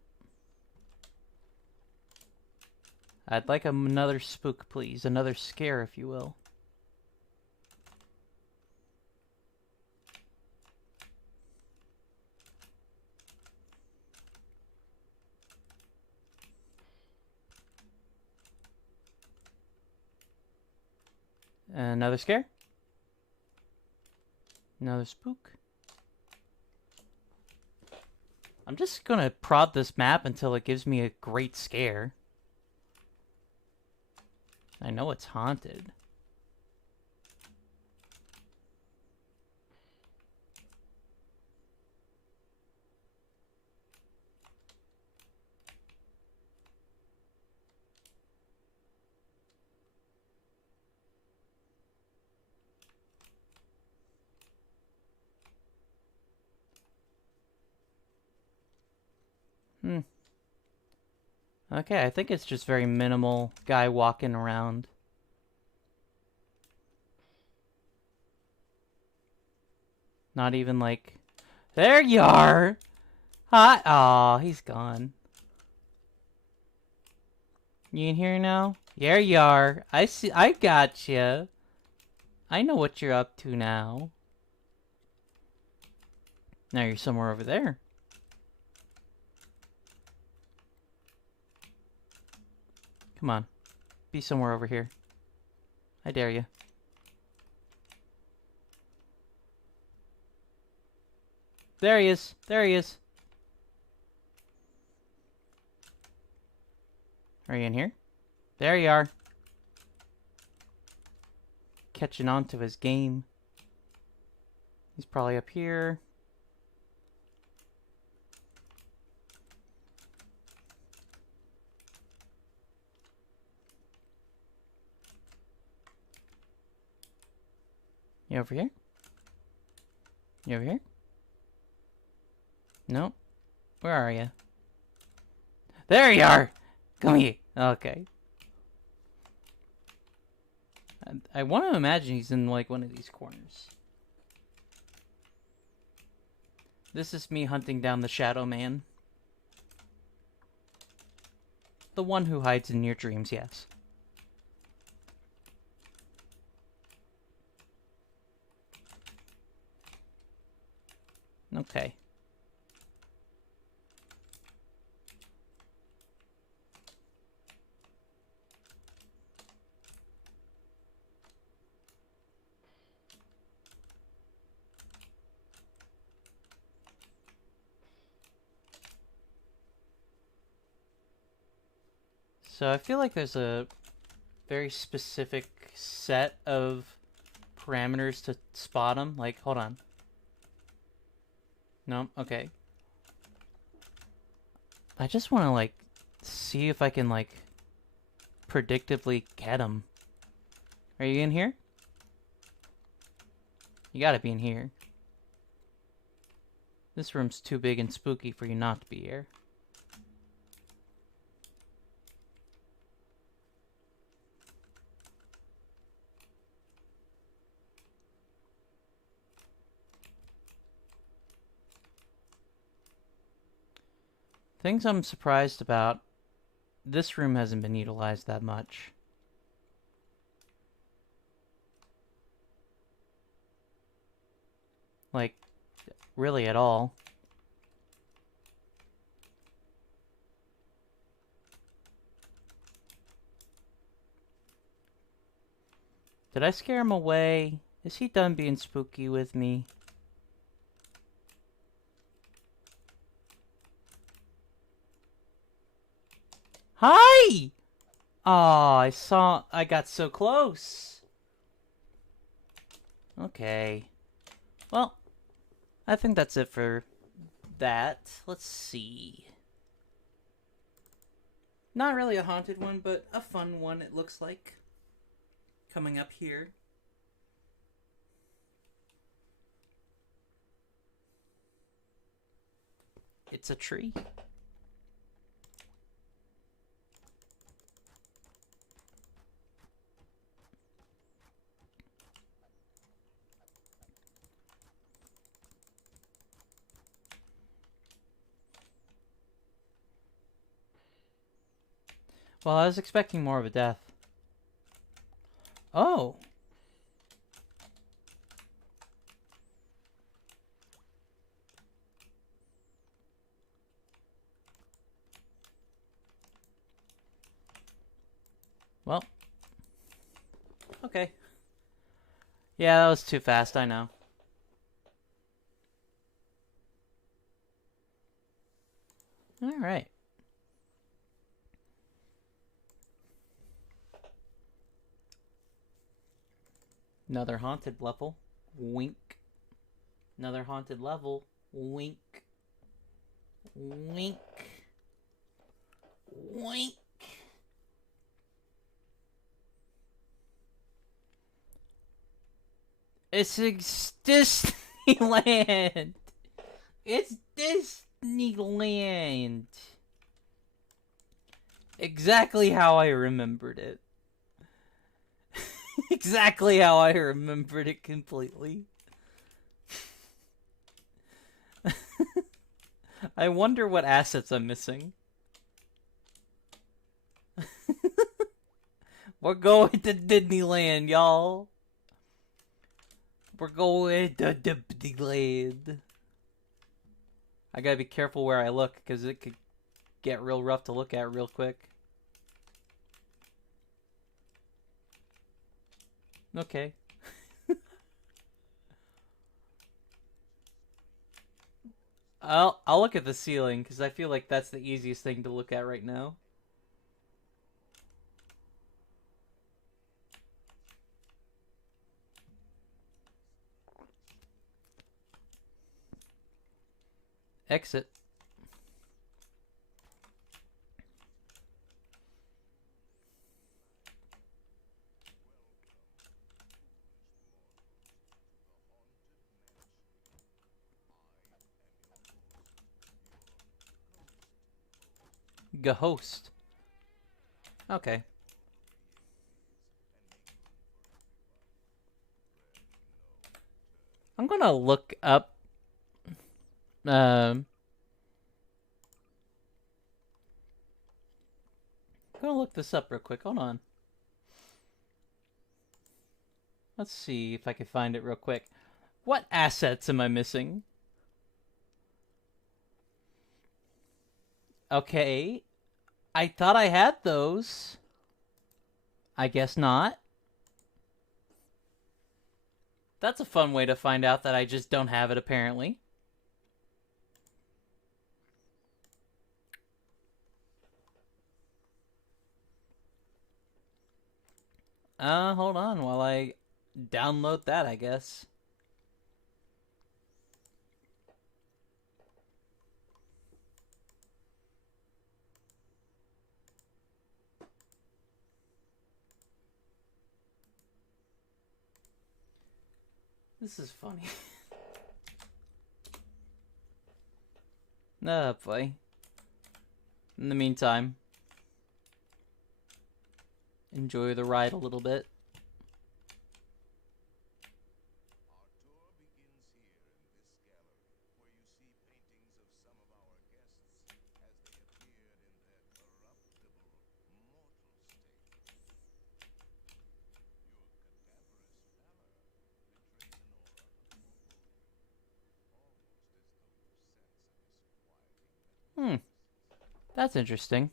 I'd like another spook, please. Another scare, if you will. Another scare. Another spook. I'm just gonna prod this map until it gives me a great scare. I know it's haunted. Okay, I think it's just very minimal guy walking around. Not even like... There you are! Hi! Aw, he's gone. You in here now? There you are. I see. I got you. I know what you're up to now. Now you're somewhere over there. Come on. Be somewhere over here. I dare you. There he is. There he is. Are you in here? There you are. Catching on to his game. He's probably up here. You over here? You over here? Nope. Where are you? There you are! Come here. Okay. I want to imagine he's in like one of these corners. This is me hunting down the Shadow Man. The one who hides in your dreams, yes. Okay. So I feel like there's a very specific set of parameters to spot them. Like, hold on. No? Okay. I just want to, like, see if I can, like, predictably get them. Are you in here? You gotta be in here. This room's too big and spooky for you not to be here. Things I'm surprised about, this room hasn't been utilized that much. Like, really at all. Did I scare him away? Is he done being spooky with me? Hi! Oh, I got so close. Okay. Well, I think that's it for that. Let's see. Not really a haunted one, but a fun one, it looks like. Coming up here. It's a tree. Well, I was expecting more of a death. Oh! Well. Okay. Yeah, that was too fast, I know. Alright. Another haunted level. Wink. Another haunted level. Wink. Wink. Wink. It's Disneyland. It's Disneyland. Exactly how I remembered it. Exactly how I remembered it completely. I wonder what assets I'm missing. We're going to Disneyland, y'all. We're going to Disneyland. I gotta be careful where I look, because it could get real rough to look at real quick. Okay. I'll look at the ceiling, because I feel like that's the easiest thing to look at right now. Exit. Ghost. Okay. I'm gonna look up. I'm gonna look this up real quick. Hold on. Let's see if I can find it real quick. What assets am I missing? Okay. I thought I had those. I guess not. That's a fun way to find out that I just don't have it, apparently. Hold on while I download that, I guess. This is funny. Oh, boy. In the meantime, enjoy the ride a little bit. That's interesting.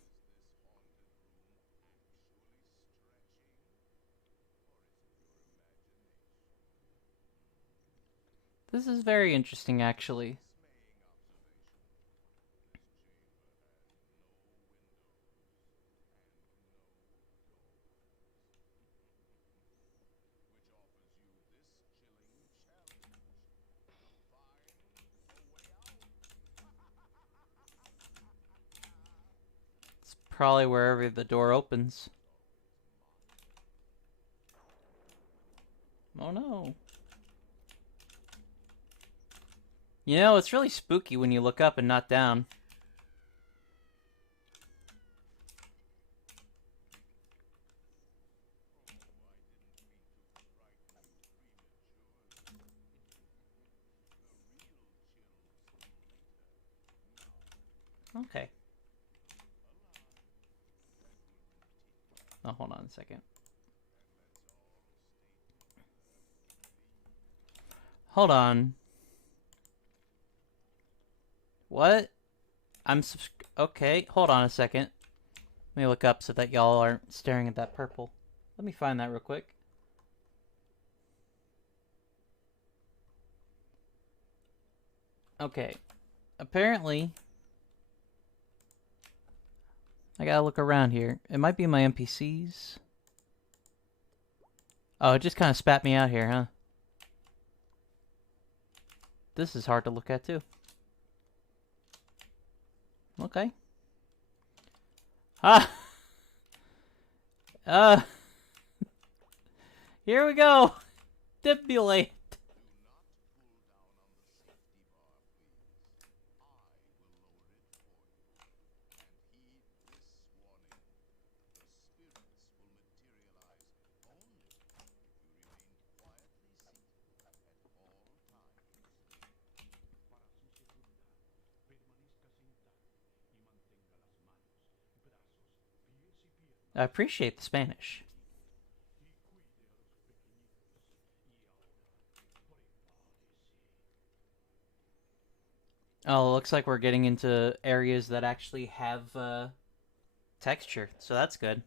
This is very interesting, actually. It's probably wherever the door opens. Oh no. You know, it's really spooky when you look up and not down. Okay. Oh, hold on a second. Hold on. What? Okay, hold on a second. Let me look up so that y'all aren't staring at that purple. Let me find that real quick. Okay. Apparently, I gotta look around here. It might be my NPCs. Oh, it just kind of spat me out here, huh? This is hard to look at, too. Okay. Ah! Here we go! Stipulate! I appreciate the Spanish. Oh, looks like we're getting into areas that actually have texture, so that's good.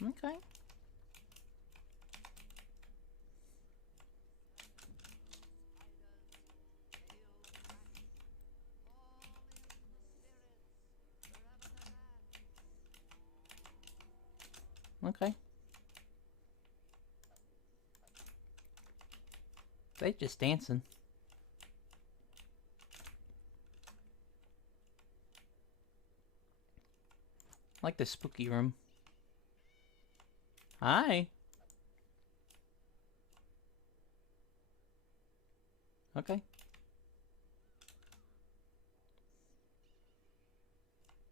Okay. Okay. They just dancing. Like the spooky room. Hi. Okay.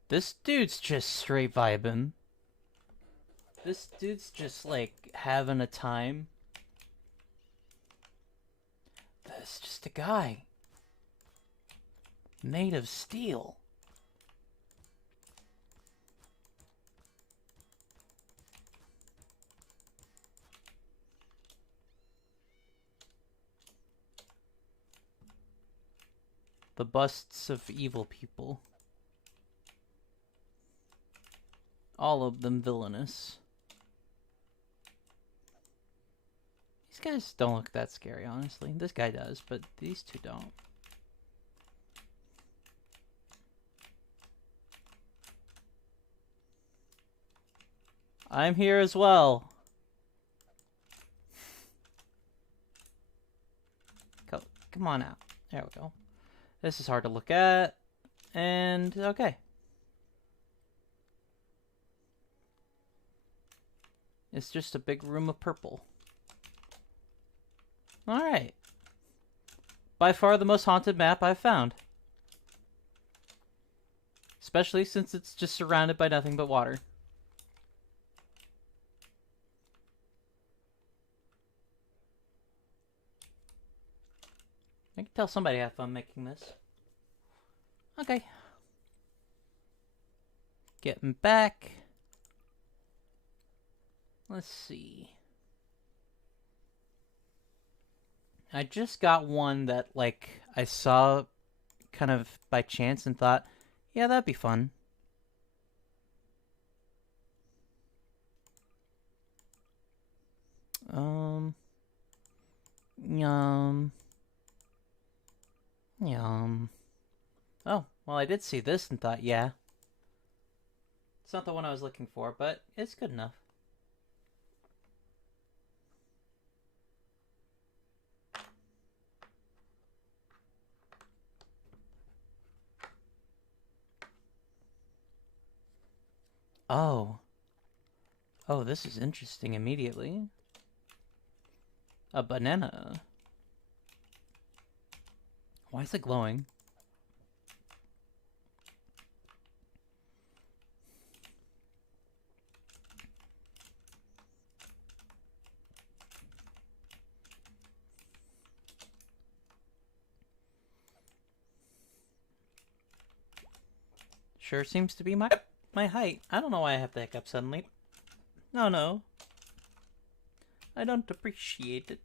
This dude's just straight vibing. This dude's just like having a time. That's just a guy. Made of steel. The busts of evil people. All of them villainous. These guys don't look that scary, honestly. This guy does, but these two don't. I'm here as well. Come on out. There we go. This is hard to look at. And, okay. It's just a big room of purple. Alright. By far the most haunted map I've found. Especially since it's just surrounded by nothing but water. I can tell somebody had fun making this. Okay. Getting back. Let's see. I just got one that, like, I saw kind of by chance and thought, yeah, that'd be fun. Yum. Oh, well, I did see this and thought, yeah. It's not the one I was looking for, but it's good enough. Oh. Oh, this is interesting immediately. A banana. Why is it glowing? Sure seems to be my height. I don't know why I have the hiccup suddenly. No. I don't appreciate it.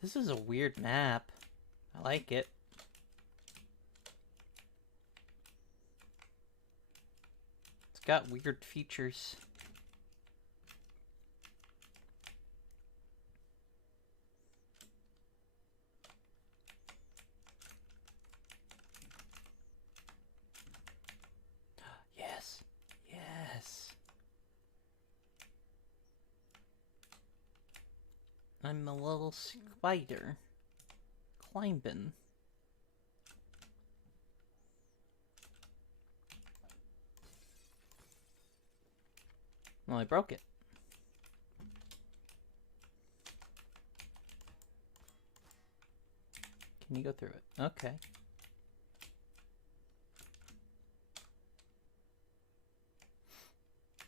This is a weird map. I like it. It's got weird features. Yes. I'm a little spider. Climbing. Well, I broke it. Can you go through it? Okay.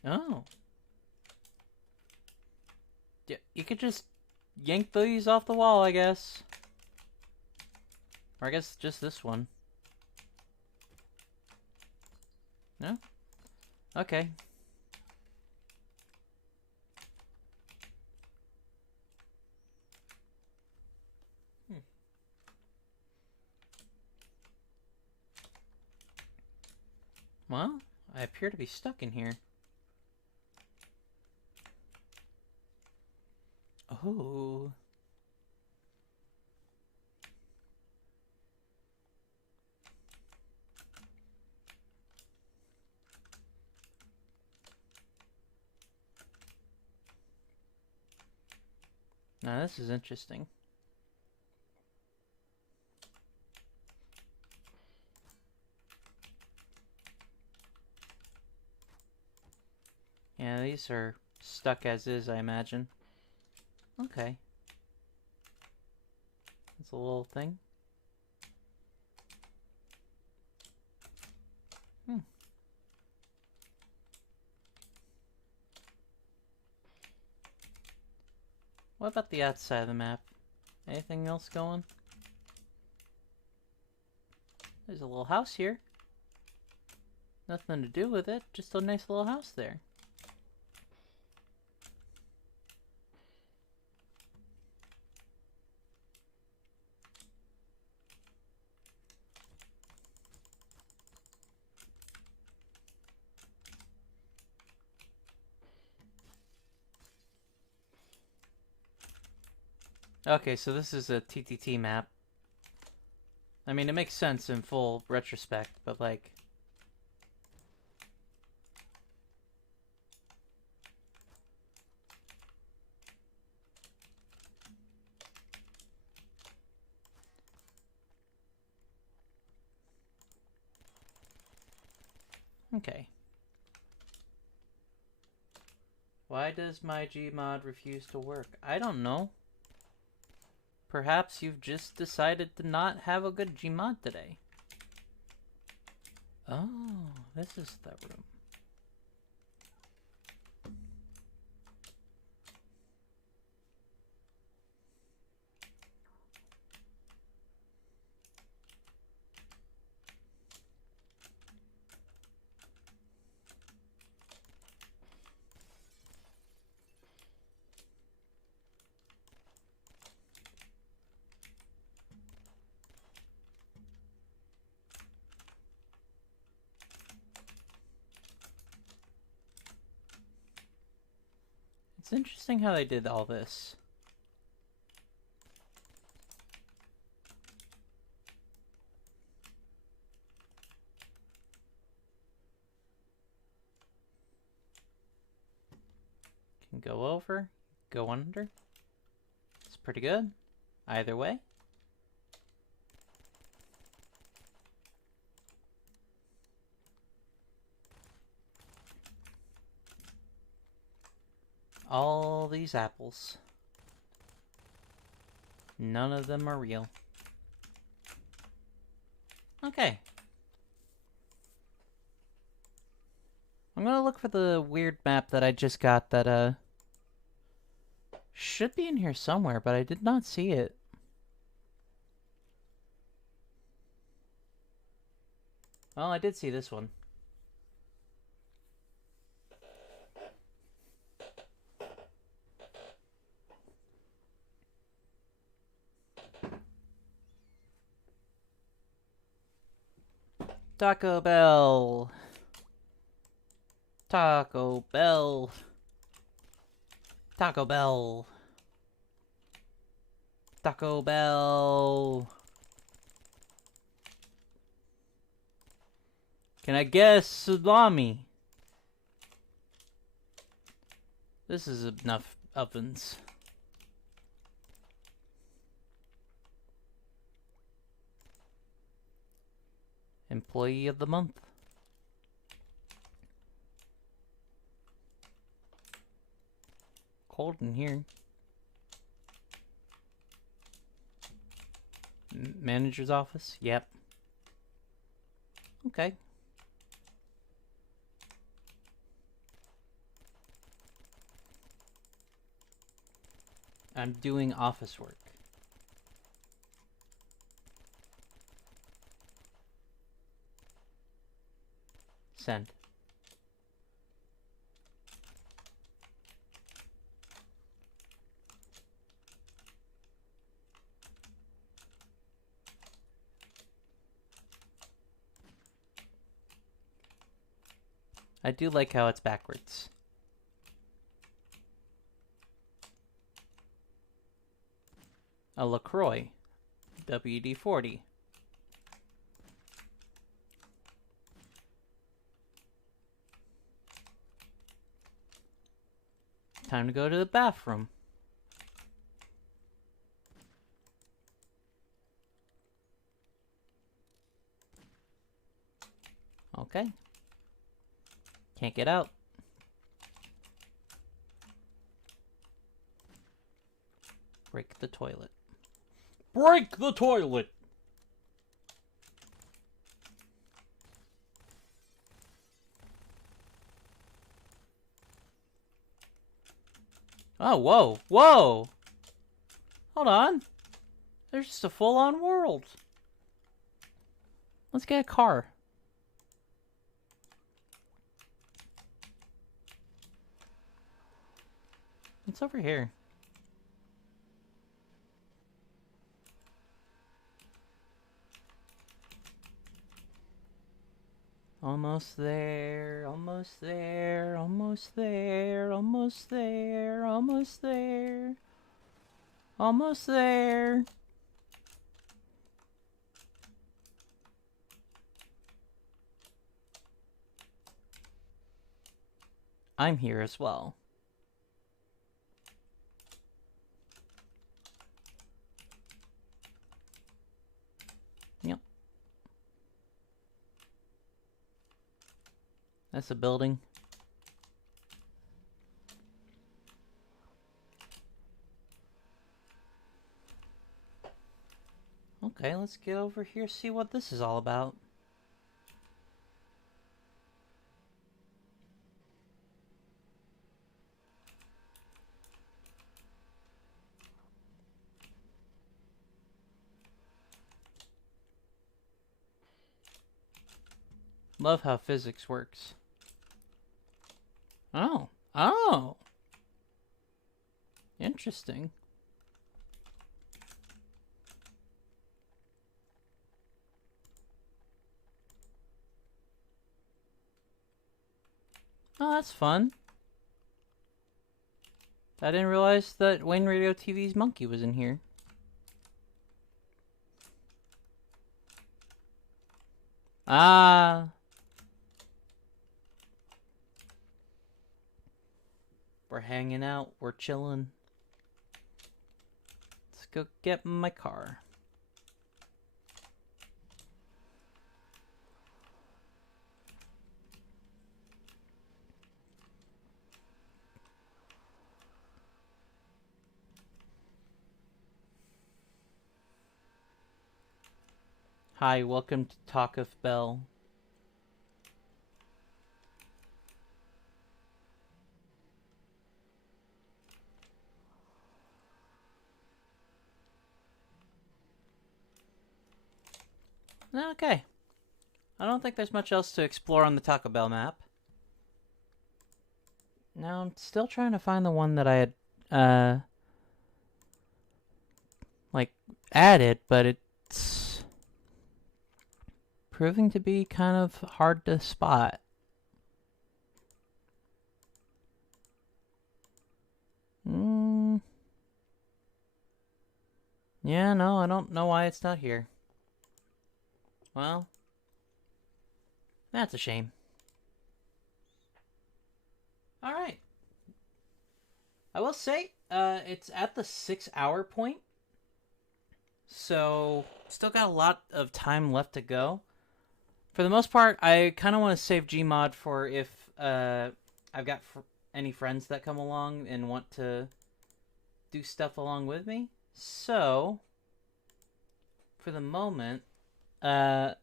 Oh. Yeah, you could just yank these off the wall, I guess. Or I guess just this one. No? Okay. Well, I appear to be stuck in here. Oh. Now this is interesting. Yeah, these are stuck as is, I imagine. Okay. It's a little thing. What about the outside of the map? Anything else going? There's a little house here. Nothing to do with it, just a nice little house there. Okay, so this is a TTT map. I mean, it makes sense in full retrospect, but like... Okay. Why does my Gmod refuse to work? I don't know. Perhaps you've just decided to not have a good Gmod today. Oh, this is the room. It's interesting how they did all this. Can go over, go under. It's pretty good. Either way. All these apples. None of them are real. Okay. I'm gonna look for the weird map that I just got that, should be in here somewhere, but I did not see it. Well, I did see this one. Taco Bell. Taco Bell. Taco Bell. Taco Bell. Can I guess salami? This is enough ovens. Employee of the month. Cold in here. Manager's office? Yep. Okay. I'm doing office work. Send. I do like how it's backwards. A LaCroix. WD-40. Time to go to the bathroom. Okay. Can't get out. Break the toilet. Break the toilet! Oh, whoa, whoa! Hold on. There's just a full-on world. Let's get a car. What's over here? Almost there, almost there, almost there, almost there, almost there, almost there. I'm here as well. Yep. That's a building. Okay, let's get over here, see what this is all about. Love how physics works. Oh. Oh. Interesting. Oh, that's fun. I didn't realize that Wayne Radio TV's monkey was in here. Ah. We're hanging out. We're chilling. Let's go get my car. Hi, welcome to Talk of Bell. Okay. I don't think there's much else to explore on the Taco Bell map. Now, I'm still trying to find the one that I had, like, added, but it's proving to be kind of hard to spot. Yeah, no, I don't know why it's not here. Well, that's a shame. Alright. I will say, it's at the 6-hour point. So, still got a lot of time left to go. For the most part, I kind of want to save Gmod for if I've got any friends that come along and want to do stuff along with me. So, for the moment, I'm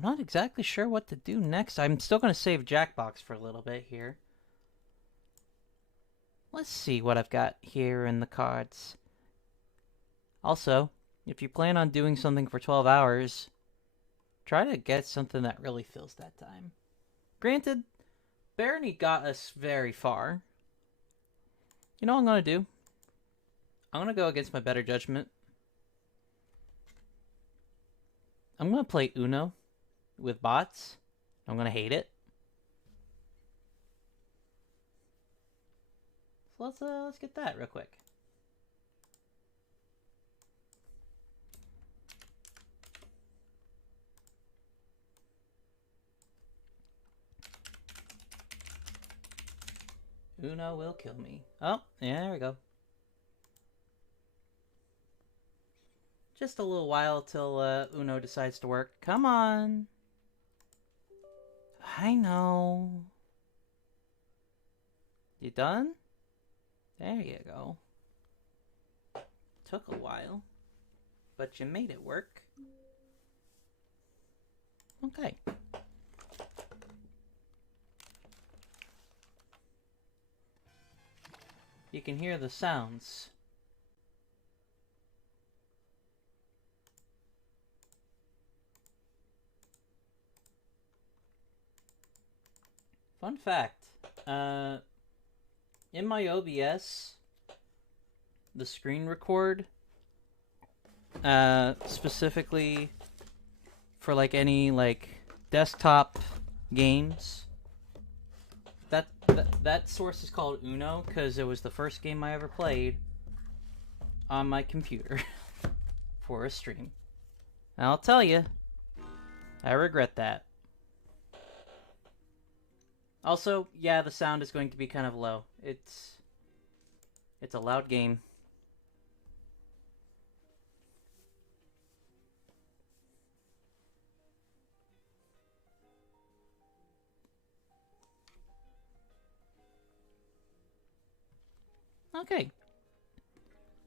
not exactly sure what to do next. I'm still going to save Jackbox for a little bit here. Let's see what I've got here in the cards. Also, if you plan on doing something for 12 hours, try to get something that really fills that time. Granted, Barony got us very far. You know what I'm going to do? I'm going to go against my better judgment. I'm going to play Uno with bots. I'm going to hate it. So let's get that real quick. Uno will kill me. Oh, yeah, there we go. Just a little while till Uno decides to work. Come on. I know. You done? There you go. Took a while, but you made it work. Okay. You can hear the sounds. Fun fact, in my OBS, the screen record, specifically for like any like desktop games, that source is called Uno because it was the first game I ever played on my computer for a stream. And I'll tell you, I regret that. Also, yeah, the sound is going to be kind of low. It's a loud game. Okay.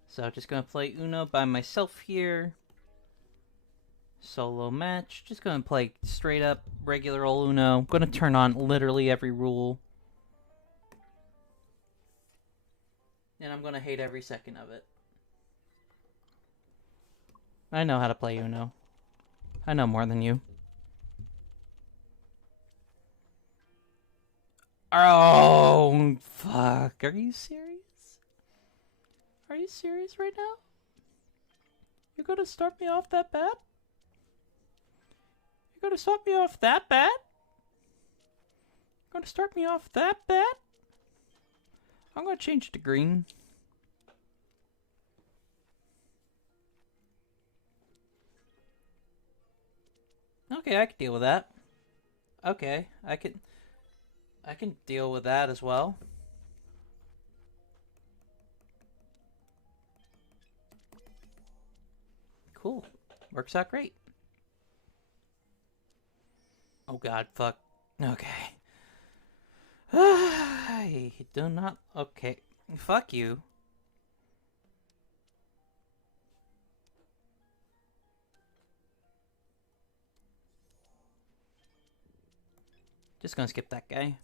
So, just gonna play Uno by myself here. Solo match. Just gonna play straight up regular old Uno. I'm gonna turn on literally every rule. And I'm gonna hate every second of it. I know how to play Uno. I know more than you. Oh, fuck. Are you serious? Are you serious right now? You're gonna start me off that bad? You're gonna start me off that bad? You're gonna start me off that bad? I'm gonna change it to green. Okay, I can deal with that. Okay, I can deal with that as well. Cool. Works out great. Oh god, fuck. Okay. I do not... Okay. Fuck you. Just gonna skip that guy.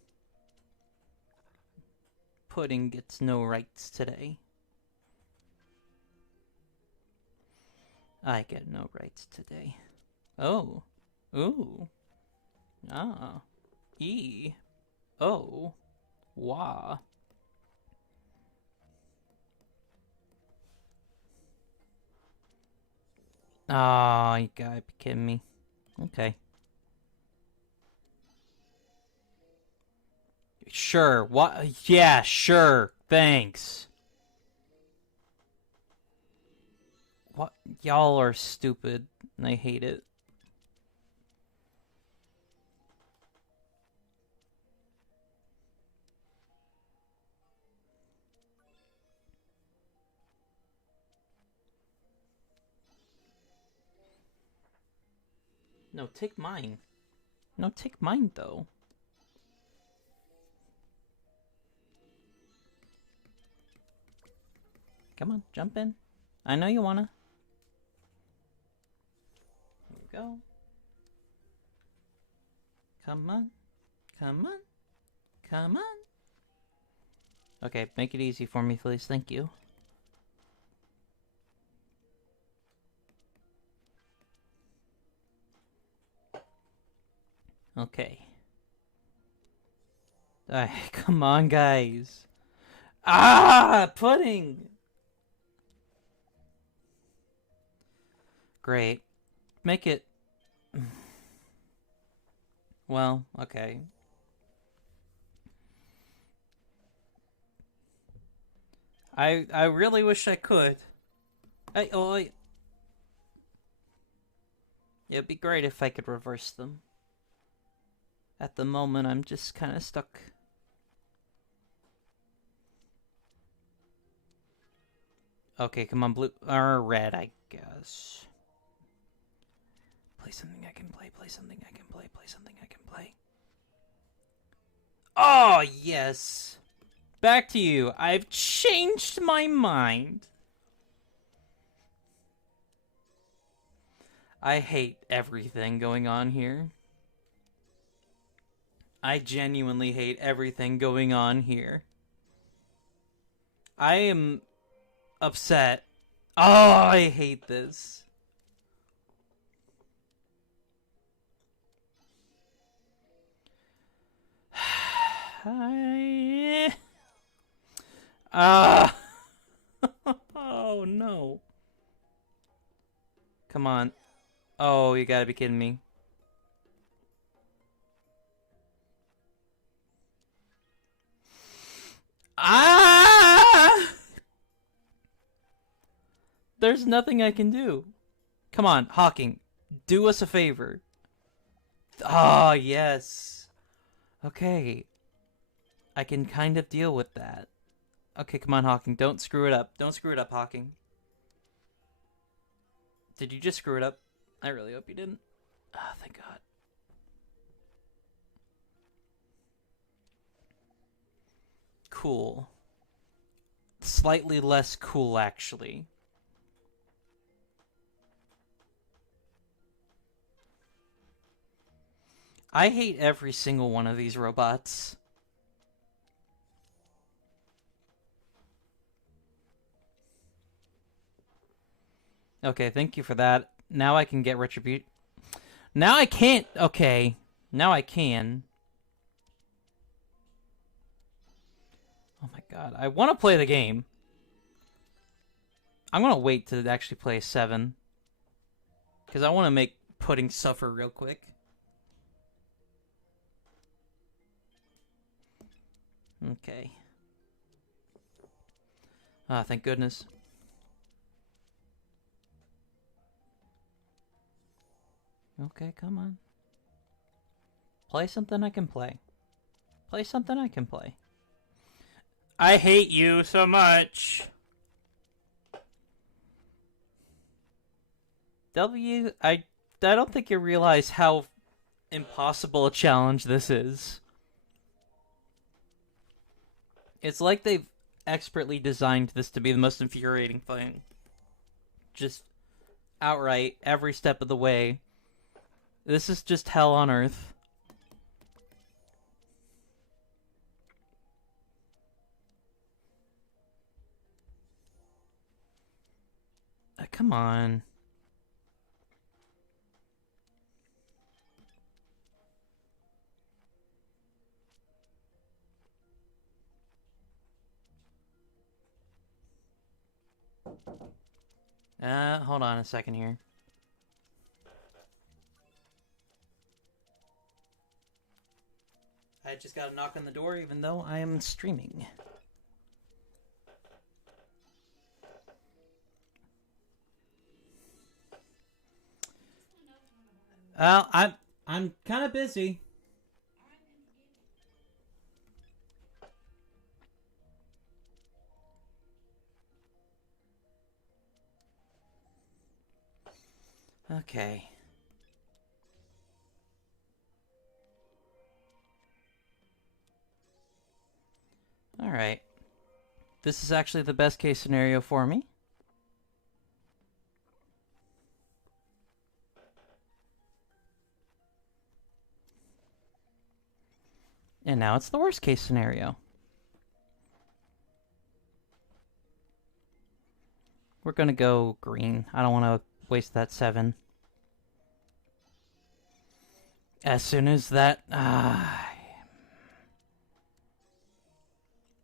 Pudding gets no rights today. I get no rights today. Oh. Ooh. Ah. E. Oh. Wah. Ah, you gotta be kidding me. Okay. Sure. What? Yeah, sure. Thanks. What? Y'all are stupid, and I hate it. No, take mine. No, take mine, though. Come on, jump in. I know you wanna. Come on. Come on. Come on. Okay, make it easy for me, please. Thank you. Okay. Come on, guys. Ah! Pudding! Great. Make it... Well, okay. I really wish I could. It'd be great if I could reverse them. At the moment, I'm just kind of stuck. Okay, come on, blue or red, I guess. Play something I can play, play something I can play, play something I can play. Oh, yes! Back to you. I've changed my mind. I hate everything going on here. I genuinely hate everything going on here. I am upset. Oh, I hate this. Oh, no. Come on. Oh, you gotta be kidding me. Ah! There's nothing I can do. Come on, Hawking. Do us a favor. Ah, yes. Okay. I can kind of deal with that. Okay, come on, Hawking. Don't screw it up. Don't screw it up, Hawking. Did you just screw it up? I really hope you didn't. Ah, thank God. Cool. Slightly less cool, actually. I hate every single one of these robots. Okay, thank you for that. Now I can get retribute. Now I can't. Okay. Now I can. Oh my God. I want to play the game. I'm going to wait to actually play 7. Because I want to make Pudding suffer real quick. Okay. Ah, thank goodness. Okay, come on. Play something I can play. Play something I can play. I hate you so much. I don't think you realize how impossible a challenge this is. It's like they've expertly designed this to be the most infuriating thing. Just outright, every step of the way. This is just hell on earth. Come on. Hold on a second here. I just got a knock on the door even though I am streaming. I'm kind of busy. Okay. Alright. This is actually the best case scenario for me. now it's the worst case scenario. We're gonna go green. I don't want to waste that 7. As soon as that...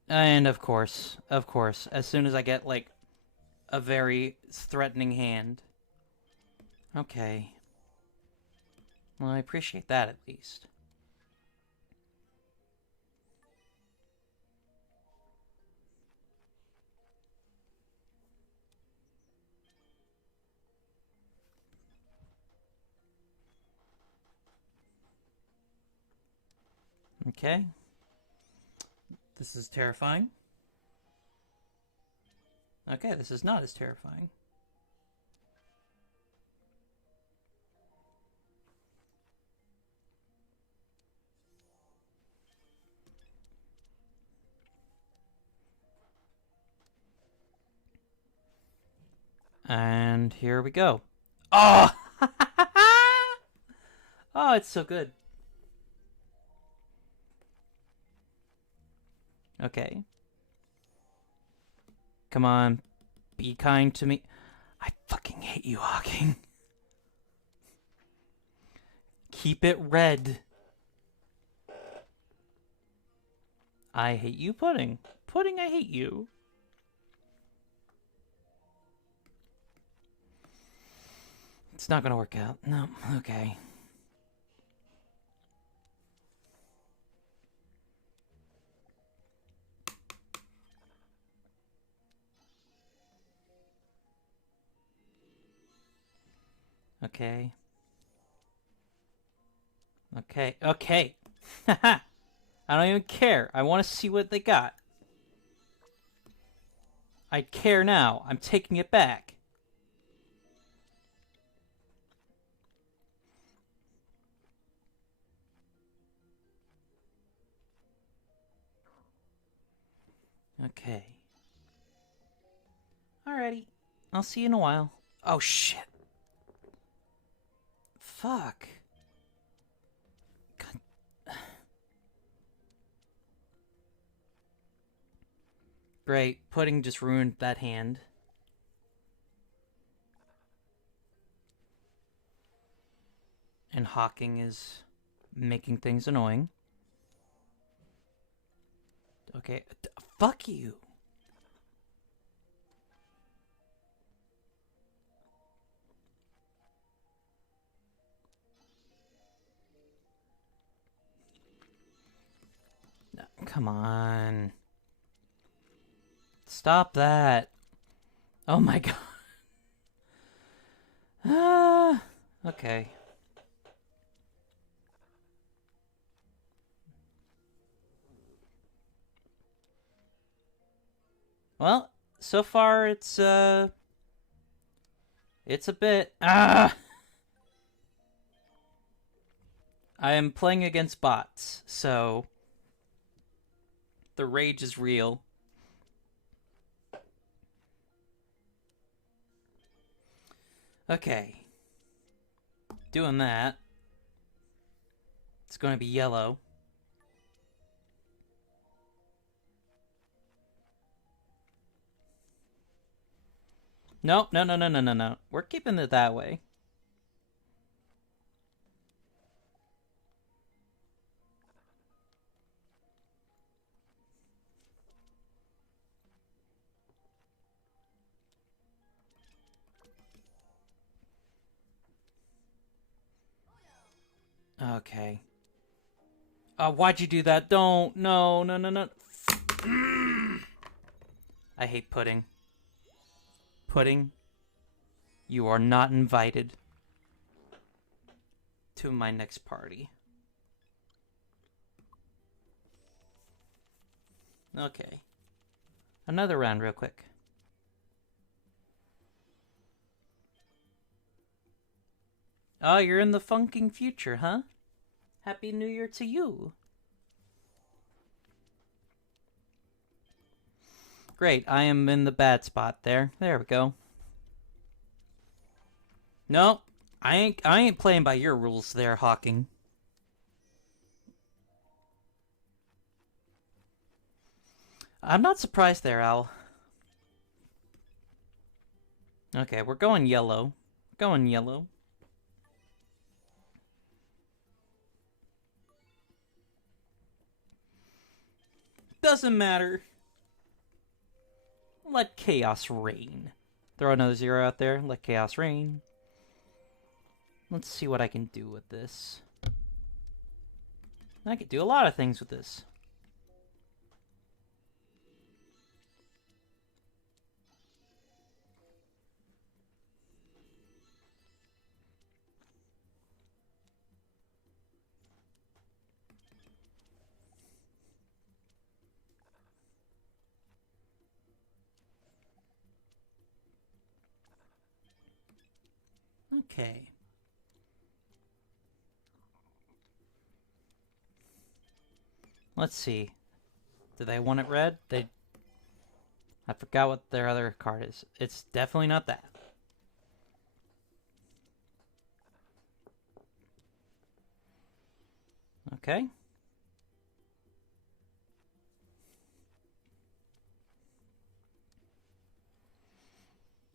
and of course, as soon as I get, like, a very threatening hand. Okay. Well, I appreciate that, at least. Okay. This is terrifying. Okay, this is not as terrifying. And here we go. Oh! Oh, it's so good. Okay. Come on. Be kind to me. I fucking hate you, Hawking. Keep it red. I hate you, Pudding. Pudding, I hate you. It's not gonna work out. No, okay. Okay. Okay. Haha. I don't even care. I want to see what they got. I care now. I'm taking it back. Okay. Alrighty. I'll see you in a while. Oh, shit. Fuck. God. Great. Pudding just ruined that hand. And Hawking is making things annoying. Okay. Fuck you. No, come on. Stop that. Oh my god. Okay. Well, so far it's a bit I am playing against bots, so the rage is real. Okay. Doing that. It's going to be yellow. No. We're keeping it that way. Okay. Why'd you do that? Don't. No. I hate pudding. Pudding, you are not invited to my next party. Okay. Another round real quick. Oh, you're in the funking future, huh? Happy New Year to you. Great, I am in the bad spot there. There we go. No, I ain't playing by your rules there, Hawking. I'm not surprised there, Al. Okay, we're going yellow. Going yellow. Doesn't matter. Let chaos reign. Throw another 0 out there. Let chaos reign. Let's see what I can do with this. I could do a lot of things with this. Okay. Let's see. Do they want it red? I forgot what their other card is. It's definitely not that. Okay.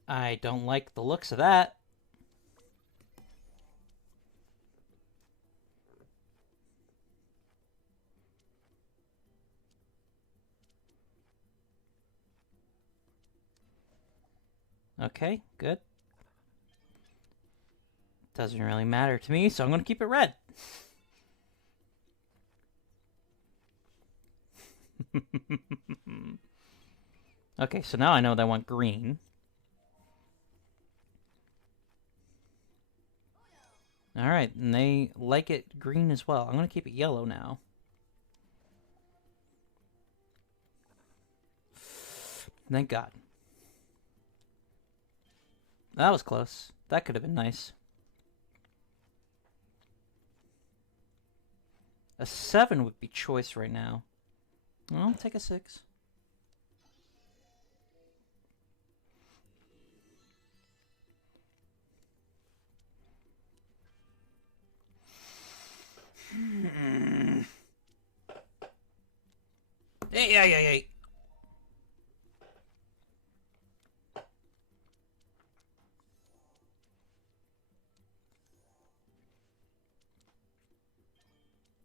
I don't like the looks of that. Okay, good. Doesn't really matter to me, so I'm going to keep it red. Okay, so now I know they want green. Alright, and they like it green as well. I'm going to keep it yellow now. Thank God. That was close. That could have been nice. A 7 would be choice right now. I'll take a 6. Hey.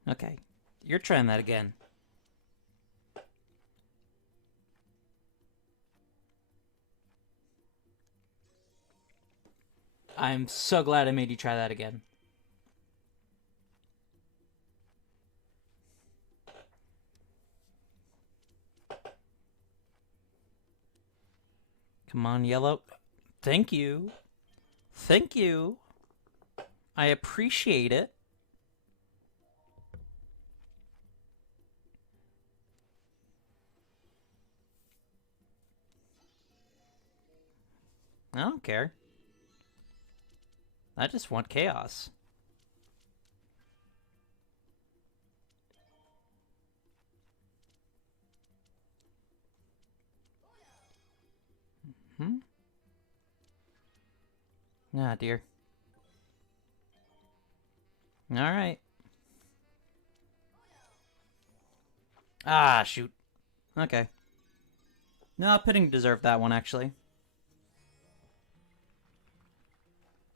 Okay, you're trying that again. I'm so glad I made you try that again. Come on, yellow. Thank you. Thank you. I appreciate it. I don't care. I just want chaos. Ah, dear. Alright. Ah, shoot. Okay. No, Pudding deserved that one, actually.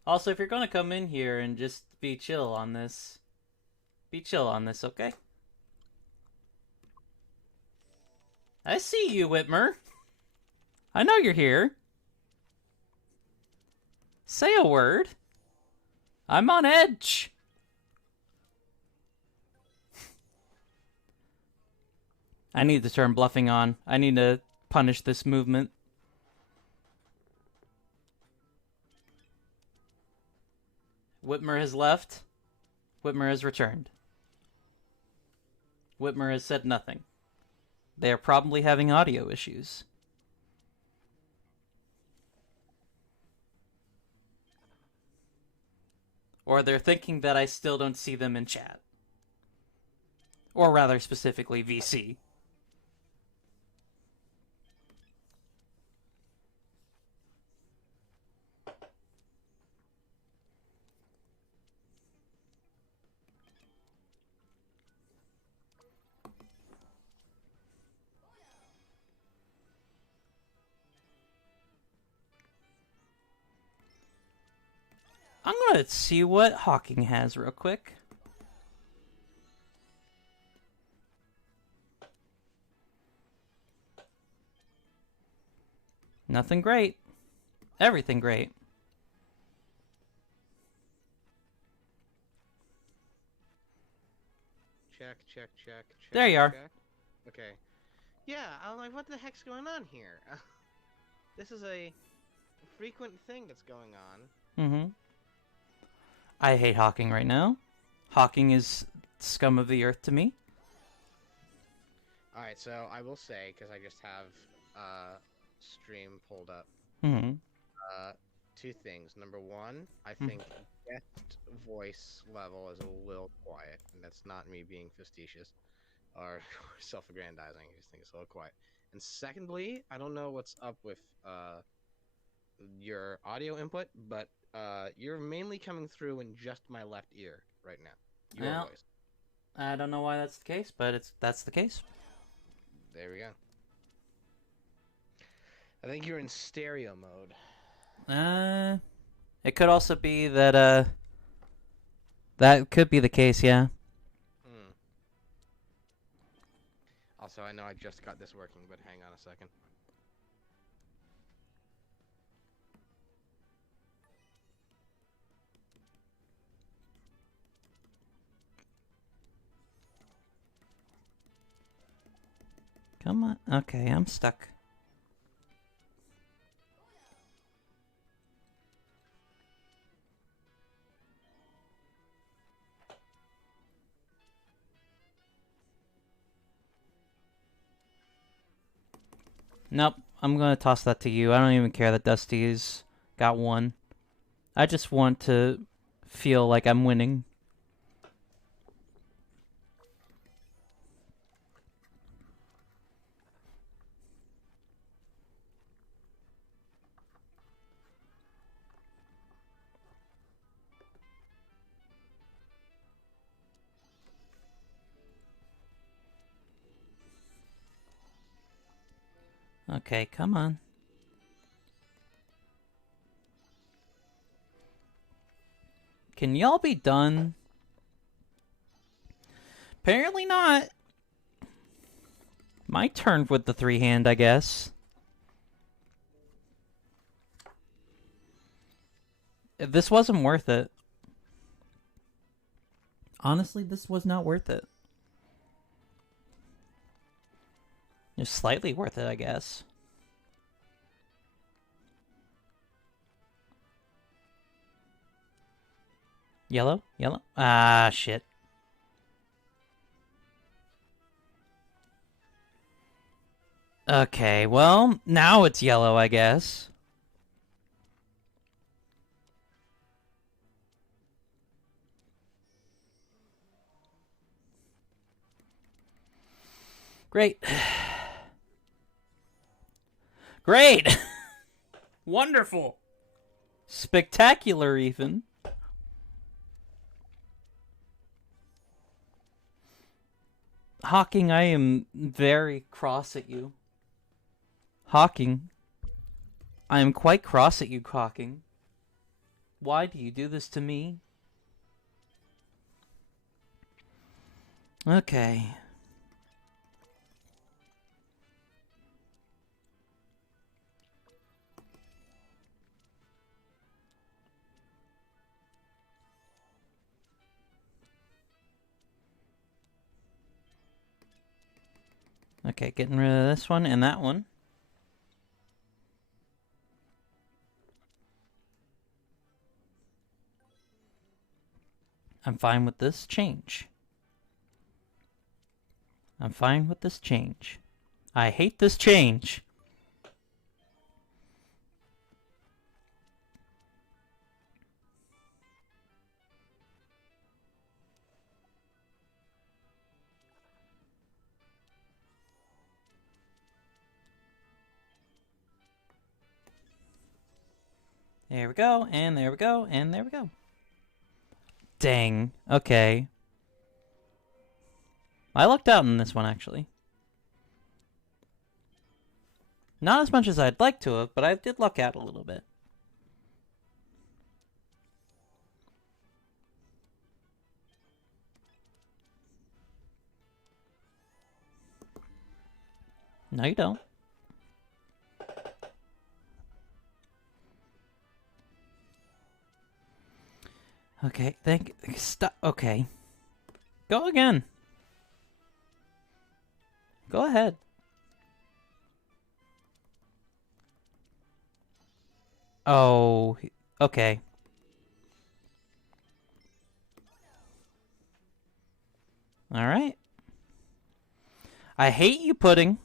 Also, if you're gonna come in here and just be chill on this, okay? I see you, Whitmer. I know you're here. Say a word. I'm on edge. I need to turn bluffing on. I need to punish this movement. Whitmer has left. Whitmer has returned. Whitmer has said nothing. They are probably having audio issues. Or they're thinking that I still don't see them in chat. Or rather specifically VC. I'm gonna see what Hawking has real quick. Nothing great. Everything great. Check. There you are. Check. Okay. Yeah, I'm like, what the heck's going on here? This is a frequent thing that's going on. Mm-hmm. I hate Hawking right now. Hawking is scum of the earth to me. Alright, so I will say, because I just have stream pulled up, Mm-hmm. two things. Number one, I think guest voice level is a little quiet, and that's not me being facetious or self-aggrandizing. I just think it's a little quiet. And secondly, I don't know what's up with your audio input, but you're mainly coming through in just my left ear right now. Your Well, voice. I don't know why that's the case, but that's the case. There we go. I think you're in stereo mode. It could also be that that could be the case, yeah. Also, I know I just got this working, but hang on a second. Come on. Okay, I'm stuck. Nope, I'm gonna toss that to you. I don't even care that Dusty's got one. I just want to feel like I'm winning. Okay, come on. Can y'all be done? Apparently not. My turn with the three hand, I guess. This wasn't worth it. Honestly, this was not worth it. It's slightly worth it, I guess. Yellow? Yellow? Ah, shit. Okay, well, now it's yellow, I guess. Great. Great! Wonderful! Spectacular, even. Hawking, I am very cross at you. Hawking. I am quite cross at you, Hawking. Why do you do this to me? Okay. Okay, getting rid of this one and that one. I'm fine with this change. I'm fine with this change. I hate this change. There we go, and there we go, and there we go. Dang. Okay. I lucked out in this one, actually. Not as much as I'd like to have, but I did luck out a little bit. No, you don't. Okay, stop. Okay. Go again. Go ahead. Oh, okay. All right. I hate you, Pudding.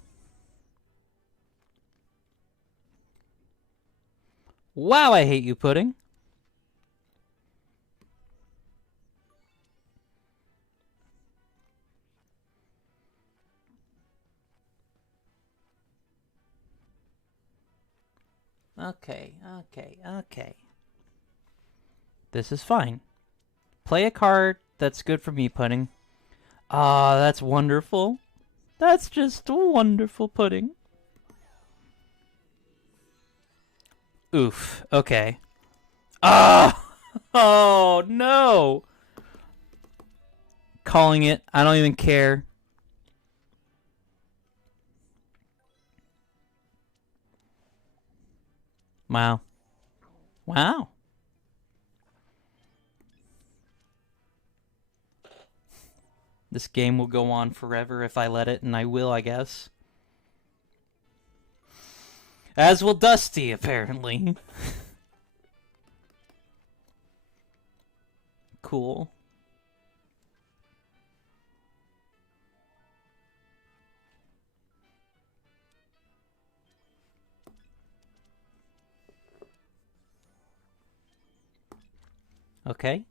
Wow, I hate you, Pudding. Okay. This is fine. Play a card that's good for me, Pudding. Ah, that's wonderful. That's just wonderful, Pudding. Oof. Okay. Ah! Oh, no! Calling it. I don't even care. Wow. Wow. This game will go on forever if I let it, and I will, I guess. As will Dusty, apparently. Cool. Okay.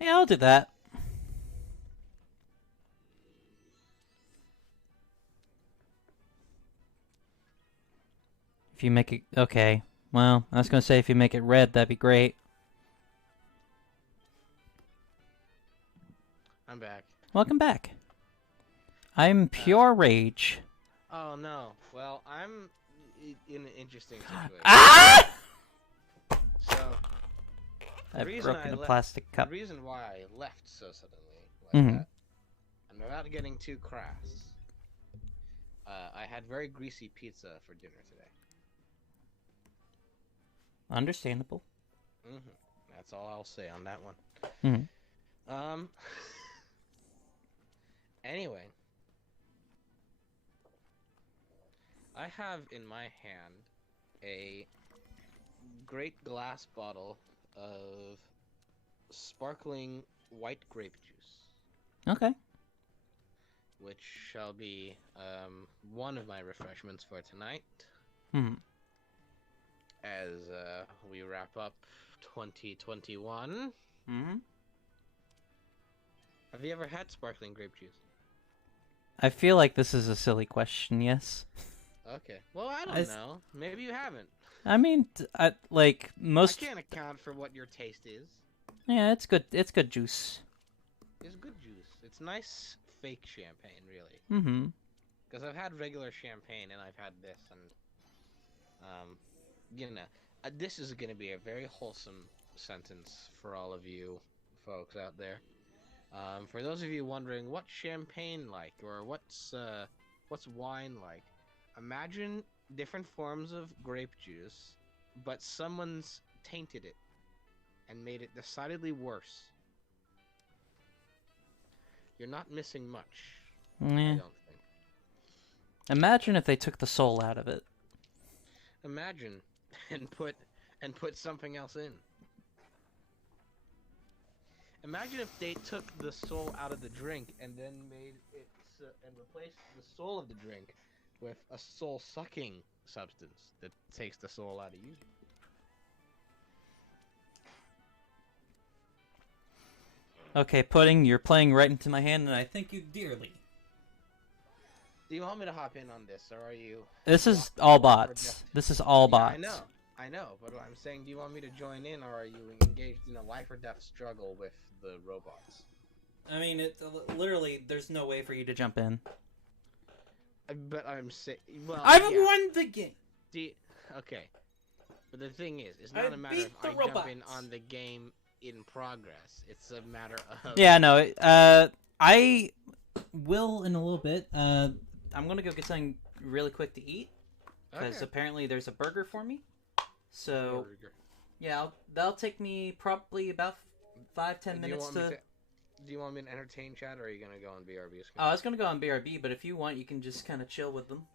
Yeah, I'll do that. If you make it... Okay. Well, I was going to say if you make it red, that'd be great. I'm back. Welcome back. I'm pure rage. Oh no. Well, I'm in an interesting situation. Ah! So, I've reason broken I a left- plastic cup. the reason why I left so suddenly like Mhm. that, and without getting too crass, I had very greasy pizza for dinner today. Understandable. That's all I'll say on that one. Mhm. Anyway, I have in my hand a great glass bottle of sparkling white grape juice, Okay. which shall be one of my refreshments for tonight Hmm. as we wrap up 2021. Hmm. Have you ever had sparkling grape juice? I feel like this is a silly question, yes. Okay. Well, I don't I know. Maybe you haven't. I mean, like, most... I can't account for what your taste is. Yeah, it's good. It's good juice. It's good juice. It's nice fake champagne, really. Mm-hmm. Because I've had regular champagne and I've had this, and this is going to be a very wholesome sentence for all of you folks out there. For those of you wondering what's champagne like, or what's wine like, imagine different forms of grape juice, but someone's tainted it and made it decidedly worse. You're not missing much. I Yeah. don't think. Imagine if they took the soul out of it. Imagine and put something else in. Imagine if they took the soul out of the drink and then made it and replaced the soul of the drink with a soul-sucking substance that takes the soul out of you. Okay, Pudding, you're playing right into my hand, and I thank you dearly. Do you want me to hop in on this, or are you? This is all bots. This is all bots. I know, but I'm saying, do you want me to join in, or are you engaged in a life or death struggle with the robots? I mean, literally, there's no way for you to jump in. But I'm saying, well, I've won the game. Okay, but the thing is, it's not a matter of I jump in on the game in progress. It's a matter of Yeah, no. I will in a little bit. I'm gonna go get something really quick to eat because Okay. apparently there's a burger for me. So Burger. yeah, that'll take me probably about 5-10 minutes to. Do you want me to entertain chat, or are you gonna go on BRB? Oh, I was gonna go on BRB, but if you want, you can just kind of chill with them.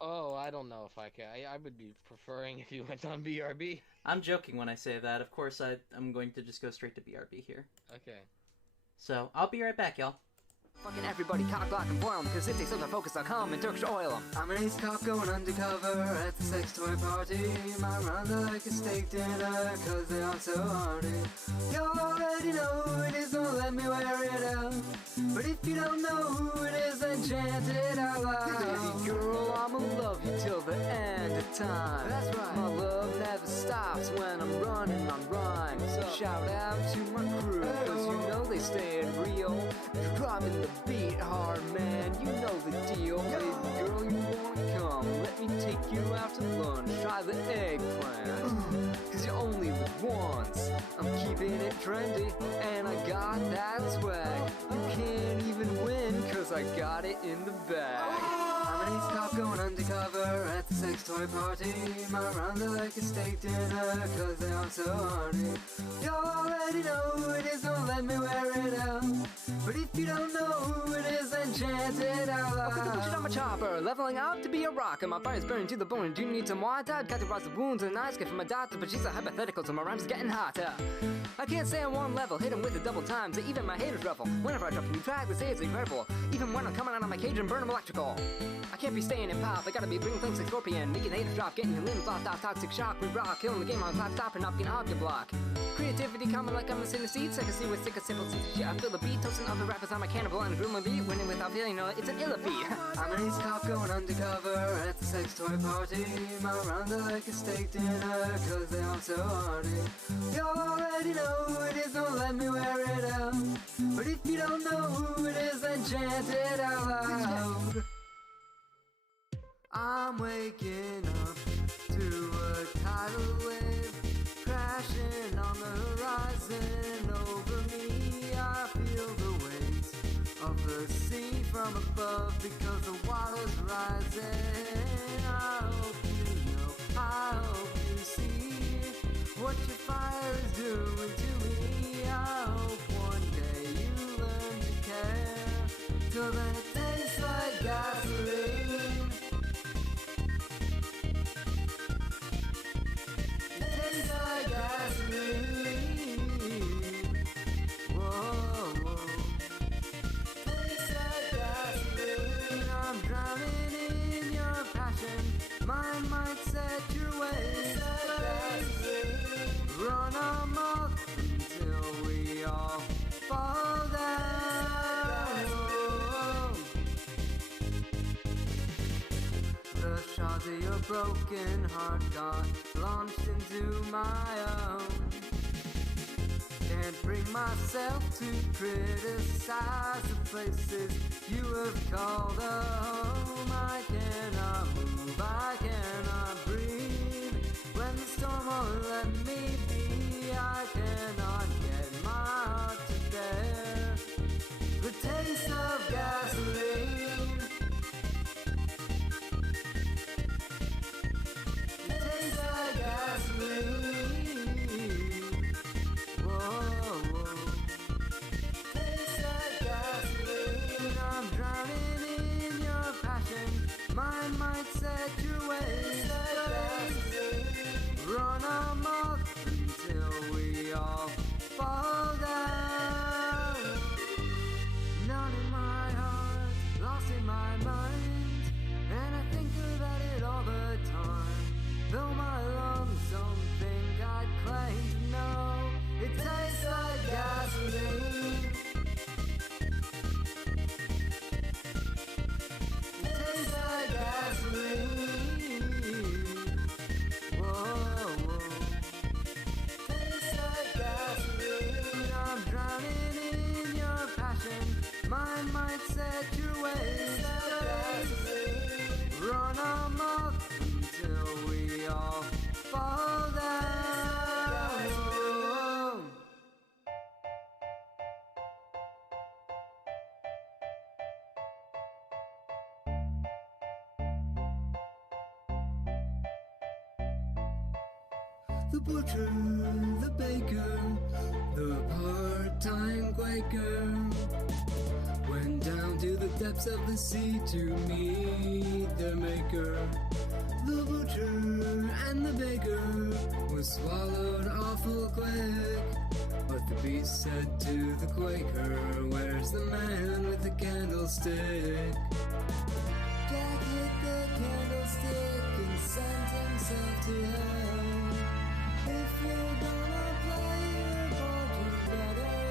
Oh, I don't know if I can. I would be preferring if you went on BRB. I'm joking when I say that. Of course, I'm going to just go straight to BRB here. Okay. So I'll be right back, y'all. Fucking everybody cock, block, and boil 'em, cause it takes up their focus.com and Turkish oil 'em. I'm an ace cop going undercover at the sex toy party. My rounds are like a steak dinner, cause they are so hearty. You already know who it is, don't let me wear it out. But if you don't know who it is, then chant it out loud. Baby girl, I'ma love you till the end of time. That's right. My love never stops when I'm running on rhyme. So shout out to my crew, cause you know they staying real. Dropping the beat hard, man, you know the deal. Baby girl, you wanna come, let me take you out to lunch. Try the eggplant, cause you only live once. I'm keeping it trendy, and I got that swag. You can't even win, cause I got it in the bag. I'm an ace cop going undercover at the sex toy party. My rounds are like a steak dinner, cause they are so hearty. You already know who it is, don't let me wear it out. But if you don't know who it is, then chant it out loud. I'll put the shit on my chopper, leveling up to be a rocker. My fire's burning to the bone. Do you need some water? I'd cut across the wounds and ice get from my doctor, but she's a hypothetical, so my rhymes getting hotter. I can't stay on one level, hit him with it double times, even my haters ruffle. Whenever I drop a new track, they say it's incredible. Even when I'm coming out of my cage and burn them electrical. I can't be staying in pop, I gotta be bringing things like Scorpion, making haters drop, getting your limbs lost off toxic shock. We rock, killing the game on clock, stopping up, getting off your block. Creativity coming like I'm a sinner seed, second see with sick of simple shit. I feel the beat, toasting other rappers on my cannibal and groom my beat, winning without feeling, no, it's an illa beat. I'm an ace cop going undercover at the sex toy party. My rounds are like a steak dinner, cause they are so hearty. You already know who it is, don't let me wear it out. But if you don't know who it is, then chant it out loud. I'm waking up to a tidal wave crashing on the horizon over me. I feel the weight of the sea from above because the water's rising. I hope you know, I hope you see what your fire is doing to me. I hope one day you learn to care, till then it tastes like gasoline. Mine might set your ways run amok until we all fall down. The shards of your broken heart got launched into my own. Can't bring myself to criticize the places you have called a home. I cannot move, I cannot breathe when the storm won't let me be. I cannot get my heart to bear the taste of gasoline. The taste of gasoline. Mine might set your ways run amok until we all fall down. None in my heart, lost in my mind, and I think about it all the time. Though my lungs don't think I'd claim to know, it tastes like gasoline. Mine might set your ways run amok until we all fall down. the butcher, the baker, the part-time Quaker went down to the depths of the sea to meet their maker. The butcher and the baker were swallowed awful quick. But the beast said to the Quaker, "Where's the man with the candlestick?" Jack hit the candlestick and sent himself to hell. If you're gonna play your part, you better